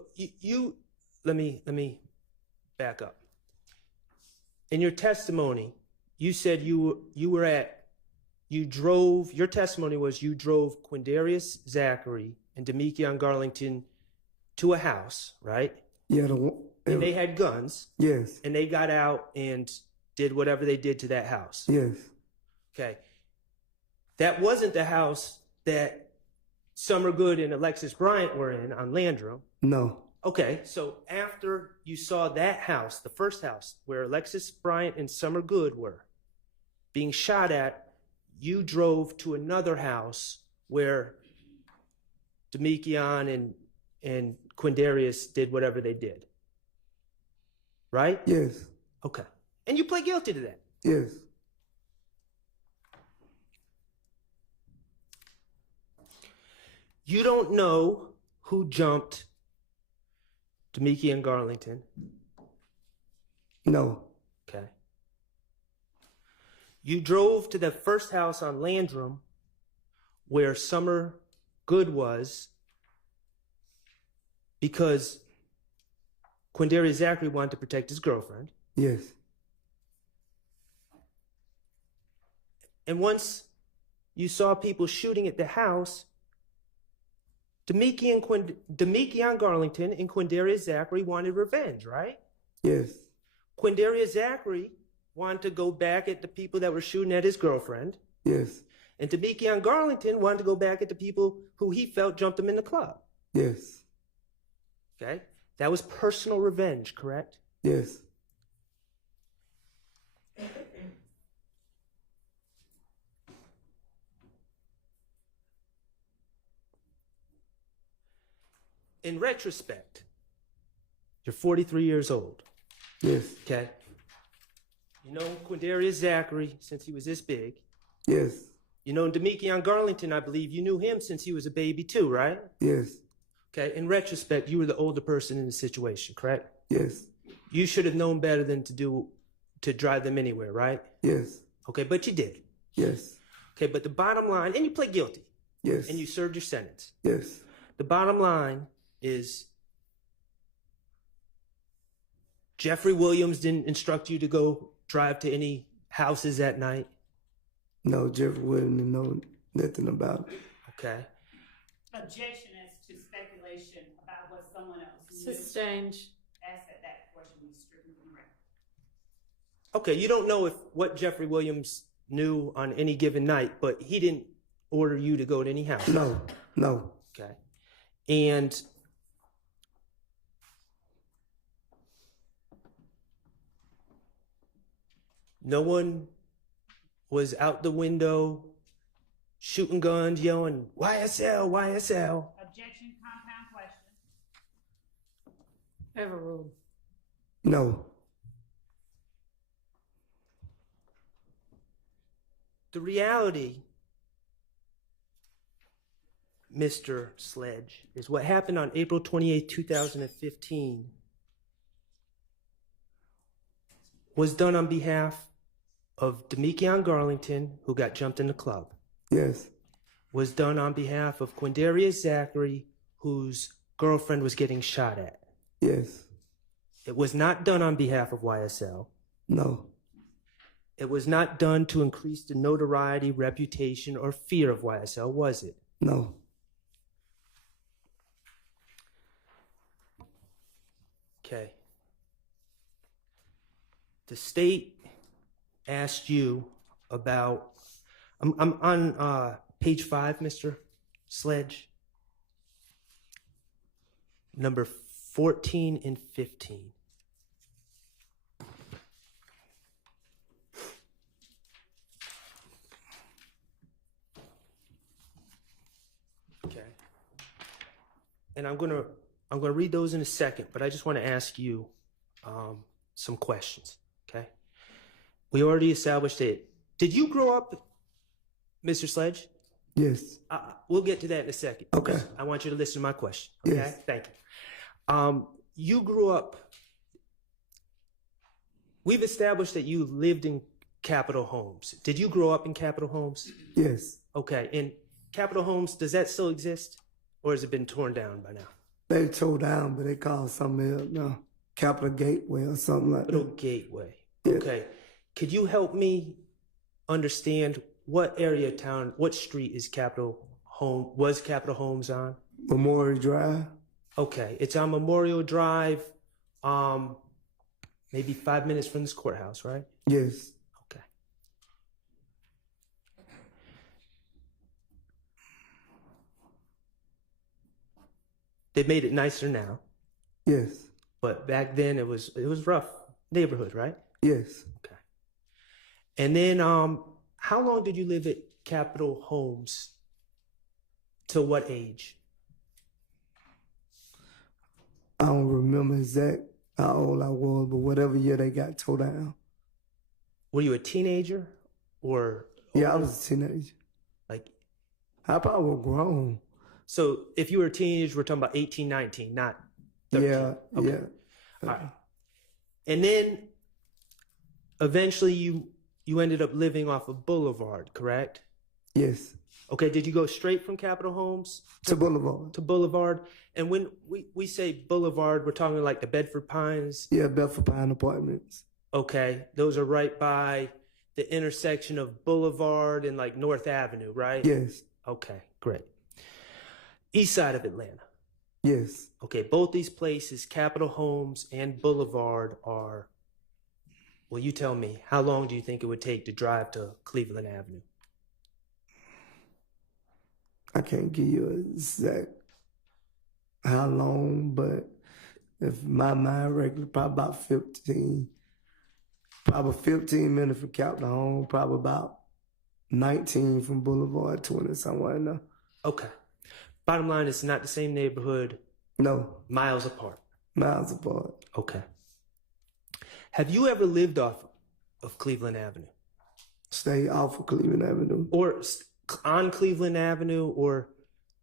let me back up. In your testimony, you said your testimony was you drove Quindarius Zachary and Demekion Garlington to a house, right? Yeah. And they had guns. Yes. And they got out and did whatever they did to that house. Yes. Okay. That wasn't the house that Summer Good and Alexis Bryant were in on Landrum. No. Okay, so after you saw that house, the first house where Alexis Bryant and Summer Good were being shot at, you drove to another house where Demekion and Quindarius did whatever they did. Right? Yes. Okay. And you plead guilty to that? Yes. You don't know who jumped Demekion Garlington? No. Okay. You drove to the first house on Landrum where Summer Good was because Quindarius Zachary wanted to protect his girlfriend. Yes. And once you saw people shooting at the house, Demikian Garlington and Quindarius Zachary wanted revenge, right? Yes. Quindarius Zachary wanted to go back at the people that were shooting at his girlfriend. Yes. And Demikian Garlington wanted to go back at the people who he felt jumped him in the club. Yes. Okay? That was personal revenge, correct? Yes. In retrospect, you're 43 years old. Yes. Okay? You know Quindarius Zachary since he was this big. Yes. You know Demikian Garlington, I believe you knew him since he was a baby too, right? Yes. Okay, in retrospect, you were the older person in the situation, correct? Yes. You should have known better than to drive them anywhere, right? Yes. Okay, but you did. Yes. Okay, but the bottom line, and you pled guilty. Yes. And you served your sentence. Yes. The bottom line is Jeffery Williams didn't instruct you to go drive to any houses at night? No, Jeffery Williams didn't know nothing about it. Okay. Objection as to speculation about what someone else knew. Sustained. Ask that portion be stricken from the record. Okay, you don't know what Jeffery Williams knew on any given night, but he didn't order you to go to any house. No, no. Okay. And no one was out the window shooting guns, yelling, YSL, YSL. Objection, compound question. Overruled. No. The reality, Mr. Sledge, is what happened on April 28, 2015 was done on behalf of Demikian Garlington, who got jumped in the club. Yes. Was done on behalf of Quindarius Zachary, whose girlfriend was getting shot at. Yes. It was not done on behalf of YSL. No. It was not done to increase the notoriety, reputation, or fear of YSL, was it? No. Okay. The state asked you about, I'm on page 5, Mr. Sledge. Number 14 and 15. Okay. And I'm gonna read those in a second, but I just want to ask you some questions. Okay. We already established it. Did you grow up, Mr. Sledge? Yes. We'll get to that in a second. Okay. I want you to listen to my question. Okay. Yes. Thank you. You grew up. We've established that you lived in Capitol Homes. Did you grow up in Capitol Homes? Yes. Okay. And Capitol Homes, does that still exist, or has it been torn down by now? They tore down, but they call something else now. Capitol Gateway or something like Capitol that. Gateway. Yeah. Okay. Could you help me understand what area of town, what street is Capitol Homes on? Memorial Drive. Okay. It's on Memorial Drive, maybe 5 minutes from this courthouse, right? Yes. Okay. They made it nicer now. Yes. But back then it was rough neighborhood, right? Yes. Okay. And then how long did you live at Capitol Homes? Till what age? I don't remember exact how old I was, but whatever year they got tore down. Were you a teenager or? Yeah, I was a teenager. Like, I probably was grown. so if you were a teenager, we're talking about 18, 19, not 13. Yeah, Okay. yeah. All right. And then eventually you ended up living off of Boulevard, correct? Yes. Okay, did you go straight from Capitol Homes To Boulevard. to Boulevard? And when we say Boulevard, we're talking like the Bedford Pines? Yeah, Bedford Pine Apartments. Okay, those are right by the intersection of Boulevard and like North Avenue, right? Yes. Okay, great. East side of Atlanta. Yes. Okay, both these places, Capitol Homes and Boulevard, are, well, you tell me, how long do you think it would take to drive to Cleveland Avenue? I can't give you an exact how long, but if my mind regular, probably about 15 minutes from Capitol Home, probably about 19 from Boulevard, 20 somewhere in there. Okay. Bottom line, it's not the same neighborhood. No. Miles apart. Miles apart. Okay. Have you ever lived off of Cleveland Avenue? Stay off of Cleveland Avenue. Or on Cleveland Avenue, or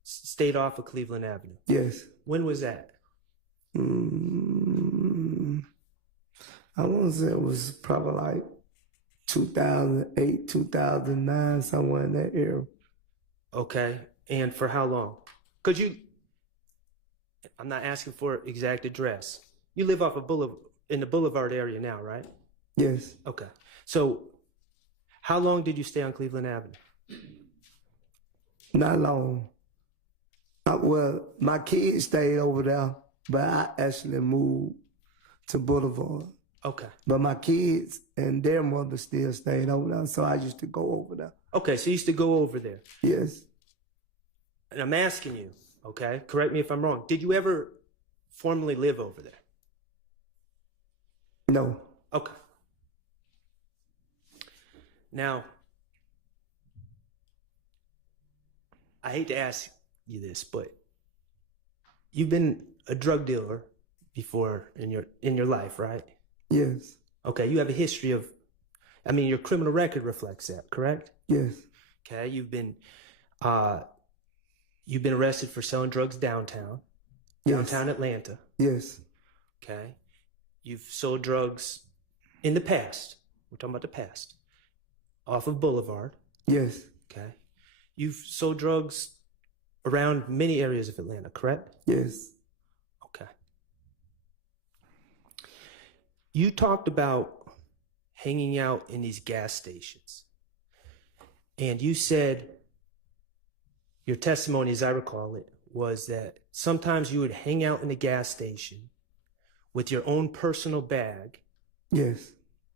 stayed off of Cleveland Avenue? Yes. When was that? I want to say it was probably like 2008, 2009, somewhere in that era. Okay. And for how long? I'm not asking for exact address. You live off of in the Boulevard area now, right? Yes. Okay. So how long did you stay on Cleveland Avenue? Not long. Well, my kids stayed over there, but I actually moved to Boulevard. Okay. But my kids and their mother still stayed over there, so I used to go over there. Okay, so you used to go over there. Yes. And I'm asking you, okay, correct me if I'm wrong, did you ever formerly live over there? No. Okay. Now, I hate to ask you this, but you've been a drug dealer before in your life, right? Yes. Okay, you have a history of, your criminal record reflects that, correct? Yes. Okay, you've been arrested for selling drugs downtown Atlanta. Yes. Okay, you've sold drugs in the past. We're talking about the past. Off of Boulevard. Yes. Okay, you've sold drugs around many areas of Atlanta, correct? Yes. Okay. You talked about hanging out in these gas stations. And you said, your testimony, as I recall it, was that sometimes you would hang out in the gas station with your own personal bag. Yes.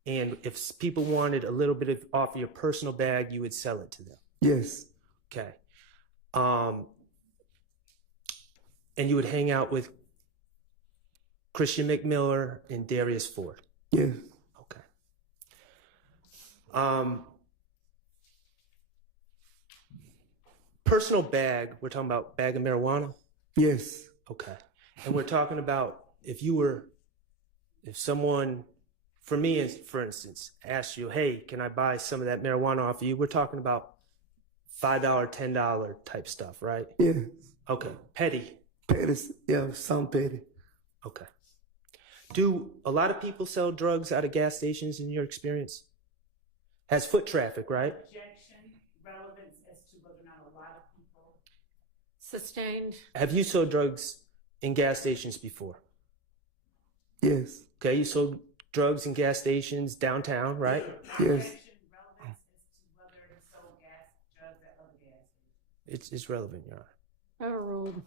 And if people wanted a little bit off of your personal bag, you would sell it to them. Yes. Okay. And you would hang out with Christian McMiller and Darius Ford. Yes. Okay. Personal bag, we're talking about bag of marijuana? Yes. Okay. And we're talking about if someone, for me, for instance, asked you, hey, can I buy some of that marijuana off of you? We're talking about $5, $10 type stuff, right? Yeah. Okay. Petty. Petty, yeah, some petty. Okay. Do a lot of people sell drugs out of gas stations in your experience? Has foot traffic, right? Objection, relevance as to whether or not a lot of people. Sustained. Have you sold drugs in gas stations before? Yes. Okay, you sold drugs in gas stations downtown, right? Yes. It's relevant, Your Honor. Overruled.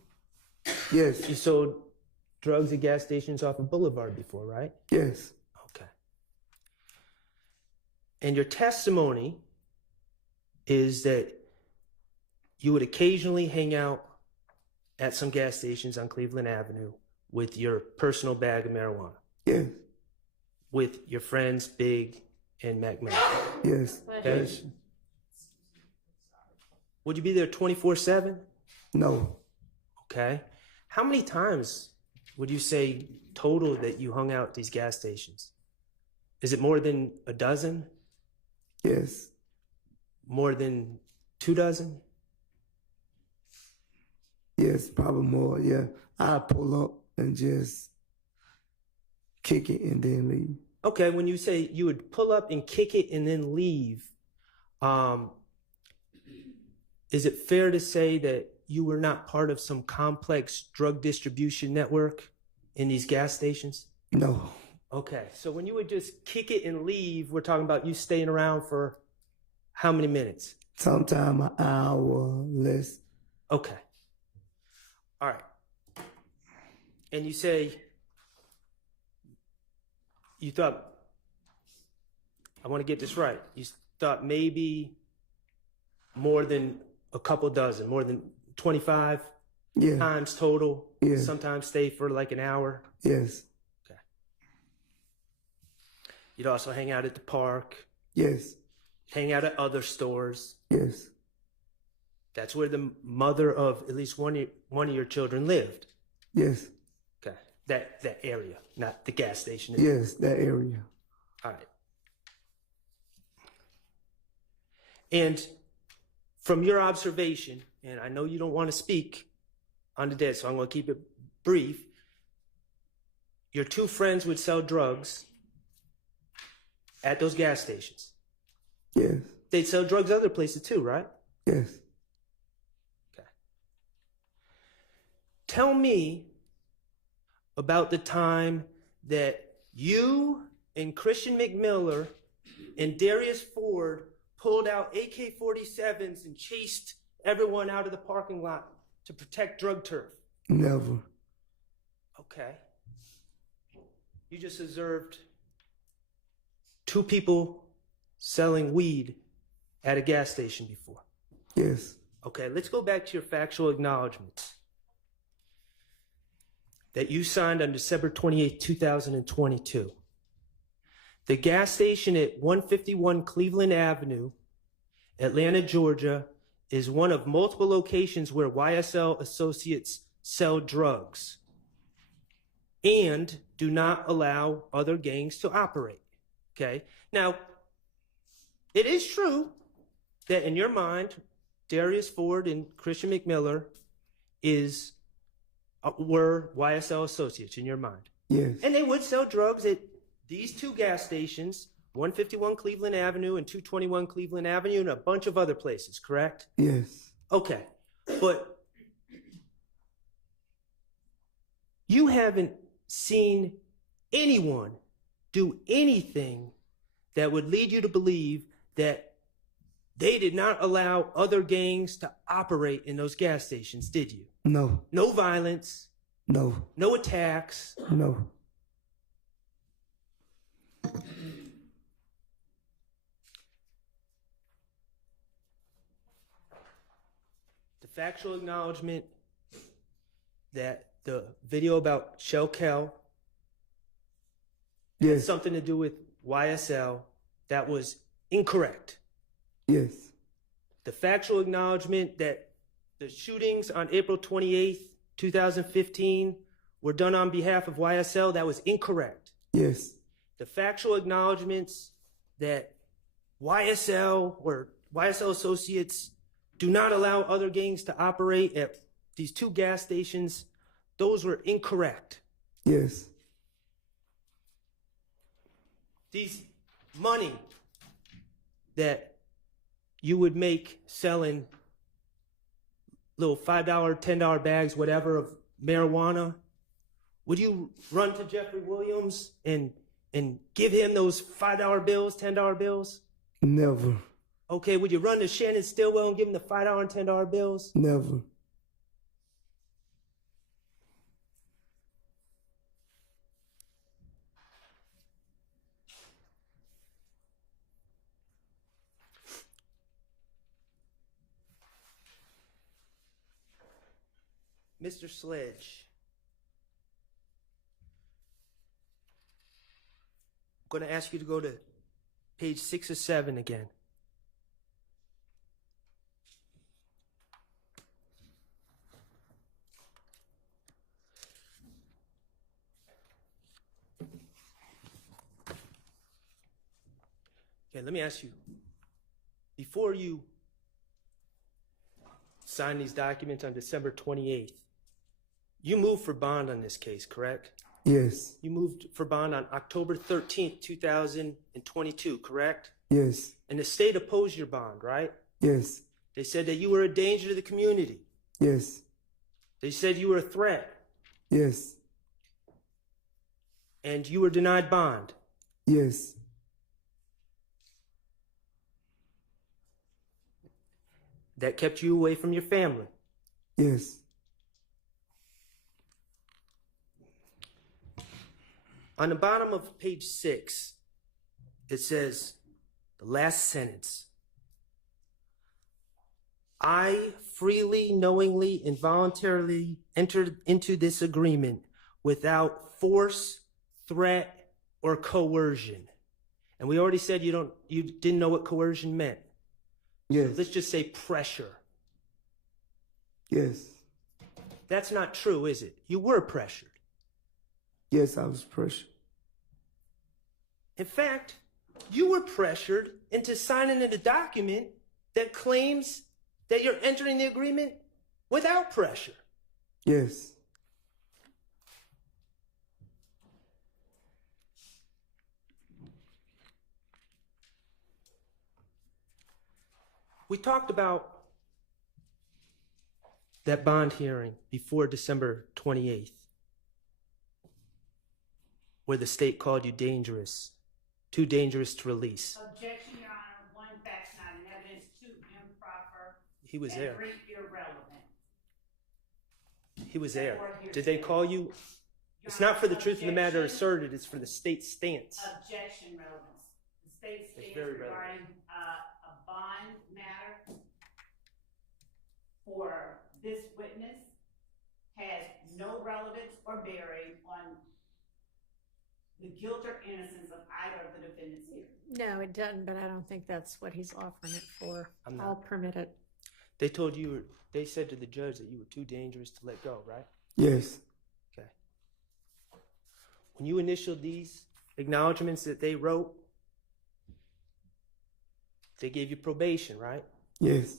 Yes. You sold drugs at gas stations off of Boulevard before, right? Yes. Okay. And your testimony is that you would occasionally hang out at some gas stations on Cleveland Avenue with your personal bag of marijuana. Yes. With your friends, Big and Mac Mac. Yes. Okay. Would you be there 24/7? No. Okay. How many times would you say total that you hung out at these gas stations? Is it more than a dozen? Yes. More than 2 dozen? Yes, probably more, yeah. I pull up and just kick it and then leave. Okay, when you say you would pull up and kick it and then leave, is it fair to say that you were not part of some complex drug distribution network in these gas stations? No. Okay, so when you would just kick it and leave, we're talking about you staying around for how many minutes? Sometime an hour, less. Okay. All right. And you say you thought, I want to get this right, you thought maybe more than a couple dozen, more than 25 times total? Yeah. Sometimes stay for like an hour? Yes. Okay. You'd also hang out at the park? Yes. Hang out at other stores? Yes. That's where the mother of at least one of your children lived? Yes. Okay. That area, not the gas station? Yes, that area. All right. And from your observation, and I know you don't want to speak on the dead, so I'm going to keep it brief. Your two friends would sell drugs at those gas stations. Yes. They'd sell drugs other places too, right? Yes. Okay. Tell me about the time that you and Christian McMiller and Darius Ford pulled out AK-47s and chased everyone out of the parking lot to protect drug turf. Never. Okay. You just observed two people selling weed at a gas station before. Yes. Okay, let's go back to your factual acknowledgments that you signed on December 28, 2022. The gas station at 151 Cleveland Avenue, Atlanta, Georgia, is one of multiple locations where YSL associates sell drugs and do not allow other gangs to operate. Okay? Now, it is true that in your mind, Darius Ford and Christian McMiller were YSL associates in your mind. Yes. And they would sell drugs at these two gas stations, 151 Cleveland Avenue and 221 Cleveland Avenue, and a bunch of other places, correct? Yes. Okay. But you haven't seen anyone do anything that would lead you to believe that they did not allow other gangs to operate in those gas stations, did you? No. No violence. No. No attacks. No. The factual acknowledgement that the video about Shell Kel had something to do with YSL, that was incorrect. Yes. The factual acknowledgement that the shootings on April 28th, 2015 were done on behalf of YSL, that was incorrect. Yes. The factual acknowledgements that YSL or YSL associates do not allow other gangs to operate at these two gas stations, those were incorrect. Yes. These money that you would make selling little $5, $10 bags, whatever, of marijuana, would you run to Jeffery Williams and give him those $5 bills, $10 bills? Never. Okay, would you run to Shannon Stillwell and give him the $5 and $10 bills? Never. Mr. Sledge, I'm going to ask you to go to page 6 or 7 again. Okay, let me ask you, before you signed these documents on December 28th, you moved for bond on this case, correct? Yes. You moved for bond on October 13th, 2022, correct? Yes. And the state opposed your bond, right? Yes. They said that you were a danger to the community. Yes. They said you were a threat. Yes. And you were denied bond. Yes. That kept you away from your family. Yes. On the bottom of page 6, it says, the last sentence. I freely, knowingly, and voluntarily entered into this agreement without force, threat, or coercion. And we already said you didn't know what coercion meant. Yes. So let's just say pressure. Yes. That's not true, is it? You were pressured. Yes, I was pressured. In fact, you were pressured into signing a document that claims that you're entering the agreement without pressure. Yes. We talked about that bond hearing before December 28th, where the state called you dangerous, too dangerous to release. Objection, Your Honor. 1, facts not in evidence. 2, improper. He was and there. 3, irrelevant. He was there. Did they call you? It's not for the truth of the matter asserted, it's for the state's stance. Objection, relevance. The state's It's stance very regarding a bond matter for this witness has no relevance or bearing on the guilt or innocence of either of the defendants here. No, it doesn't, but I don't think that's what he's offering it for. I'll permit it. They told you, they said to the judge that you were too dangerous to let go, right? Yes. Okay. When you initialed these acknowledgments that they wrote, they gave you probation, right? Yes.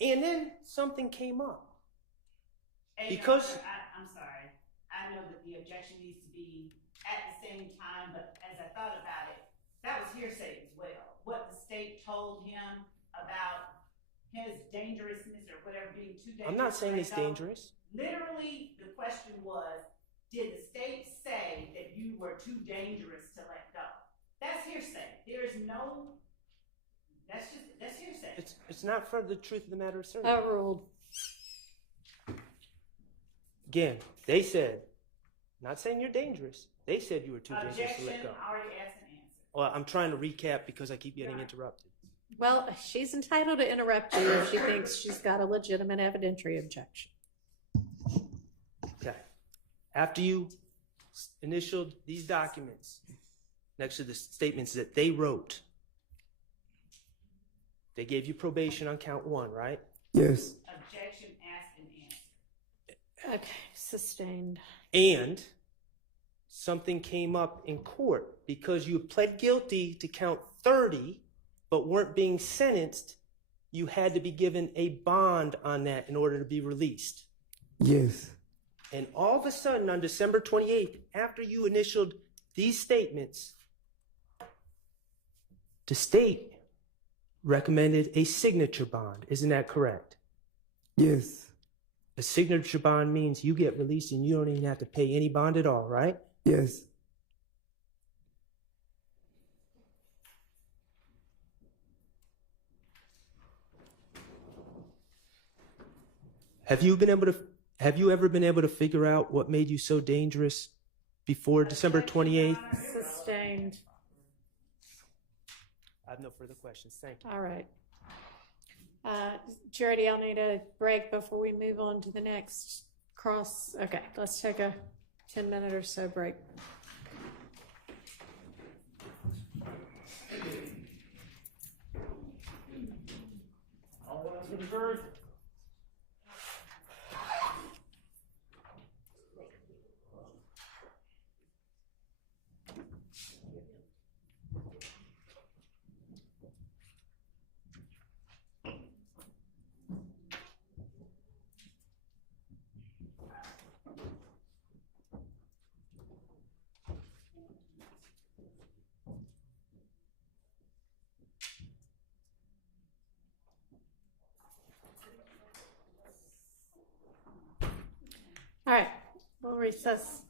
And then something came up. And Because I'm sorry. I know that the objection needs to be at the same time, but as I thought about it, that was hearsay as well. What the state told him about his dangerousness or whatever being too dangerous. I'm not saying to it's let go. dangerous. Literally, the question was, did the state say that you were too dangerous to let go? That's hearsay. There is no, that's hearsay. It's not for the truth of the matter asserted. Overruled. Again, they said, not saying you're dangerous. They said you were too dangerous to let Objection, go. already asked and answered. Well, I'm trying to recap because I keep getting interrupted. Well, she's entitled to interrupt you if she thinks she's got a legitimate evidentiary objection. Okay. After you initialed these documents next to the statements that they wrote, they gave you probation on count 1, right? Yes. Objection, asked and answered. Okay, sustained. And something came up in court because you pled guilty to count 30 but weren't being sentenced. You had to be given a bond on that in order to be released. Yes. And all of a sudden on December 28th, after you initialed these statements, the state recommended a signature bond. Isn't that correct? Yes. A signature bond means you get released and you don't even have to pay any bond at all, right? Yes. Have you ever been able to figure out what made you so dangerous before December 28th? Sustained. I have no further questions. Thank you. All right. Jody, I'll need a break before we move on to the next cross. Okay, let's take a 10-minute or so break. recess.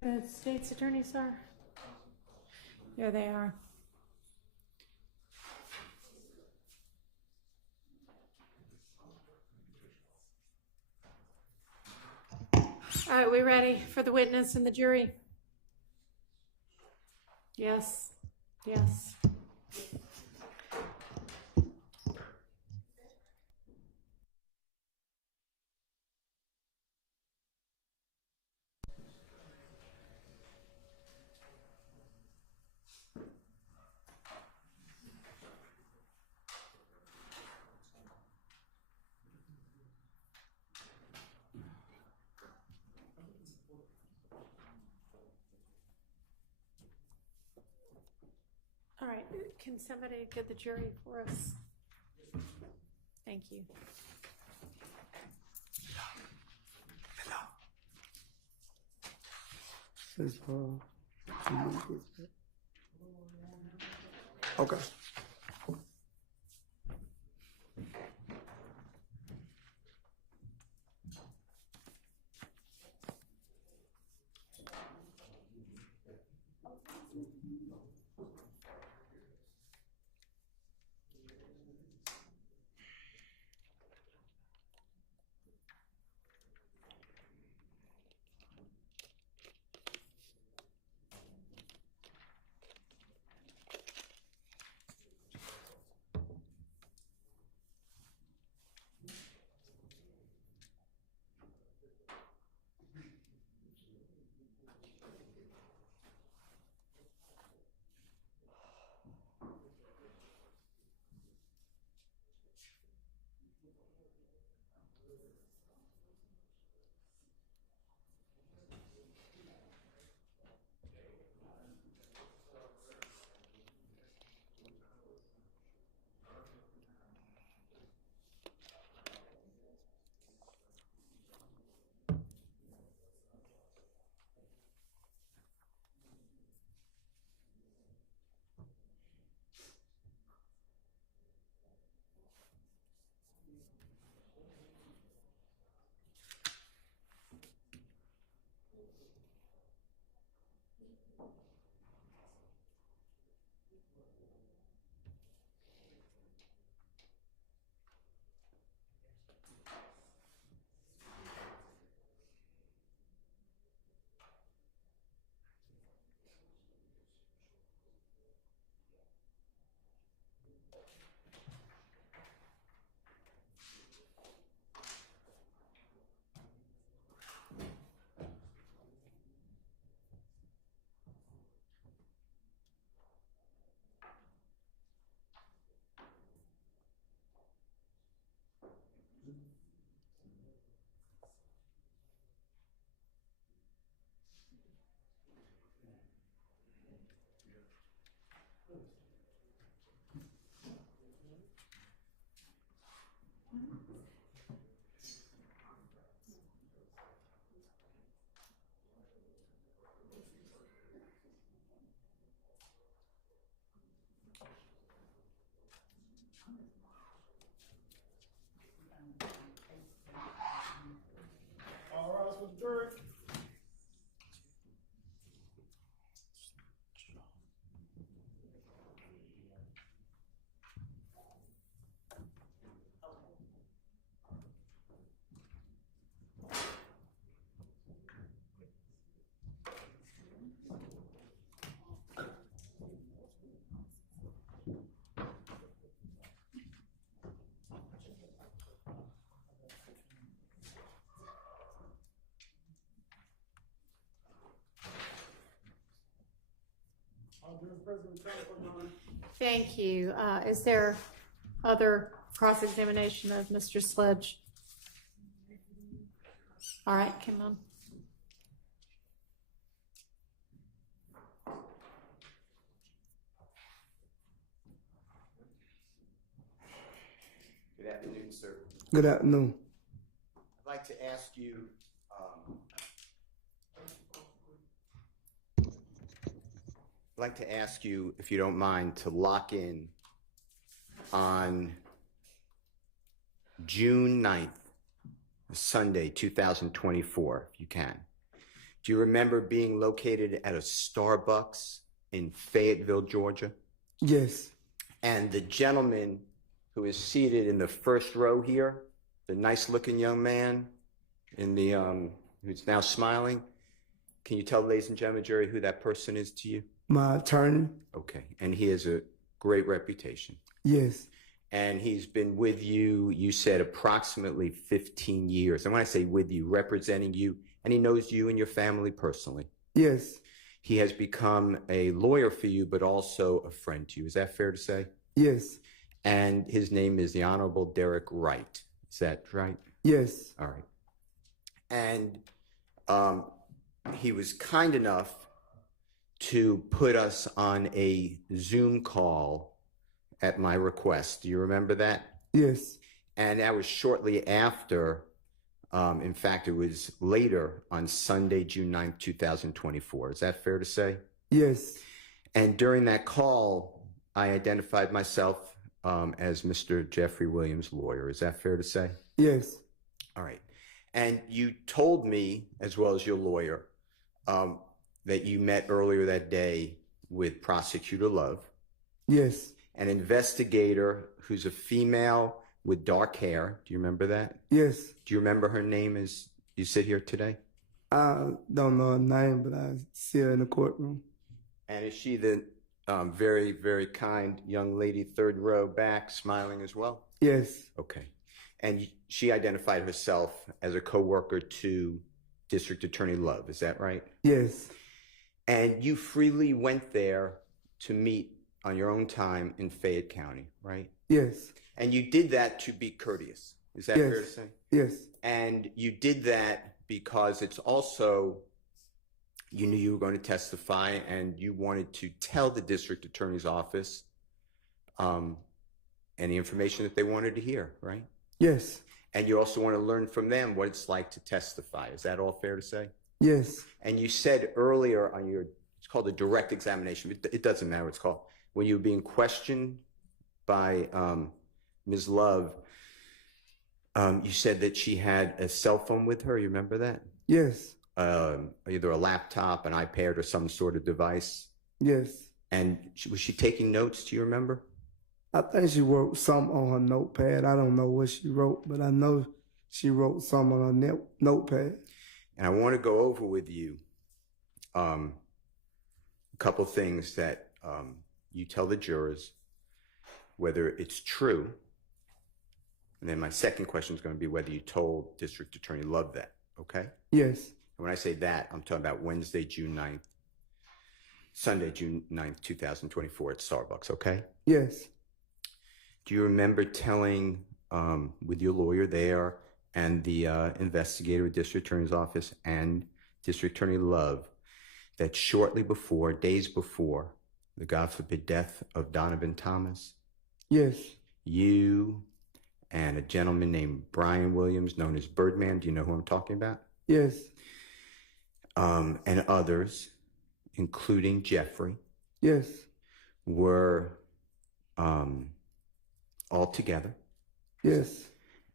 The state's attorneys are. There they are. All right, we ready for the witness and the jury? Yes. Yes. All right, can somebody get the jury for us? Thank you. Okay. Thank you. Is there other cross-examination of Mr. Sledge? All right, come on. Good afternoon, sir. Good afternoon. I'd like to ask you, if you don't mind, to lock in on June 9th, Sunday, 2024, if you can. Do you remember being located at a Starbucks in Fayetteville, Georgia? Yes. And the gentleman who is seated in the first row here, the nice-looking young man in the who's now smiling, can you tell, ladies and gentlemen, Jerry, who that person is to you? My attorney. Okay, and he has a great reputation. Yes. And he's been with you, you said, approximately 15 years. And when I say with you, representing you, and he knows you and your family personally. Yes. He has become a lawyer for you, but also a friend to you. Is that fair to say? Yes. And his name is the Honorable Derek Wright. Is that right? Yes. All right. And he was kind enough to put us on a Zoom call at my request. Do you remember that? Yes. And that was shortly after, in fact, it was later on Sunday, June 9th, 2024. Is that fair to say? Yes. And during that call, I identified myself as Mr. Jeffery Williams' lawyer. Is that fair to say? Yes. All right. And you told me, as well as your lawyer, that you met earlier that day with Prosecutor Love. Yes. An investigator who's a female with dark hair. Do you remember that? Yes. Do you remember her name as you sit here today? I don't know her name, but I see her in the courtroom. And is she the very, very kind young lady, third row back, smiling as well? Yes. Okay. And she identified herself as a co-worker to District Attorney Love. Is that right? Yes. And you freely went there to meet on your own time in Fayette County, right? Yes. And you did that to be courteous. Is that fair to say? Yes. And you did that because it's also, you knew you were going to testify and you wanted to tell the district attorney's office any information that they wanted to hear, right? Yes. And you also want to learn from them what it's like to testify. Is that all fair to say? Yes. And you said earlier on your, it's called a direct examination. It doesn't matter what it's called. When you were being questioned by Ms. Love, you said that she had a cell phone with her. You remember that? Yes. Either a laptop, an iPad, or some sort of device. Yes. And was she taking notes? Do you remember? I think she wrote something on her notepad. I don't know what she wrote, but I know she wrote something on her notepad. And I want to go over with you a couple things that you tell the jurors, whether it's true. And then my second question is going to be whether you told District Attorney Love that, okay? Yes. And when I say that, I'm talking about Wednesday, June 9th, Sunday, June 9th, 2024 at Starbucks, okay? Yes. Do you remember telling with your lawyer there and the investigator at District Attorney's Office and District Attorney Love that shortly before, days before, the God forbid death of Donovan Thomas? Yes. You and a gentleman named Brian Williams, known as Birdman, do you know who I'm talking about? Yes. And others, including Jeffrey, yes, were all together. Yes.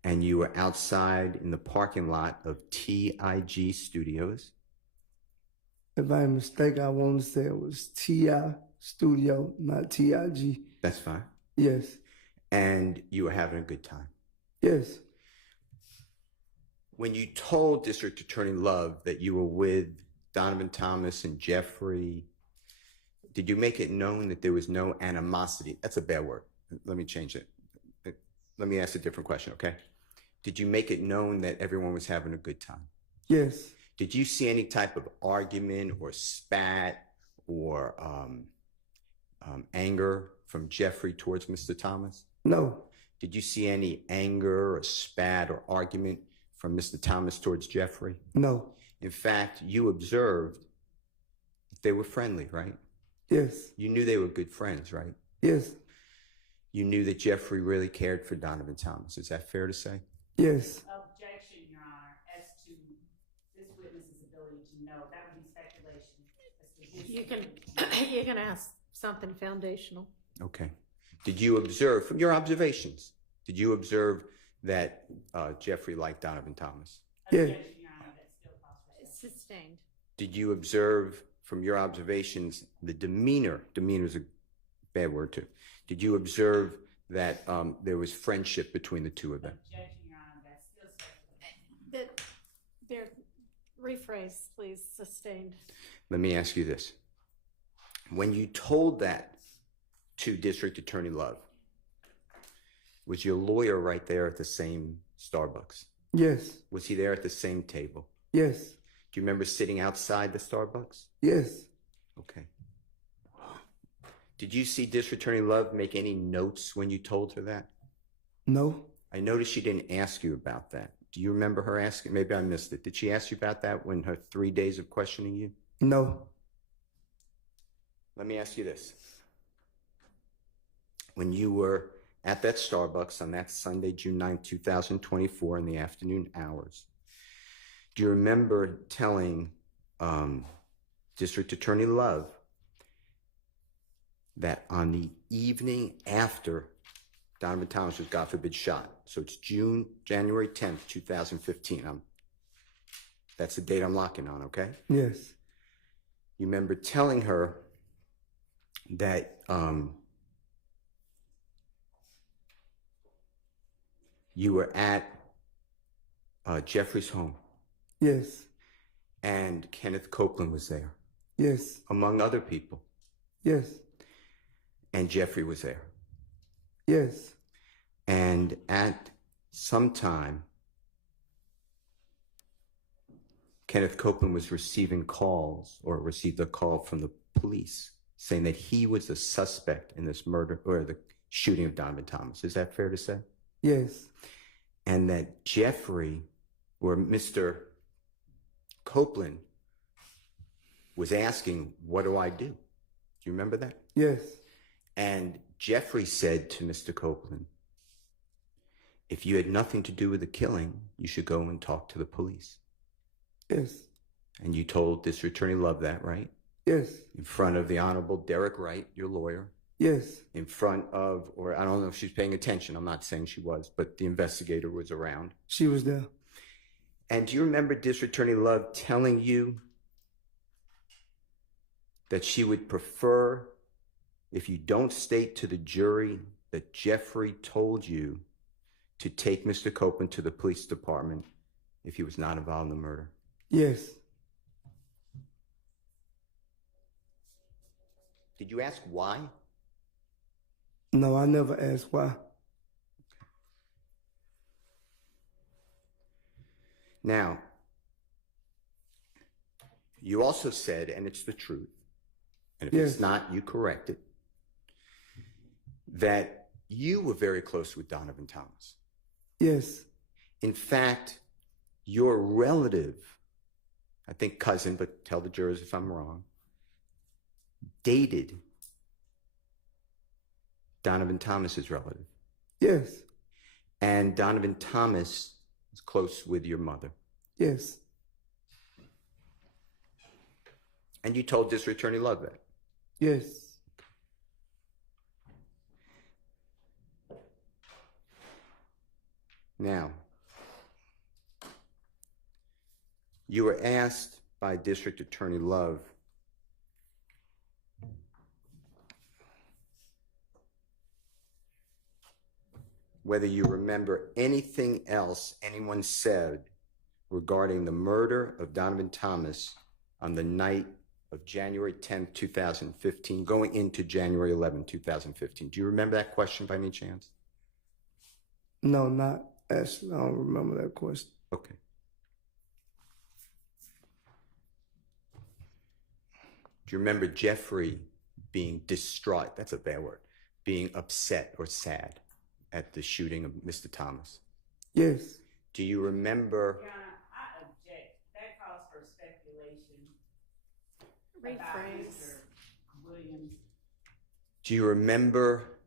And you were outside in the parking lot of TIG Studios. If I'm mistaken, I want to say it was TI Studio, not TIG. That's fine. Yes. And you were having a good time. Yes. When you told District Attorney Love that you were with Donovan Thomas and Jeffrey, did you make it known that there was no animosity? That's a bad word. Let me change it. Let me ask a different question, okay? Did you make it known that everyone was having a good time? Yes. Did you see any type of argument or spat or anger from Jeffrey towards Mr. Thomas? No. Did you see any anger or spat or argument from Mr. Thomas towards Jeffrey? No. In fact, you observed they were friendly, right? Yes. You knew they were good friends, right? Yes. You knew that Jeffrey really cared for Donovan Thomas. Is that fair to say? Yes. Objection, Your Honor, as to this witness's ability to know. That would be speculation. You can ask something foundational. Okay. Did you observe, from your observations, did you observe that Jeffrey liked Donovan Thomas? Yes. It's sustained. did you observe from your observations the demeanor is a bad word too, did you observe that there was friendship between the two of them? Objection, Your Honor, that's still circulating. That there, rephrase, please. Sustained. Let me ask you this. When you told that to District Attorney Love, was your lawyer right there at the same Starbucks? Yes. Was he there at the same table? Yes. Do you remember sitting outside the Starbucks? Yes. Okay. Did you see District Attorney Love make any notes when you told her that? No. I noticed she didn't ask you about that. Do you remember her asking? Maybe I missed it. Did she ask you about that when her 3 days of questioning you? No. Let me ask you this. When you were at that Starbucks on that Sunday, June 9, 2024, in the afternoon hours, do you remember telling District Attorney Love that on the evening after Donovan Thomas was, God forbid, shot, so it's January 10th, 2015, that's the date I'm locking on, okay? Yes. You remember telling her that you were at Jeffrey's home. Yes. And Kenneth Copeland was there. Yes. Among other people. Yes. And Jeffrey was there. Yes. And at some time, Kenneth Copeland was receiving calls, or received a call from the police saying that he was a suspect in this murder or the shooting of Donovan Thomas. Is that fair to say? Yes. And that Jeffrey, or Mr. Copeland, was asking, what do I do? Do you remember that? Yes. And Jeffrey said to Mr. Copeland, if you had nothing to do with the killing, you should go and talk to the police. Yes. And you told District Attorney Love that, right? Yes. In front of the Honorable Derek Wright, your lawyer. Yes. In front of, or I don't know if she's paying attention, I'm not saying she was, but the investigator was around. She was there. And do you remember District Attorney Love telling you that she would prefer if you don't state to the jury that Jeffrey told you to take Mr. Copeland to the police department if he was not involved in the murder? Yes. Did you ask why? No, I never asked why. Now, you also said, and it's the truth, and if it's not, you correct it, that you were very close with Donovan Thomas. Yes. In fact, your relative, I think cousin, but tell the jurors if I'm wrong, dated Donovan Thomas's relative. Yes. And Donovan Thomas is close with your mother. Yes. And you told District Attorney Love that? Yes. Now, you were asked by District Attorney Love whether you remember anything else anyone said regarding the murder of Donovan Thomas on the night of January 10, 2015, going into January 11, 2015. Do you remember that question by any chance? No, not actually. I don't remember that question. Okay. Do you remember Jeffrey being distraught? That's a bad word. Being upset or sad at the shooting of Mr. Thomas? Yes. Do you remember? Your Honor, I object. That calls for speculation. Rephrase. Mr. Williams. Do you remember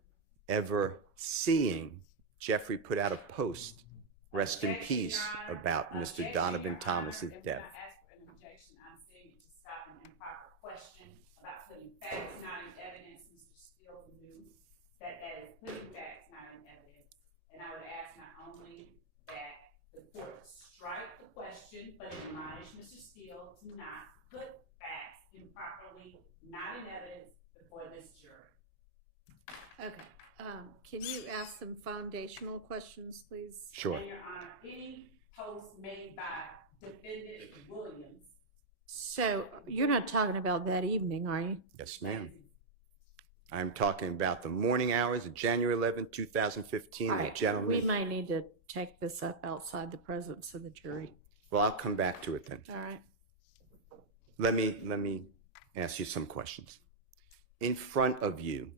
ever seeing Jeffrey put out a post, rest in peace, about Mr. Donovan Thomas's death? When I ask for an objection, I'm saying it to stop an improper question about putting facts not in evidence. Mr. Steele knew that is putting facts not in evidence. And I would ask not only that the court strike the question, but admonish Mr. Steele to not put not in evidence before this jury. Okay. Can you ask some foundational questions, please? Sure. And Your Honor, any post made by defendant Williams. So you're not talking about that evening, are you? Yes, ma'am. I'm talking about the morning hours of January 11, 2015. All The right. gentleman. We might need to take this up outside the presence of the jury. Well, I'll come back to it then. All right. Let me ask you some questions. In front of you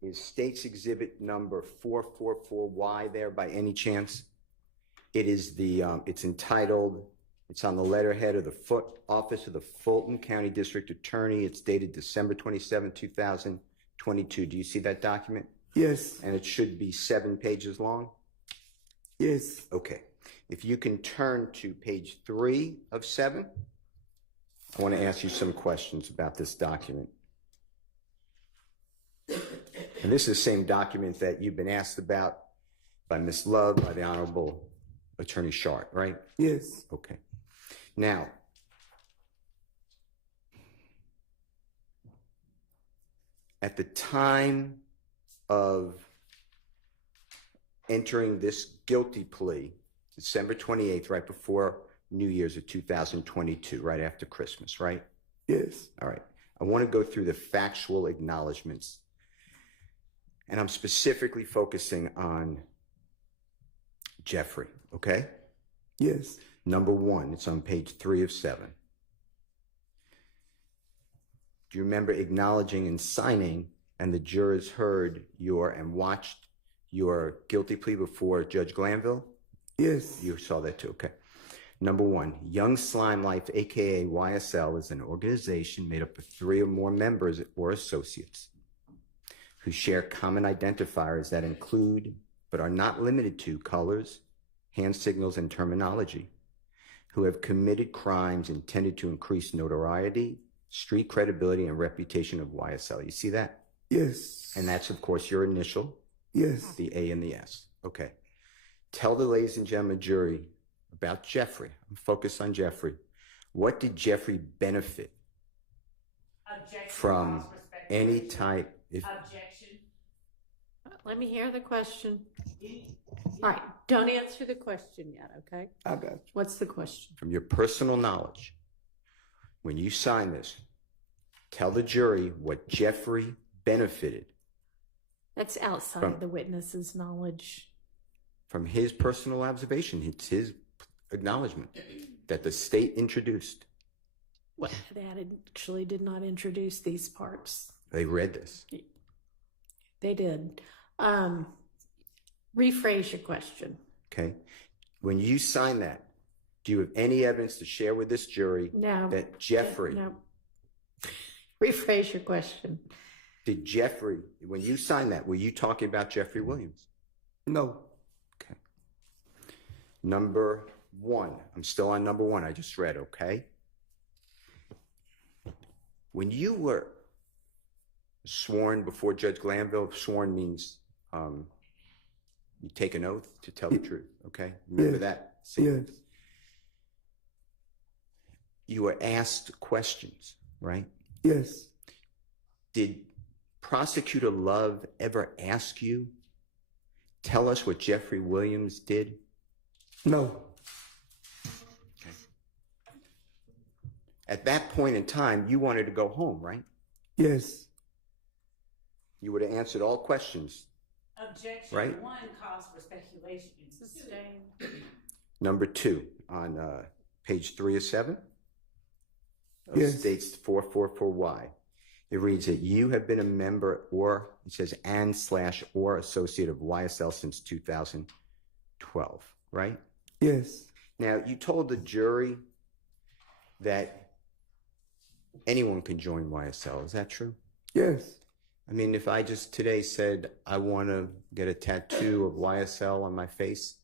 is State's Exhibit number 444Y there by any chance? It is it's entitled, it's on the letterhead of the Office of the Fulton County District Attorney. It's dated December 27, 2022. Do you see that document? Yes. And it should be 7 pages long? Yes. Okay. If you can turn to page 3 of 7, I want to ask you some questions about this document. And this is the same document that you've been asked about by Ms. Love, by the Honorable Attorney Sharp, right? Yes. Okay. Now, at the time of entering this guilty plea, December 28th, right before New Year's of 2022, right after Christmas, right? Yes. All right. I want to go through the factual acknowledgments. And I'm specifically focusing on Jeffrey, okay? Yes. Number 1, it's on page 3 of 7. Do you remember acknowledging and signing, and the jurors heard and watched your guilty plea before Judge Glanville? Yes. You saw that too, okay. Number 1, Young Slime Life, aka YSL, is an organization made up of 3 or more members or associates who share common identifiers that include, but are not limited to, colors, hand signals, and terminology, who have committed crimes intended to increase notoriety, street credibility, and reputation of YSL. You see that? Yes. And that's, of course, your initial. Yes. The A and the S. Okay. Tell the ladies and gentlemen jury about Jeffrey. I'm focused on Jeffrey. What did Jeffrey benefit Objection. from any type? Objection. Let me hear the question. All right. Don't answer the question yet, okay? I got you. What's the question? From your personal knowledge, when you sign this, tell the jury what Jeffrey benefited. That's outside of the witness's knowledge. From his personal observation. It's his acknowledgement that the state introduced. Well, that actually did not introduce these parts. They read this. They did. Rephrase your question. Okay. When you sign that, do you have any evidence to share with this jury that Jeffrey... No. Rephrase your question. Did Jeffrey, when you signed that, were you talking about Jeffrey Williams? No. Okay. Number 1. I'm still on number 1. I just read, okay? When you were sworn before Judge Glanville, sworn means you take an oath to tell the truth, okay? Remember that? Yes. You were asked questions, right? Yes. Did Prosecutor Love ever ask you, tell us what Jeffrey Williams did? No. Okay. At that point in time, you wanted to go home, right? Yes. You would have answered all questions. Objection. Right? 1 calls for speculation. Sustained. Number 2, on page 3 of 7, Yes. states 444Y. It reads that you have been a member or, it says, and/or associate of YSL since 2012, right? Yes. Now, you told the jury that anyone can join YSL. Is that true? Yes. I mean, if I just today said, I want to get a tattoo of YSL on my face,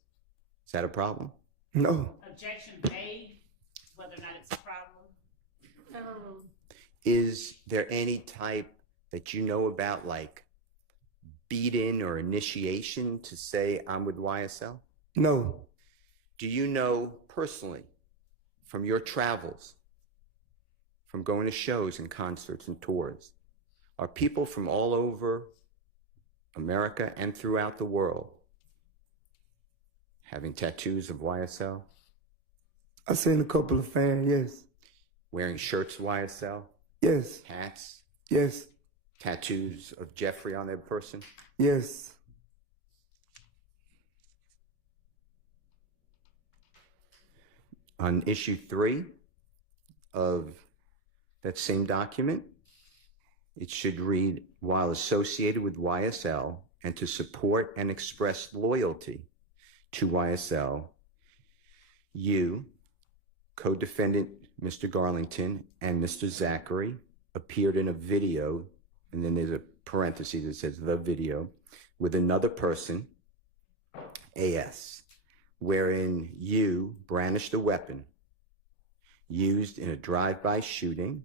is that a problem? No. Objection made, whether or not it's a problem. Is there any type that you know about, like beat-in or initiation to say I'm with YSL? No. Do you know personally from your travels, from going to shows and concerts and tours are people from all over America and throughout the world having tattoos of YSL, I seen a couple of fans, yes. wearing shirts YSL, Yes, hats, yes, tattoos of Jeffrey on their person. yes. On issue 3 of that same document, it should read, while associated with YSL and to support and express loyalty to YSL, you, co-defendant Mr. Garlington and Mr. Zachary, appeared in a video, and then there's a parenthesis that says the video, with another person, AS, wherein you brandished a weapon used in a drive-by shooting,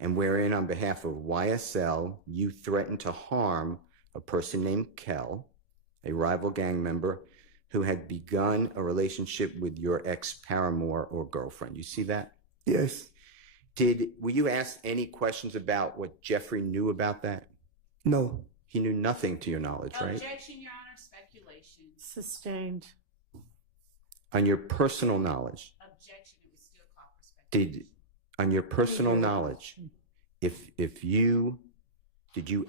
and wherein on behalf of YSL, you threatened to harm a person named Kel, a rival gang member who had begun a relationship with your ex-paramour or girlfriend. You see that? Yes. Were you asked any questions about what Jeffrey knew about that? No. He knew nothing to your knowledge, right? Objection, Your Honor. Speculation. Sustained. On your personal knowledge, Objection. It was still called for speculation. on your personal knowledge, did you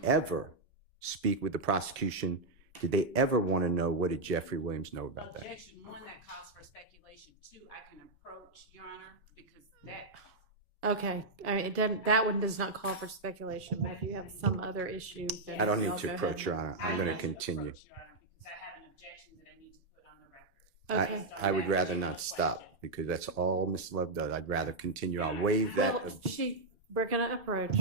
ever speak with the prosecution? Did they ever want to know, what did Jeffrey Williams know about that? Objection 1, that calls for speculation. 2, I can approach, Your Honor, because that. Okay, I mean, it doesn't, that one does not call for speculation, but if you have some other issue, then I don't need I'll to go approach, ahead. Your Honor. I'm going to continue. Approach, Your Honor, because I have an objection that I need to put on the record. Okay. I would rather not stop, because that's all Ms. Love does. I'd rather continue. I'll waive that. Well, we're gonna approach.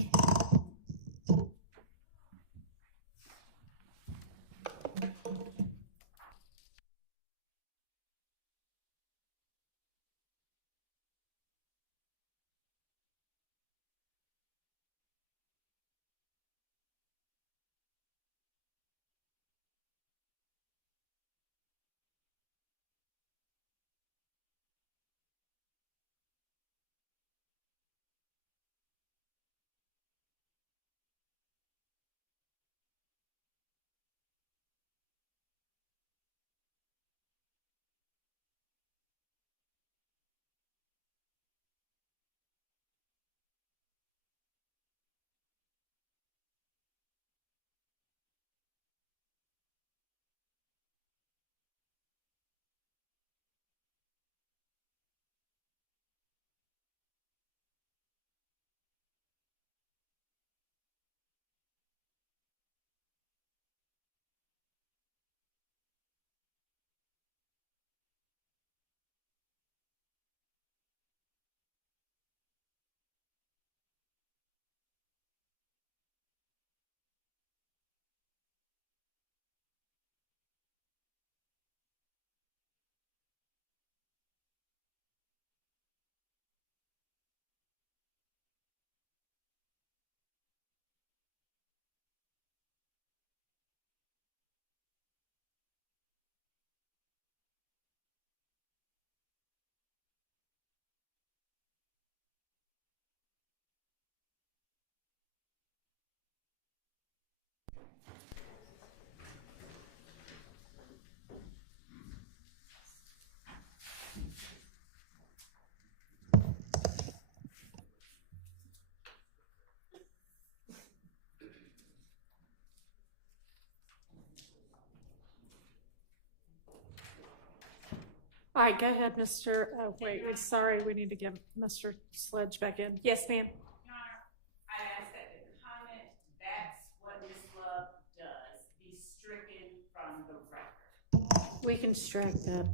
All right, go ahead, Mr. Oh, wait, sorry, we need to get Mr. Sledge back in. Yes, ma'am. Your Honor, I ask that the comment, that's what Ms. Love does, be stricken from the record. We can strike that.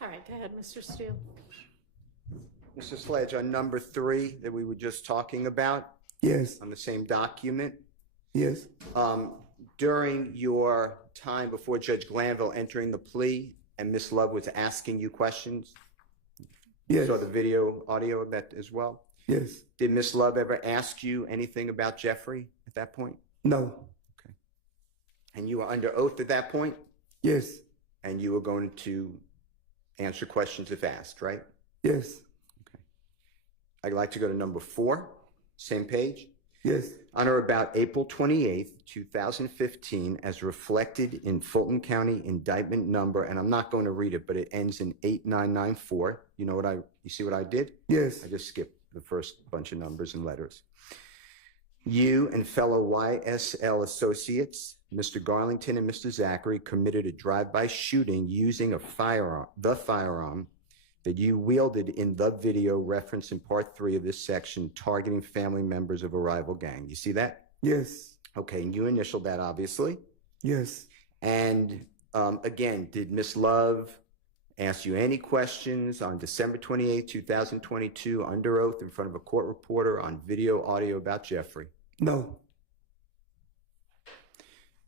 All right, go ahead, Mr. Steele. Mr. Sledge, on number 3 that we were just talking about, Yes, on the same document, yes. during your time before Judge Glanville entering the plea and Miss Love was asking you questions? Yes. You saw the video, audio of that as well? Yes. Did Miss Love ever ask you anything about Jeffrey at that point? No. Okay. And you were under oath at that point? Yes. And you were going to answer questions if asked, right? Yes. Okay. I'd like to go to number 4, same page. Yes. On or about April 28th, 2015, as reflected in Fulton County indictment number, and I'm not going to read it, but it ends in 8994. You know what you see what I did? Yes. I just skipped the first bunch of numbers and letters. You and fellow YSL associates, Mr. Garlington and Mr. Zachary, committed a drive-by shooting using a firearm, the firearm that you wielded in the video referenced in part 3 of this section, targeting family members of a rival gang. You see that? Yes. Okay, and you initialed that, obviously. Yes. And again, did Miss Love ask you any questions on December 28, 2022, under oath in front of a court reporter on video, audio about Jeffrey? No.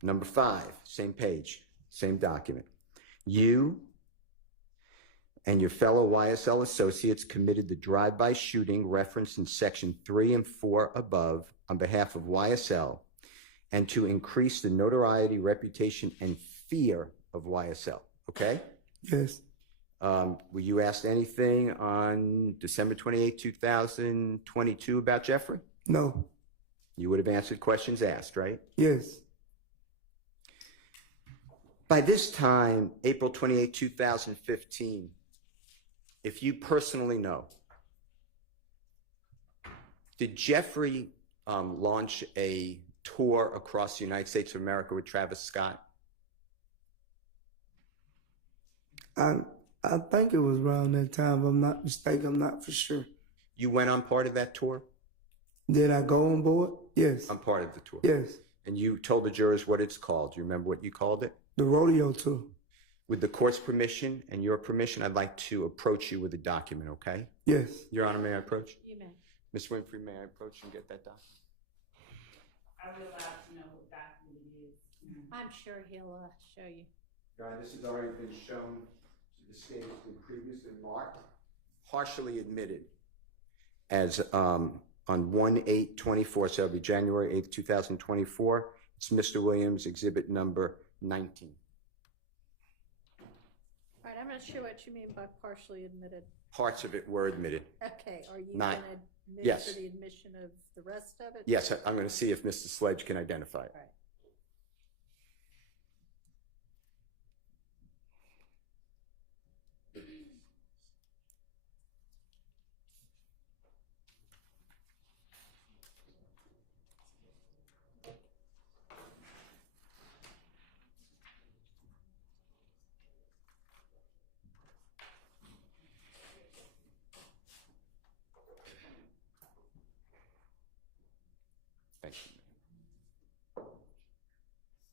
Number 5, same page, same document. You and your fellow YSL associates committed the drive-by shooting referenced in section 3 and 4 above on behalf of YSL and to increase the notoriety, reputation, and fear of YSL, okay? Yes. Were you asked anything on December 28, 2022 about Jeffrey? No. You would have answered questions asked, right? Yes. By this time, April 28, 2015, if you personally know, did Jeffrey launch a tour across the United States of America with Travis Scott? I think it was around that time. If I'm not mistaken. I'm not for sure. You went on part of that tour? Did I go on board? Yes. On part of the tour? Yes. And you told the jurors what it's called. Do you remember what you called it? The rodeo tour. With the court's permission and your permission, I'd like to approach you with a document, okay? Yes. Your Honor, may I approach? You may. Ms. Winfrey, may I approach and get that document? Are we allowed to know what document it is? I'm sure he'll show you. Your Honor, this has already been shown to the state has been previously marked, partially admitted as on 1/8/24, so it'll be January 8th, 2024. It's Mr. Williams, exhibit number 19. All right, I'm not sure what you mean by partially admitted. Parts of it were admitted. Okay, are you Not- going to admit yes. for the admission of the rest of it? Yes, I'm going to see if Mr. Sledge can identify it. All right. Thank you.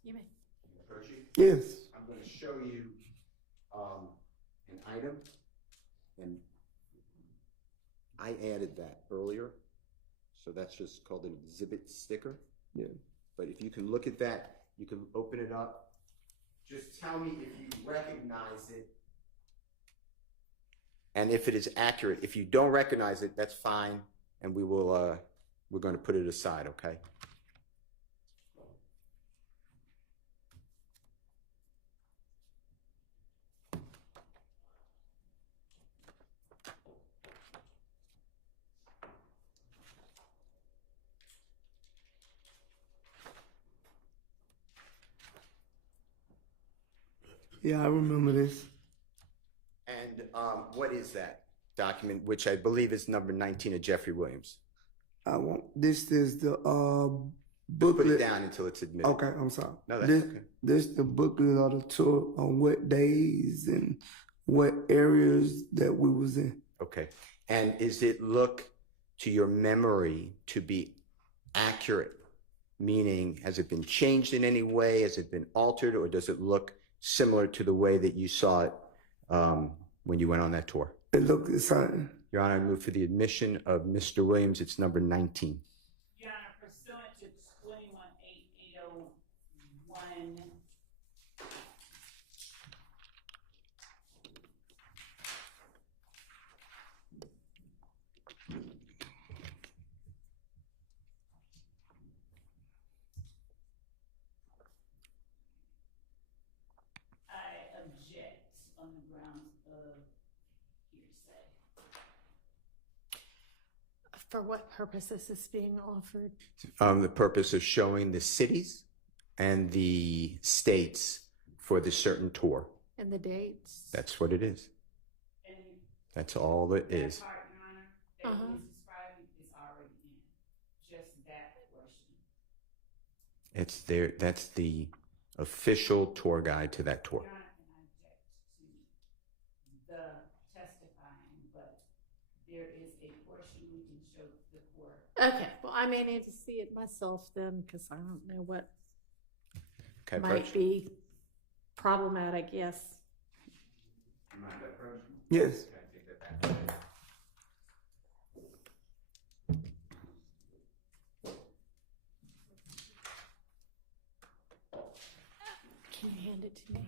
You may. Approach you? Yes. I'm going to show you an item, and I added that earlier, so that's just called an exhibit sticker. Yeah. But if you can look at that, you can open it up. Just tell me if you recognize it, and if it is accurate. If you don't recognize it, that's fine, and we will. We're going to put it aside, okay? Yeah, I remember this. And what is that document, which I believe is number 19 of Jeffery Williams? This is the booklet. Put it down until it's admitted. Okay, I'm sorry. No, that's this, okay. This the booklet of the tour on what days and what areas that we was in. Okay. And is it look to your memory to be accurate? Meaning, has it been changed in any way? Has it been altered? Or does it look similar to the way that you saw it when you went on that tour? It looked the same. Your Honor, I move for the admission of Mr. Williams. It's number 19. Your Honor, pursuant to 21-8-801 For what purpose is this being offered? The purpose of showing the cities and the states for the certain tour. And the dates? That's what it is. That's all it is. That part, Your Honor, that he's describing is already in. Just that portion. It's there. That's the official tour guide to that tour. Your Honor, can I object to the testifying, but there is a portion we can show the court. Okay, well, I may need to see it myself then, because I don't know what Okay, might be problematic, yes. Yes. Can you hand it to me?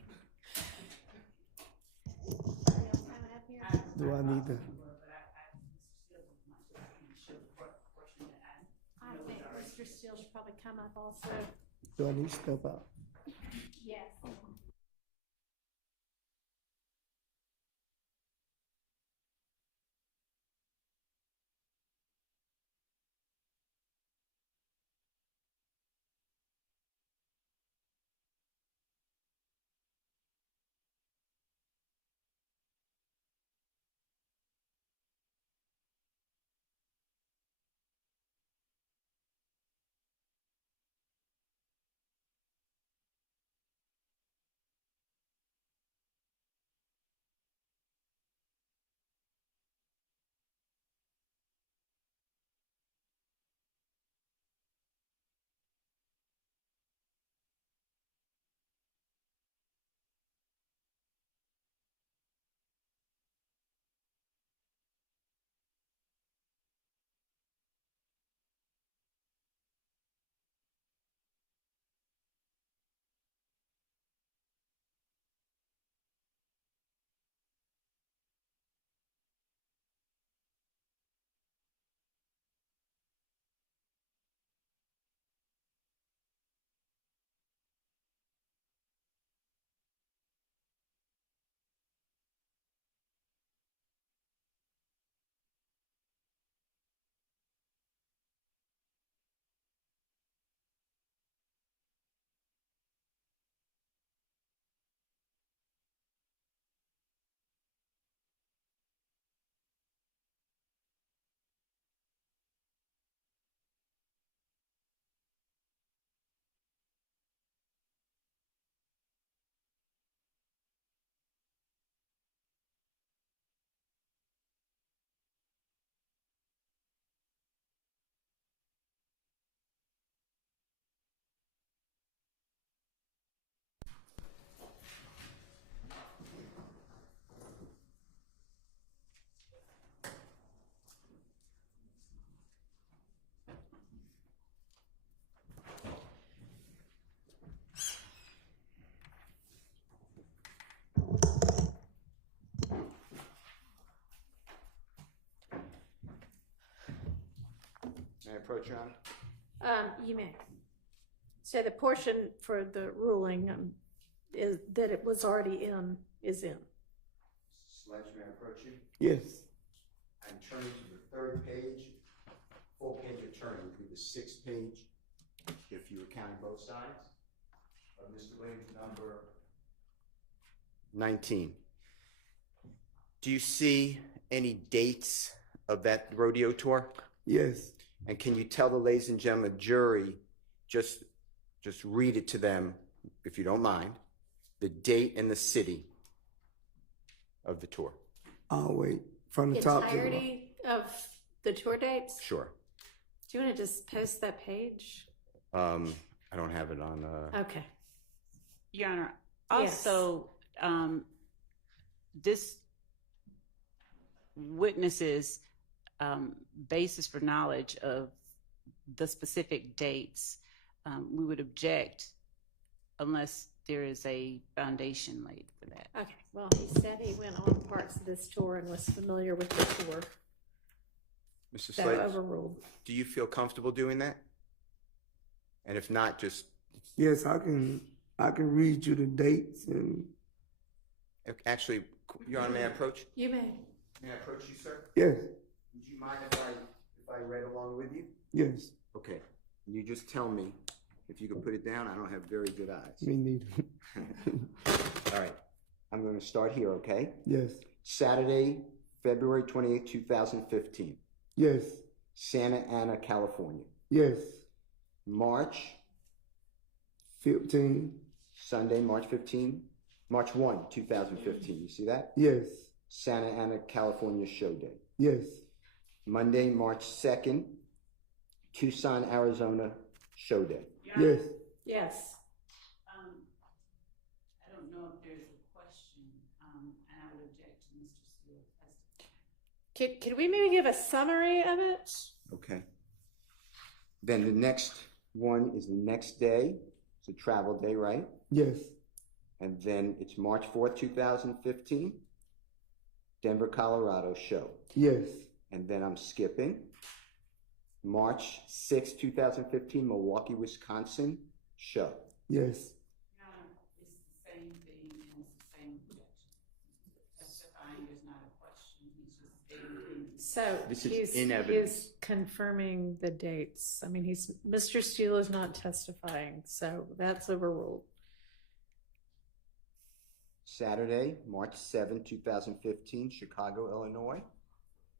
Do I need to? I think Mr. Steele should probably come up also. Do I need to step out? Yes. May I approach, Your Honor? You may. So the portion for the ruling is that it was already in, is in. Sledge, may I approach you? Yes. I'm turning to the third page, full page of turning to the sixth page, if you were counting both sides of Mr. Williams' number 19. Do you see any dates of that rodeo tour? Yes. And can you tell the ladies and gentlemen jury, just read it to them, if you don't mind, the date and the city of the tour? I'll wait from the top to the bottom. Entirety of the tour dates? Sure. Do you want to just post that page? I don't have it on. Okay. Your Honor, also, this witnesses basis for knowledge of the specific dates, we would object unless there is a foundation laid for that. Okay, well, he said he went on parts of this tour and was familiar with the tour. Mr. So Slade, overruled. do you feel comfortable doing that? And if not, just Yes, I can read you the dates and actually, Your Honor, may I approach? You may. May I approach you, sir? yes. Would you mind if if I read along with you? Yes. Okay. You just tell me if you can put it down. I don't have very good eyes. Me neither. All right. I'm going to start here, okay? Yes. Saturday, February 28, 2015. Yes. Santa Ana, California. Yes. March 15. Sunday, March 15. March 1, 2015. You see that? Yes. Santa Ana, California show day. Yes. Monday, March 2nd, Tucson, Arizona show day. Yes. Yes. I don't know if there's a question, and I would object to Mr. Steele's testimony. Could we maybe give a summary of it? Okay. Then the next one is the next day. It's a travel day, right? Yes. And then it's March 4th, 2015, Denver, Colorado show. Yes. And then I'm skipping. March 6th, 2015, Milwaukee, Wisconsin show. Yes. It's the same thing and it's the same objection. Testifying, there's not a question. He's just stating. So This is in evidence. he's confirming the dates. I mean, Mr. Steele is not testifying, so that's overruled. Saturday, March 7th, 2015, Chicago, Illinois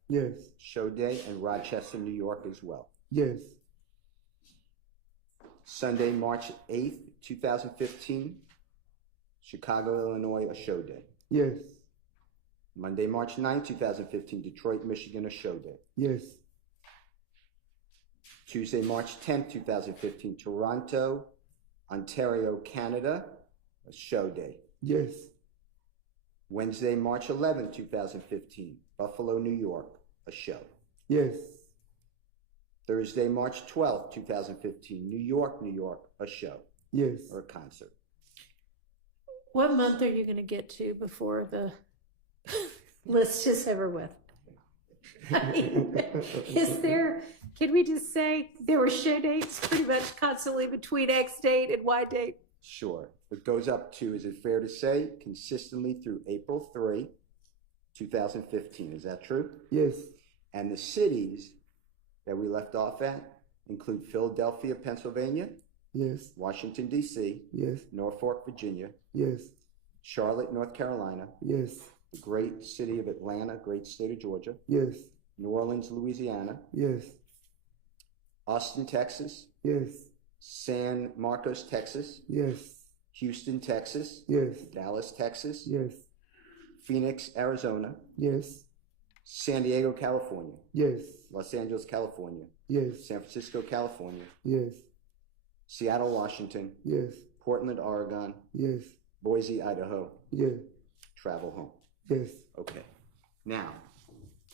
Yes. show day, and Rochester, New York as well. Yes. Sunday, March 8th, 2015, Chicago, Illinois, a show day. Yes. Monday, March 9th, 2015, Detroit, Michigan, a show day. Yes. Tuesday, March 10th, 2015, Toronto, Ontario, Canada, a show day. Yes. Wednesday, March 11th, 2015, Buffalo, New York, a show. Yes. Thursday, March 12th, 2015, New York, a show. Yes. Or a concert. What month are you going to get to before the list is over with? I mean, can we just say there were show dates pretty much constantly between X date and Y date? Sure. It goes up to, is it fair to say, consistently through April 3, 2015. Is that true? Yes. And the cities that we left off at include Philadelphia, Pennsylvania, Yes. Washington, D.C., Yes. Norfolk, Virginia, Yes. Charlotte, North Carolina, Yes. the great city of Atlanta, great state of Georgia, Yes. New Orleans, Louisiana, Yes. Austin, Texas, Yes. San Marcos, Texas, Yes. Houston, Texas, Yes. Dallas, Texas, Yes. Phoenix, Arizona, Yes. San Diego, California, Yes. Los Angeles, California, Yes. San Francisco, California, Yes. Seattle, Washington, Yes. Portland, Oregon, Yes. Boise, Idaho, Yes. travel home. Yes. Okay. Now,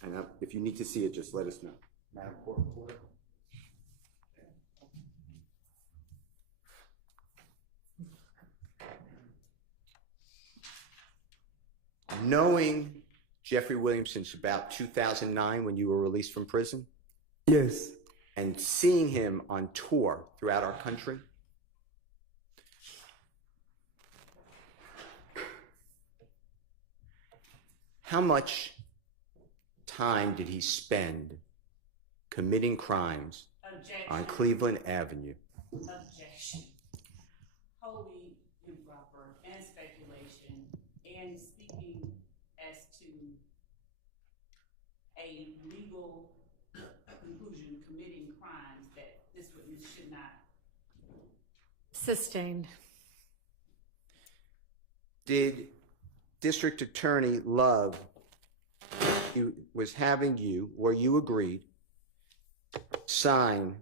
and if you need to see it, just let us know. Madam Court Reporter. Knowing Jeffery Williams since about 2009 when you were released from prison, Yes. and seeing him on tour throughout our country, how much time did he spend committing crimes on Cleveland Avenue? Objection. Wholly improper and speculation and speaking as to a legal conclusion committing crimes that this witness should not. Sustained. Did District Attorney Love was having you, or you agreed, sign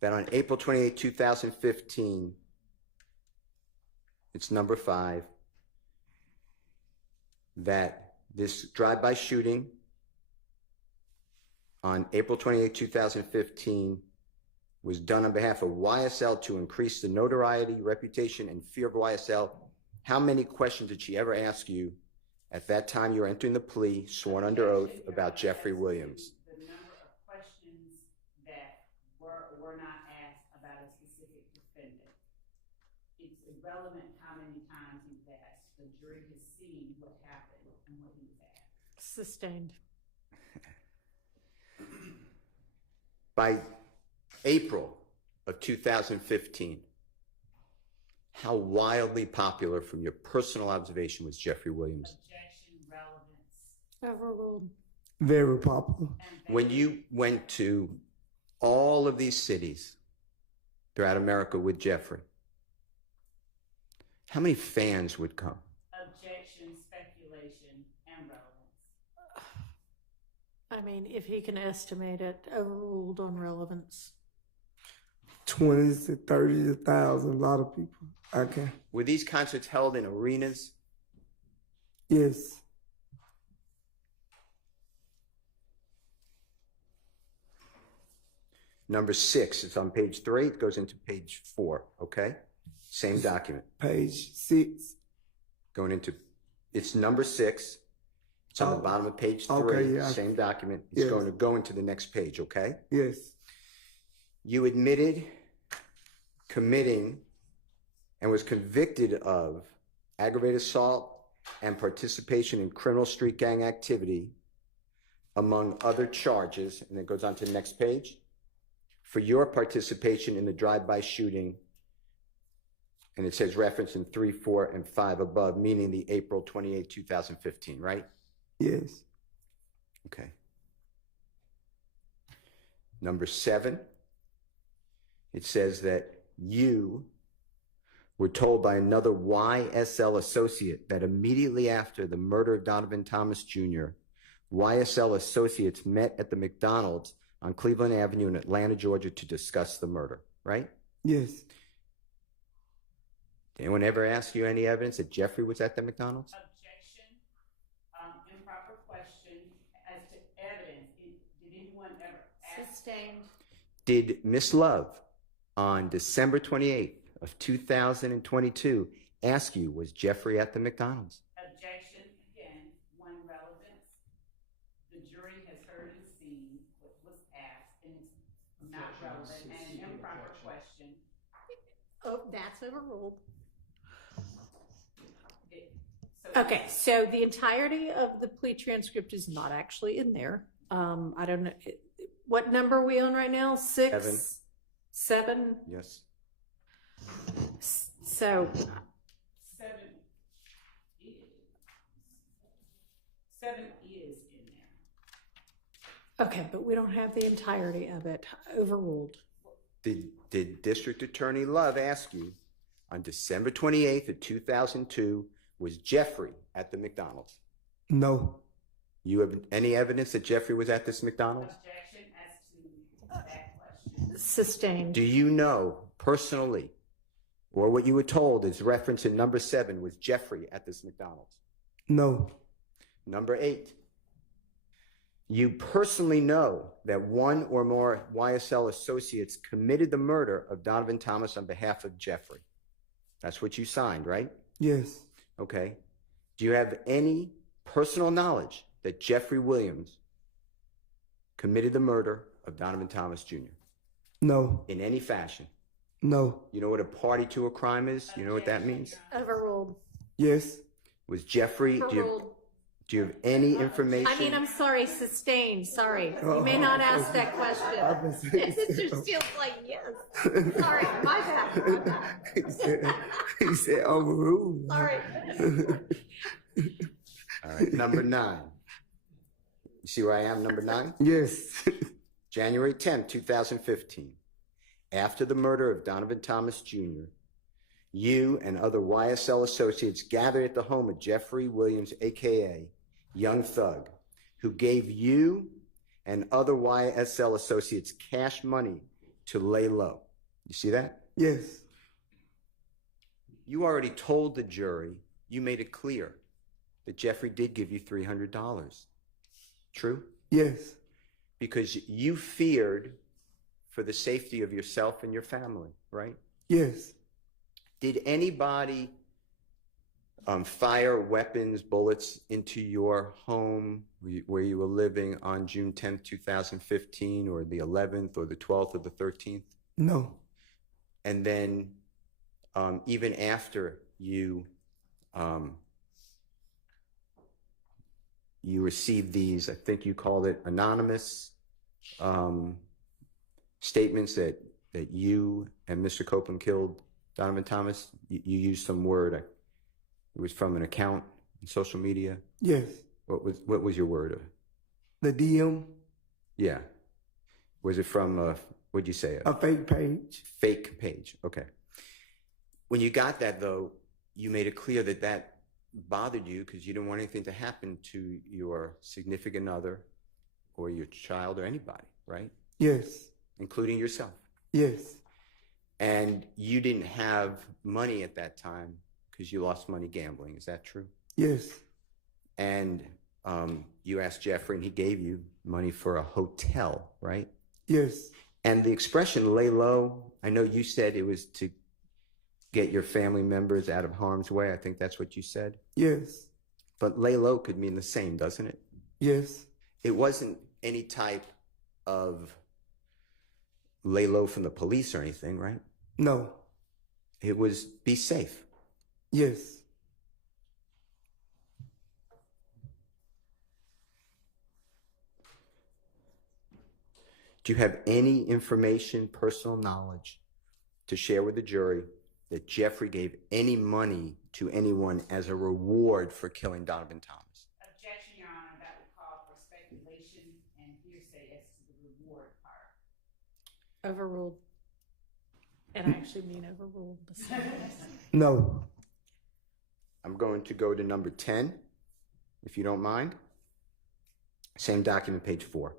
that on April 28, 2015, it's number 5, that this drive-by shooting on April 28, 2015 was done on behalf of YSL to increase the notoriety, reputation, and fear of YSL. How many questions did she ever ask you at that time you were entering the plea, sworn under oath, about Jeffery Williams? The number of questions that were not asked about a specific defendant. It's irrelevant how many times he was asked. The jury has seen what happened and what he was asked. Sustained. By April of 2015, how wildly popular from your personal observation was Jeffery Williams? Objection, relevance. Overruled. Very popular. When you went to all of these cities throughout America with Jeffrey, how many fans would come? Objection, speculation, and relevance. I mean, if he can estimate it, overruled on relevance. 20s to 30s to 1,000, a lot of people. Okay. Were these concerts held in arenas? Yes. Number 6, it's on page 3, it goes into page 4, okay? Same document. Page 6. Going into, it's number 6. It's on the bottom of page 3, Okay, yeah. same document. It's Yes. going to go into the next page, okay? Yes. You admitted committing and was convicted of aggravated assault and participation in criminal street gang activity, among other charges, and it goes on to the next page, for your participation in the drive-by shooting, and it says reference in 3, 4, and 5 above, meaning the April 28, 2015, right? Yes. Okay. Number 7, it says that you were told by another YSL associate that immediately after the murder of Donovan Thomas Jr., YSL associates met at the McDonald's on Cleveland Avenue in Atlanta, Georgia to discuss the murder, right? Yes. Did anyone ever ask you any evidence that Jeffrey was at the McDonald's? Objection, improper question as to evidence. Did anyone ever ask? Sustained. Did Miss Love on December 28th of 2022 ask you, was Jeffrey at the McDonald's? Objection, again, one relevance. The jury has heard and seen what was asked, and it's not relevant, and an improper question. Oh, that's overruled. So Okay, so the entirety of the plea transcript is not actually in there. I don't know, what number are we on right now? 6? 7? Yes. So, 7 is in there. okay, but we don't have the entirety of it. Overruled. Did District Attorney Love ask you on December 28th of 2002, was Jeffrey at the McDonald's? No. You have any evidence that Jeffrey was at this McDonald's? Objection as to that question. Sustained. Do you know personally, or what you were told is reference in number 7, was Jeffrey at this McDonald's? No. Number 8, you personally know that one or more YSL associates committed the murder of Donovan Thomas on behalf of Jeffrey. That's what you signed, right? Yes. Okay. Do you have any personal knowledge that Jeffery Williams committed the murder of Donovan Thomas Jr.? No. In any fashion? No. You know what a party to a crime is? You know what that means? Overruled. Yes. Was Jeffrey, Overruled. do you have any information? I mean, I'm sorry, sustained, sorry. You may not ask that question. It just feels like yes. Sorry, my bad. He said overruled. Sorry. All right, number 9. You see where I am, number 9? Yes. January 10th, 2015. After the murder of Donovan Thomas Jr., you and other YSL associates gathered at the home of Jeffery Williams, a.k.a. Young Thug, who gave you and other YSL associates cash money to lay low. You see that? Yes. You already told the jury, you made it clear that Jeffrey did give you $300. True? Yes. Because you feared for the safety of yourself and your family, right? Yes. Did anybody fire weapons, bullets into your home where you were living on June 10th, 2015, or the 11th, or the 12th, or the 13th? No. And then even after you received these, I think you called it anonymous statements that you and Mr. Copeland killed Donovan Thomas? You used some word. It was from an account on social media. Yes. What was your word? The DM. Yeah. Was it from what'd you say? A fake page. Fake page. Okay. When you got that though, you made it clear that bothered you because you didn't want anything to happen to your significant other or your child or anybody, right? Yes. Including yourself. Yes. And you didn't have money at that time because you lost money gambling. Is that true? Yes. And you asked Jeffrey and he gave you money for a hotel, right? Yes. And the expression lay low, I know you said it was to get your family members out of harm's way. I think that's what you said. Yes. But lay low could mean the same, doesn't it? Yes. It wasn't any type of lay low from the police or anything, right? No. It was be safe. Yes. Do you have any information, personal knowledge to share with the jury that Jeffrey gave any money to anyone as a reward for killing Donovan Thomas? Objection, Your Honor. That would call for speculation and hearsay as to the reward part. Overruled. And I actually mean overruled. No. I'm going to go to number 10, if you don't mind. Same document, page 4.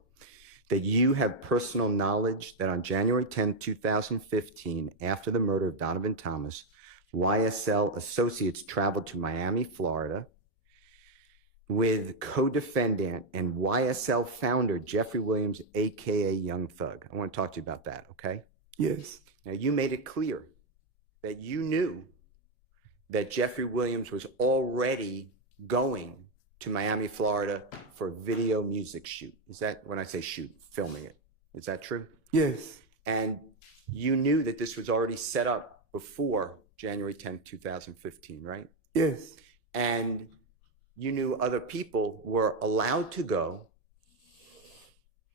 That you have personal knowledge that on January 10, 2015, after the murder of Donovan Thomas, YSL associates traveled to Miami, Florida, with co-defendant and YSL founder Jeffery Williams, aka Young Thug. I want to talk to you about that, okay? Yes. Now, you made it clear that you knew that Jeffery Williams was already going to Miami, Florida for a video music shoot. Is that, when I say shoot, filming it, is that true? Yes. And you knew that this was already set up before January 10, 2015, right? Yes. And you knew other people were allowed to go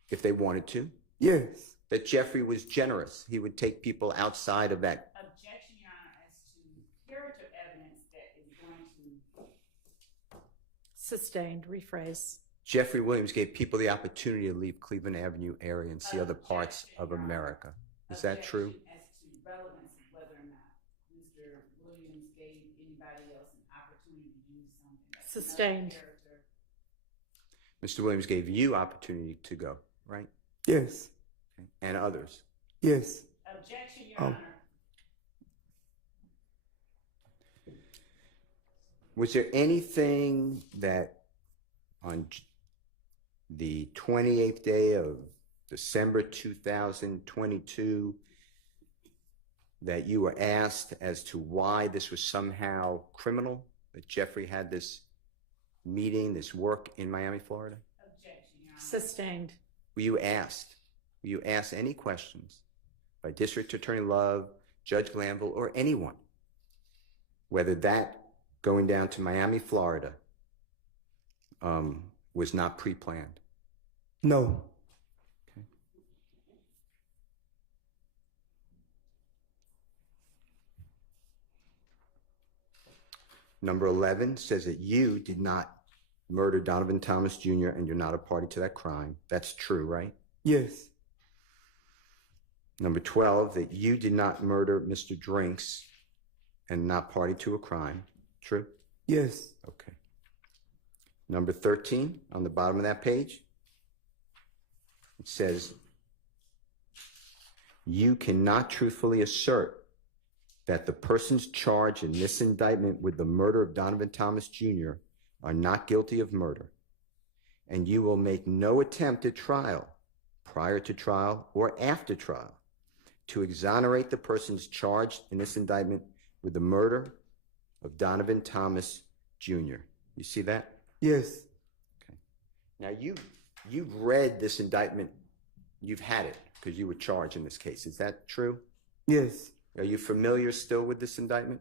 if they wanted to. Yes. That Jeffrey was generous. He would take people outside of that. Objection, Your Honor, as to character evidence that is going to... Sustained, rephrase. Jeffery Williams gave people the opportunity to leave Cleveland Avenue area and see other parts of America. Is that true? As to relevance of whether or not Mr. Williams gave anybody else an opportunity to do something. That's Sustained. Mr. Williams gave you opportunity to go, right? Yes. Okay. And others. Yes. Objection, Your Honor. Was there anything that on the 28th day of December 2022 that you were asked as to why this was somehow criminal, that Jeffrey had this meeting, this work in Miami, Florida? Objection, Your Honor. Sustained. Were you asked? Were you asked any questions by District Attorney Love, Judge Glanville, or anyone whether that going down to Miami, Florida was not pre-planned? No. Okay. Number 11 says that you did not murder Donovan Thomas Jr. and you're not a party to that crime. That's true, right? Yes. Number 12, that you did not murder Mr. Drinks and not party to a crime. True? Yes. Okay. Number 13, on the bottom of that page, it says, you cannot truthfully assert that the persons charged in this indictment with the murder of Donovan Thomas Jr. are not guilty of murder, and you will make no attempt at trial, prior to trial or after trial, to exonerate the persons charged in this indictment with the murder of Donovan Thomas Jr. You see that? Yes. Okay. Now you've read this indictment. You've had it because you were charged in this case. Is that true? Yes. Are you familiar still with this indictment?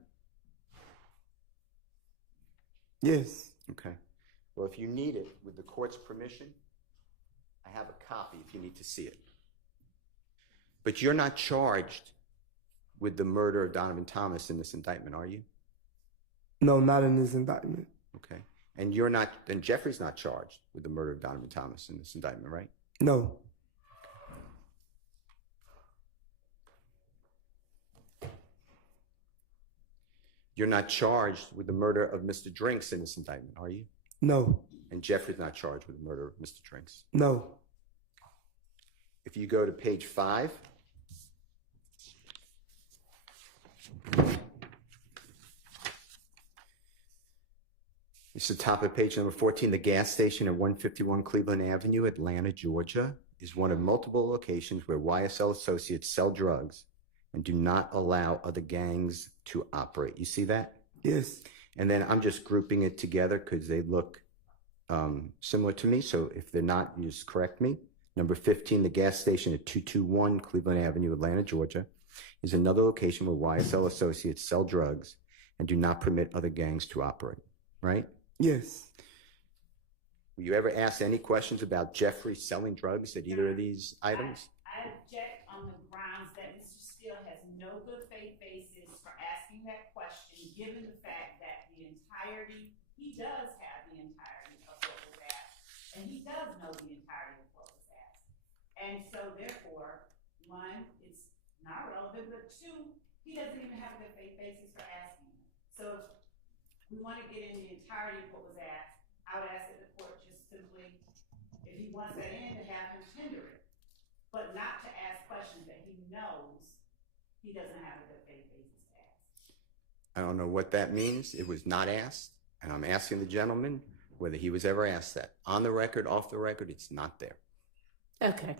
Yes. Okay. Well, if you need it, with the court's permission, I have a copy if you need to see it. But you're not charged with the murder of Donovan Thomas in this indictment, are you? No, not in this indictment. Okay. And you're not, and Jeffrey's not charged with the murder of Donovan Thomas in this indictment, right? No. You're not charged with the murder of Mr. Drinks in this indictment, are you? No. And Jeffrey's not charged with the murder of Mr. Drinks. No. If you go to page 5, it's the top of page number 14. The gas station at 151 Cleveland Avenue, Atlanta, Georgia, is one of multiple locations where YSL associates sell drugs and do not allow other gangs to operate. You see that? Yes. And then I'm just grouping it together because they look similar to me. So if they're not, you just correct me. Number 15, the gas station at 221 Cleveland Avenue, Atlanta, Georgia, is another location where YSL associates sell drugs and do not permit other gangs to operate, right? Yes. Were you ever asked any questions about Jeffrey selling drugs at either of these items? I object on the grounds that Mr. Steele has no good faith basis for asking that question, given the fact that he does have the entirety of what was asked, and he does know the entirety of what was asked. And so therefore, one, it's not relevant, but two, he doesn't even have a good faith basis for asking it. So if we want to get in the entirety of what was asked, I would ask that the court just simply, if he wants that in, to have him tender it, but not to ask questions that he knows he doesn't have a good faith basis to ask. I don't know what that means. It was not asked. And I'm asking the gentleman whether he was ever asked that. On the record, off the record, it's not there. Okay.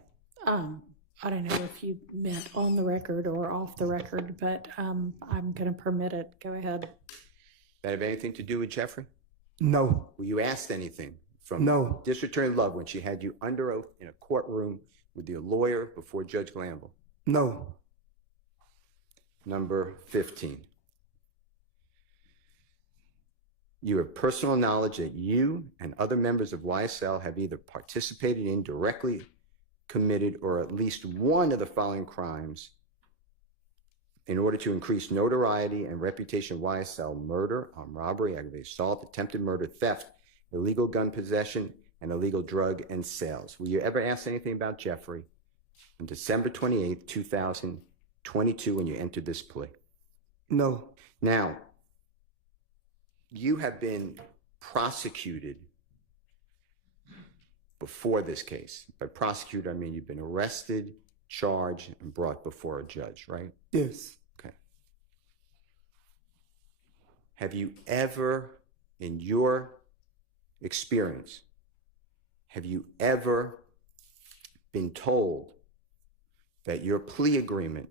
I don't know if you meant on the record or off the record, but I'm going to permit it. Go ahead. That have anything to do with Jeffrey? No. Were you asked anything from No. District Attorney Love when she had you under oath in a courtroom with your lawyer before Judge Glanville? No. Number 15. You have personal knowledge that you and other members of YSL have either participated in, directly committed, or at least one of the following crimes in order to increase notoriety and reputation of YSL: murder, armed robbery, aggravated assault, attempted murder, theft, illegal gun possession, and illegal drug and sales. Were you ever asked anything about Jeffrey on December 28th, 2022 when you entered this plea? No. Now, you have been prosecuted before this case. By prosecuted, I mean you've been arrested, charged, and brought before a judge, right? Yes. Okay. Have you ever, in your experience, have you ever been told that your plea agreement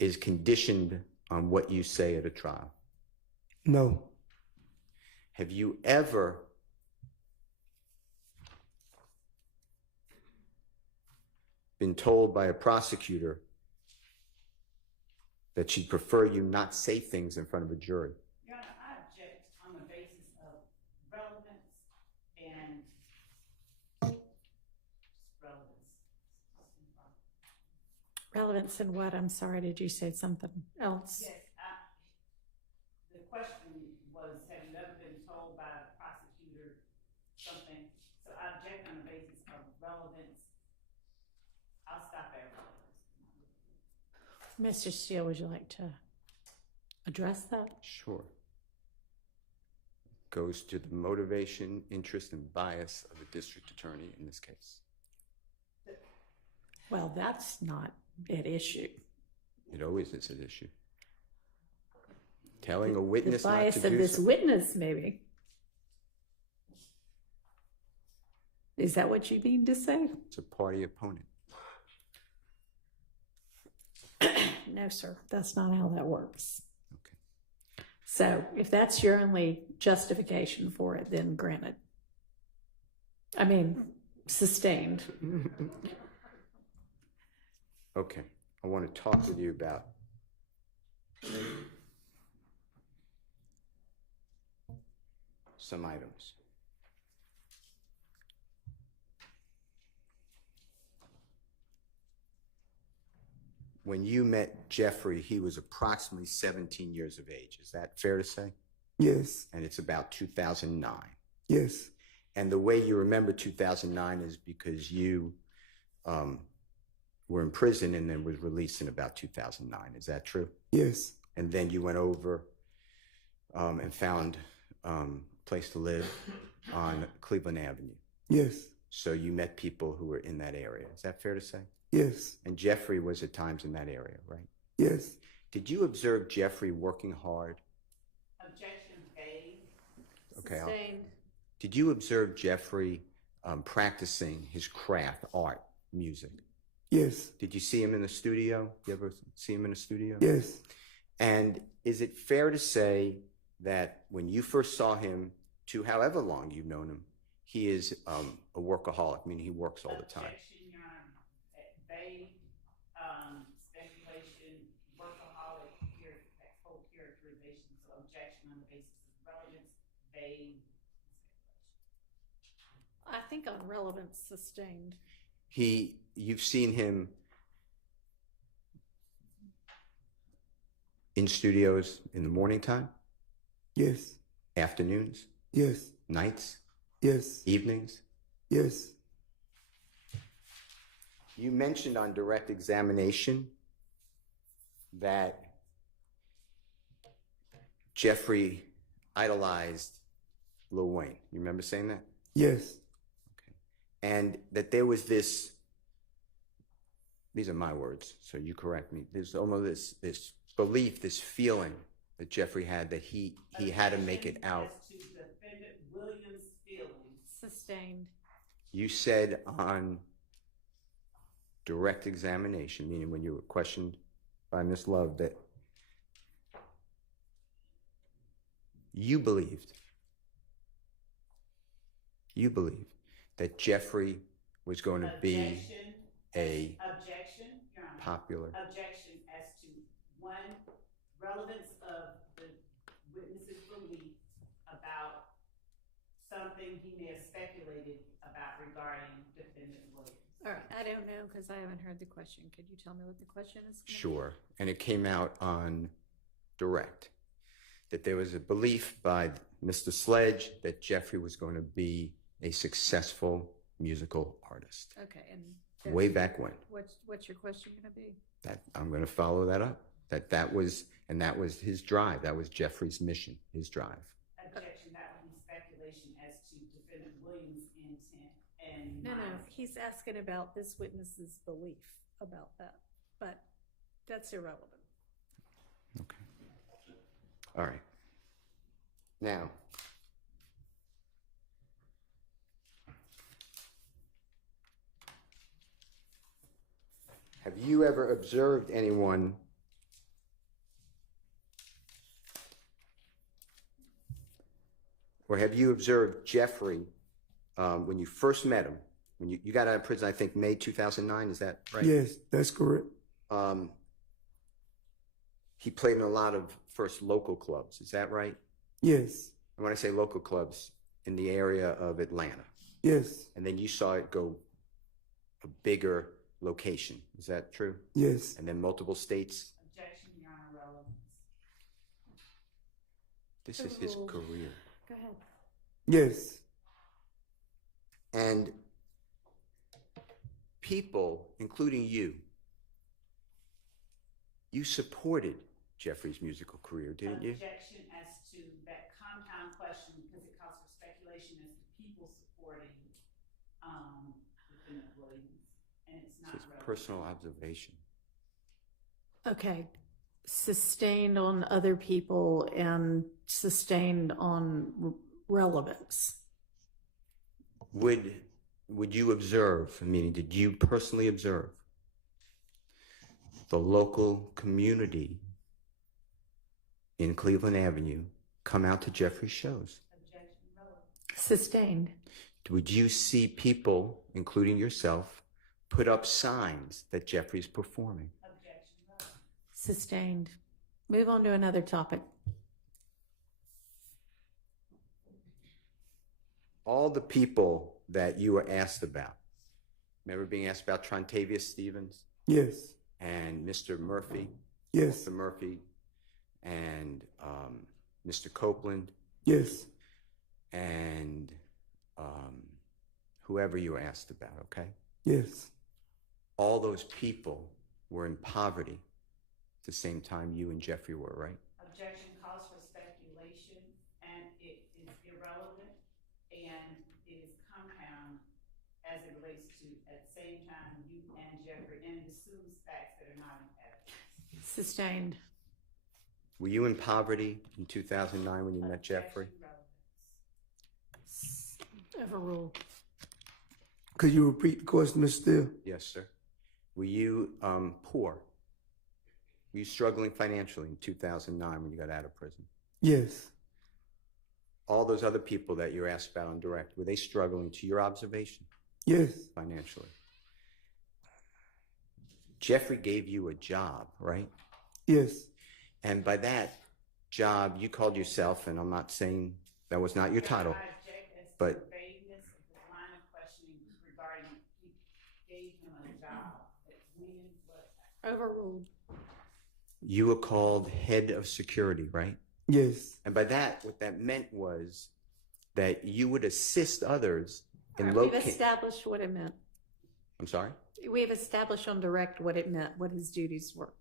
is conditioned on what you say at a trial? No. Have you ever been told by a prosecutor that she'd prefer you not say things in front of a jury? Your Honor, I object on the basis of relevance and Relevance in what? I'm sorry, did you say something else? Yes. The question was, have you ever been told by a prosecutor something? So I object on the basis of relevance. I'll stop there. Mr. Steele, would you like to address that? Sure. Goes to the motivation, interest, and bias of a district attorney in this case. Well, that's not at issue. It always is an issue. Telling a witness The not bias to of do this so. witness, maybe. Is that what you mean to say? It's a party opponent. No, sir, that's not how that works. Okay. So if that's your only justification for it, then granted. I mean, sustained. Okay, I want to talk with you about some items. when you met Jeffrey, he was approximately 17 years of age. Is that fair to say? Yes. And it's about 2009. Yes. And the way you remember 2009 is because you were in prison and then was released in about 2009. Is that true? Yes. And then you went over and found a place to live on Cleveland Avenue. Yes. So you met people who were in that area. Is that fair to say? Yes. And Jeffrey was at times in that area, right? Yes. Did you observe Jeffrey working hard? Objection vague. Okay. Sustained. Did you observe Jeffrey practicing his craft, art, music? Yes. Did you see him in the studio? You ever see him in the studio? Yes. And is it fair to say that when you first saw him, to however long you've known him, he is a workaholic, meaning he works all the time? Objection, Your Honor. Vague speculation, workaholic, whole characterization. So objection on the basis of relevance, vague speculation. I think on relevance, sustained. You've seen him in studios in the morning time? Yes. Afternoons? Yes. Nights? Yes. Evenings? Yes. You mentioned on direct examination that Jeffrey idolized Lil Wayne. You remember saying that? Yes. And that there was this, these are my words, so you correct me, there's almost this belief, this feeling that Jeffrey had that he had to make it out. As to defendant Williams' feelings. Sustained. You said on direct examination, meaning when you were questioned by Miss Love, that you believed that Jeffrey was going to be a Objection, Your Honor. popular. Objection as to one, relevance of the witness's belief about something he may have speculated about regarding defendant Williams. All right, I don't know because I haven't heard the question. Could you tell me what the question is? Sure. And it came out on direct that there was a belief by Mr. Sledge that Jeffrey was going to be a successful musical artist. Okay, and way back when. What's your question going to be? That I'm going to follow that up. That was his drive. That was Jeffrey's mission, his drive. Objection, that would be speculation as to defendant Williams' intent and No, he's asking about this witness's belief about that, but that's irrelevant. Okay. All right. Now, have you ever observed anyone or have you observed Jeffrey when you first met him? When you got out of prison, I think May 2009, is that right? Yes, that's correct. He played in a lot of first local clubs, is that right? Yes. And when I say local clubs, in the area of Atlanta. Yes. And then you saw it go a bigger location, is that true? Yes. And then multiple states? Objection, Your Honor, relevance. This is his career. Go ahead. Yes. And people, including you supported Jeffrey's musical career, didn't you? Objection as to that compound question because it calls for speculation as to people supporting defendant Williams, and it's not It's his relevant. personal observation. Okay, sustained on other people and sustained on relevance. Would you observe, meaning did you personally observe the local community in Cleveland Avenue come out to Jeffrey's shows? Objection, relevant. Sustained. Would you see people, including yourself, put up signs that Jeffrey's performing? Objection, relevant. Sustained. Move on to another topic. All the people that you were asked about, remember being asked about Trontavious Stevens? Yes. and Mr. Murphy. Yes. Mr. Murphy and Mr. Copeland Yes. and whoever you asked about, okay? Yes. All those people were in poverty at the same time you and Jeffrey were, right? Objection calls for speculation, and it is irrelevant, and it is compound as it relates to, at the same time, you and Jeffrey, and it assumes facts that are not in evidence. Sustained. Were you in poverty in 2009 when you met Jeffrey? Overruled. Could you repeat the question, Mr. Steele? Yes, sir. Were you poor? Were you struggling financially in 2009 when you got out of prison? Yes. All those other people that you asked about on direct, were they struggling to your observation? Yes. Financially. Jeffrey gave you a job, right? Yes. And by that job, you called yourself, and I'm not saying that was not your title, I object as to but the vagueness of the line of questioning regarding he gave him a job. That when, what? Overruled. you were called head of security, right? Yes. And by that, what that meant was that you would assist others in We've locating. established what it meant. I'm sorry? We've established on direct what it meant, what his duties were.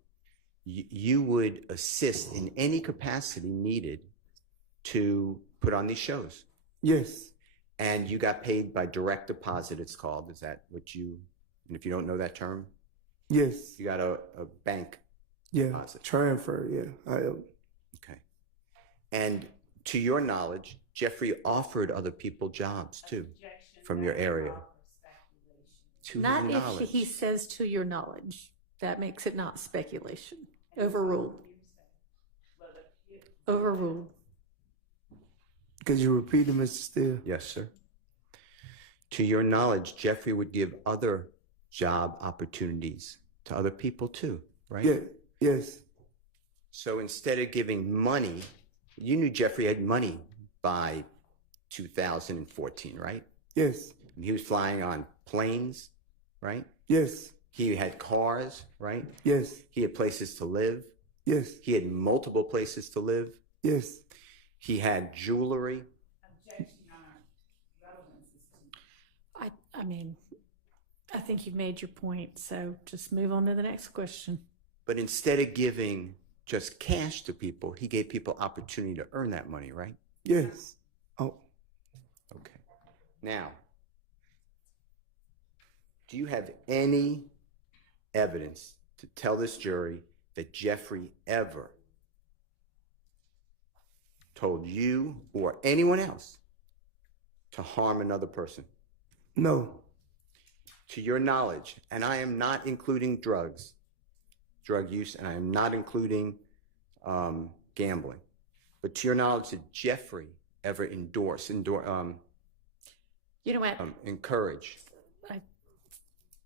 You would assist in any capacity needed to put on these shows. Yes. And you got paid by direct deposit, it's called. Is that what you, and if you don't know that term? Yes. You got a bank Yeah. deposit. Transfer. Yeah. I am. Okay. And to your knowledge, Jeffrey offered other people jobs too from your area. To Not your if knowledge. he says to your knowledge. That makes it not speculation. Overruled. Overruled. Could you repeat it, Mr. Steele? Yes, sir. To your knowledge, Jeffrey would give other job opportunities to other people too, right? Yeah. Yes. So instead of giving money, you knew Jeffrey had money by 2014, right? Yes. He was flying on planes, right? Yes. He had cars, right? Yes. He had places to live. Yes. He had multiple places to live. Yes. He had jewelry. I mean, I think you've made your point, so just move on to the next question. But instead of giving just cash to people, he gave people opportunity to earn that money, right? Yes. Oh. Okay. Now, do you have any evidence to tell this jury that Jeffrey ever told you or anyone else to harm another person? No. To your knowledge, and I am not including drug use, and I am not including gambling, but to your knowledge, did Jeffrey ever encourage? You know what? Encourage.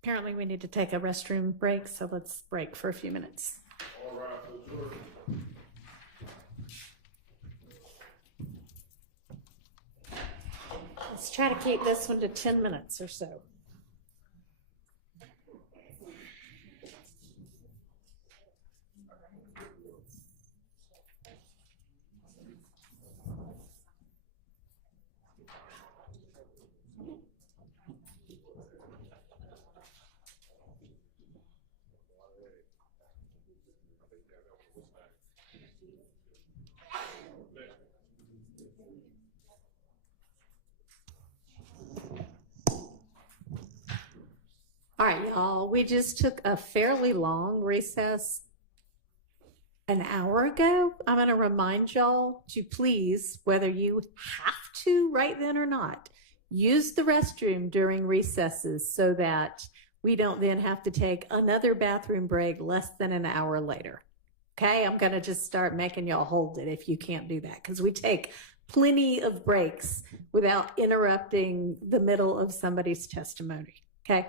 Apparently we need to take a restroom break, so let's break for a few minutes. All right, for sure. Let's try to keep this one to 10 minutes or so. All right, y'all, we just took a fairly long recess an hour ago. I'm going to remind y'all to please, whether you have to right then or not, use the restroom during recesses so that we don't then have to take another bathroom break less than an hour later. Okay, I'm going to just start making y'all hold it if you can't do that, because we take plenty of breaks without interrupting the middle of somebody's testimony. Okay,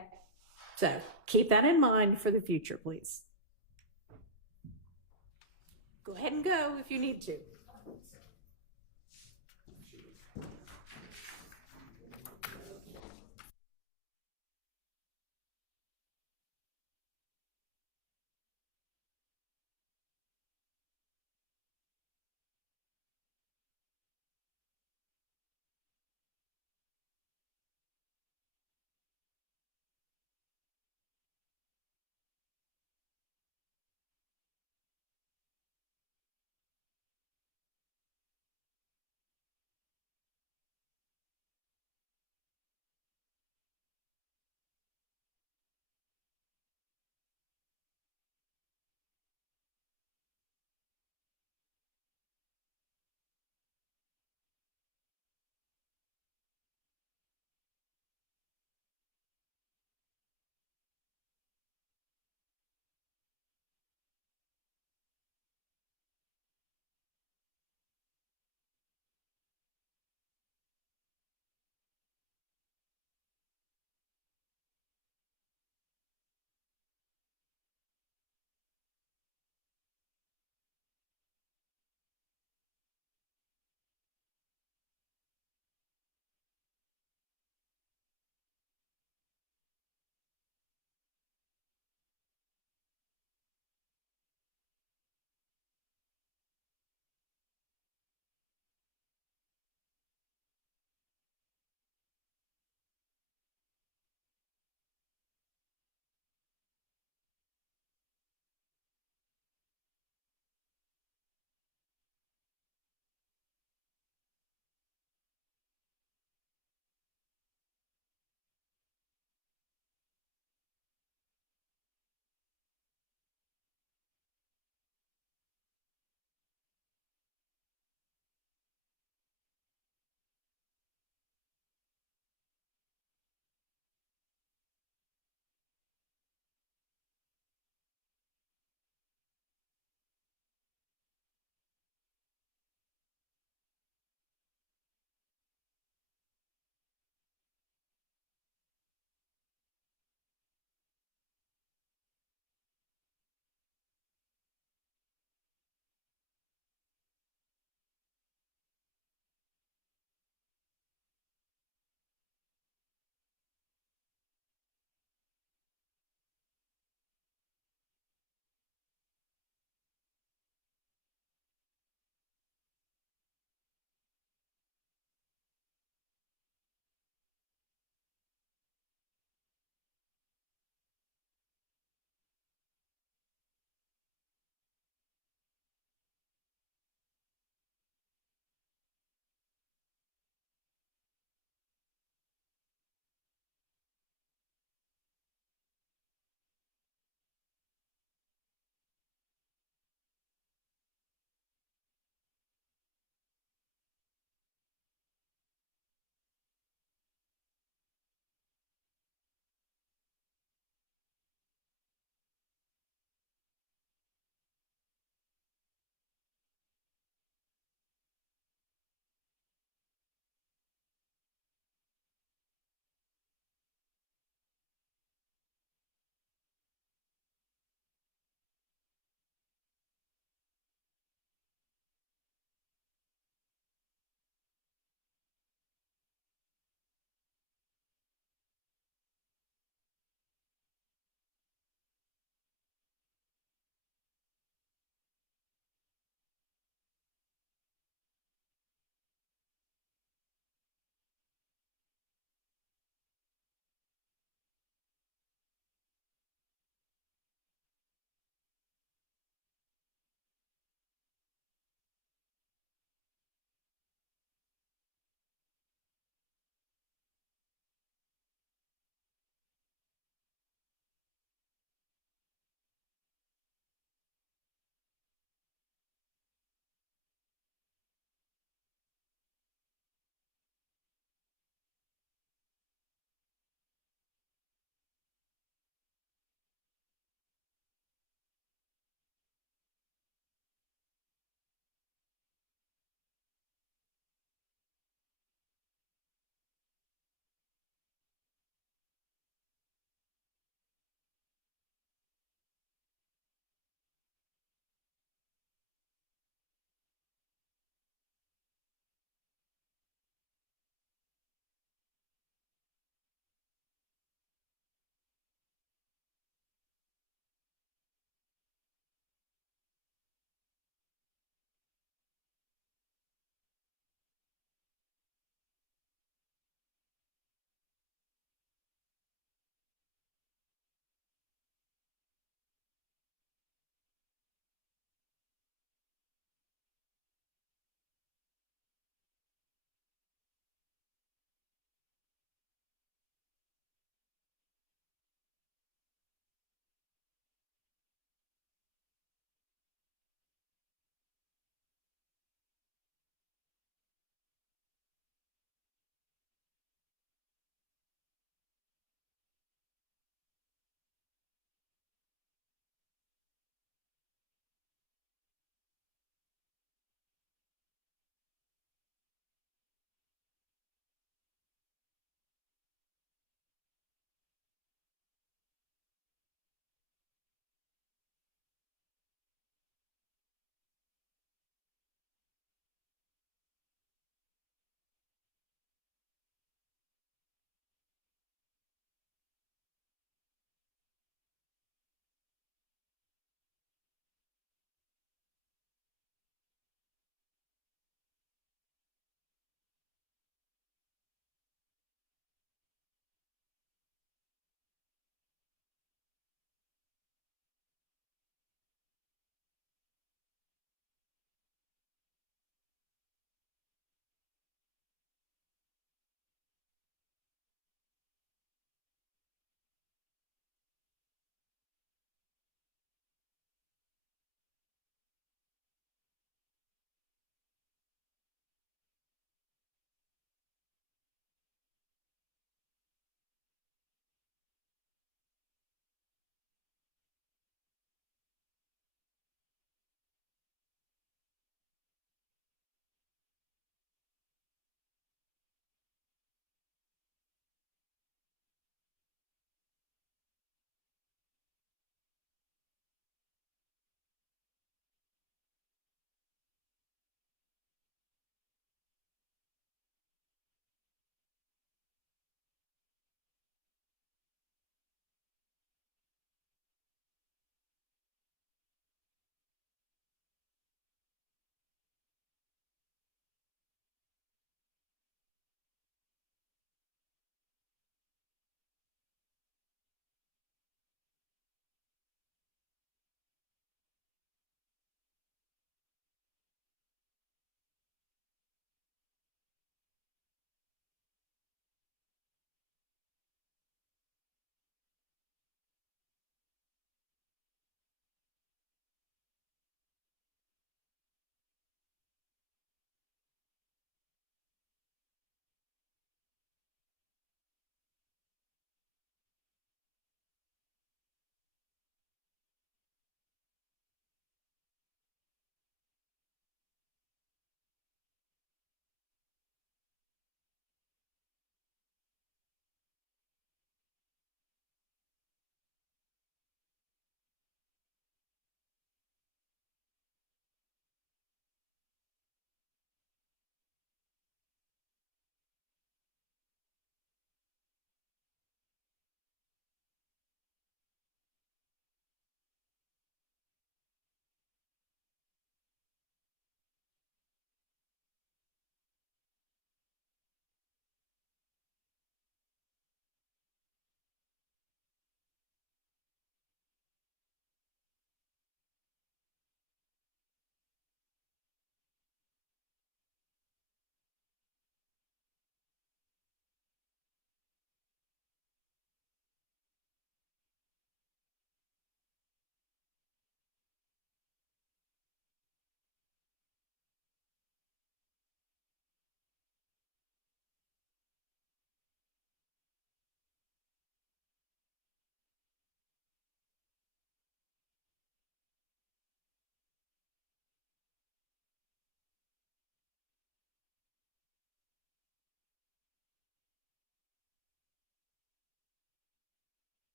so keep that in mind for the future, please. Go ahead and go if you need to.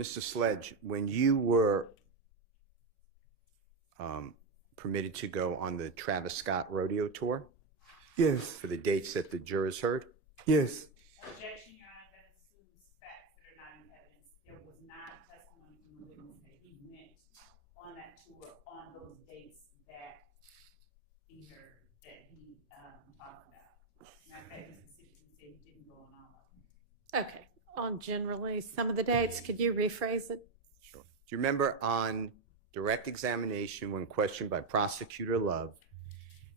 Mr. Sledge, when you were permitted to go on the Travis Scott rodeo tour Yes, for the dates that the jurors heard? yes. Objection, Your Honor, that assumes facts that are not in evidence. There was not testimony from the witness that he went on that tour on those dates that he heard, that he talked about. Matter of fact, he specifically said he didn't go on all of them. Okay, on generally some of the dates, could you rephrase it? Sure. Do you remember on direct examination when questioned by Prosecutor Love,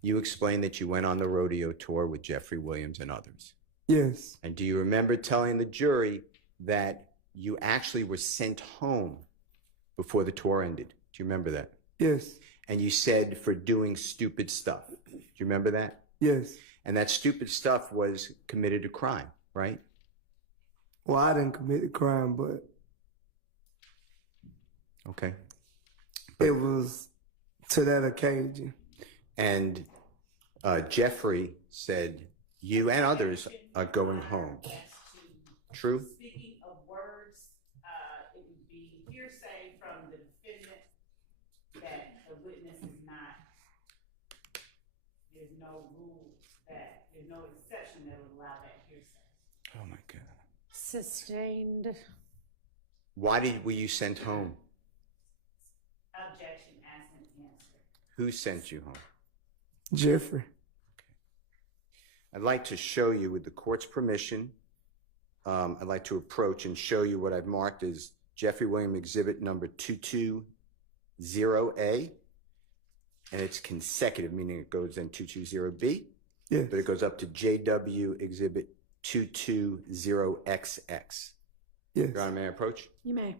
you explained that you went on the rodeo tour with Jeffery Williams and others? Yes. And do you remember telling the jury that you actually were sent home before the tour ended? Do you remember that? Yes. And you said for doing stupid stuff. Do you remember that? Yes. And that stupid stuff was committed a crime, right? Well, I didn't commit a crime, but Okay. it was to that occasion. And Jeffrey said you and others are going home. True? Speaking of words, it would be hearsay from the defendant that the witness is not, there's no rule that, there's no exception that would allow that hearsay. Oh my God. Sustained. Why were you sent home? Objection, ask and answer. Who sent you home? Jeffrey. I'd like to show you, with the court's permission, I'd like to approach and show you what I've marked as Jeffery Williams exhibit number 220A. And it's consecutive, meaning it goes in 220B. Yes. But it goes up to JW exhibit 220XX. Yes. Your Honor, may I approach? You may.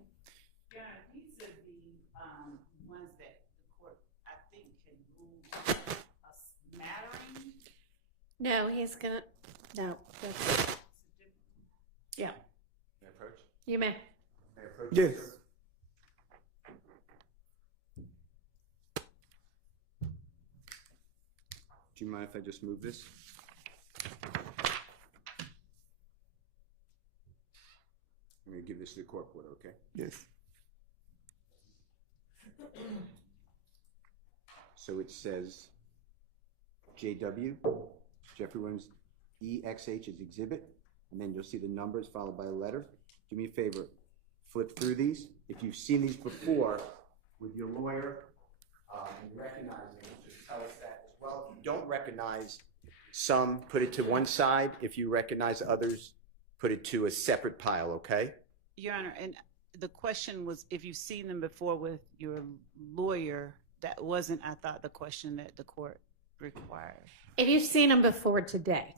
Yeah, these are the ones that the court, I think, can rule a smattering. No, he's gonna, no, that's, yeah, May I approach? you may. May I approach? Yes. Do you mind if I just move this? I'm going to give this to the court reporter, okay? Yes. So it says JW, Jeffery Williams, EXH is exhibit, and then you'll see the numbers followed by a letter. Do me a favor, flip through these. If you've seen these before with your lawyer and you recognize them, just tell us that as well. If you don't recognize some, put it to one side. If you recognize others, put it to a separate pile, okay? Your Honor, and the question was if you've seen them before with your lawyer. That wasn't, I thought, the question that the court required. If you've seen him before today.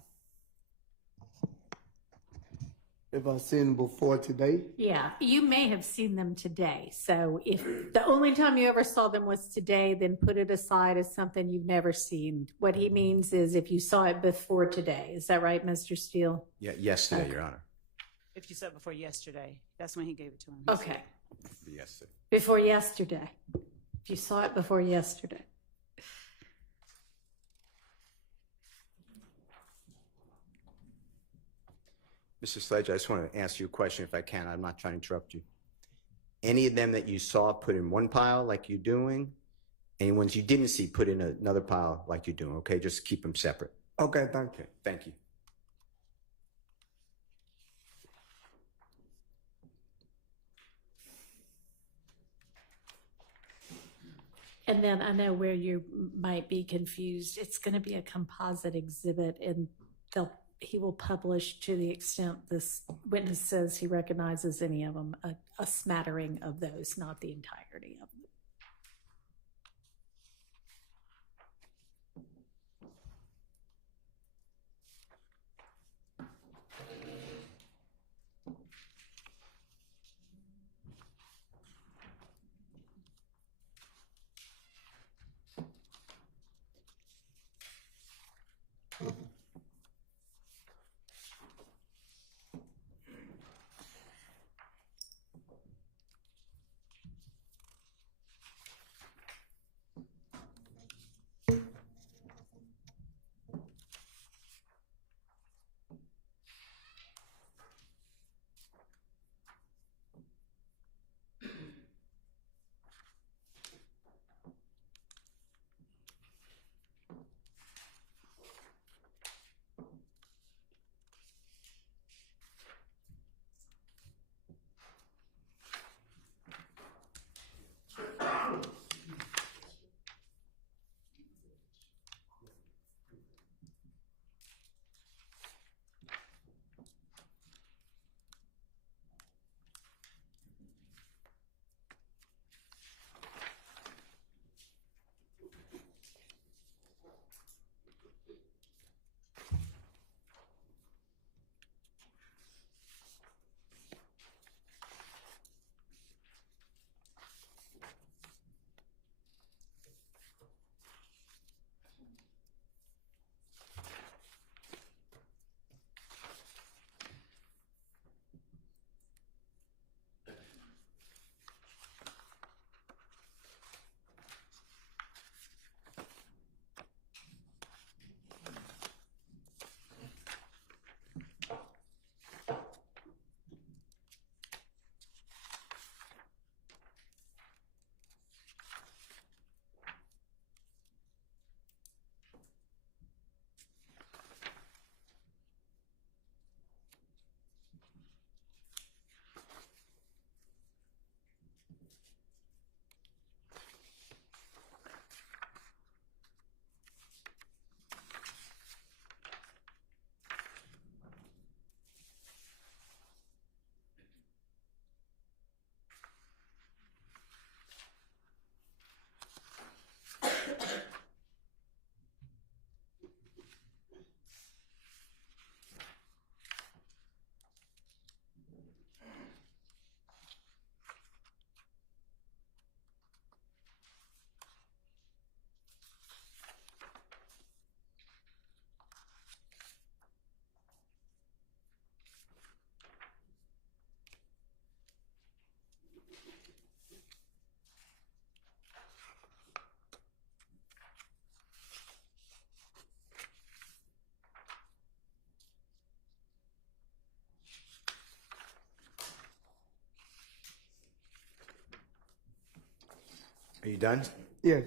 If I seen them before today, Yeah, you may have seen them today. So if the only time you ever saw them was today, then put it aside as something you've never seen. What he means is if you saw it before today. Is that right, Mr. Steele? Yeah, yesterday, Okay. Your Honor. If you saw it before yesterday, that's when he gave it to him. Okay, Yesterday. before yesterday. If you saw it before yesterday. Mr. Sledge, I just want to ask you a question if I can. I'm not trying to interrupt you. Any of them that you saw put in one pile like you're doing? Any ones you didn't see put in another pile like you're doing, okay? Just keep them separate. okay, thank you. Okay, thank you. And then I know where you might be confused. It's going to be a composite exhibit, and he will publish, to the extent this witness says he recognizes any of them, a smattering of those, not the entirety of them. Are you done? Yes,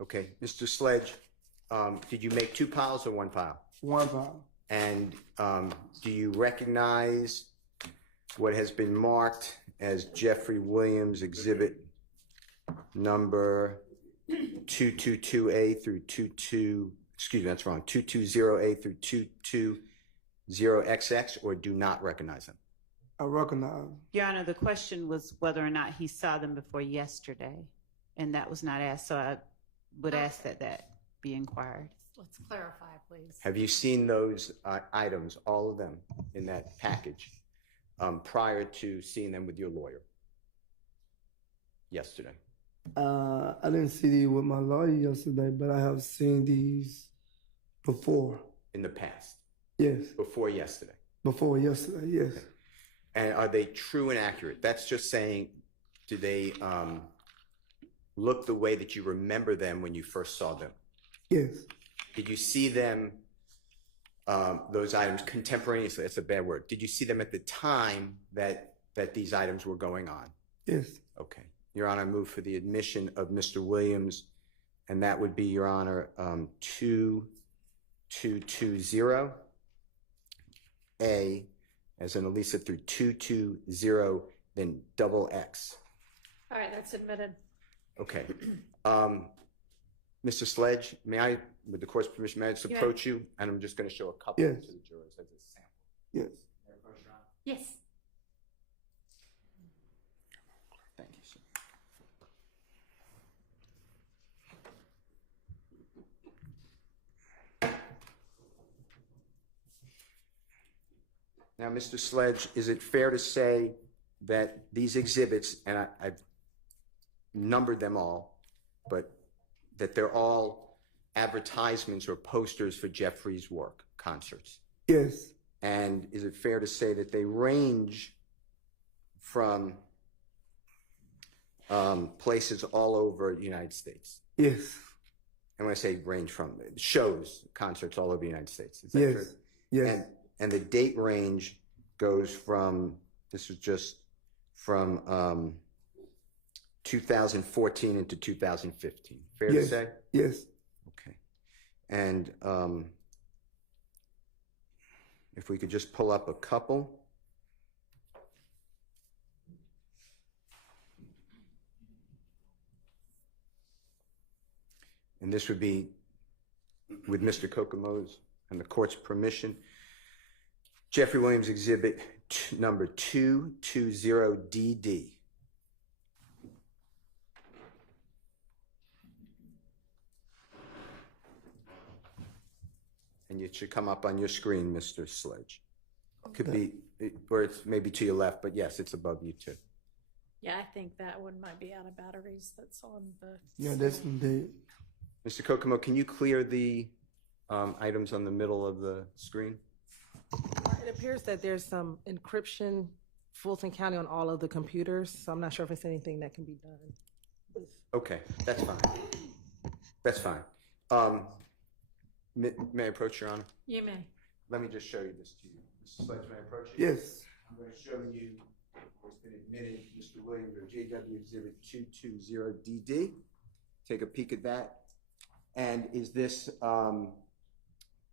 Okay. Mr. Sledge, did you make 2 piles or 1 pile? 1 pile. And do you recognize what has been marked as Jeffery Williams exhibit number 222A through 220A through 220XX, or do not recognize them? I recognize. Your Honor, the question was whether or not he saw them before yesterday, and that was not asked, so I would ask that that be inquired. Let's clarify, please. Have you seen those items, all of them, in that package, prior to seeing them with your lawyer yesterday? I didn't see these with my lawyer yesterday, but I have seen these before. In the past? Yes. Before yesterday? Before yesterday, yes. Okay. And are they true and accurate? That's just saying, do they look the way that you remember them when you first saw them? Yes. Did you see them, those items contemporaneously? That's a bad word. Did you see them at the time that these items were going on? Yes. Okay. Your Honor, I move for the admission of Mr. Williams, and that would be, Your Honor, 2220A, as in Elisa, through 220, then double X. All right, that's admitted. Okay. Mr. Sledge, may I, with the court's permission, may I just approach you? And I'm just going to show a couple Yes. to the jurors as a sample. Yes. May I approach, Your Honor? Yes. Thank you, sir. Now, Mr. Sledge, is it fair to say that these exhibits, and I've numbered them all, but that they're all advertisements or posters for Jeffrey's work, concerts? Yes. And is it fair to say that they range from places all over the United States? Yes. And when I say range from, shows, concerts all over the United States. Is that Yes. true? Yes. And the date range goes from, this is just from 2014 into 2015. Fair to Yes. say? Yes. Okay. And if we could just pull up a couple. And this would be with Mr. Kokomo's and the court's permission. Jeffery Williams exhibit number 220DD. And it should come up on your screen, Mr. Sledge. Could be, or it's maybe to your left, but yes, it's above you too. Yeah, I think that one might be out of batteries. That's on the. Yeah, that's indeed. Mr. Kokomo, can you clear the items on the middle of the screen? It appears that there's some encryption, Fulton County, on all of the computers, so I'm not sure if it's anything that can be done. Okay, that's fine. That's fine. May I approach, Your Honor? You may. Let me just show you this to you. Mr. Sledge, may I approach you? Yes. I'm going to show you what's been admitted, Mr. Williams, or JW Exhibit 220DD. Take a peek at that. And is this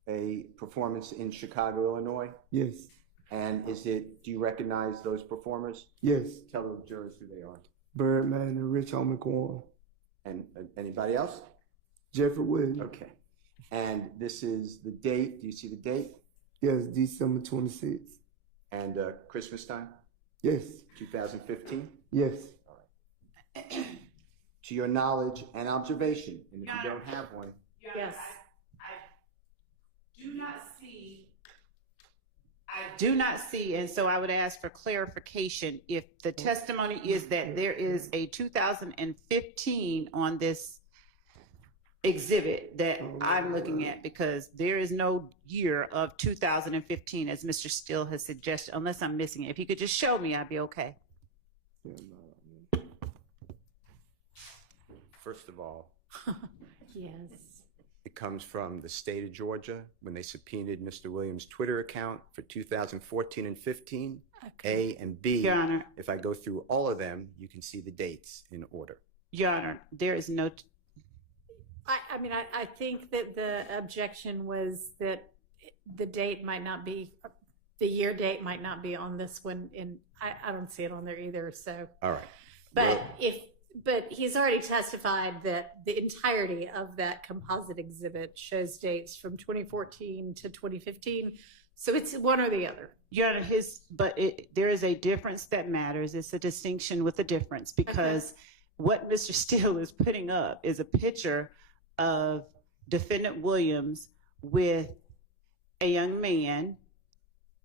a performance in Chicago, Illinois? Yes. And is it, do you recognize those performers? Yes. Tell the jurors who they are. Birdman and Rich Homie Corn. And anybody else? Jeffery Williams. Okay. And this is the date. Do you see the date? Yes, December 26th. And Christmas time? Yes. 2015? Yes. All right. To your knowledge and observation, and if you don't have one. Yes. I do not see. Do not see, and so I would ask for clarification. If the testimony is that there is a 2015 on this exhibit that I'm looking at, because there is no year of 2015, as Mr. Steele has suggested, unless I'm missing it. If he could just show me, I'd be okay. First of all, Yes. it comes from the state of Georgia when they subpoenaed Mr. Williams' Twitter account for 2014 and 15, Okay. A and B. Your Honor. If I go through all of them, you can see the dates in order. Your Honor, there is no. I mean, I think that the objection was that the date might not be, the year date might not be on this one, and I don't see it on there either. So, All right. but but he's already testified that the entirety of that composite exhibit shows dates from 2014 to 2015. So it's one or the other. Your Honor, there is a difference that matters. It's a distinction with a difference, because what Mr. Steele is putting up is a picture of Defendant Williams with a young man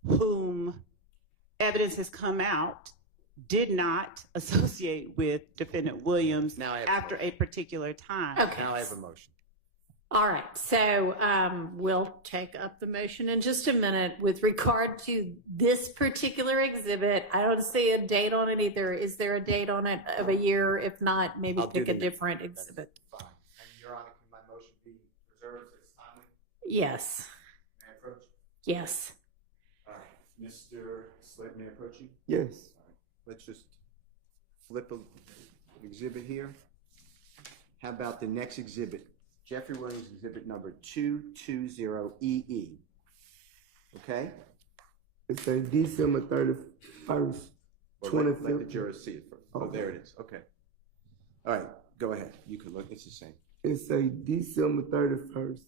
whom evidence has come out did not associate with Defendant Williams after a particular time. Okay. Now I have a motion. All right, so we'll take up the motion in just a minute. With regard to this particular exhibit, I don't see a date on it either. Is there a date on it of a year? If not, maybe pick a different exhibit. Fine. And Your Honor, can my motion be preserved as timely? Yes. May I approach? Yes. All right. Mr. Sledge, may I approach you? Yes. All right. Let's just flip an exhibit here. How about the next exhibit? Jeffery Williams exhibit number 220EE. Okay? It's a December 31st, 2015. Let the jurors see it first. Oh, there it is. Okay. All right. Go ahead. You can look. It's the same. It's a December 31st,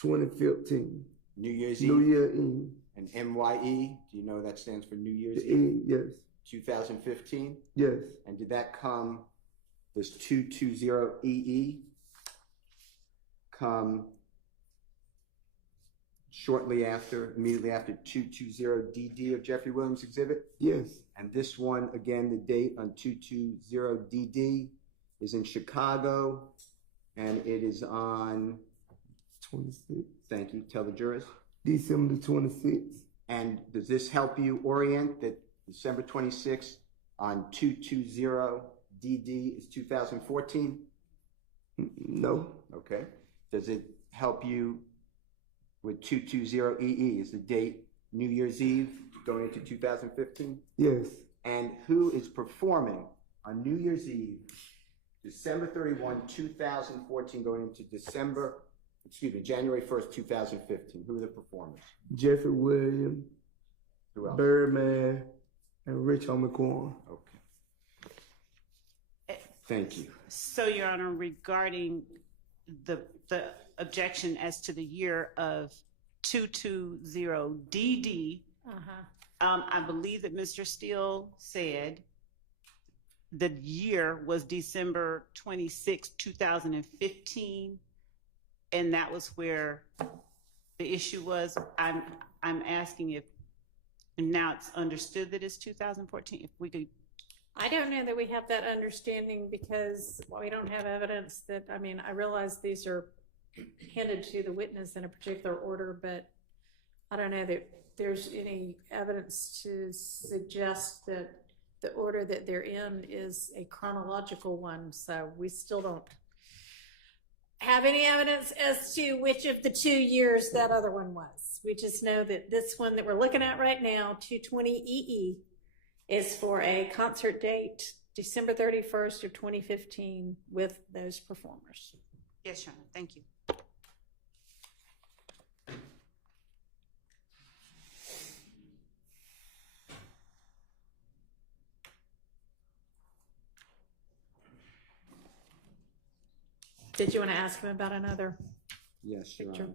2015. New Year's Eve? New Year Eve. And MYE, do you know that stands for New Year's The Eve? E, yes. 2015? Yes. And did that come, this 220EE, come shortly after, immediately after 220DD of Jeffery Williams exhibit? Yes. And this one, again, the date on 220DD is in Chicago, and it is on 26. Thank you. Tell the jurors. December 26th. And does this help you orient that December 26th on 220DD is 2014? No. Okay. Does it help you with 220EE? Is the date New Year's Eve going into 2015? Yes. And who is performing on New Year's Eve, December 31, 2014, going into January 1st, 2015? Who are the performers? Jeffery Williams, Who else? Birdman, and Rich McCorn. Okay. Thank you. So, Your Honor, regarding the objection as to the year of 220DD, I believe that Mr. Steele said the year was December 26, 2015, and that was where the issue was. I'm asking if now it's understood that it's 2014. If we could. I don't know that we have that understanding because we don't have evidence that, I mean, I realize these are handed to the witness in a particular order, but I don't know that there's any evidence to suggest that the order that they're in is a chronological one. So we still don't have any evidence as to which of the 2 years that other one was. We just know that this one that we're looking at right now, 220EE, is for a concert date, December 31st of 2015 with those performers. Yes, Your Honor. Thank you. Did you want to ask him about another? Yes, Your Honor.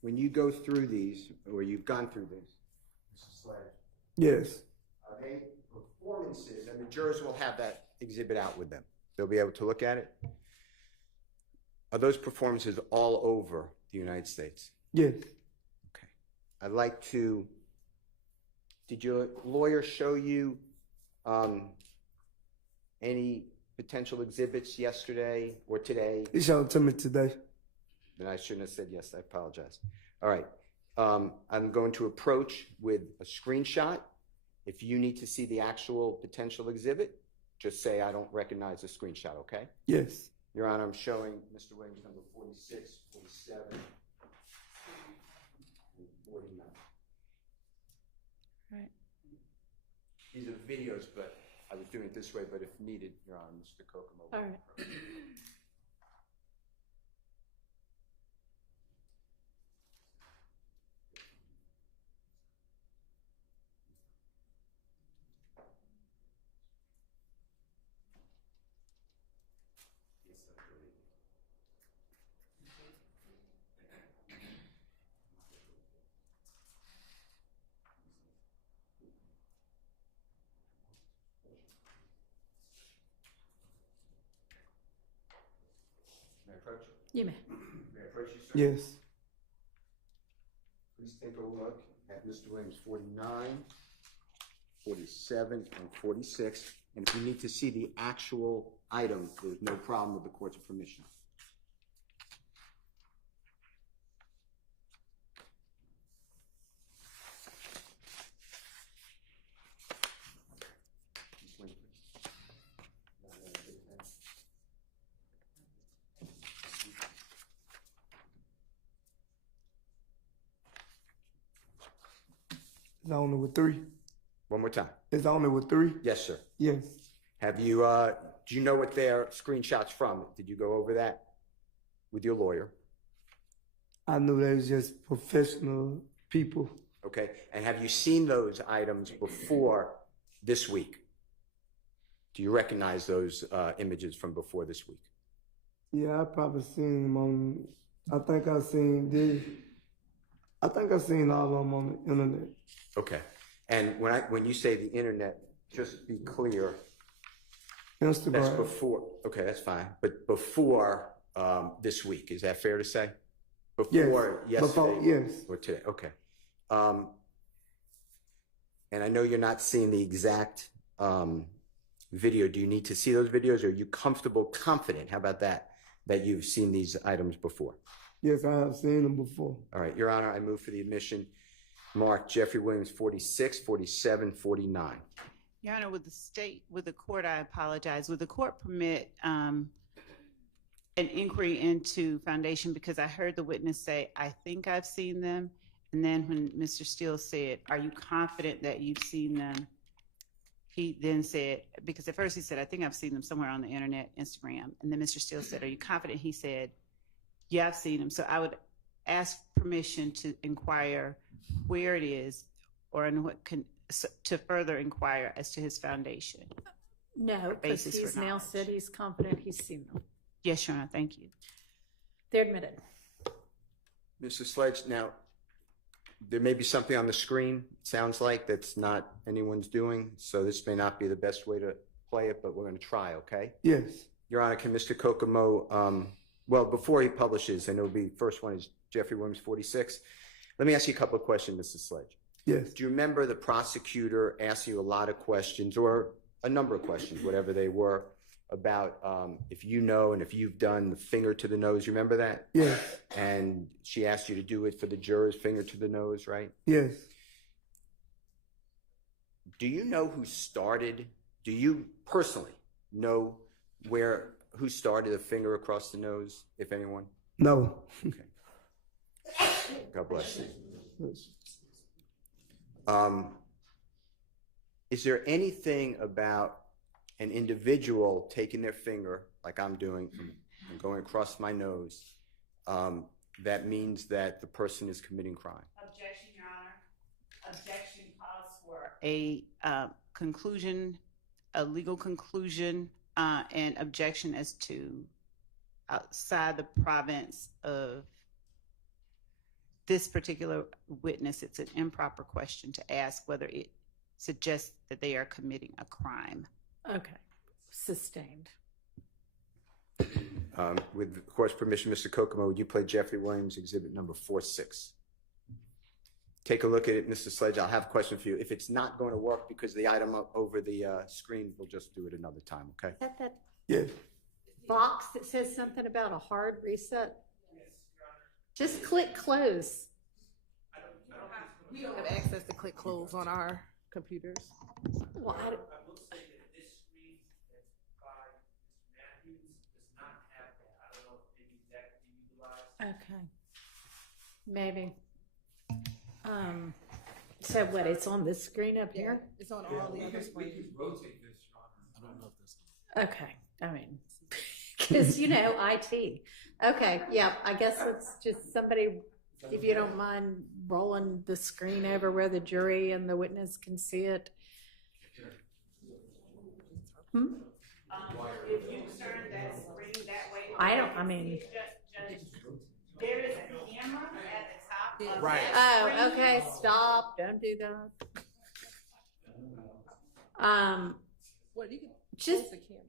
When you go through these, or you've gone through this, Mr. Sledge, Yes. are they performances, and the jurors will have that exhibit out with them. They'll be able to look at it. Are those performances all over the United States? Yes. Okay. I'd like to, did your lawyer show you any potential exhibits yesterday or today? He showed it to me today. Then I shouldn't have said yes. I apologize. All right. I'm going to approach with a screenshot. If you need to see the actual potential exhibit, just say I don't recognize the screenshot, okay? Yes. Your Honor, I'm showing Mr. Williams number 46, 47, and 49. Right. These are videos, but I was doing it this way, but if needed, Your Honor, Mr. Kokomo. All right. May I approach? You may. May I approach you, sir? Yes. Please take a look at Mr. Williams 49, 47, and 46. And if you need to see the actual item, there's no problem with the court's permission. It's only with 3. One more time. It's only with 3. Yes, sir. Yes. Have you, do you know what their screenshots from? Did you go over that with your lawyer? I knew they was just professional people. Okay. And have you seen those items before this week? Do you recognize those images from before this week? Yeah, I probably seen them on. I think I seen all of them on the internet. Okay. And when you say the internet, just be clear. Instagram. That's before. Okay, that's fine. But before this week, is that fair to say? Before yesterday? Before, yes. Or today? Okay. And I know you're not seeing the exact video. Do you need to see those videos? Or are you comfortable, confident? How about that? That you've seen these items before? Yes, I have seen them before. All right, Your Honor, I move for the admission. Mark Jeffery Williams, 46, 47, 49. Your Honor, with the court, I apologize. Would the court permit an inquiry into foundation? Because I heard the witness say, I think I've seen them. And then when Mr. Steele said, are you confident that you've seen them? He then said, because at first he said, I think I've seen them somewhere on the internet, Instagram. And then Mr. Steele said, are you confident? He said, yeah, I've seen them. So I would ask permission to inquire where it is or in what to further inquire as to his foundation. No, because he's now said he's confident he's seen them. Yes, Your Honor, thank you. They're admitted. Mr. Sledge, now, there may be something on the screen, it sounds like, that's not anyone's doing, so this may not be the best way to play it, but we're going to try, okay? Yes. Your Honor, can Mr. Kokomo, well, before he publishes, I know the first one is Jeffery Williams, 46. Let me ask you a couple of questions, Mr. Sledge. Yes. Do you remember the prosecutor asked you a lot of questions, or a number of questions, whatever they were, about if you know and if you've done the finger to the nose? You remember that? Yes. And she asked you to do it for the jurors, finger to the nose, right? Yes. Do you know who started? Do you personally know who started a finger across the nose, if anyone? No. Okay. God bless you. Is there anything about an individual taking their finger, like I'm doing, and going across my nose, that means that the person is committing crime? Objection, Your Honor. Objection calls for A conclusion, a legal conclusion, and objection as to outside the province of this particular witness. It's an improper question to ask whether it suggests that they are committing a crime. Okay. Sustained. With the court's permission, Mr. Kokomo, would you play Jeffery Williams exhibit number 46? take a look at it, Mr. Sledge. I'll have a question for you. If it's not going to work because the item over the screen, we'll just do it another time, okay? Is that that Yeah. box that says something about a hard reset? Just click close. We don't have access to click close on our computers. Well, I will say that this screen that's by Mr. Matthews does not have that. I don't know if maybe that could be utilized. Okay. Maybe. So what, it's on this screen up here? It's on all the other screens. Rotate this, Your Honor. I don't know if this. Okay, I mean, because, you know, IT. Okay, yeah, I guess it's just somebody, if you don't mind rolling the screen over where the jury and the witness can see it. Hmm? If you turn that screen that way. I mean. There is a camera at the top of Right. that Oh, screen. okay, stop, don't do that. What, you can Just- close the camera.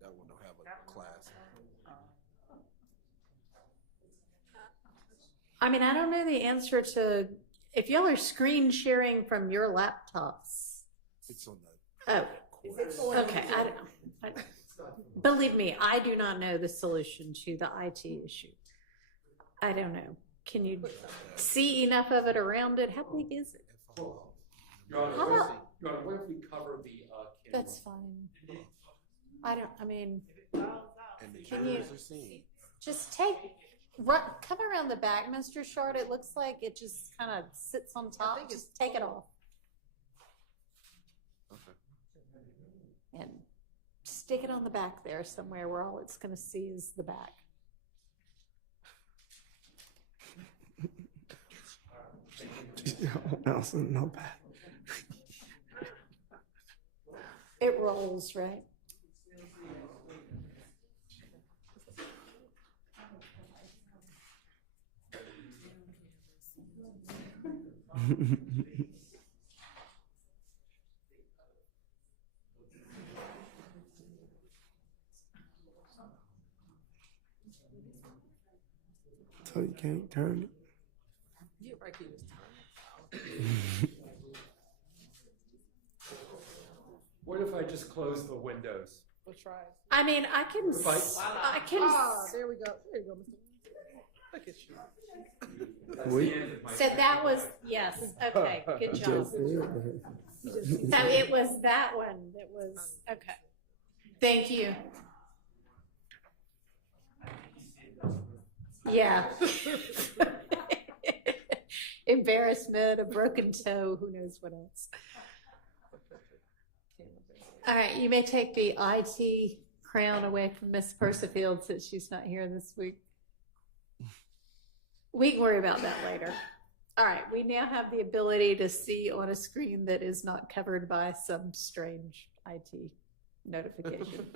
That one don't have a class. I mean, I don't know the answer to, if y'all are screen sharing from your laptops. It's on the. Oh, okay, I don't know. Believe me, I do not know the solution to the IT issue. I don't know. Can you see enough of it around it? How big is it? Your Honor, How about- Your Honor, what if we cover the camera? That's fine. I mean, And the can you jurors are seen. just come around the back, Mr. Short? It looks like it just kind of sits on top. Just take it off. Okay. And stick it on the back there somewhere where all it's going to see is the back. No bad. It rolls, right? So you can't turn it. Yeah, right here is time. What if I just close the windows? We'll try. I mean, I can. Ah, there we go. There you go, Mr. Look at you. So that was, yes, okay, good job. So it was that one that was, okay. Thank you. Yeah. Embarrassment, a broken toe, who knows what else. All right, you may take the IT crown away from Miss Persifield since she's not here this week. We can worry about that later. All right, we now have the ability to see on a screen that is not covered by some strange IT notification.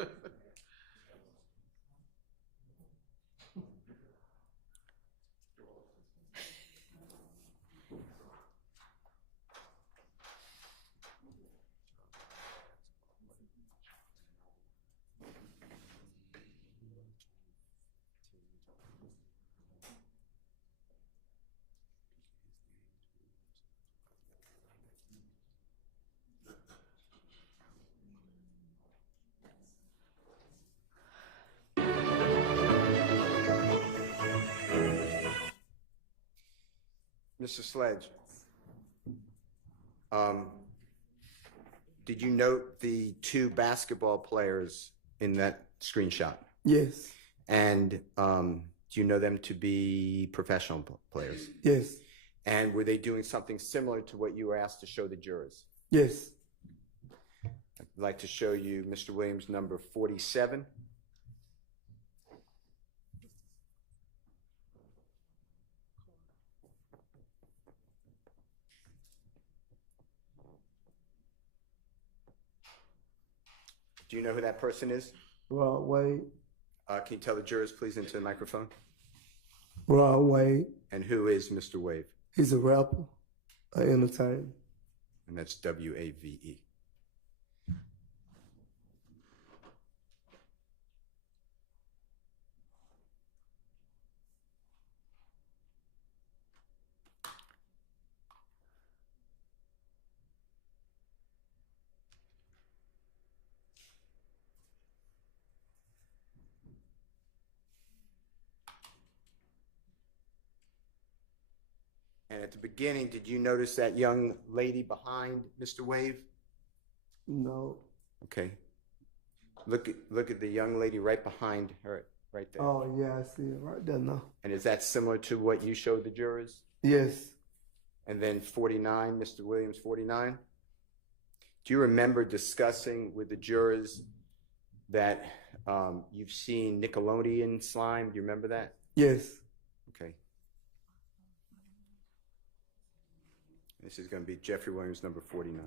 Mr. Sledge, did you note the two basketball players in that screenshot? Yes. And do you know them to be professional players? Yes. And were they doing something similar to what you were asked to show the jurors? Yes. I'd like to show you Mr. Williams number 47. Do you know who that person is? Rod Wade. Can you tell the jurors, please, into the microphone? Rod Wade. And who is Mr. Wave? He's a rapper, an entertainer. And that's W-A-V-E. And at the beginning, did you notice that young lady behind Mr. Wave? No. Okay. Look at the young lady right behind her, right there. Oh, yeah, I see it right there now. And is that similar to what you showed the jurors? Yes. And then 49, Mr. Williams, 49? Do you remember discussing with the jurors that you've seen Nickelodeon slime? Do you remember that? Yes. Okay. This is going to be Jeffery Williams, number 49.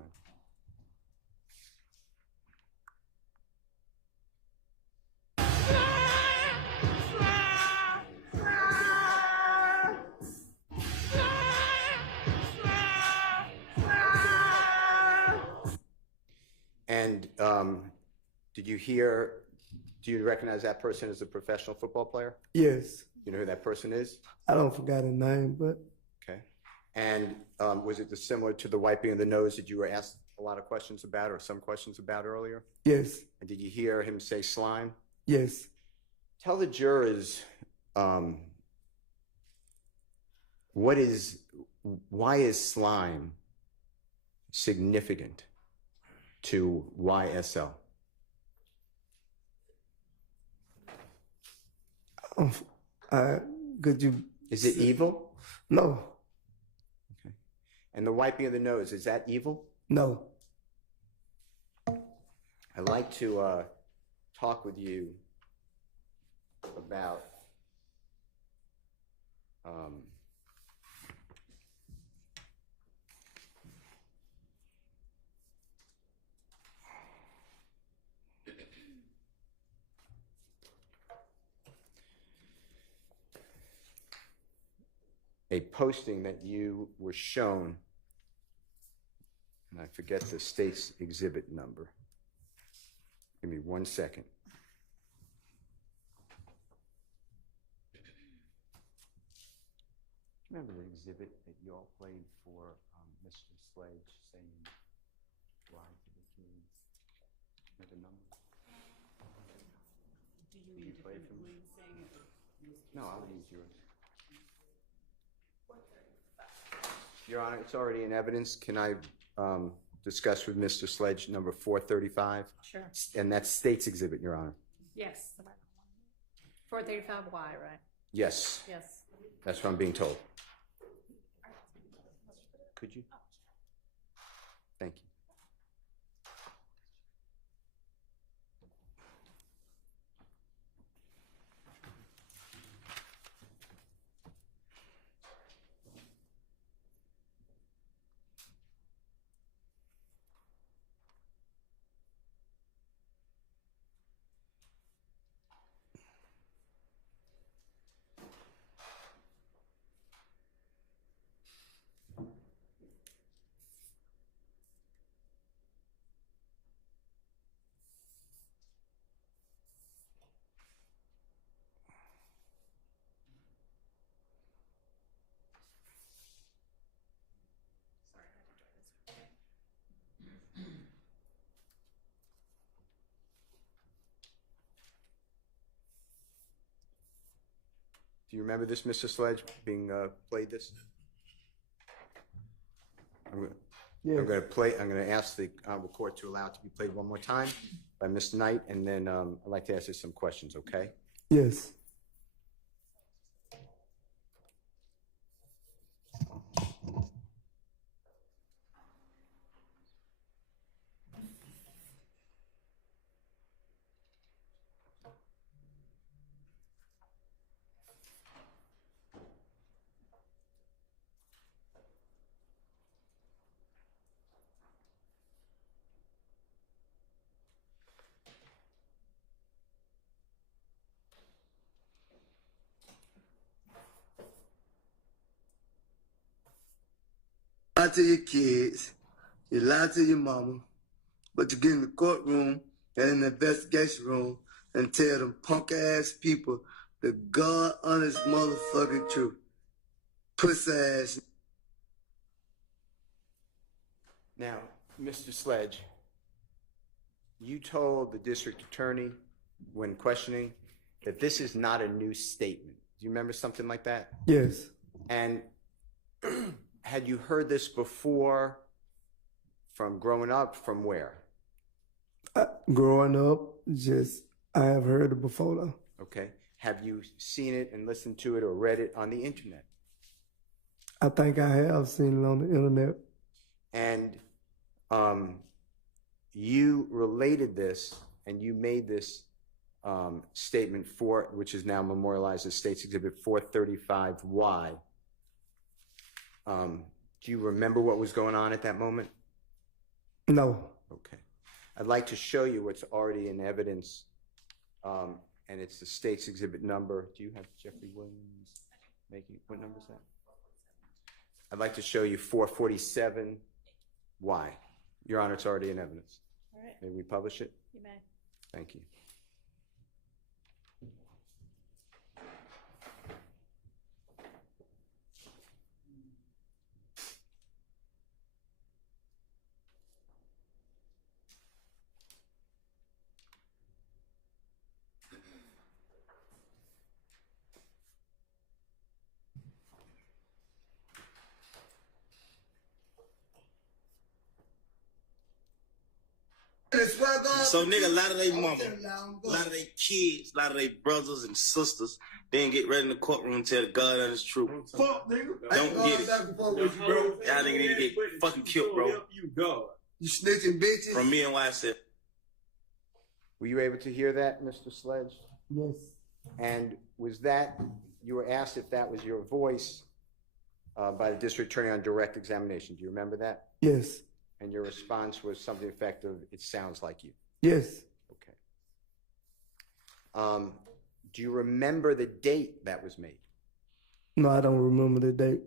And do you recognize that person as a professional football player? Yes. You know who that person is? I don't forget his name, but. Okay. And was it similar to the wiping of the nose that you were asked a lot of questions about or some questions about earlier? Yes. And did you hear him say slime? Yes. Tell the jurors why is slime significant to YSL? Could you? Is it evil? No. Okay. And the wiping of the nose, is that evil? No. I'd like to talk with you about a posting that you were shown, and I forget the state's exhibit number. Give me 1 second. Remember the exhibit that you all played for Mr. Sledge saying lie to the king? Know the number? Do you play it for me? No, I'll use yours. Your Honor, it's already in evidence. Can I discuss with Mr. Sledge number 435? Sure. And that's state's exhibit, Your Honor. Yes. 435Y, right? Yes. Yes. That's what I'm being told. Could you? Thank you. Do you remember this, Mr. Sledge, being played this? I'm going to ask the court to allow it to be played one more time by Mr. Knight, and then I'd like to ask you some questions, okay? Yes. You lie to your kids, you lie to your mama, but you get in the courtroom and in the investigation room and tell them punk ass people the God honest motherfucking truth. Puss ass. Now, Mr. Sledge, you told the district attorney when questioning that this is not a new statement. Do you remember something like that? Yes. And Had you heard this before from growing up? From where? Growing up, I have heard it before though. Okay. Have you seen it and listened to it or read it on the internet? I think I have seen it on the internet. And you related this and you made this statement which is now memorialized as State's Exhibit 435Y. Do you remember what was going on at that moment? No. Okay. I'd like to show you what's already in evidence, and it's the State's Exhibit number. Do you have Jeffery Williams making, what number is that? I'd like to show you 447Y. Your Honor, it's already in evidence. All right. May we publish it? You may. Thank you. So, nigga, a lot of they mama, a lot of they kids, a lot of they brothers and sisters, they didn't get ready in the courtroom and tell God that it's true. Fuck, nigga. Don't get it. Y'all nigga need to get fucking killed, bro. You snitching bitches. From me and YSL. Were you able to hear that, Mr. Sledge? Yes. And was that, you were asked if that was your voice by the district attorney on direct examination. Do you remember that? Yes. And your response was something effective, it sounds like you. Yes. Okay. Do you remember the date that was made? No, I don't remember the date.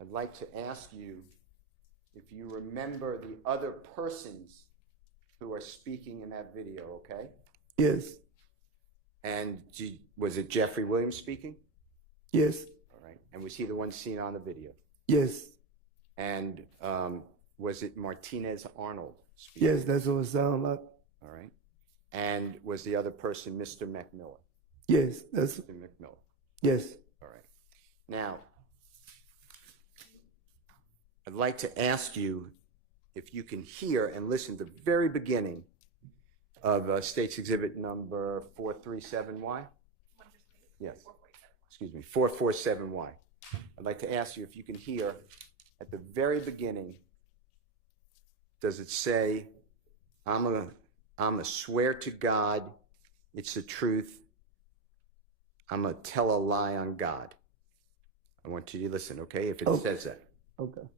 I'd like to ask you if you remember the other persons who are speaking in that video, okay? Yes. And was it Jeffery Williams speaking? Yes. All right. And was he the one seen on the video? Yes. And was it Martinez Arnold speaking? Yes, that's what it sounded like. All right. And was the other person Mr. McMillan? Yes, that's Mr. McMillan. Yes. All right. Now, I'd like to ask you if you can hear and listen to the very beginning of State's Exhibit number 437Y. Yes. Excuse me, 447Y. I'd like to ask you if you can hear at the very beginning, does it say, I'm a swear to God, it's the truth, I'm gonna tell a lie on God. I want you to listen, okay, if it says that. Okay.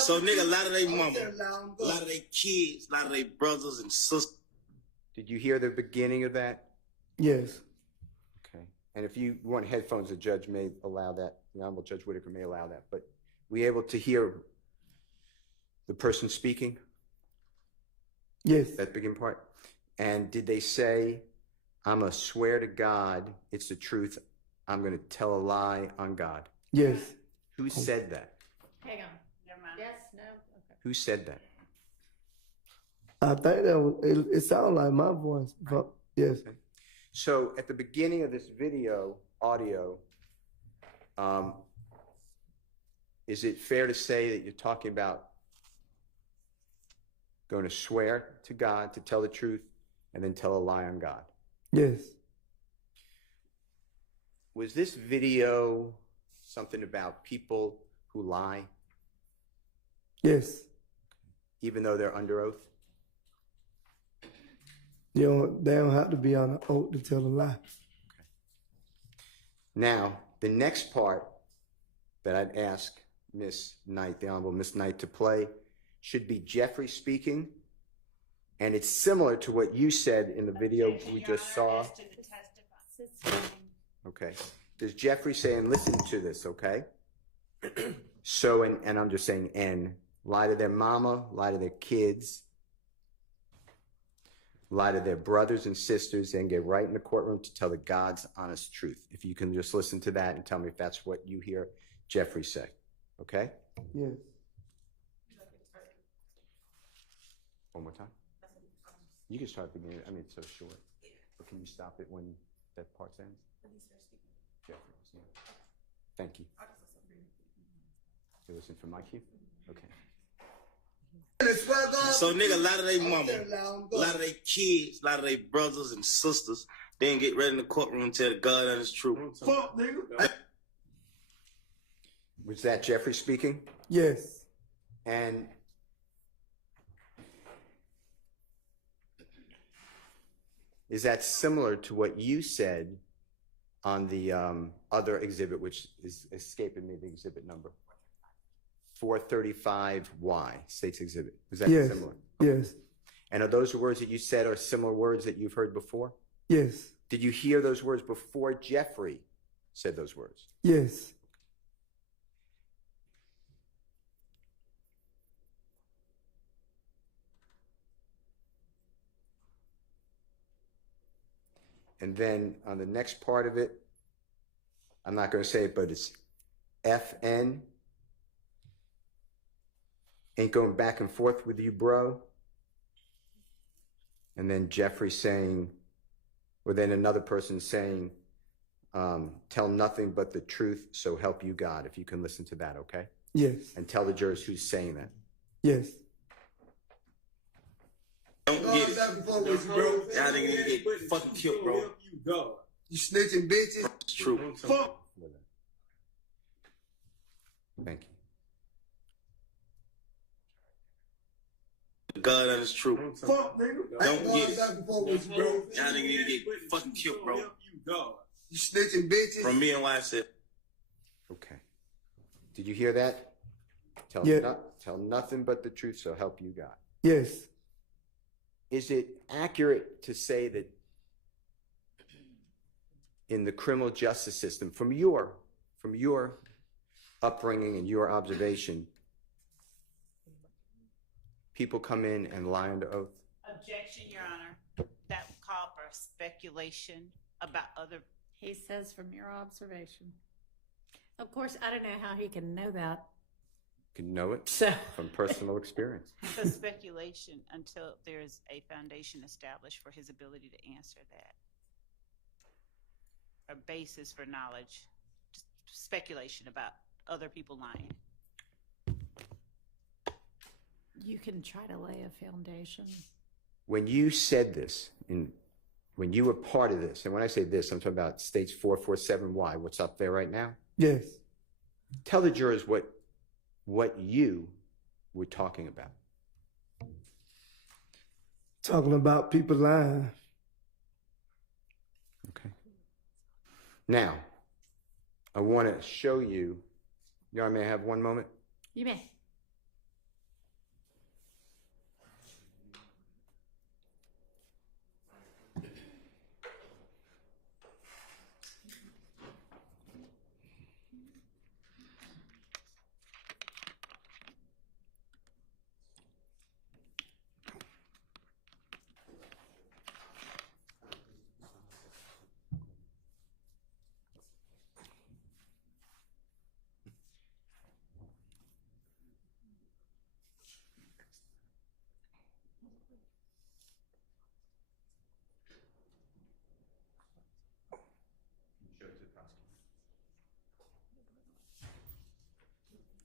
So, nigga, a lot of they mama, a lot of they kids, a lot of they brothers and sisters. Did you hear the beginning of that? Yes. Okay. And if you want headphones, the judge may allow that. The Honorable Judge Whitaker may allow that. But were you able to hear the person speaking? Yes. That beginning part? And did they say, I'm a swear to God, it's the truth, I'm going to tell a lie on God? Yes. Who said that? Hang on. Never mind. Yes, no, okay. Who said that? I think that it sounded like my voice, but yes. So at the beginning of this video, audio, is it fair to say that you're talking about going to swear to God, to tell the truth, and then tell a lie on God? Yes. Was this video something about people who lie? Yes. Even though they're under oath? They don't have to be on the oath to tell a lie. Okay. Now, the next part that I'd ask Miss Knight, the Honorable Miss Knight, to play should be Jeffrey speaking, and it's similar to what you said in the video we just saw. Okay. There's Jeffrey saying, listen to this, okay? So, and I'm just saying, N, lie to their mama, lie to their kids. lie to their brothers and sisters, and get right in the courtroom to tell the God's honest truth. If you can just listen to that and tell me if that's what you hear Jeffrey say. Okay? Yes. One more time. You can start the beginning. I mean, it's so short. But can you stop it when that part ends? Jeffrey. Yeah. Thank you. You listen for my cue? Okay. So, nigga, a lot of their mama, a lot of their kids, a lot of their brothers and sisters, then get ready in the courtroom and tell the God that is true. Fuck, nigga. Was that Jeffrey speaking? Yes. And is that similar to what you said on the other exhibit, which is escaping me, the exhibit number? 435Y, State's Exhibit. Is that Yes. similar? Yes. And are those words that you said are similar words that you've heard before? Yes. Did you hear those words before Jeffrey said those words? Yes. And then on the next part of it, I'm not going to say it, but it's FN. Ain't going back and forth with you, bro. And then Jeffrey saying, or then another person saying, tell nothing but the truth, so help you God. If you can listen to that, okay? Yes. And tell the jurors who's saying that. Yes. Don't get it. Y'all niggas need to get fucking killed, bro. You snitching bitches. It's true. Fuck. Thank you. God that is true. Fuck, nigga. Don't get it. Y'all niggas need to get fucking killed, bro. You snitching bitches. From me and YSL. Okay. Did you hear that? Tell, tell nothing but the truth, so help you God. Yes. Is it accurate to say that in the criminal justice system, from your upbringing and your observation, people come in and lie under oath? Objection, Your Honor. That would call for speculation about other. He says from your observation. Of course, I don't know how he can know that. You can know it So. from personal experience. For speculation until there's a foundation established for his ability to answer that. A basis for knowledge, just speculation about other people lying. You can try to lay a foundation. When you said this, when you were part of this, and when I say this, I'm talking about states 447Y, what's up there right now? Yes. Tell the jurors what you were talking about. Talking about people lying. Okay. Now, I want to show you. Your Honor, may I have one moment? You may.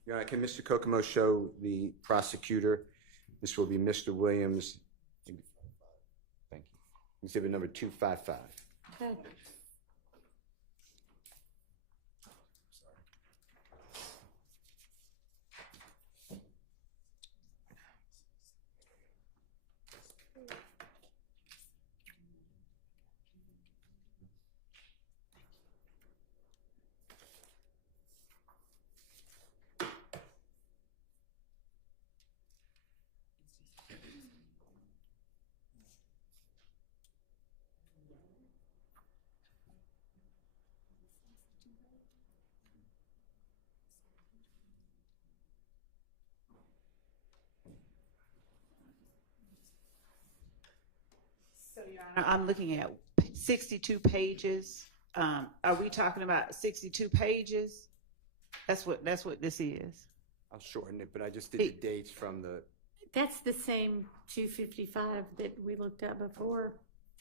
Your Honor, can Mr. Kokomo show the prosecutor? This will be Mr. Williams. Thank you. Exhibit number 255. Okay. I'm looking at 62 pages. Are we talking about 62 pages? That's what this is. I'll shorten it, but I just did the dates from the. That's the same 255 that we looked at before.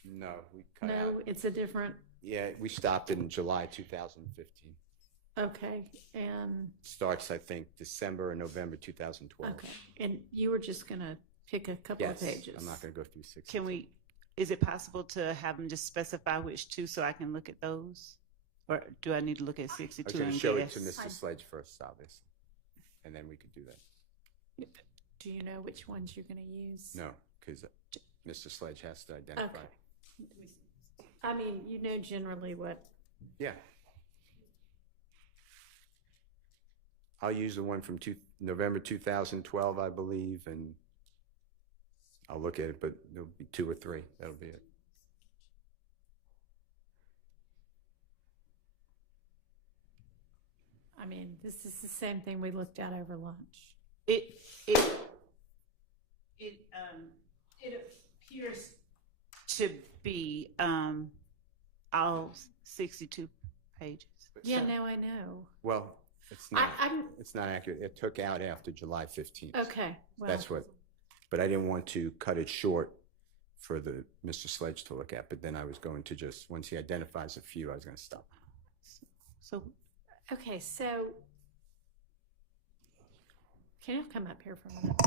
No, we cut No, out. it's a different. Yeah, we stopped in July 2015. Okay, and Starts, I think, December or November 2012. okay, and you were just gonna pick a couple of Yes, pages. I'm not going to go through 6. Can we? Is it possible to have them just specify which two so I can look at those, or do I need to look at I 62 was going to and show guess? it to Mr. Sledge first, obviously, and then we could do that. Do you know which ones you're gonna use? No, because Mr. Sledge has to identify. Okay. I mean, you know generally what. Yeah. I'll use the one from November 2012, I believe, and I'll look at it, but there'll be 2 or 3. That'll be it. I mean, this is the same thing we looked at over lunch. It appears to be all 62 pages. Yeah, So- no, I know. Well, it's not. I'm It's not accurate. It took out after July 15th. okay. Well, That's what. But I didn't want to cut it short for the Mr. Sledge to look at. But then I was going to just once he identifies a few, I was going to stop. So okay, so can you come up here for a minute?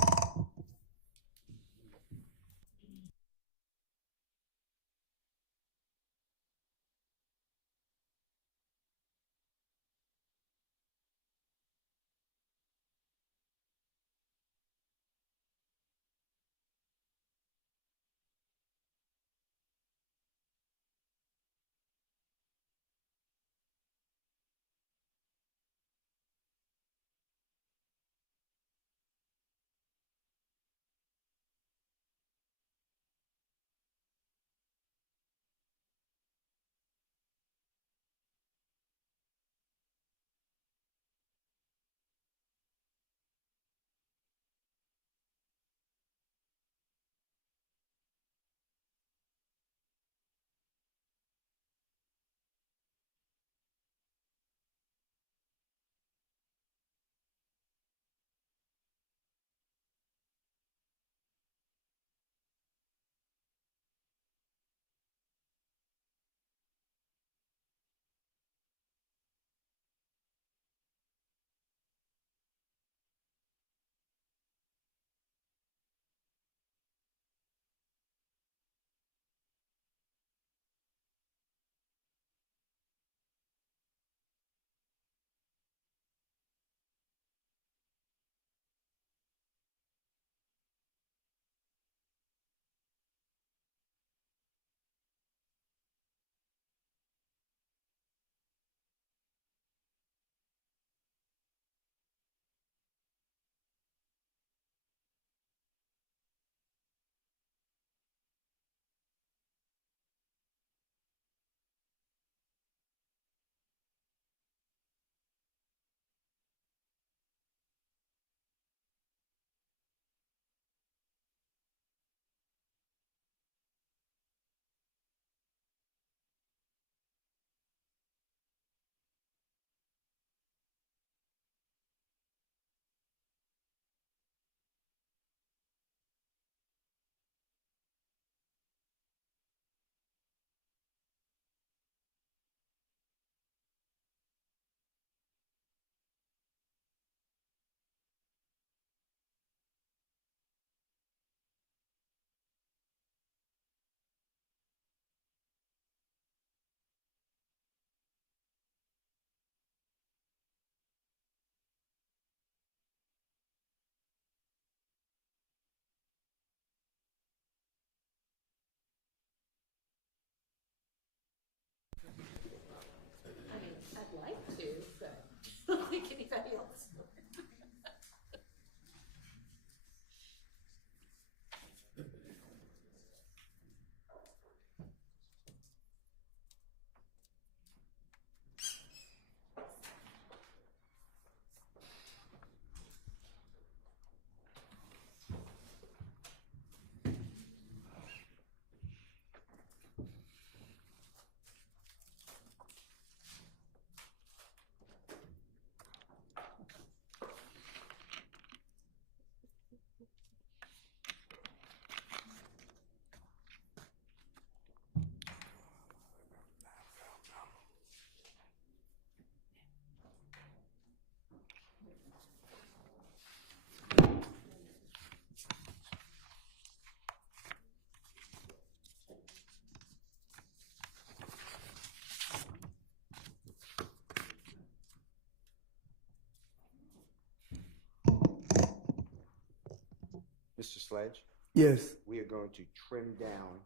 Mr. Sledge, Yes. we are going to trim down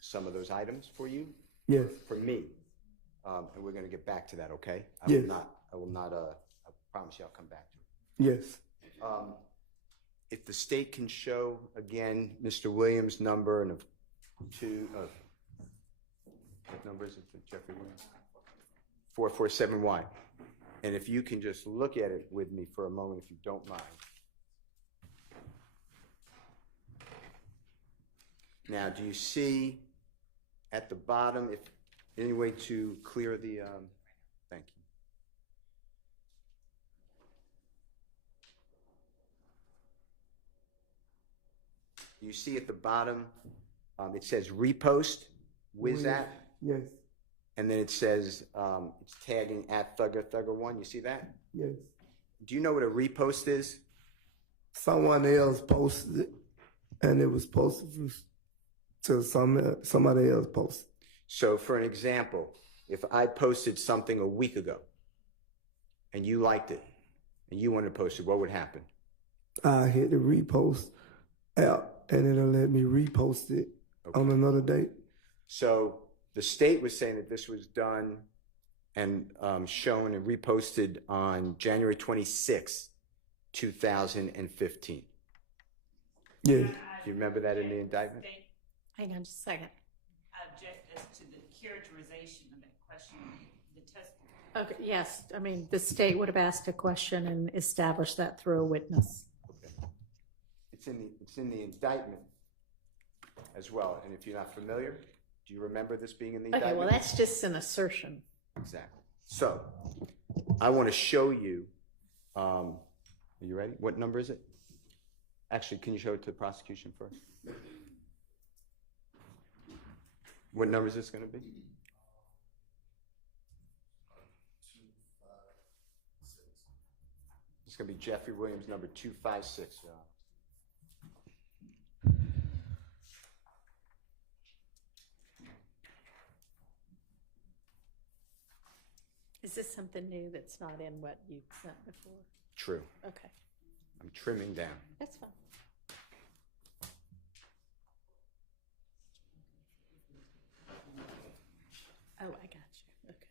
some of those items for you. Yes. For me. And we're going to get back to that, okay? Yes. I will not, I promise you I'll come back to it. Yes. If the state can show, again, Mr. Williams' number and of what number is it, Jeffrey Williams? 447Y. And if you can just look at it with me for a moment, if you don't mind. Now, do you see at the bottom, if any way to clear the, thank you. You see at the bottom, it says repost, whiz at, Yes. and then it says, it's tagging at Thugger1. You see that? Yes. Do you know what a repost is? Someone else posted it, and it was posted to somebody else posted. So for an example, if I posted something a week ago and you liked it and you wanted to post it, what would happen? I hit the repost app, and it'll let me repost it on another date. So the state was saying that this was done and shown and reposted on January 26, 2015. Yeah. Do you remember that in the indictment? Hang on just a second. Object as to the characterization of that question, the testimony. Okay, yes, I mean, the state would have asked a question and established that through a witness. Okay. It's in the indictment as well. And if you're not familiar, do you remember this being in the indictment? Okay, well, that's just an assertion. Exactly. So I want to show you, are you ready? What number is it? Actually, can you show it to the prosecution first? What number is this going to be? 256. It's going to be Jeffrey Williams, number 256. Is this something new that's not in what you sent before? True. Okay, I'm trimming down. that's fine. Oh, I got you. Okay.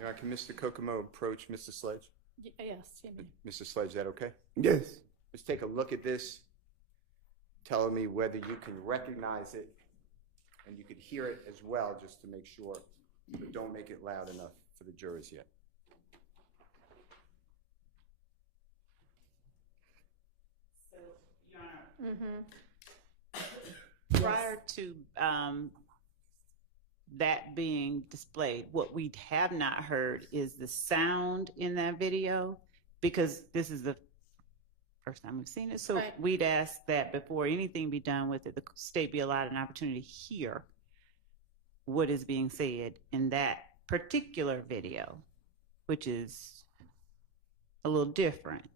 All right, can Mr. Kokomo approach Mr. Sledge? Yes, you mean. Mr. Sledge, is that okay? Yes. Let's take a look at this, telling me whether you can recognize it and you could hear it as well, just to make sure, but don't make it loud enough for the jurors yet. So, Your Honor, Mm-hmm. prior to that being displayed, what we have not heard is the sound in that video, because this is the first time we've seen it. So Right. we'd ask that before anything be done with it, the state be allowed an opportunity to hear what is being said in that particular video, which is a little different.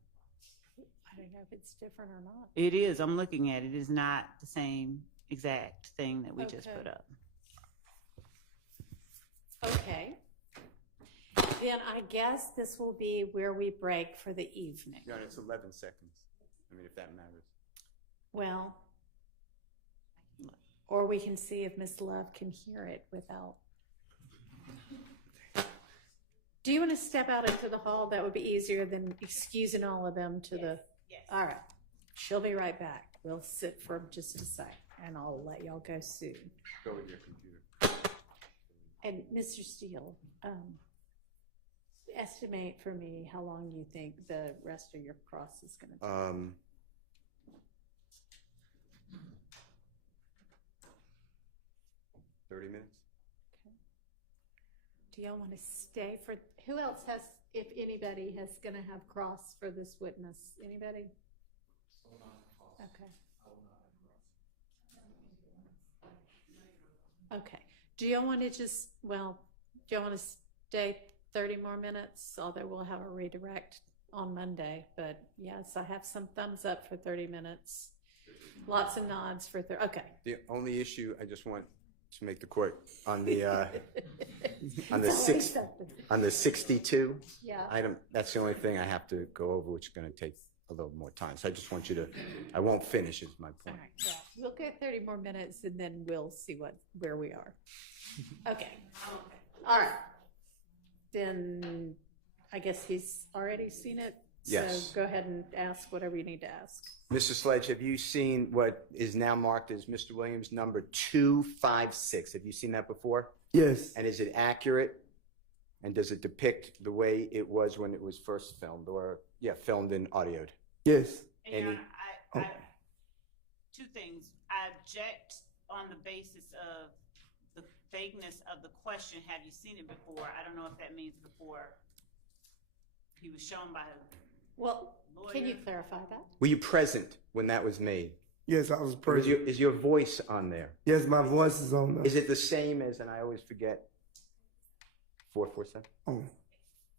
I don't know if it's different or not. It is. I'm looking at it. It is not the same exact thing that we just Okay. put up. Okay. Then I guess this will be where we break for the evening. Your Honor, it's 11 seconds. I mean, if that matters. Well, or we can see if Miss Love can hear it without. Do you want to step out into the hall? That would be easier than excusing all of them to the. Yes. All right. She'll be right back. We'll sit for just a sec, and I'll let y'all go soon. Go with your computer. And Mr. Steele, estimate for me how long you think the rest of your cross is going to take. 30 minutes. Okay. Do y'all want to stay for, who else has, if anybody has going to have cross for this witness? Anybody? Okay. Okay. Do y'all want to just, well, do y'all want to stay 30 more minutes? Although we'll have a redirect on Monday, but yes, I have some thumbs up for 30 minutes. Lots of nods for 30. Okay. The only issue I just want to make the court on the on the 62 item. That's the only thing I have to go over, which is going to take a little more time. So I just want you to. I won't finish. Is my point. All right. Yeah. We'll get 30 more minutes, and then we'll see where we are. Okay. All right. Then I guess he's already seen it. Yes. So go ahead and ask whatever you need to ask. Mr. Sledge, have you seen what is now marked as Mr. Williams number 256? Have you seen that before? Yes. And is it accurate? And does it depict the way it was when it was first filmed, or filmed and audioed? Yes. And Your Honor, two things. I object on the basis of the vagueness of the question. Have you seen it before? I don't know if that means before he was shown by a lawyer. Can you clarify that? Were you present when that was made? Yes, I was present. Is your voice on there? Yes, my voice is on there. Is it the same as, and I always forget, 447? Oh.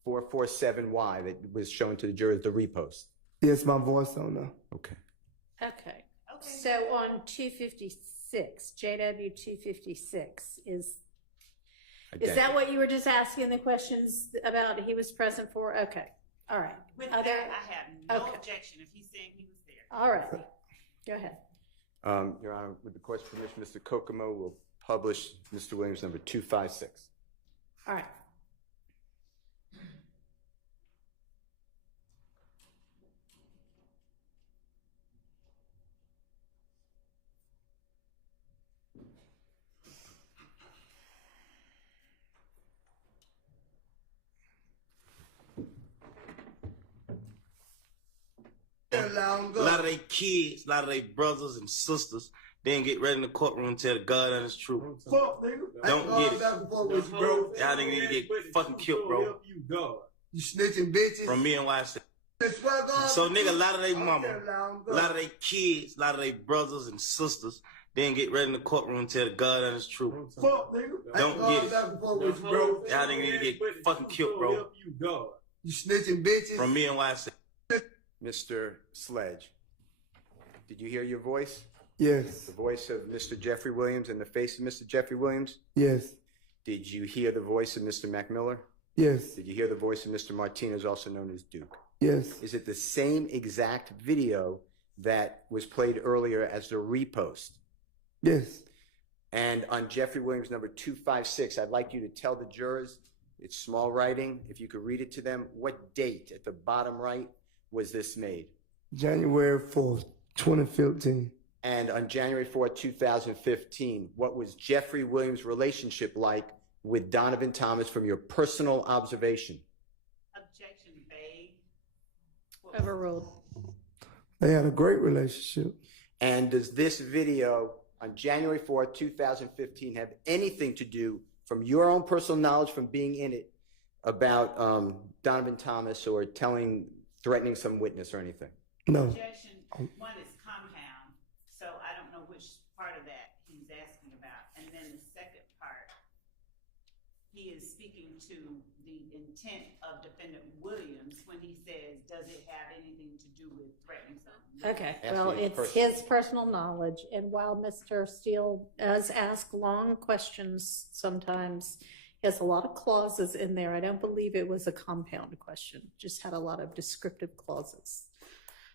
447Y that was shown to the jurors, the repost? Yes, my voice on there. Okay. Okay. So on 256, JW 256 is that what you were just asking the questions about? He was present for? Okay. All right. With that, I have no objection if he's saying he was there. All right. Go ahead. Your Honor, with the court's permission, Mr. Kokomo will publish Mr. Williams number 256. All right. A lot of they kids, a lot of they brothers and sisters, then get ready in the courtroom and tell the God and his truth. Fuck, nigga. Don't get it. Bro. Y'all niggas need to get fucking killed, bro. You snitching bitches. From me and YSL. So nigga, a lot of they mama, a lot of they kids, a lot of they brothers and sisters, then get ready in the courtroom and tell the God and his truth. Fuck, nigga. Don't get it. Y'all niggas need to get fucking killed, bro. You snitching bitches. From me and YSL. Mr. Sledge, did you hear your voice? Yes. The voice of Mr. Jeffery Williams and the face of Mr. Jeffery Williams? Yes. Did you hear the voice of Mr. McMiller? Yes. Did you hear the voice of Mr. Martinez, also known as Duke? Yes. Is it the same exact video that was played earlier as the repost? Yes. And on Jeffery Williams number 256, I'd like you to tell the jurors, it's small writing, if you could read it to them, what date at the bottom right was this made? January 4th, 2015. And on January 4th, 2015, what was Jeffery Williams' relationship like with Donovan Thomas from your personal observation? Objection vague. Overruled. They had a great relationship. And does this video on January 4th, 2015 have anything to do, from your own personal knowledge from being in it, about Donovan Thomas or threatening some witness or anything? No. Objection. One is compound, so I don't know which part of that he's asking about. And then the second part, he is speaking to the intent of Defendant Williams when he says, does it have anything to do with threatening someone? Okay. Well, it's his personal knowledge. And while Mr. Steele does ask long questions sometimes, he has a lot of clauses in there. I don't believe it was a compound question, just had a lot of descriptive clauses.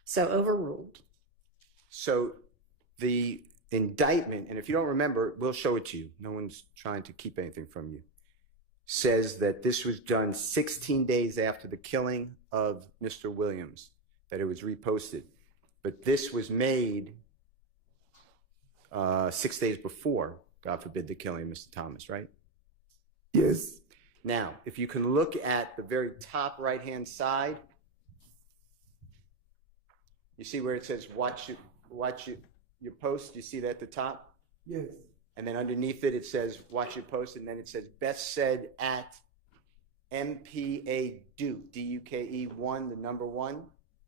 So overruled. So the indictment, and if you don't remember, we'll show it to you. No one's trying to keep anything from you. Says that this was done 16 days after the killing of Mr. Williams, that it was reposted. But this was made 6 days before, God forbid, the killing of Mr. Thomas, right? Yes. Now, if you can look at the very top right-hand side, you see where it says watch your post? You see that at the top? Yes. And then underneath it, it says watch your post, and then it says best said at MPA Duke, DUKE 1, the number 1,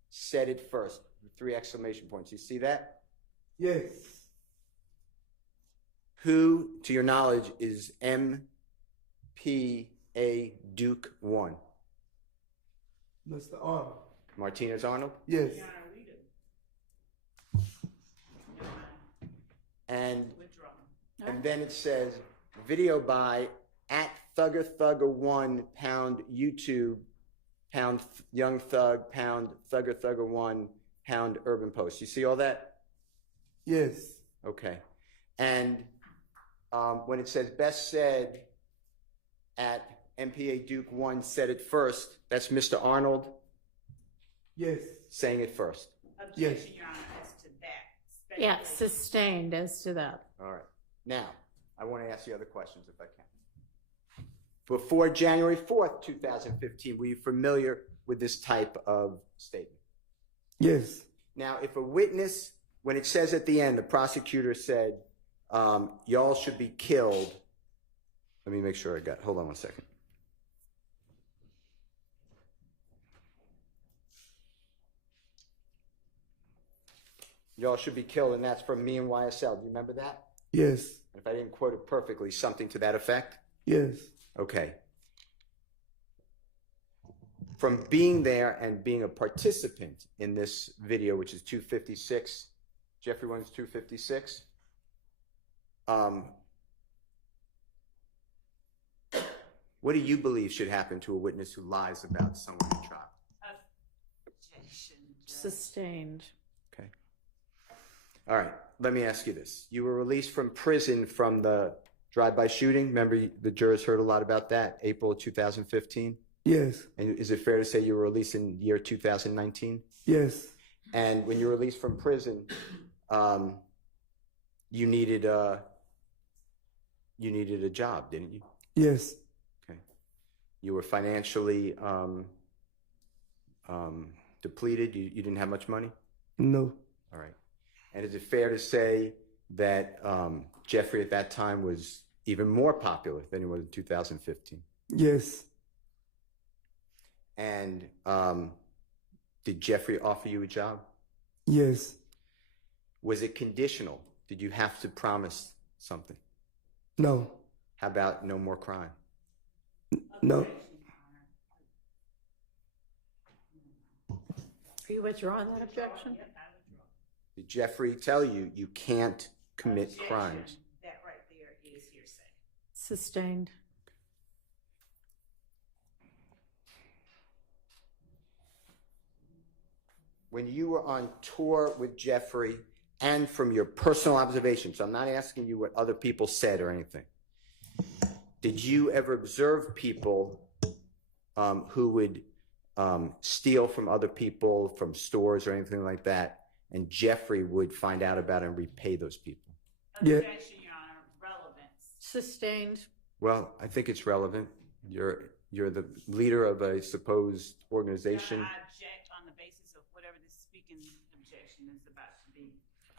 said it first. 3 exclamation points. You see that? Yes. Who, to your knowledge, is MPA Duke 1? Mr. Arnold. Martinez Arnold? Yes. And then it says video by at Thugger1 pound YouTube pound Young Thug pound Thugger1 pound Urban Post. You see all that? Yes. Okay. And when it says best said at MPA Duke 1 said it first, that's Mr. Arnold? Yes. Saying it first. Yes. Your Honor, as to that. Yeah, sustained as to that. All right. Now, I want to ask you other questions if I can. Before January 4th, 2015, were you familiar with this type of statement? Yes. Now, if a witness, when it says at the end, the prosecutor said, y'all should be killed. Let me make sure hold on one second. Y'all should be killed, and that's from me and YSL. Do you remember that? Yes. If I didn't quote it perfectly, something to that effect? Yes. Okay. From being there and being a participant in this video, which is 256, Jeffery Williams 256, what do you believe should happen to a witness who lies about someone in trial? Objection. Sustained. Okay. All right. Let me ask you this. You were released from prison from the drive-by shooting. Remember, the jurors heard a lot about that, April 2015? Yes. And is it fair to say you were released in year 2019? Yes. And when you were released from prison, you needed a job, didn't you? Yes. Okay. You were financially depleted. You didn't have much money? No. All right. And is it fair to say that Jeffrey at that time was even more popular than he was in 2015? Yes. And did Jeffrey offer you a job? Yes. Was it conditional? Did you have to promise something? No. How about no more crime? No. Are you withdrawing that objection? Did Jeffrey tell you you can't commit crimes? That right there is hearsay. Sustained. When you were on tour with Jeffrey, and from your personal observation, so I'm not asking you what other people said or anything, did you ever observe people who would steal from other people, from stores or anything like that, and Jeffrey would find out about it and repay those people? Yeah. Objection, Your Honor. Relevance. Sustained. Well, I think it's relevant. You're the leader of a supposed organization. Your Honor, I object on the basis of whatever this speaking objection is about to be.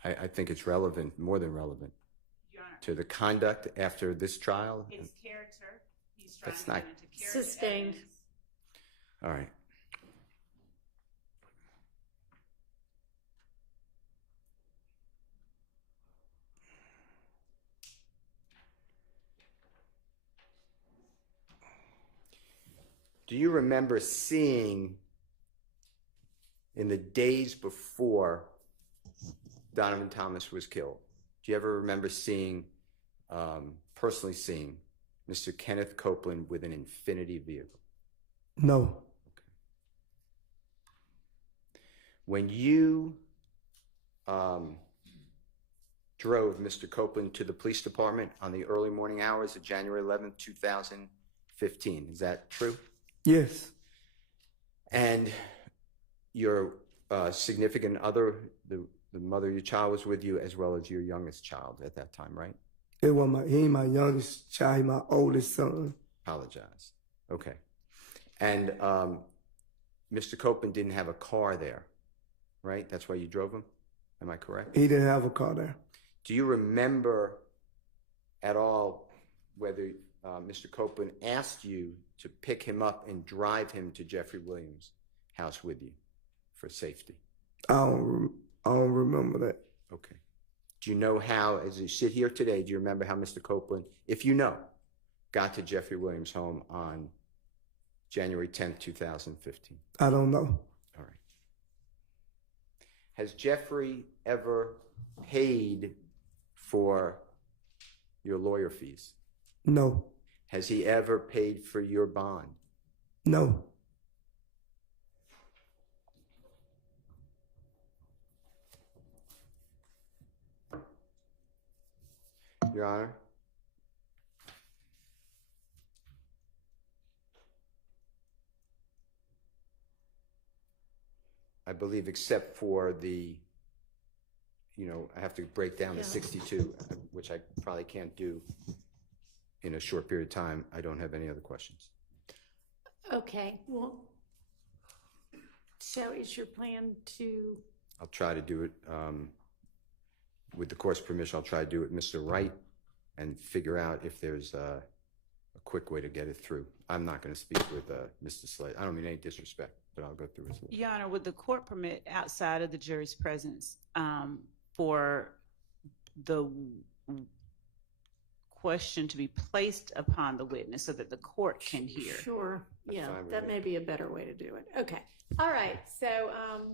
I think it's relevant, more than relevant, Your Honor, to the conduct after this trial. it's character. He's trying That's to not- get into character. Sustained. evidence. All right. Do you remember seeing in the days before Donovan Thomas was killed? Do you ever remember seeing, personally seeing, Mr. Kenneth Copeland with an Infiniti vehicle? No. When you drove Mr. Copeland to the police department on the early morning hours of January 11th, 2015, is that true? Yes. And your significant other, the mother of your child, was with you, as well as your youngest child at that time, right? He ain't my youngest child, he my oldest son. Apologize. Okay. And Mr. Copeland didn't have a car there, right? That's why you drove him? Am I correct? He didn't have a car there. Do you remember at all whether Mr. Copeland asked you to pick him up and drive him to Jeffery Williams' house with you for safety? I don't remember that. Okay. Do you know how, as you sit here today, do you remember how Mr. Copeland, if you know, got to Jeffery Williams' home on January 10th, 2015? I don't know. All right. Has Jeffrey ever paid for your lawyer fees? No. Has he ever paid for your bond? No. Your Honor? I believe except for the, I have to break down the 62, which I probably can't do in a short period of time. I don't have any other questions. Okay, well, so is your plan to, I'll try to do it, with the court's permission, I'll try to do it Mr. Wright and figure out if there's a quick way to get it through. I'm not going to speak with Mr. Slade. I don't mean any disrespect, but I'll go through his list. Your Honor, would the court permit outside of the jury's presence for the question to be placed upon the witness so that the court can hear? sure, yeah, that may be a better way to do it. Okay, all right, so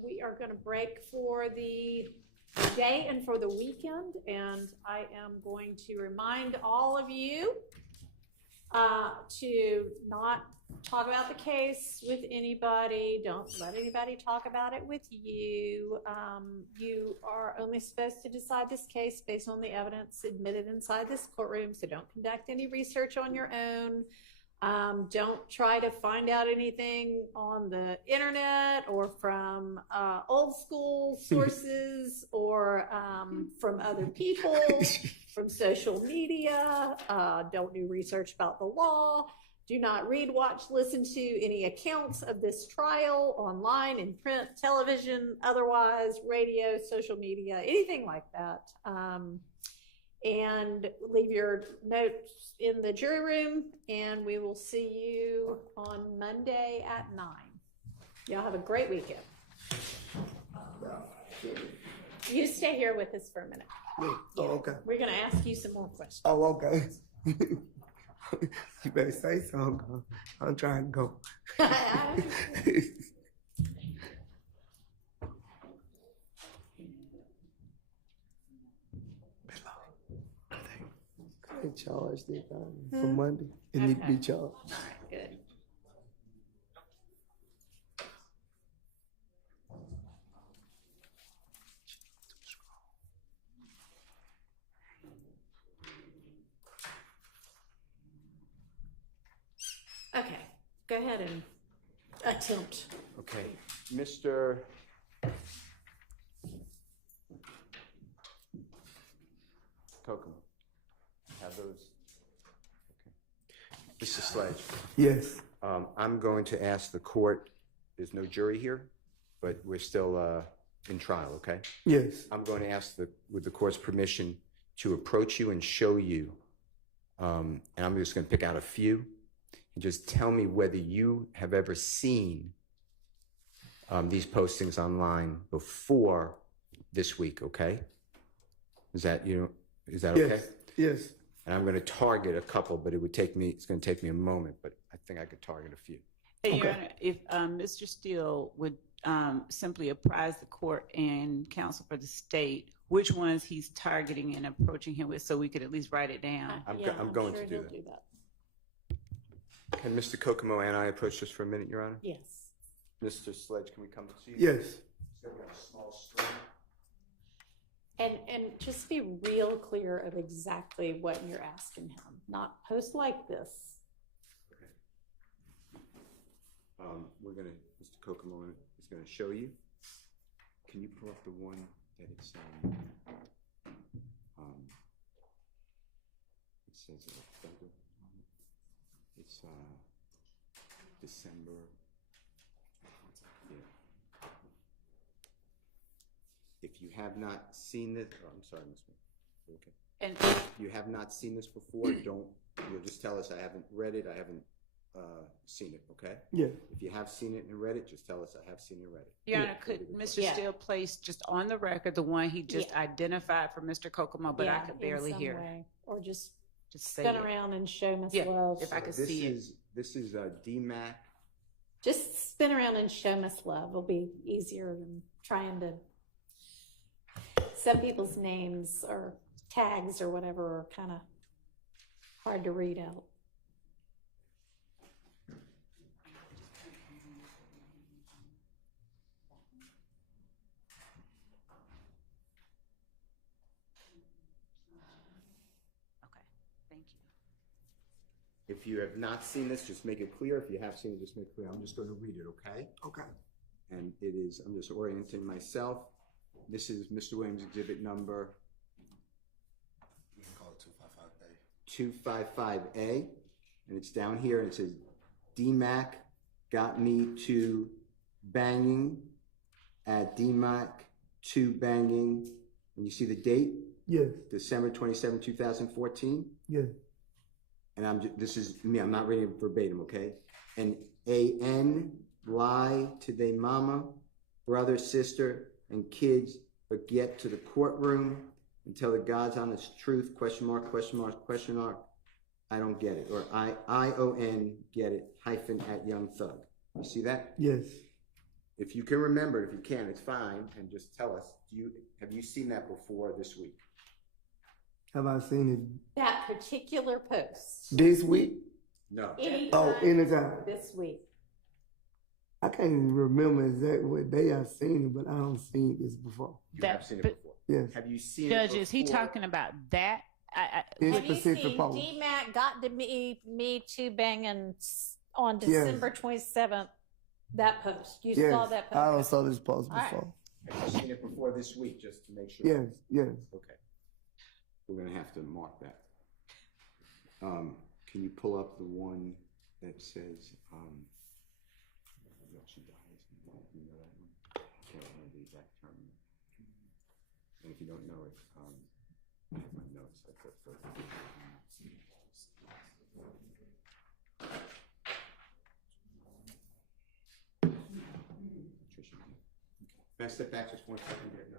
we are going to break for the day and for the weekend, and I am going to remind all of you to not talk about the case with anybody. Don't let anybody talk about it with you. You are only supposed to decide this case based on the evidence admitted inside this courtroom, so don't conduct any research on your own. Don't try to find out anything on the internet or from old school sources or from other people, from social media. Don't do research about the law. Do not read, watch, listen to any accounts of this trial online, in print, television, otherwise, radio, social media, anything like that. And leave your notes in the jury room, and we will see you on Monday at 9. Y'all have a great weekend. You stay here with us for a minute. Oh, okay. We're going to ask you some more questions. Oh, okay. You better say something. I'm trying to go. They charged it for Monday. It need to be charged. All right, good. Okay, go ahead and attempt. Okay, Mr. Kokomo, have those? Okay. Mr. Sledge. Yes. I'm going to ask the court, there's no jury here, but we're still in trial, okay? Yes. I'm going to ask, with the court's permission, to approach you and show you, and I'm just going to pick out a few, and just tell me whether you have ever seen these postings online before this week, okay? Is that okay? Yes. Yes. And I'm going to target a couple, but it's going to take me a moment, but I think I could target a few. Hey, Your Honor, if Mr. Steele would simply apprise the court and counsel for the state which ones he's targeting and approaching him with, so we could at least write it down. I'm going to do that. Can Mr. Kokomo and I approach this for a minute, Your Honor? Yes. Mr. Sledge, can we come to you? Yes. He's got a small screen. And just be real clear of exactly what you're asking him. Not post like this. Okay. Mr. Kokomo is going to show you. Can you pull up the one that it says it's December. Yeah. If you have not seen this, oh, I'm sorry, Ms. Smith. Okay. And If you have not seen this before, you'll just tell us I haven't read it, I haven't seen it, okay? Yeah. If you have seen it and read it, just tell us I have seen it and read it. Your Honor, could Mr. Steele place just on the record the one he just identified for Mr. Kokomo, but I could barely in some hear. way. Or just say spin it. around and show Miss Yeah, Love. if I could see it. This is DMAC. Just spin around and show Miss Love. It'll be easier than trying to. Some people's names or tags or whatever are kind of hard to read out. Thank you. If you have not seen this, just make it clear. If you have seen it, just make it clear. I'm just going to read it, okay? Okay. And it is, I'm just orienting myself. This is Mr. Williams' exhibit number You can call it 255A. 255A. And it's down here and it says, DMAC got me to banging at DMAC to banging. And you see the date? Yes. December 27, 2014. Yes. And this is me, I'm not reading it verbatim, okay? And AN lie to they mama, brother, sister, and kids, but get to the courtroom and tell the God's honest truth, question mark, question mark, question mark. I don't get it. Or ION get it, hyphen at Young Thug. You see that? Yes. If you can remember it, if you can, it's fine. And just tell us, have you seen that before this week? Have I seen it That particular post. this week? No. Anytime. This week. I can't even remember exactly what day I seen it, but I don't seen this before. You have seen it before. Yes. Have you seen Judge, it before? is he talking about that? This Have you specific seen post. DMAC got to me too banging on December 27th? That post. You Yes. saw that post? I also saw this post All right. before. Have you seen it before this week, just to make sure? Yes, yes. Okay. We're gonna have to mark that. Can you pull up the one that says, she dies? You know that one? I can't remember the exact term. And if you don't know it, I have my notes. I put for Tricia. Can I step back just 1 second here now?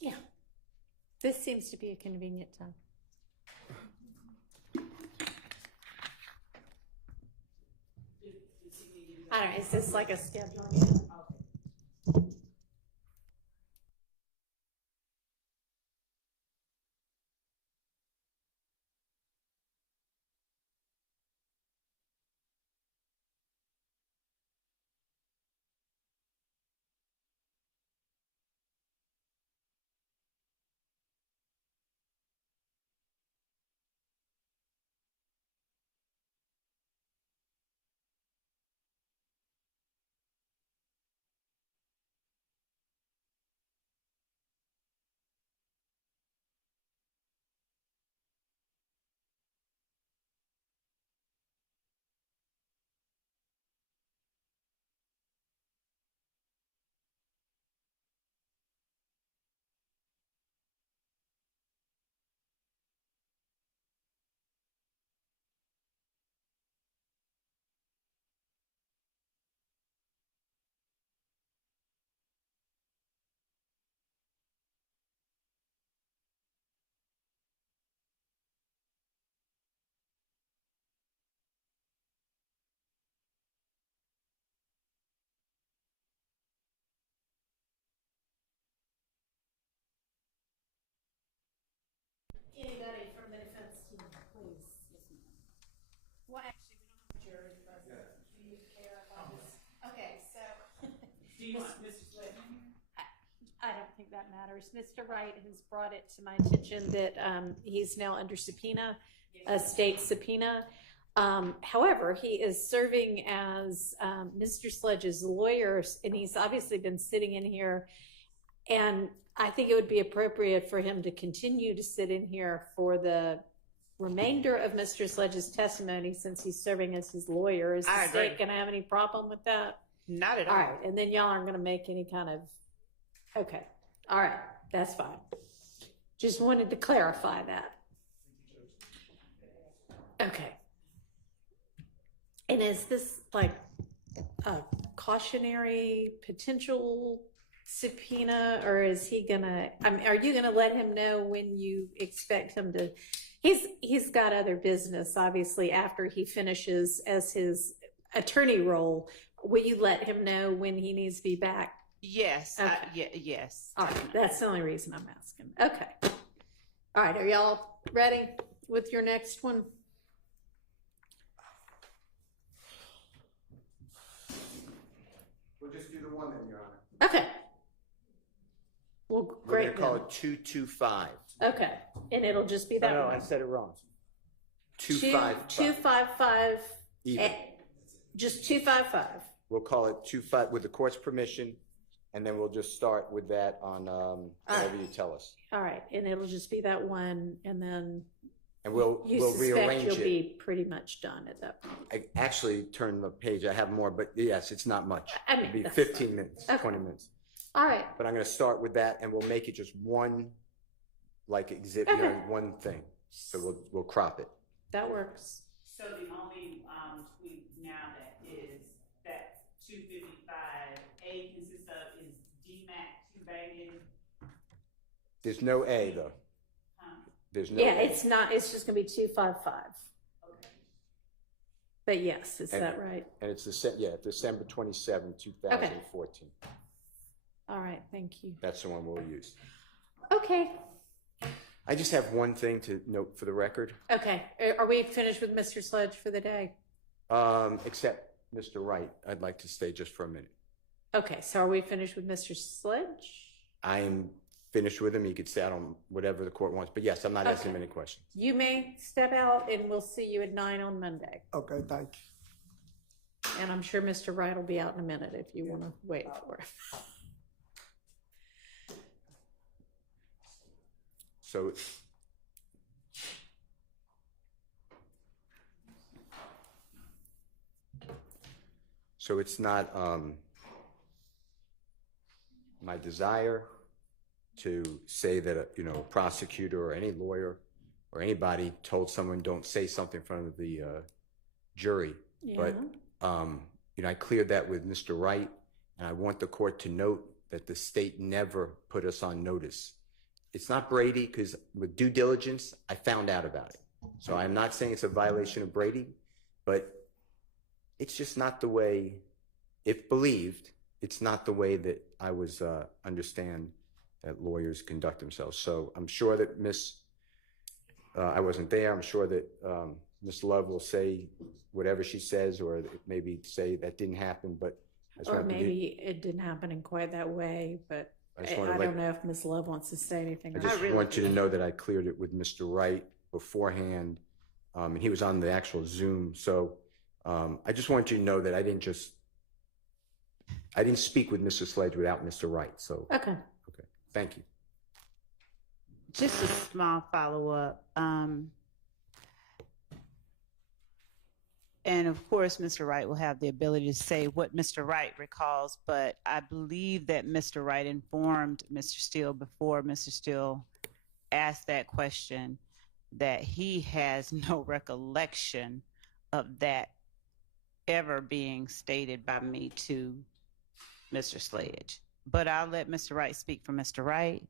Yeah. This seems to be a convenient time. I don't know, is this like a scheduling? Well, actually, we don't have a jury present. Do you care if I just? Okay, so. Do you want Mr. Sledge in here? I don't think that matters. Mr. Wright has brought it to my attention that he's now under subpoena, a state subpoena. However, he is serving as Mr. Sledge's lawyer, and he's obviously been sitting in here. And I think it would be appropriate for him to continue to sit in here for the remainder of Mr. Sledge's testimony, since he's serving as his lawyer. Is the state going to have any problem with that? Not at all. All right, and then y'all aren't going to make any kind of. Okay, all right, that's fine. Just wanted to clarify that. Okay. And is this like a cautionary potential subpoena, or is he gonna, are you gonna let him know when you expect him to, he's got other business, obviously, after he finishes as his attorney role. Will you let him know when he needs to be back? Yes. Okay. Yes. All right, that's the only reason I'm asking. Okay. All right, are y'all ready with your next one? We'll just do the one then, Your Honor. Okay. Well, great. We're going to call it 225. Okay, and it'll just be that No, one. I said it wrong. 255. 255. Even. Just 255. We'll call it 25 with the court's permission, and then we'll just start with that on whatever you tell us. All right, and it'll just be that one, and then And we'll suspect rearrange you'll it. be pretty much done at that point. I actually turned the page. I have more, but yes, it's not much. I mean, It'll be that's 15 fine. minutes, Okay. 20 minutes. All right. But I'm going to start with that, and we'll make it just one, like exhibit, Okay. one thing. So we'll crop it. That works. So the only tweet now that is that 255A consists of is DMAC 2 baggage. There's no A though. There's no. Yeah, A. it's not, it's just gonna be 255. Okay. But yes, is that right? And it's December 27, 2014. All right, thank you. That's the one we'll use. Okay, I just have one thing to note for the record, okay. Are we finished with Mr. Sledge for the day? except Mr. Wright. I'd like to stay just for a minute. Okay, so are we finished with Mr. Sledge? I am finished with him. He could stay out on whatever the court wants. But yes, I'm not asking him Okay. any questions. You may step out, and we'll see you at 9 on Monday. Okay, thank you. And I'm sure Mr. Wright will be out in a minute if you want to wait for him. So it's not my desire to say that a prosecutor or any lawyer or anybody told someone don't say something in front of the jury. Yeah. But I cleared that with Mr. Wright, and I want the court to note that the state never put us on notice. It's not Brady, because with due diligence, I found out about it. So I'm not saying it's a violation of Brady, but it's just not the way, if believed, it's not the way that I was understand that lawyers conduct themselves. So I'm sure that I wasn't there. I'm sure that Miss Love will say whatever she says, or maybe say that didn't happen. But I just Or wanted to maybe it didn't happen in quite that way, but I just I wanted to don't know if Ms. Love wants to say anything. I or just not. want you to know that I cleared it with Mr. Wright beforehand, and he was on the actual Zoom. So I just want you to know that I didn't speak with Mr. Sledge without Mr. Wright. So Okay. Thank you. Just a small follow-up. And of course, Mr. Wright will have the ability to say what Mr. Wright recalls, but I believe that Mr. Wright informed Mr. Steele before Mr. Steele asked that question that he has no recollection of that ever being stated by me to Mr. Sledge. But I'll let Mr. Wright speak for Mr. Wright.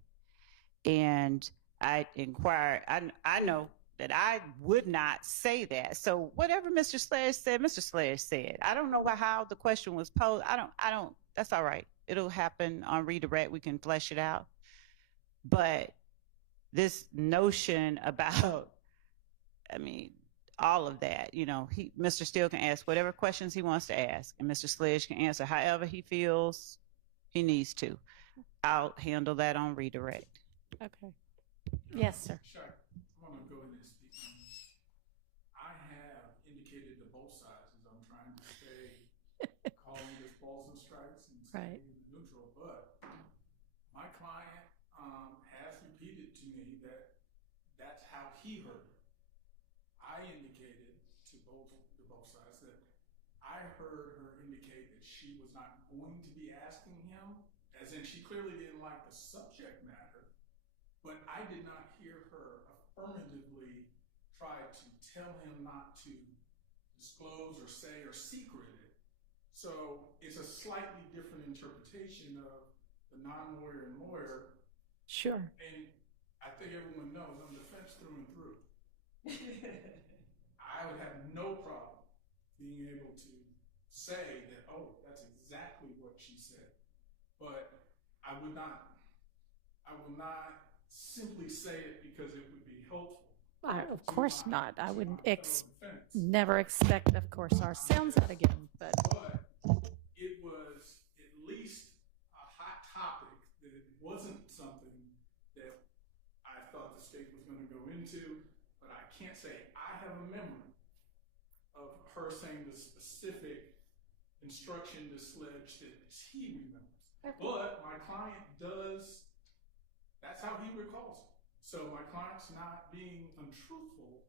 And I inquired, I know that I would not say that. So whatever Mr. Sledge said, Mr. Sledge said. I don't know how the question was posed. I don't, that's all right. It'll happen on redirect. We can flesh it out. But this notion about, all of that, Mr. Steele can ask whatever questions he wants to ask, and Mr. Sledge can answer however he feels he needs to. I'll handle that on redirect. Okay. Yes, sir. Sure. I want to go in and speak on this. I have indicated to both sides as I'm trying to stay calling this balls and strikes and staying neutral, but my client has repeated to me that that's how he heard it. I indicated to both sides that I heard her indicate that she was not going to be asking him, as in she clearly didn't like the subject matter, but I did not hear her affirmatively try to tell him not to disclose or say or secret it. So it's a slightly different interpretation of the non-lawyer and lawyer. Sure. And I think everyone knows I'm the fence through and through. I would have no problem being able to say that, oh, that's exactly what she said. But I will not simply say it because it would be helpful. Of course not. I would never expect, of course, our sounds out again. But it was at least a hot topic that it wasn't something that I thought the state was going to go into. But I can't say I have a memory of her saying the specific instruction to Sledge that he remembers. But my client does, that's how he recalls it. So my client's not being untruthful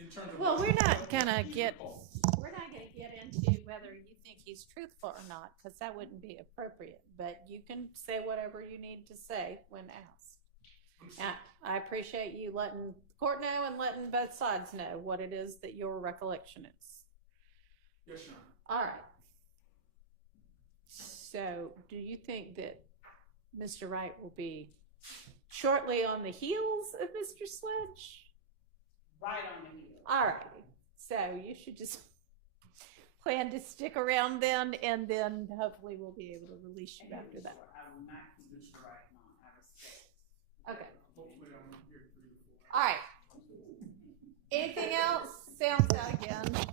in terms of. Well, we're not gonna get into whether you think he's truthful or not, because that wouldn't be appropriate. But you can say whatever you need to say when asked. And I appreciate you letting the court know and letting both sides know what it is that your recollection is. Yes, sir. All right. So, do you think that Mr. Wright will be shortly on the heels of Mr. Sledge? Right on the heel. All right. So, you should just plan to stick around then, and then hopefully we'll be able to release you after that. I will not keep Mr. Wright on. I respect. Okay. Hopefully I'm here 3 to 4. All right. Anything else? Sounds out again.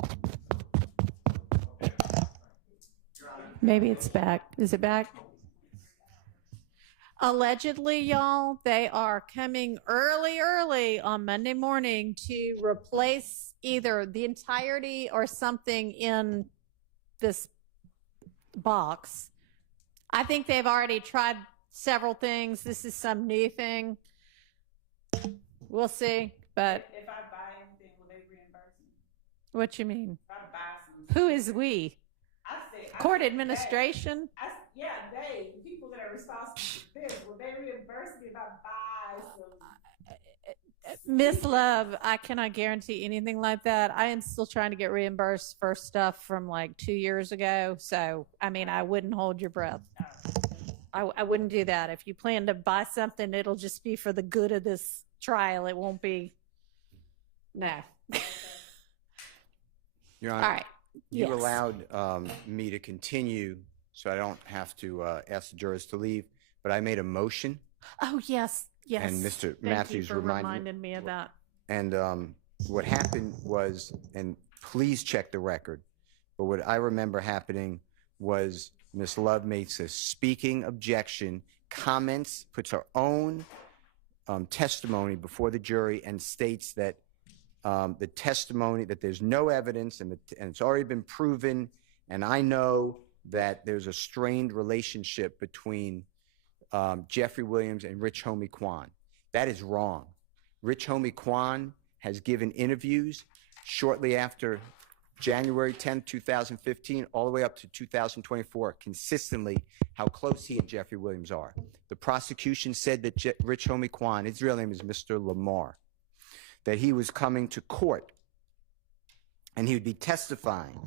Maybe it's back. Is it back? Allegedly, y'all, they are coming early on Monday morning to replace either the entirety or something in this box. I think they've already tried several things. This is some new thing. We'll see, but. If I buy anything, will they reimburse me? What you mean? If I buy some. Who is we? Court administration? They, the people that are responsible for this, will they reimburse me if I buy some? Miss Love, I cannot guarantee anything like that. I am still trying to get reimbursed for stuff from like 2 years ago. So, I mean, I wouldn't hold your breath. I wouldn't do that. If you plan to buy something, it'll just be for the good of this trial. It won't be. No. Your Honor, all right. You allowed me to continue, so I don't have to ask the jurors to leave. But I made a motion. Oh, yes. And Mr. Thank Matthews you for reminded me of that. And what happened was, and please check the record, but what I remember happening was Ms. Love makes a speaking objection, comments, puts her own testimony before the jury, and states that the testimony, that there's no evidence and it's already been proven, and I know that there's a strained relationship between Jeffery Williams and Rich Homie Quan. That is wrong. Rich Homie Quan has given interviews shortly after January 10, 2015, all the way up to 2024, consistently how close he and Jeffery Williams are. The prosecution said that Rich Homie Quan, his real name is Mr. Lamar, that he was coming to court and he would be testifying.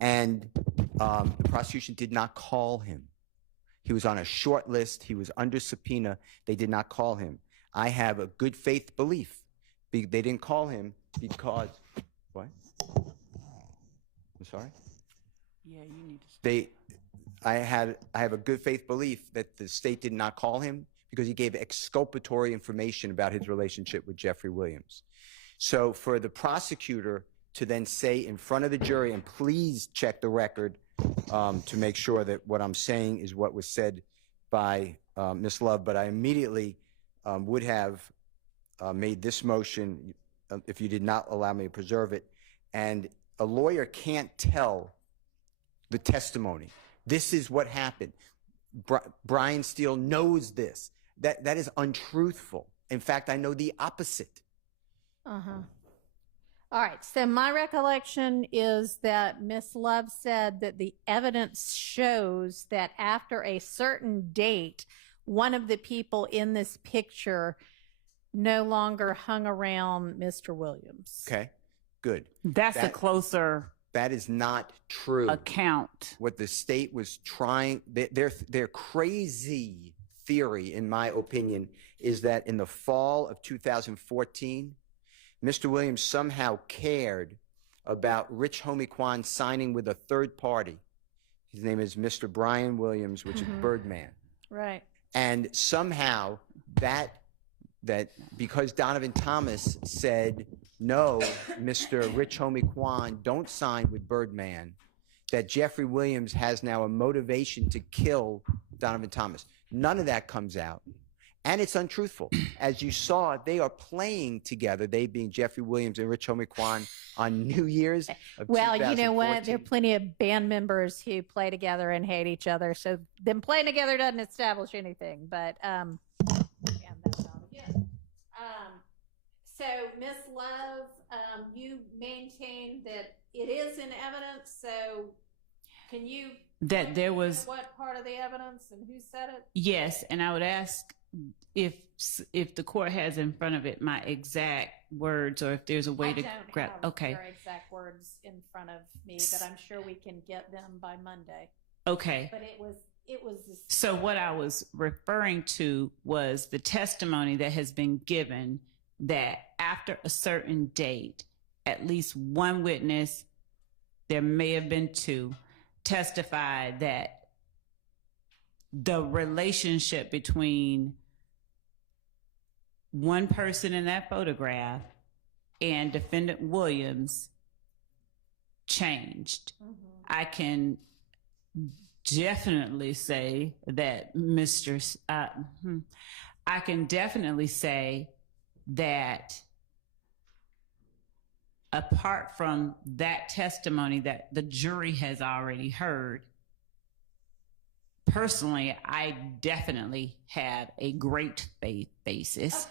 And the prosecution did not call him. He was on a short list. He was under subpoena. They did not call him. I have a good faith belief. They didn't call him because, what? I'm sorry? Yeah, you need to. I have a good faith belief that the state did not call him because he gave exculpatory information about his relationship with Jeffery Williams. So for the prosecutor to then say in front of the jury, and please check the record to make sure that what I'm saying is what was said by Ms. Love, but I immediately would have made this motion if you did not allow me to preserve it. And a lawyer can't tell the testimony. This is what happened. Brian Steele knows this. That is untruthful. In fact, I know the opposite. Uh-huh. All right. So my recollection is that Miss Love said that the evidence shows that after a certain date, one of the people in this picture no longer hung around Mr. Williams. Okay, good. That's a closer. That is not true. Account. What the state was trying, their crazy theory, in my opinion, is that in the fall of 2014, Mr. Williams somehow cared about Rich Homie Kwan signing with a third party. His name is Mr. Brian Williams, which is Birdman. Right. And somehow that because Donovan Thomas said, no, Mr. Rich Homie Kwan, don't sign with Birdman, that Jeffery Williams has now a motivation to kill Donovan Thomas. None of that comes out. And it's untruthful. As you saw, they are playing together, they being Jeffery Williams and Rich Homie Kwan, on New Year's of Well, you know what? 2014. There are plenty of band members who play together and hate each other. So them playing together doesn't establish anything. But yeah, that's not again. So Miss Love, you maintain that it is in evidence. So can you That there was. what part of the evidence and who said it? Yes, and I would ask if the court has in front of it my exact words, or if there's a way I to don't grab. have Okay. your exact words in front of me, but I'm sure we can get them by Monday. Okay. But it was So what I was referring to was the testimony that has been given that after a certain date, at least one witness, there may have been two, testified that the relationship between one person in that photograph and defendant Williams changed. I can definitely say that I can definitely say that apart from that testimony that the jury has already heard, personally, I definitely have a great faith basis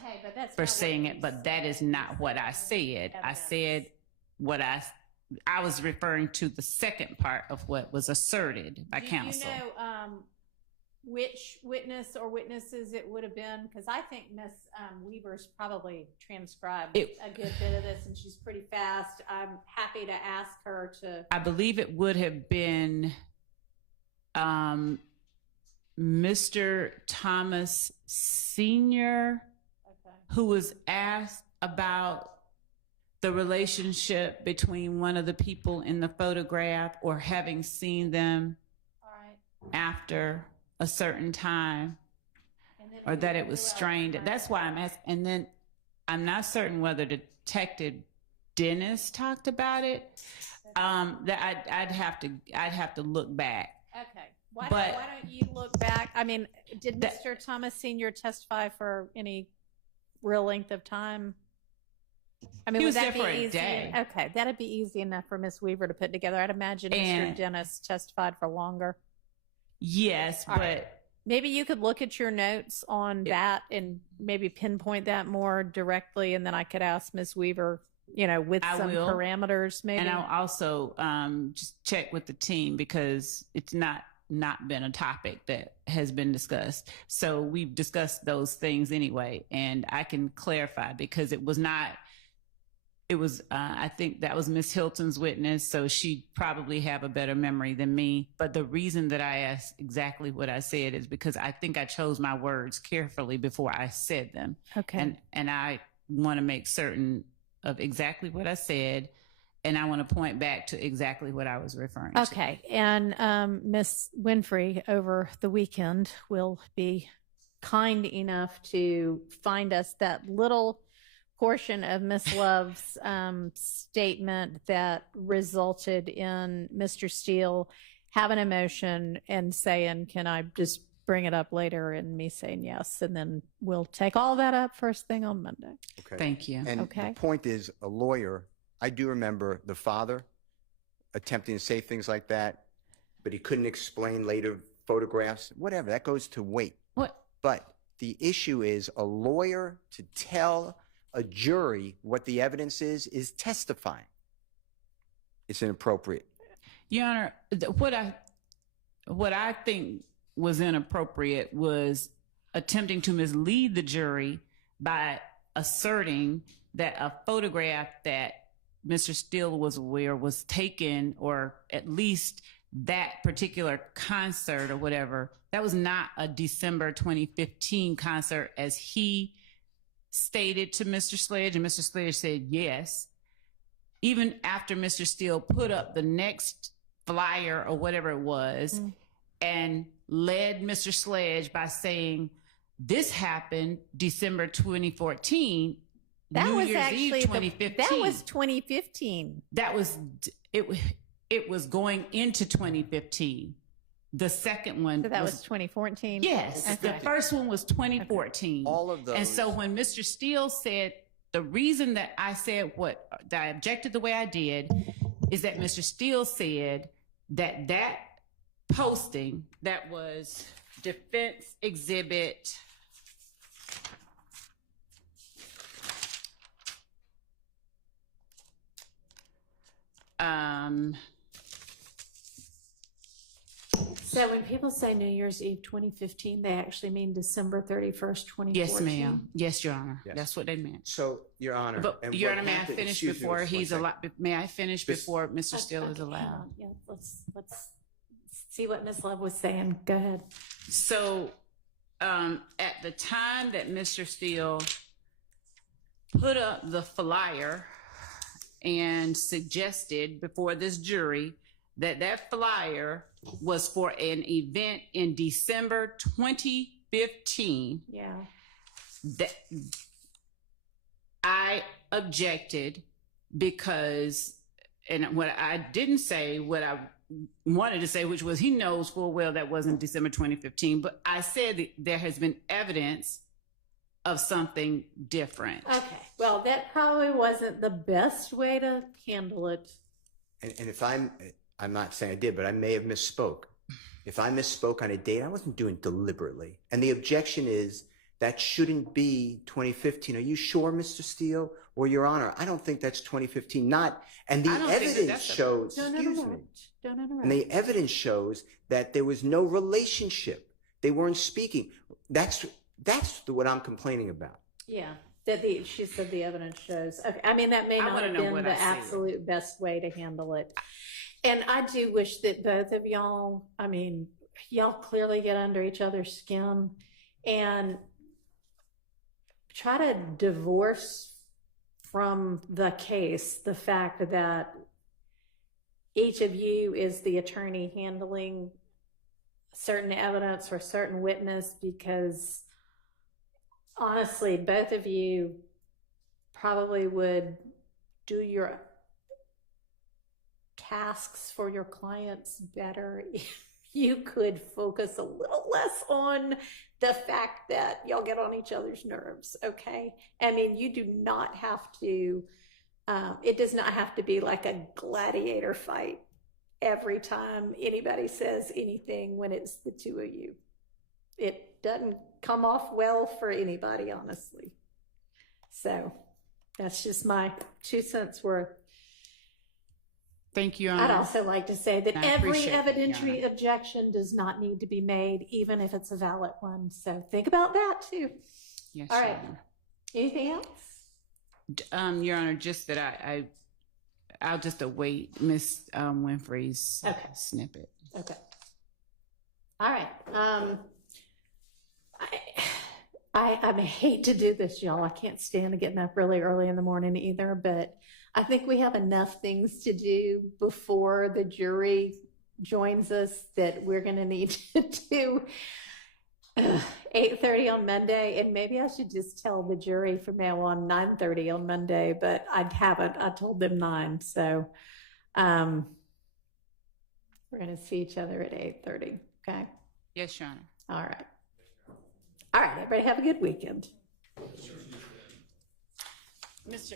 for saying it, but that is not what I said. I said what I was referring to the second part of what was asserted by counsel. Do you know which witness or witnesses it would have been? Because I think Miss Weaver's probably transcribed a good bit of this, and she's pretty fast. I'm happy to ask her to. I believe it would have been Mr. Thomas Sr., who was asked about the relationship between one of the people in the photograph or having seen them after a certain time, or that it was strained. That's why I'm asking. And then I'm not certain whether Detective Dennis talked about it. That I'd have to look back. Okay. Why don't you look back? I mean, did Mr. Thomas Sr. testify for any real length of time? I mean, He was would that there for be a easy? day. Okay, that'd be easy enough for Miss Weaver to put together. I'd imagine Mr. And- Dennis testified for longer. Yes, All but right. Maybe you could look at your notes on that and maybe pinpoint that more directly, and then I could ask Miss Weaver, with I some will. parameters, maybe. And I'll also just check with the team, because it's not been a topic that has been discussed. So we've discussed those things anyway, and I can clarify, because it was not. It was, I think that was Miss Hilton's witness, so she'd probably have a better memory than me. But the reason that I asked exactly what I said is because I think I chose my words carefully before I said them. Okay. And I want to make certain of exactly what I said, and I want to point back to exactly what I was referring to. Okay. And Miss Winfrey over the weekend will be kind enough to find us that little portion of Miss Love's statement that resulted in Mr. Steele having a motion and saying, can I just bring it up later, and me saying yes, and then we'll take all that up first thing on Monday. Okay. Thank you. And Okay. the point is, a lawyer, I do remember the father attempting to say things like that, but he couldn't explain later photographs, whatever, that goes to weight. What? But the issue is a lawyer to tell a jury what the evidence is testifying. It's inappropriate. Your Honor, what I think was inappropriate was attempting to mislead the jury by asserting that a photograph that Mr. Steele was aware was taken, or at least that particular concert or whatever, that was not a December 2015 concert as he stated to Mr. Sledge, and Mr. Sledge said yes. Even after Mr. Steele put up the next flyer or whatever it was, and led Mr. Sledge by saying, this happened December 2014, That New was Year's actually Eve 2015. that was 2015. That was it was going into 2015. The second one So that was 2014. Yes. Okay. The first one was 2014. All of those. And so when Mr. Steele said, the reason that I said that I objected the way I did is that Mr. Steele said that posting that was defense exhibit So when people say New Year's Eve 2015, they actually mean December 31st, 2014. Yes, ma'am. Yes, Your Honor. Yes. That's what they meant. So, Your Honor. But and Your what Honor, may I happened- finish excuse me before just one he's second. allowed? May I finish before Mr. Steele is Hang allowed? on. Yeah, let's see what Ms. Love was saying. Go ahead. So, at the time that Mr. Steele put up the flyer and suggested before this jury that flyer was for an event in December 2015, Yeah. that I objected because, and what I didn't say, what I wanted to say, which was he knows full well that wasn't December 2015, but I said that there has been evidence of something different. Okay. Well, that probably wasn't the best way to handle it. And if I'm not saying I did, but I may have misspoke. If I misspoke on a date, I wasn't doing it deliberately. And the objection is that shouldn't be 2015. Are you sure, Mr. Steele? Or Your Honor, I don't think that's 2015. And the I don't think evidence that's shows, Don't excuse me. interrupt. Don't interrupt. And the evidence shows that there was no relationship. They weren't speaking. That's what I'm complaining about. Yeah. She said the evidence shows. Okay. I mean, that may I not wanna have know been what the I said. absolute best way to handle it. And I do wish that both of y'all, I mean, y'all clearly get under each other's skin and try to divorce from the case the fact that each of you is the attorney handling certain evidence or certain witness, because honestly, both of you probably would do your tasks for your clients better if you could focus a little less on the fact that y'all get on each other's nerves, okay? I mean, you do not have to, it does not have to be like a gladiator fight every time anybody says anything when it's the two of you. It doesn't come off well for anybody, honestly. So that's just my 2 cents worth. Thank you, Your I'd Honor. also like to say that I every appreciate that, Your evidentiary objection does not need to be made, even if it's a valid one. So think about that too. Yes, All Your right. Honor. Anything else? Your Honor, just that I'll just await Miss Winfrey's snippet. Okay. All right. I hate to do this, y'all. I can't stand getting up really early in the morning either, but I think we have enough things to do before the jury joins us that we're going to need to do 8:30 on Monday, and maybe I should just tell the jury from now on 9:30 on Monday, but I haven't. I told them 9, so we're going to see each other at 8:30. Okay. Yes, Your Honor. All right. All right. Everybody have a good weekend. Mr.